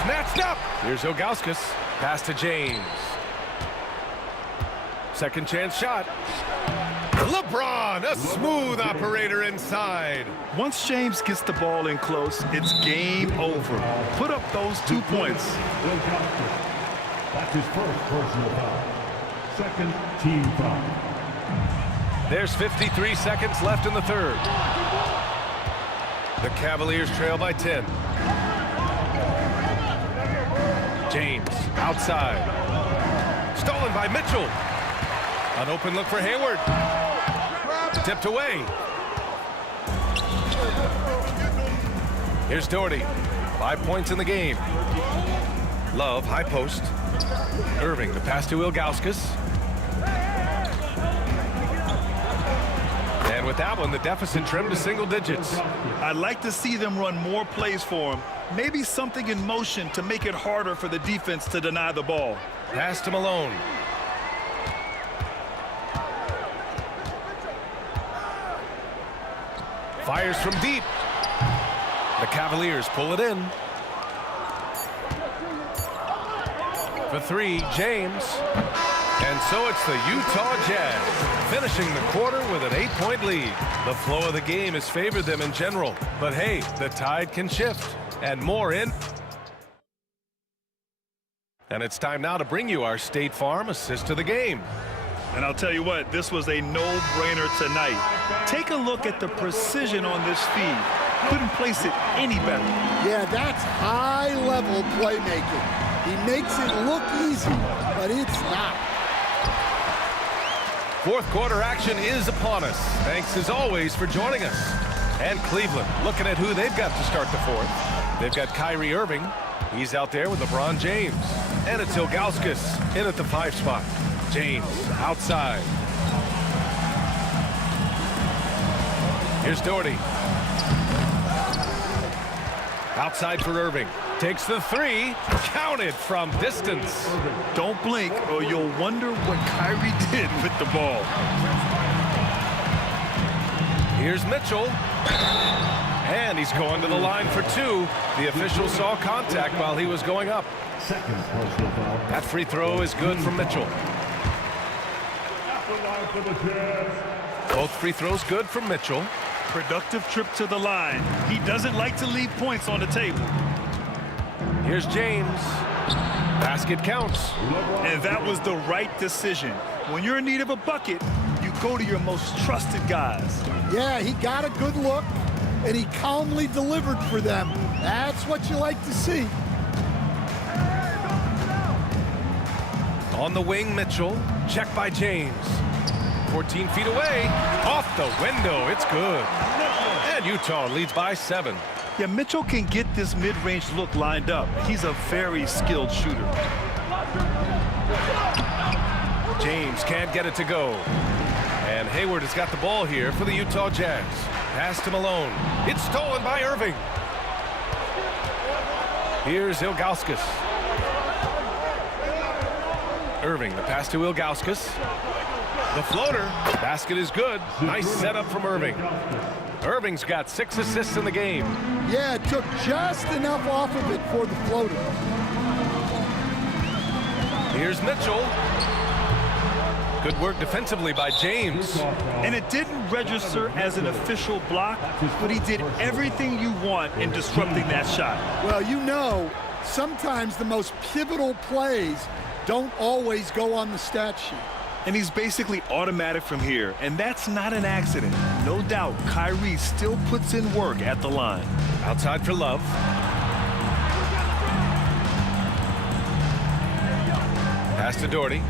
Snatched up. Here's Ilgauskas. Pass to James. Second chance shot. LeBron, a smooth operator inside. Once James gets the ball in close, it's game over. Put up those 2 points. That's his first personal foul. Second team foul. There's 53 seconds left in the third. The Cavaliers trail by 10. James outside. Stolen by Mitchell. An open look for Hayward. Tipped away. Here's Doherty. 5 points in the game. Love, high post. Irving, the pass to Ilgauskas. And with that one, the deficit trimmed to single digits. I'd like to see them run more plays for him. Maybe something in motion to make it harder for the defense to deny the ball. Pass to Malone. Fires from deep. The Cavaliers pull it in. For 3, James. And so it's the Utah Jazz finishing the quarter with an 8-point lead. The flow of the game has favored them in general. But hey, the tide can shift. And more in. And it's time now to bring you our State Farm assist to the game. And I'll tell you what, this was a no-brainer tonight. Take a look at the precision on this feed. Couldn't place it any better. Yeah, that's high-level playmaking. He makes it look easy, but it's not. Fourth quarter action is upon us. Thanks as always for joining us. And Cleveland looking at who they've got to start the fourth. They've got Kyrie Irving. He's out there with LeBron James. And it's Ilgauskas in at the 5 spot. James outside. Here's Doherty. Outside for Irving. Takes the 3. Counted from distance. Don't blink or you'll wonder what Kyrie did with the ball. Here's Mitchell. And he's going to the line for 2. The official saw contact while he was going up. That free throw is good from Mitchell. Both free throws good from Mitchell. Productive trip to the line. He doesn't like to leave points on the table. Here's James. Basket counts. And that was the right decision. When you're in need of a bucket, you go to your most trusted guys. Yeah, he got a good look, and he calmly delivered for them. That's what you like to see. On the wing, Mitchell. Check by James. 14 feet away. Off the window. It's good. And Utah leads by 7. Yeah, Mitchell can get this mid-range look lined up. He's a very skilled shooter. James can't get it to go. And Hayward has got the ball here for the Utah Jazz. Pass to Malone. It's stolen by Irving. Here's Ilgauskas. Irving, the pass to Ilgauskas. The floater. Basket is good. Nice setup from Irving. Irving's got 6 assists in the game. Yeah, it took just enough off of it for the floater. Here's Mitchell. Good work defensively by James. And it didn't register as an official block, but he did everything you want in disrupting that shot. Well, you know, sometimes the most pivotal plays don't always go on the stat sheet. And he's basically automatic from here, and that's not an accident. No doubt, Kyrie still puts in work at the line. Outside for Love. Pass to Doherty.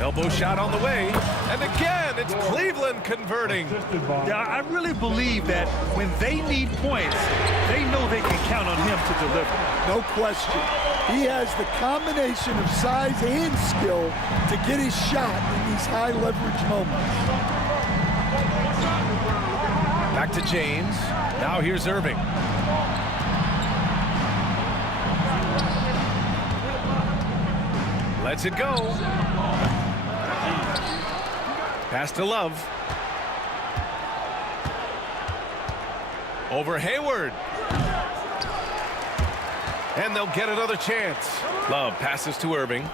Elbow shot on the way. And again, it's Cleveland converting. Yeah, I really believe that when they need points, they know they can count on him to deliver. No question. He has the combination of size and skill to get his shot in these high leverage moments. Back to James. Now here's Irving. Lets it go. Pass to Love. Over Hayward. And they'll get another chance. Love passes to Irving.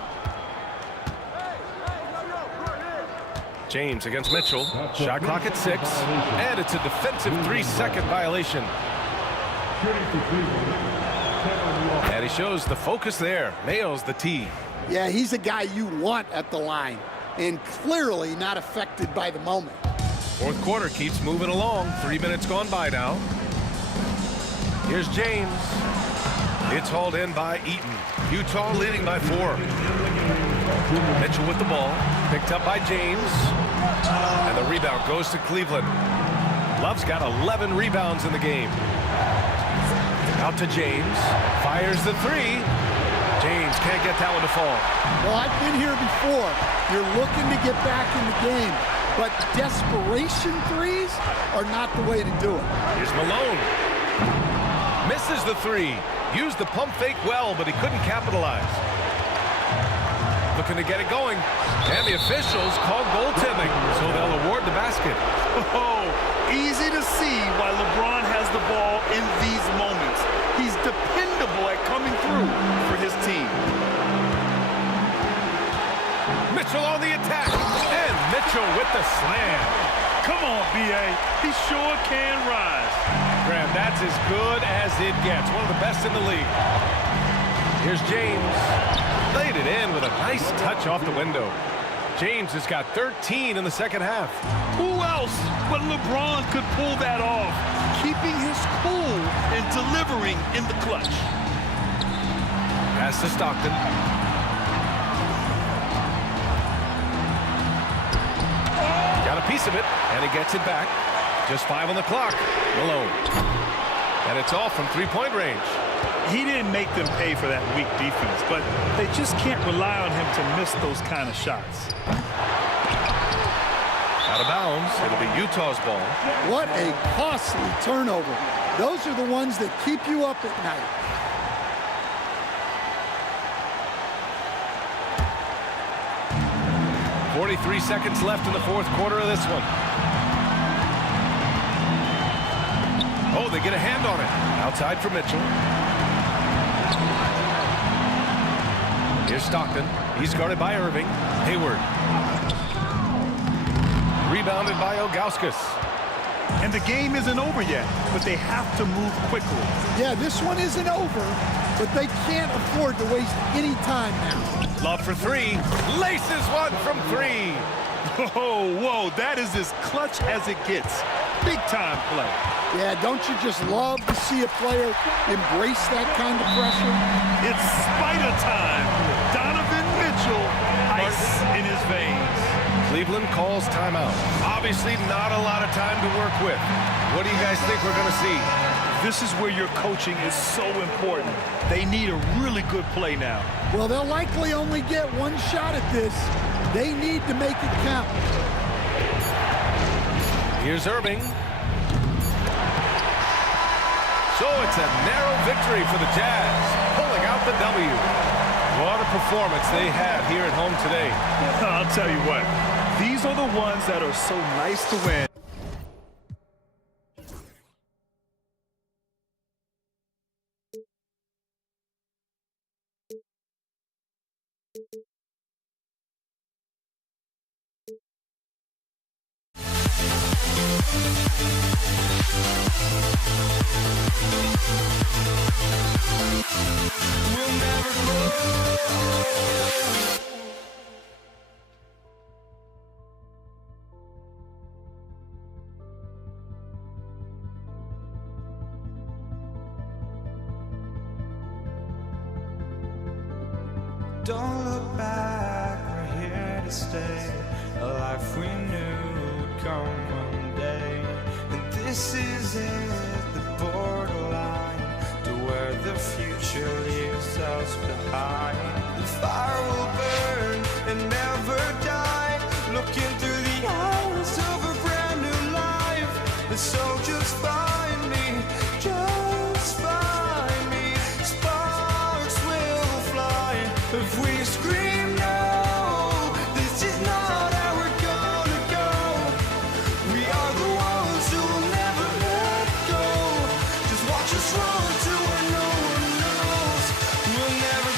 James against Mitchell. Shot clock at 6. And it's a defensive 3-second violation. And he shows the focus there. Nails the tee. Yeah, he's a guy you want at the line, and clearly not affected by the moment. Fourth quarter keeps moving along. 3 minutes gone by now. Here's James. It's hauled in by Eaton. Utah leading by 4. Mitchell with the ball. Picked up by James. And the rebound goes to Cleveland. Love's got 11 rebounds in the game. Out to James. Fires the 3. James can't get that one to fall. Well, I've been here before. You're looking to get back in the game, but desperation threes are not the way to do it. Here's Malone. Misses the 3. Used the pump fake well, but he couldn't capitalize. Looking to get it going. And the officials call goaltending, so they'll award the basket. Oh, easy to see why LeBron has the ball in these moments. He's dependable at coming through for his team. Mitchell on the attack. And Mitchell with the slam. Come on, B.A. He sure can rise. Graham, that's as good as it gets. One of the best in the league. Here's James. Laid it in with a nice touch off the window. James has got 13 in the second half. Who else but LeBron could pull that off, keeping his cool and delivering in the clutch. Pass Pass to Stockton. Got a piece of it, and he gets it back. Just 5 on the clock. Malone. And it's all from three-point range. He didn't make them pay for that weak defense, but they just can't rely on him to miss those kind of shots. Out of bounds. It'll be Utah's ball. What a costly turnover. Those are the ones that keep you up at night. .43 seconds left in the fourth quarter of this one. Oh, they get a hand on it. Outside for Mitchell. Here's Stockton. He's guarded by Irving. Hayward. Rebounded by Ilgauskas. And the game isn't over yet, but they have to move quickly. Yeah, this one isn't over, but they can't afford to waste any time now. Love for three. Laces one from three. Oh, whoa, that is as clutch as it gets. Big time play. Yeah, don't you just love to see a player embrace that kind of pressure? It's spider time. Donovan Mitchell, ice in his veins. Cleveland calls timeout. Obviously not a lot of time to work with. What do you guys think we're going to see? This is where your coaching is so important. They need a really good play now. Well, they'll likely only get one shot at this. They need to make it count. Here's Irving. So it's a narrow victory for the Jazz, pulling out the W. What a performance they had here at home today. I'll tell you what, these are the ones that are so nice to win. We'll never grow. Don't look back, we're here to stay. A life we knew would come one day. And this is it, the borderline to where the future leaves us behind. The fire will burn and never die, looking through the eyes of a brand new life. And so just find me, just find me. Sparks will fly if we scream no. This is not how we're gonna go. We are the ones who will never let go. Just watch us run to where no one knows. We'll never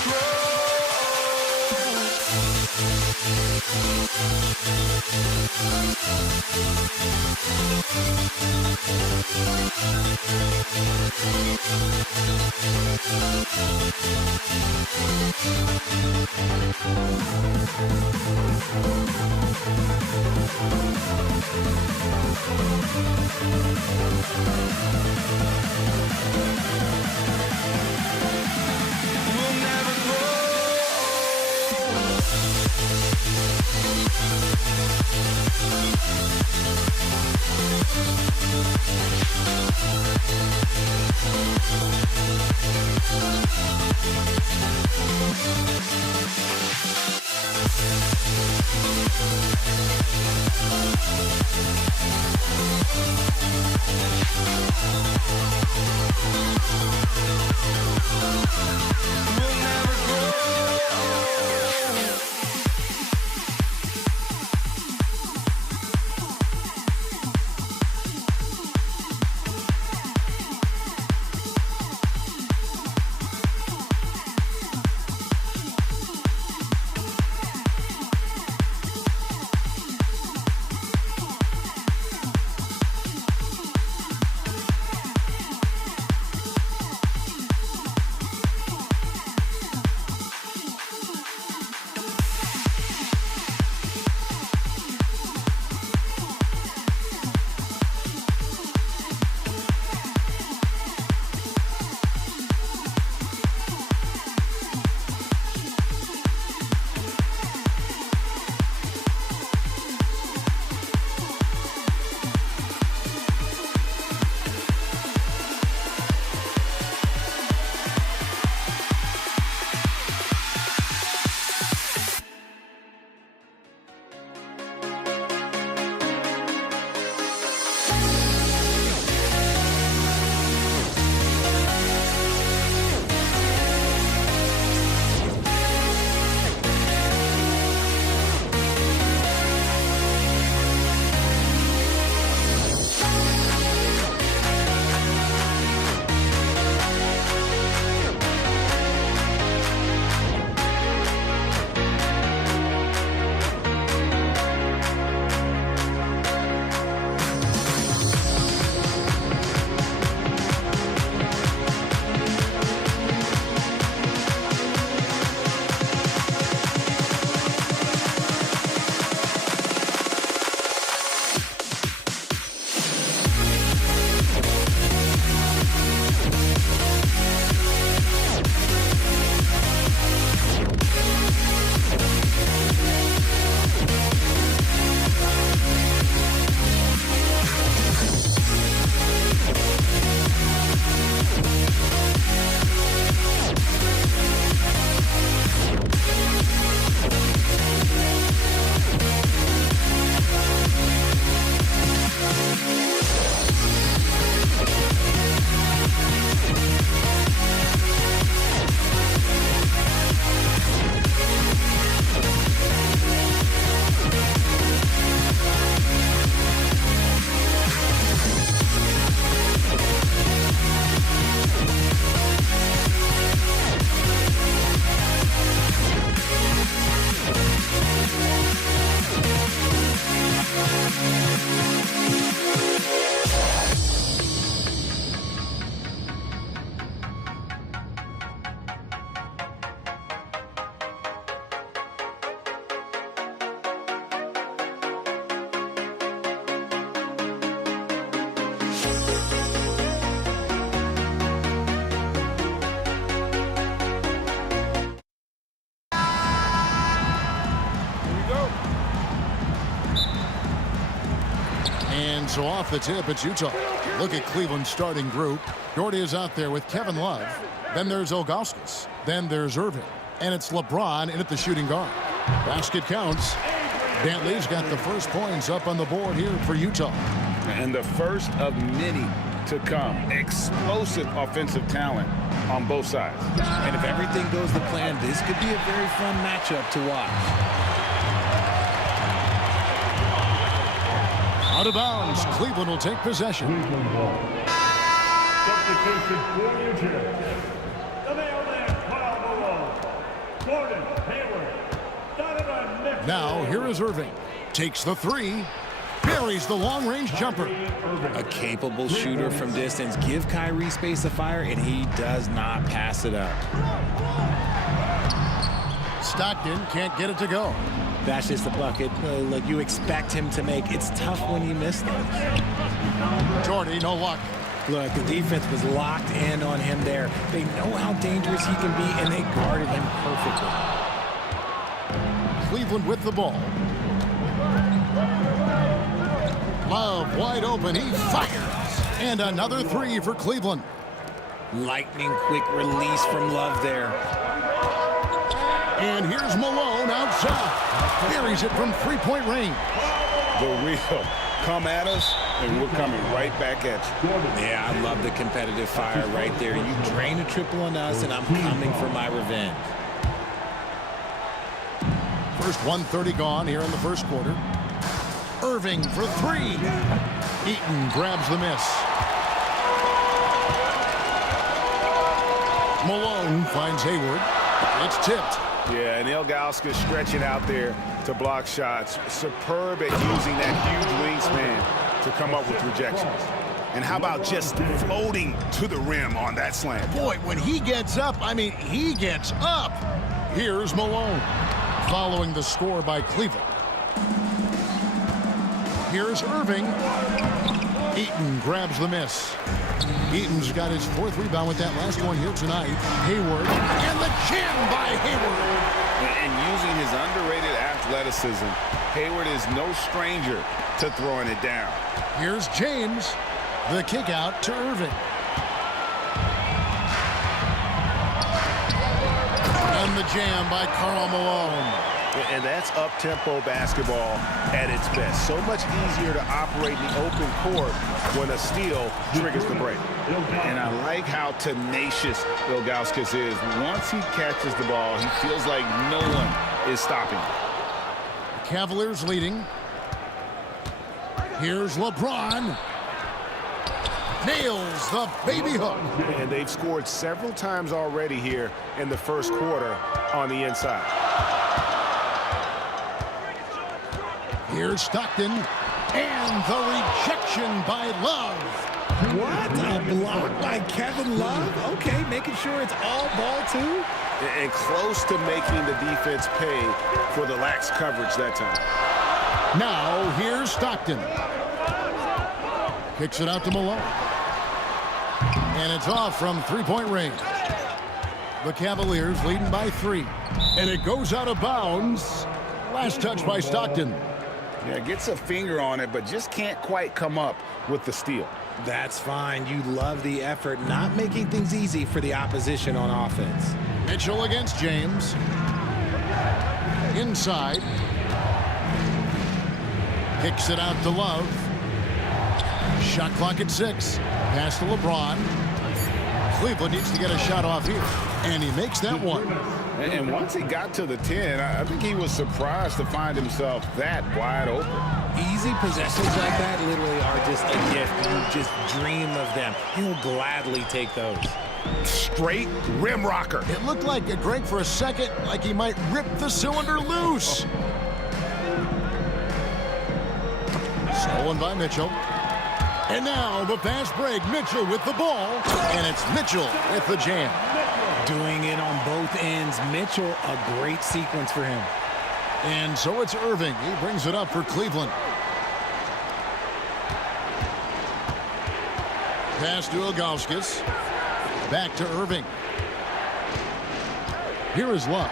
And so off the tip, it's Utah. Look at Cleveland's starting group. Doherty is out there with Kevin Love. Then there's Ilgauskas. Then there's Irving. And it's LeBron in at the shooting guard. Basket counts. Bentley's got the first points up on the board here for Utah. And the first of many to come. Explosive offensive talent on both sides. And if everything goes to plan, this could be a very fun matchup to watch. Out of bounds, Cleveland will take possession. Substitution for Utah. The mailman, Kyle Gordon Hayward. Donovan Mitchell. Now, here is Irving. Takes the three. Buries the long-range jumper. A capable shooter from distance. Give Kyrie space to fire, and he does not pass it up. Stockton can't get it to go. That's just the bucket like you expect him to make. It's tough when you miss those. Doherty, no luck. Look, the defense was locked in on him there. They know how dangerous he can be, and they guarded him perfectly. Cleveland with the ball. Love wide open. He fires. And another three for Cleveland. Lightning quick release from Love there. And here's Malone outside. Buries it from three-point range. The real come at us, and we're coming right back at you. Yeah, I love the competitive fire right there. You drain a triple on us, and I'm coming for my revenge. First 1:30 gone here in the first quarter. Irving for three. Eaton grabs the miss. Malone finds Hayward. It's tipped. Yeah, and Ilgauskas stretching out there to block shots. Superb at using that huge wingspan to come up with rejections. And how about just floating to the rim on that slam? Boy, when he gets up, I mean, he gets up. Here's Malone. Following the score by Cleveland. Here's Irving. Eaton grabs the miss. Eaton's got his fourth rebound with that last one here tonight. Hayward, and the jam by Hayward. And using his underrated athleticism, Hayward is no stranger to throwing it down. Here's James. The kick out to Irving. And the jam by Karl Malone. And that's up-tempo basketball at its best. So much easier to operate in the open court when a steal triggers the break. And I like how tenacious Ilgauskas is. Once he catches the ball, he feels like no one is stopping him. Cavaliers leading. Here's LeBron. Nails the baby hook. And they've scored several times already here in the first quarter on the inside. Here's Stockton, and the rejection by Love. What? A block by Kevin Love? Okay, making sure it's all ball too. And close to making the defense pay for the lax coverage that time. Now, here's Stockton. Kicks it out to Malone. And it's off from three-point range. The Cavaliers leading by 3. And it goes out of bounds. Last touch by Stockton. Yeah, gets a finger on it, but just can't quite come up with the steal. That's fine. You love the effort, not making things easy for the opposition on offense. Mitchell against James. Inside. Kicks it out to Love. Shot clock at 6. Pass to LeBron. Cleveland needs to get a shot off here. And he makes that one. And once he got to the 10, I think he was surprised to find himself that wide open. Easy possessions like that literally are just a gift. You just dream of them. He'll gladly take those. Straight rim rocker. It looked like a Greg for a second, like he might rip the cylinder loose. Stolen by Mitchell. And now the fast break. Mitchell with the ball. And it's Mitchell with the jam. Doing it on both ends. Mitchell, a great sequence for him. And so it's Irving. He brings it up for Cleveland. Pass to Ilgauskas. Back to Irving. Here is Love.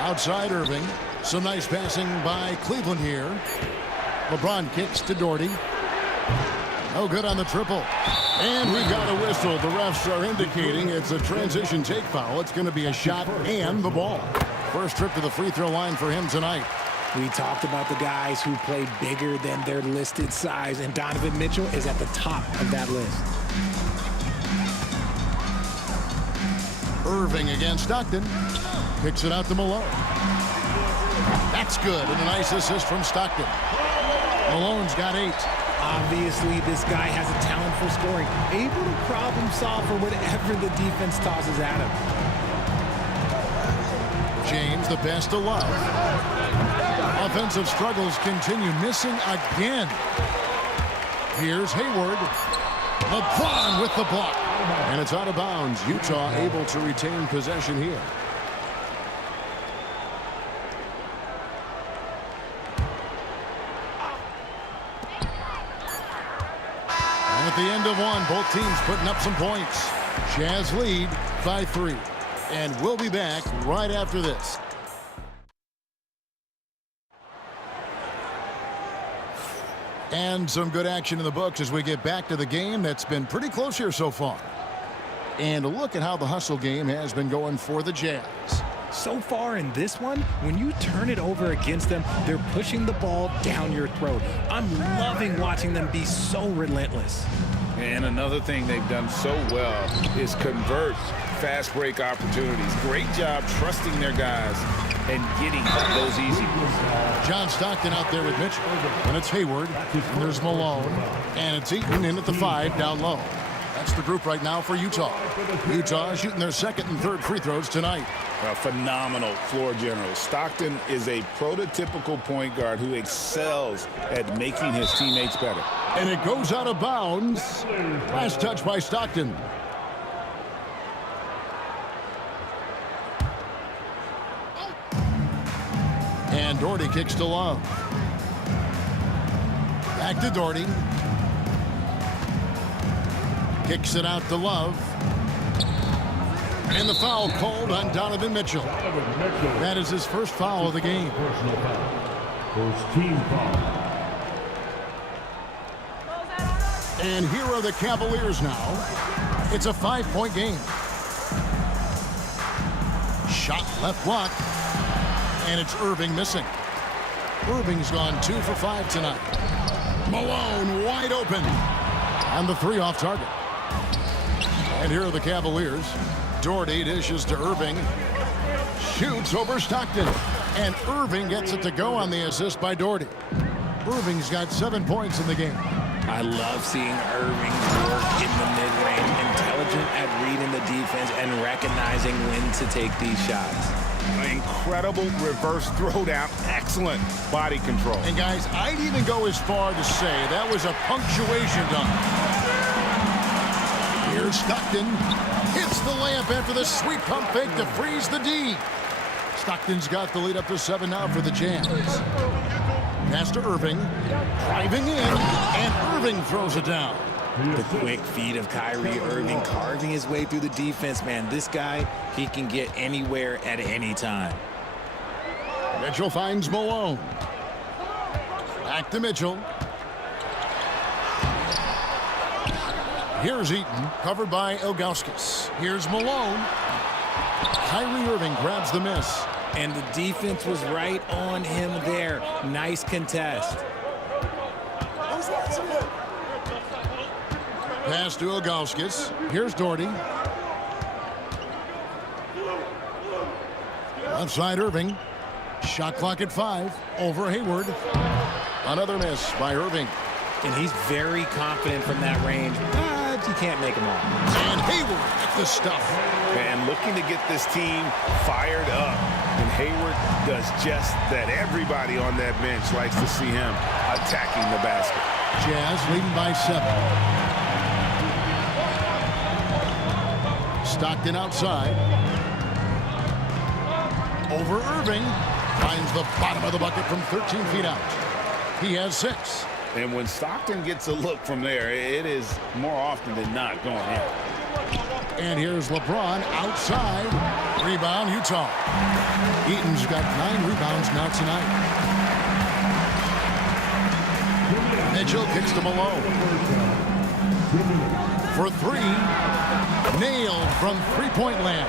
Outside Irving. Some nice passing by Cleveland here. LeBron kicks to Doherty. No good on the triple. And we got a whistle. The refs are indicating it's a transition take foul. It's going to be a shot and the ball. First trip to the free throw line for him tonight. We talked about the guys who play bigger than their listed size, and Donovan Mitchell is at the top of that list. Irving against Stockton. Kicks it out to Malone. That's good, and a nice assist from Stockton. Malone's got 8. Obviously, this guy has a talent for scoring, able to problem solve for whatever the defense tosses at him. James, the pass to Love. Offensive struggles continue, missing again. Here's Hayward. LeBron with the block. And it's out of bounds. Utah able to retain possession here. At the end of one, both teams putting up some points. Jazz lead by 3. And we'll be back right after this. And some good action in the books as we get back to the game that's been pretty close here so far. And a look at how the hustle game has been going for the Jazz. So far in this one, when you turn it over against them, they're pushing the ball down your throat. I'm loving watching them be so relentless. And another thing they've done so well is convert fast break opportunities. Great job trusting their guys and getting those easy ones. John Stockton out there with Mitchell. And it's Hayward. And there's Malone. And it's Eaton in at the 5 down low. That's the group right now for Utah. Utah shooting their second and third free throws tonight. A phenomenal floor general. Stockton is a prototypical point guard who excels at making his teammates better. And it goes out of bounds. Last touch by Stockton. And Doherty kicks to Love. Back to Doherty. Kicks it out to Love. And the foul called on Donovan Mitchell. That is his first foul of the game. Personal foul. First team foul. And here are the Cavaliers now. It's a 5-point game. Shot left block. And it's Irving missing. Irving's gone 2 for 5 tonight. Malone wide open. And the 3 off target. And here are the Cavaliers. Doherty dishes to Irving. Shoots over Stockton. And Irving gets it to go on the assist by Doherty. Irving's got 7 points in the game. I love seeing Irving's work in the mid-range, intelligent at reading the defense and recognizing when to take these shots. Incredible reverse throwdown. Excellent body control. And guys, I'd even go as far to say that was a punctuation dunk. Here's Stockton. Hits the layup after the sweet pump fake to freeze the D. Stockton's got the lead up to 7 now for the Jazz. Pass to Irving. Driving in. And Irving throws it down. The quick feed of Kyrie Irving carving his way through the defense, man. This guy, he can get anywhere at any time. Mitchell finds Malone. Back to Mitchell. Here's Eaton, covered by Ilgauskas. Here's Malone. Kyrie Irving grabs the miss. And the defense was right on him there. Nice contest. Pass to Ilgauskas. Here's Doherty. Outside Irving. Shot clock at 5. Over Hayward. Another miss by Irving. And he's very confident from that range, but you can't make him all. And Hayward at the stuff. And looking to get this team fired up. And Hayward does just that. Everybody on that bench likes to see him attacking the basket. Jazz leading by 7. Stockton outside. Over Irving. Finds the bottom of the bucket from 13 feet out. He has 6. And when Stockton gets a look from there, it is more often than not going in. And here's LeBron outside. Rebound, Utah. Eaton's got 9 rebounds now tonight. Mitchell kicks to Malone. For three. Nailed from three-point land.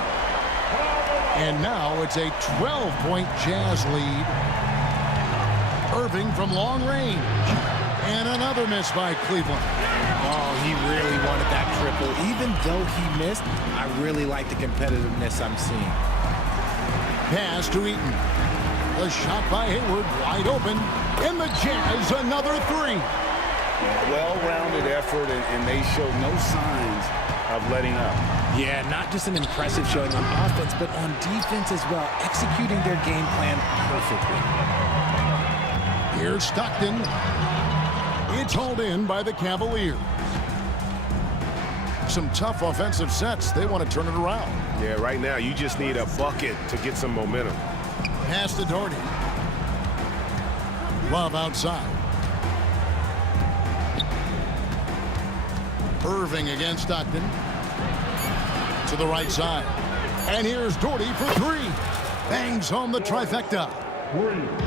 And now it's a 12-point Jazz lead. Irving from long range. And another miss by Cleveland. Oh, he really wanted that triple. Even though he missed, I really like the competitiveness I'm seeing. Pass to Eaton. A shot by Hayward, wide open. And the Jazz, another three. Well-rounded effort, and they show no signs of letting up. Yeah, not just an impressive showing on offense, but on defense as well, executing their game plan perfectly. Here's Stockton. It's hauled in by the Cavaliers. Some tough offensive sets. They want to turn it around. Yeah, right now you just need a bucket to get some momentum. Pass to Doherty. Love outside. Irving against Stockton. To the right side. And here's Doherty for three. Bangs home the trifecta.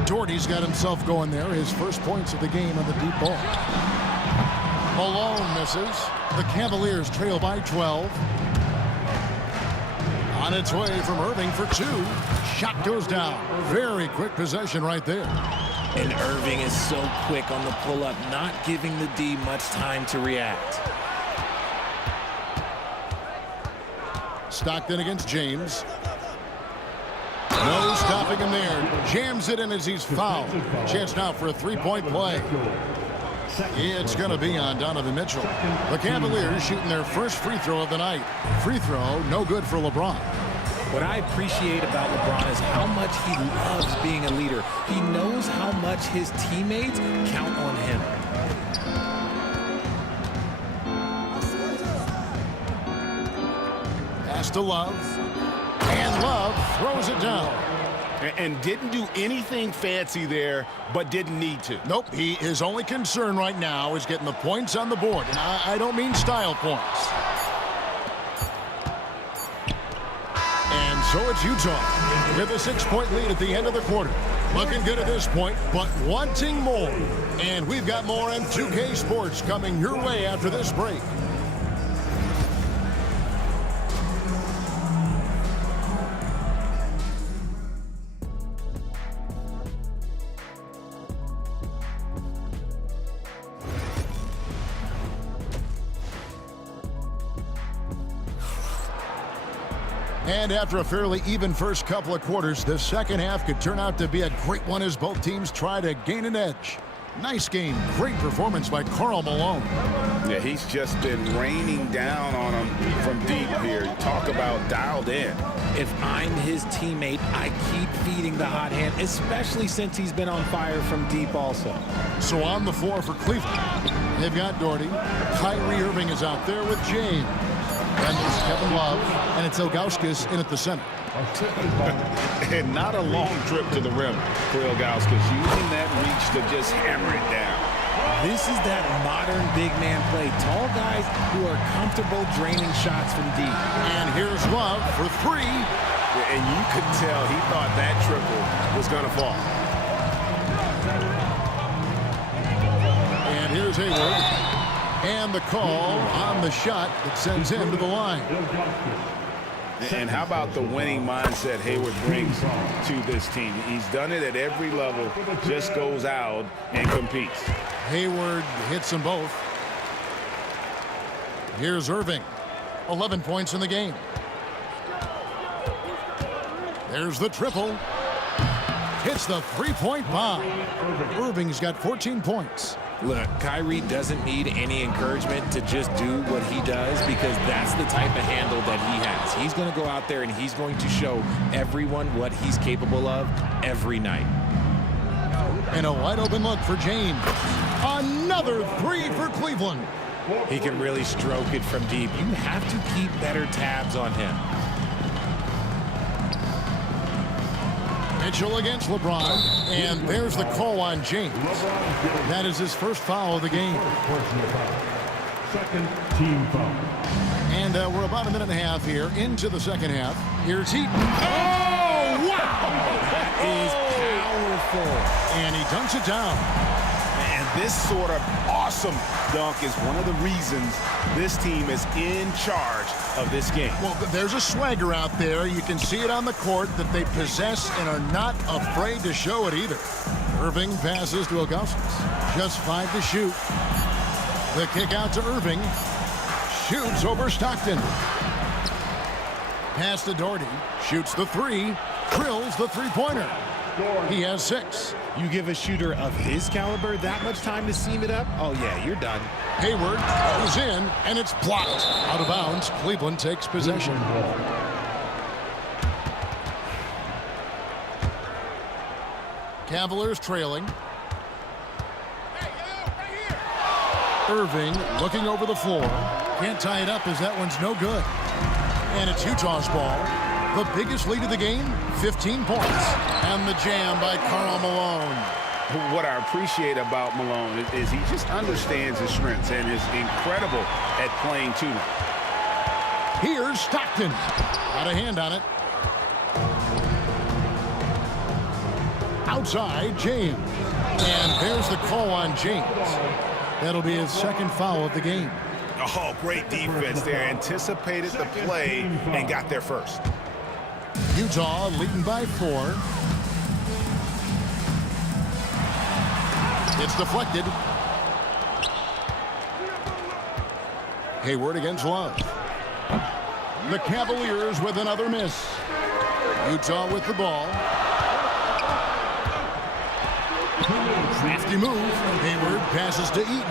Doherty's got himself going there. His first points of the game on the deep ball. Malone misses. The Cavaliers trail by 12. On its way from Irving for two. Shot goes down. Very quick possession right there. And Irving is so quick on the pull-up, not giving the D much time to react. Stockton against James. No stopping him there. Jams it in as he's fouled. Chance now for a three-point play. It's going to be on Donovan Mitchell. The Cavaliers shooting their first free throw of the night. Free throw, no good for LeBron. What I appreciate about LeBron is how much he loves being a leader. He knows how much his teammates count on him. Pass to Love. And Love throws it down. And didn't do anything fancy there, but didn't need to. Nope, his only concern right now is getting the points on the board. And I don't mean style points. And so it's Utah with a 6-point lead at the end of the quarter. Looking good at this point, but wanting more. And we've got more on 2K Sports coming your way after this break. And after a fairly even first couple of quarters, the second half could turn out to be a great one as both teams try to gain an edge. Nice game. Great performance by Karl Malone. Yeah, he's just been raining down on him from deep here. Talk about dialed in. If I'm his teammate, I keep feeding the hot hand, especially since he's been on fire from deep also. So on the floor for Cleveland, they've got Doherty. Kyrie Irving is out there with James. And there's Kevin Love, and it's Ilgauskas in at the center. And not a long trip to the rim for Ilgauskas, using that reach to just hammer it down. This is that modern big man play. Tall guys who are comfortable draining shots from deep. And here's Love for three. And you could tell he thought that triple was going to fall. And here's Hayward. And the call on the shot that sends him to the line. And how about the winning mindset Hayward brings to this team? He's done it at every level, just goes out and competes. Hayward hits them both. Here's Irving. 11 points in the game. There's the triple. Hits the three-point bomb. Irving's got 14 points. Look, Kyrie doesn't need any encouragement to just do what he does because that's the type of handle that he has. He's going to go out there and he's going to show everyone what he's capable of every night. And a wide open look for James. Another three for Cleveland. He can really stroke it from deep. You have to keep better tabs on him. Mitchell against LeBron, and there's the call on James. That is his first foul of the game. Second team foul. And we're about a minute and a half here into the second half. Here's Heaton. Oh, wow! That is powerful. And he dunks it down. And this sort of awesome dunk is one of the reasons this team is in charge of this game. Well, there's a swagger out there. You can see it on the court that they possess and are not afraid to show it either. Irving passes to Ilgauskas. Just 5 to shoot. The kick out to Irving. Shoots over Stockton. Pass to Doherty. Shoots the 3. Drills the three-pointer. He has 6. You give a shooter of his caliber that much time to seam it up? Oh, yeah, you're done. Hayward goes in, and it's blocked. Out of bounds. Cleveland takes possession. Cavaliers trailing. Irving looking over the floor. Can't tie it up as that one's no good. And it's Utah's ball. The biggest lead of the game, 15 points. And the jam by Karl Malone. What I appreciate about Malone is he just understands his strengths and is incredible at playing to them. Here's Stockton. Got a hand on it. Outside, James. And there's the call on James. That'll be his second foul of the game. Oh, great defense there. Anticipated the play and got there first. Utah leading by 4. It's deflected. Hayward against Love. The Cavaliers with another miss. Utah with the ball. Crafty move. Hayward passes to Eaton.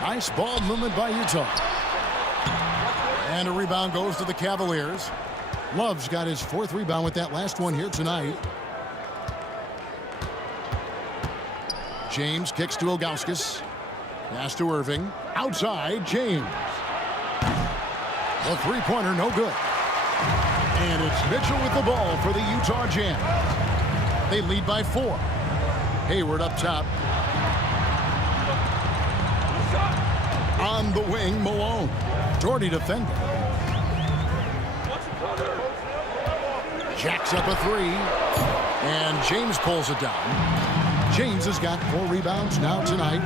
Nice ball movement by Utah. And a rebound goes to the Cavaliers. Love's got his 4th rebound with that last one here tonight. James kicks to Ilgauskas. Pass to Irving. Outside, James. The three-pointer, no good. And it's Mitchell with the ball for the Utah Jazz. They lead by 4. Hayward up top. On the wing, Malone. Doherty defending. Jacks up a 3. And James pulls it down. James has got 4 rebounds now tonight.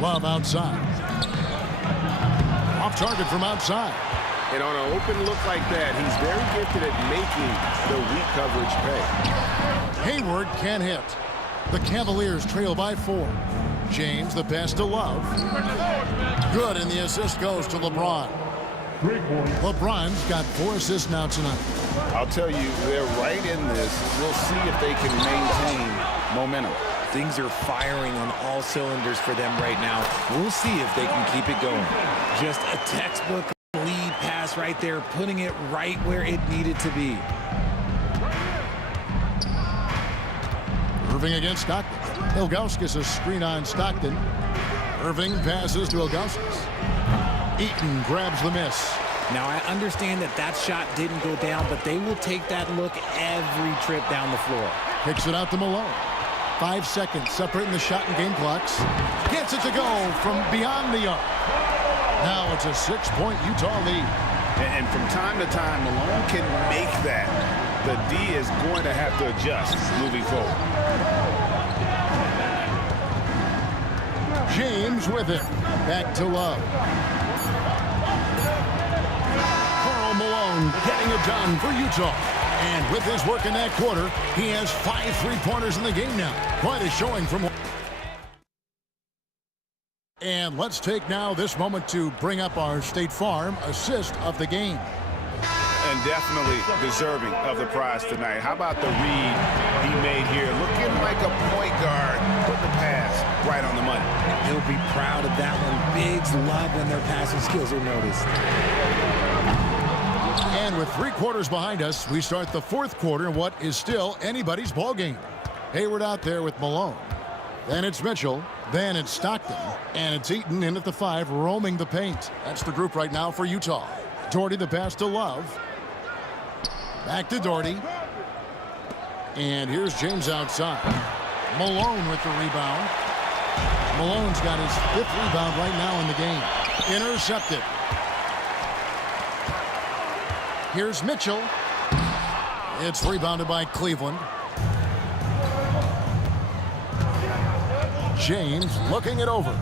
Love outside. Off target from outside. And on an open look like that, he's very gifted at making the weak coverage pay. Hayward can't hit. The Cavaliers trail by 4. James, the pass to Love. Good, and the assist goes to LeBron. LeBron's got 4 assists now tonight. I'll tell you, they're right in this. We'll see if they can maintain momentum. Things are firing on all cylinders for them right now. We'll see if they can keep it going. Just a textbook lead pass right there, putting it right where it needed to be. Irving against Stockton. Ilgauskas a screen on Stockton. Irving passes to Ilgauskas. Eaton grabs the miss. Now, I understand that that shot didn't go down, but they will take that look every trip down the floor. Kicks it out to Malone. 5 seconds separating the shot and game clocks. Gets it to go from beyond the arc. Now it's a 6-point Utah lead. And from time to time, Malone can make that. The D is going to have to adjust moving forward. James with it. Back to Love. Karl Malone getting it done for Utah. And with his work in that quarter, he has 5 3-pointers in the game now. Quite a showing from... And let's take now this moment to bring up our State Farm assist of the game. And definitely deserving of the prize tonight. How about the read he made here? Looking like a point guard. Put the pass right on the money. He'll be proud of that one. Bigs love when their passing skills are noticed. And with 3 quarters behind us, we start the 4th quarter in what is still anybody's ball game. Hayward out there with Malone. Then it's Mitchell. Then it's Stockton. And it's Eaton in at the 5, roaming the paint. That's the group right now for Utah. Doherty the pass to Love. Back to Doherty. And here's James outside. Malone with the rebound. Malone's got his 5th rebound right now in the game. Intercepted. Here's Mitchell. It's rebounded by Cleveland. James looking it over.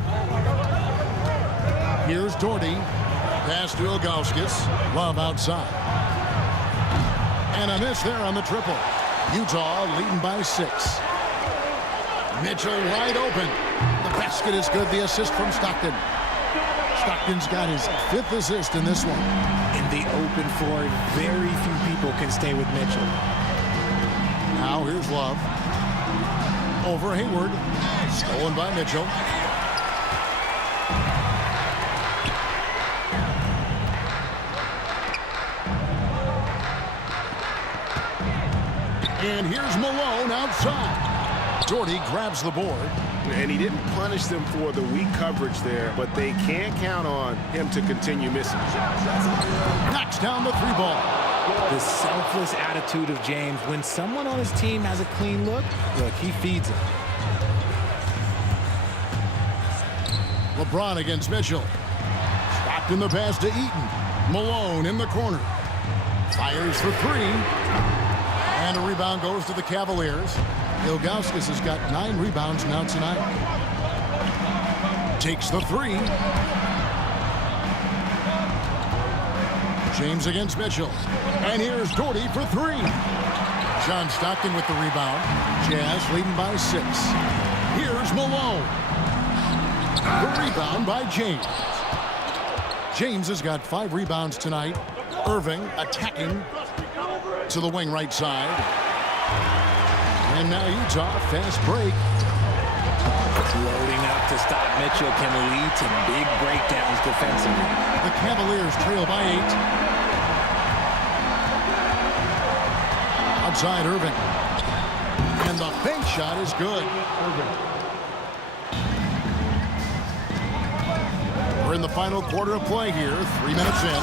Here's Doherty. Pass to Ilgauskas. Love outside. And a miss there on the triple. Utah leading by 6. Mitchell wide open. The basket is good. The assist from Stockton. Stockton's got his 5th assist in this one. In the open floor, very few people can stay with Mitchell. Now here's Love. Over Hayward. Stolen by Mitchell. And here's Malone outside. Doherty grabs the board. And he didn't punish them for the weak coverage there, but they can't count on him to continue missing. Knocks down the 3 ball. The selfless attitude of James. When someone on his team has a clean look, he feeds it. LeBron against Mitchell. Stockton the pass to Eaton. Malone in the corner. Fires for 3. And a rebound goes to the Cavaliers. Ilgauskas has got 9 rebounds now tonight. Takes the 3. James against Mitchell. And here's Doherty for 3. John Stockton with the rebound. Jazz leading by 6. Here's Malone. The rebound by James. James has got 5 rebounds tonight. Irving attacking to the wing right side. And now Utah, fast break. Loading up to stop Mitchell can lead to big breakdowns defensively. The Cavaliers trail by 8. Outside Irving. And the bank shot is good. We're in the final quarter of play here. 3 minutes in.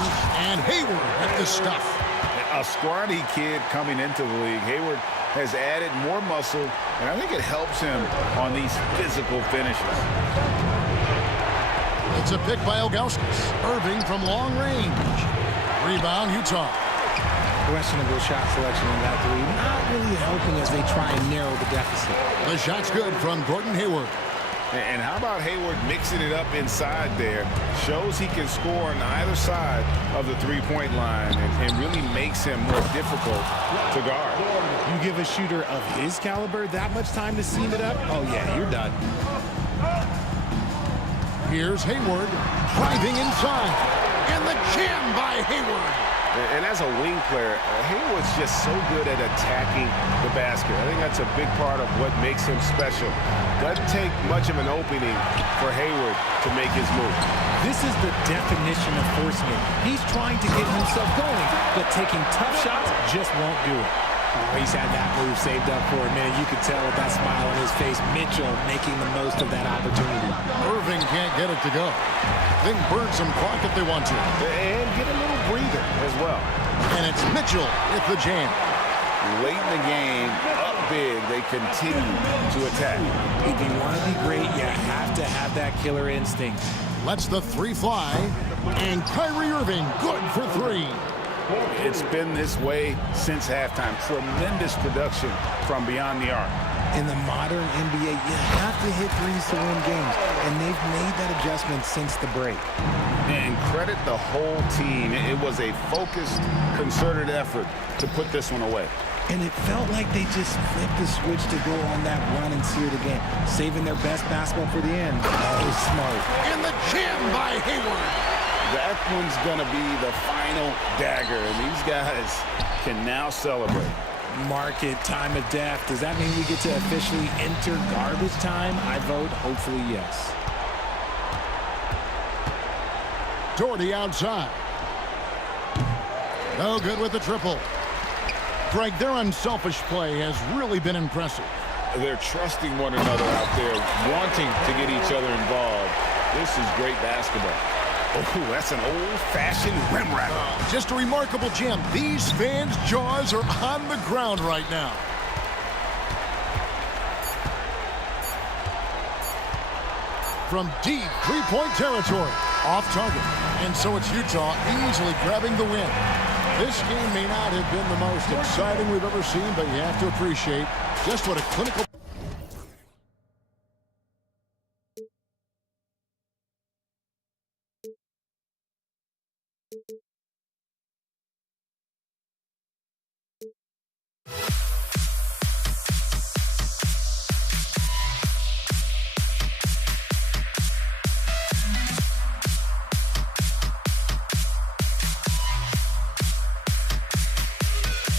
And Hayward at the stuff. A scrawny kid coming into the league. Hayward has added more muscle, and I think it helps him on these physical finishes. It's a pick by Ilgauskas. Irving from long range. Rebound, Utah. Questionable shot selection in that 3. Not really helping as they try and narrow the deficit. The shot's good from Gordon Hayward. And how about Hayward mixing it up inside there? Shows he can score on either side of the three-point line and really makes him more difficult to guard. You give a shooter of his caliber that much time to seam it up, oh yeah, you're done. Here's Hayward driving inside. And the jam by Hayward. And as a wing player, Hayward's just so good at attacking the basket. I think that's a big part of what makes him special. Doesn't take much of an opening for Hayward to make his move. This is the definition of forcing it. He's trying to get himself going, but taking tough shots just won't do it. Oh, he's had that move saved up for a minute. You could tell with that smile on his face. Mitchell making the most of that opportunity. Irving can't get it to go. They can burn some clock if they want to. And get a little breather as well. And it's Mitchell with the jam. Late in the game, up big, they continue to attack. If you want to be great, you have to have that killer instinct. Lets the 3 fly. And Kyrie Irving, good for 3. It's been this way since halftime. Tremendous production from beyond the arc. In the modern NBA, you have to hit threes to win games, and they've made that adjustment since the break. And credit the whole team. It was a focused, concerted effort to put this one away. And it felt like they just flipped the switch to go on that run and seal the game, saving their best basketball for the end. That was smart. And the jam by Hayward. That one's going to be the final dagger, and these guys can now celebrate. Market time of death. Does that mean we get to officially enter garbage time? I vote hopefully yes. Doherty outside. No good with the triple. Greg, their unselfish play has really been impressive. They're trusting one another out there, wanting to get each other involved. This is great basketball. Oh, that's an old-fashioned rim wrap. Just a remarkable jam. These fans' jaws are on the ground right now. From deep three-point territory, off target. And so it's Utah easily grabbing the win. This game may not have been the most exciting we've ever seen, but you have to appreciate just what a clinical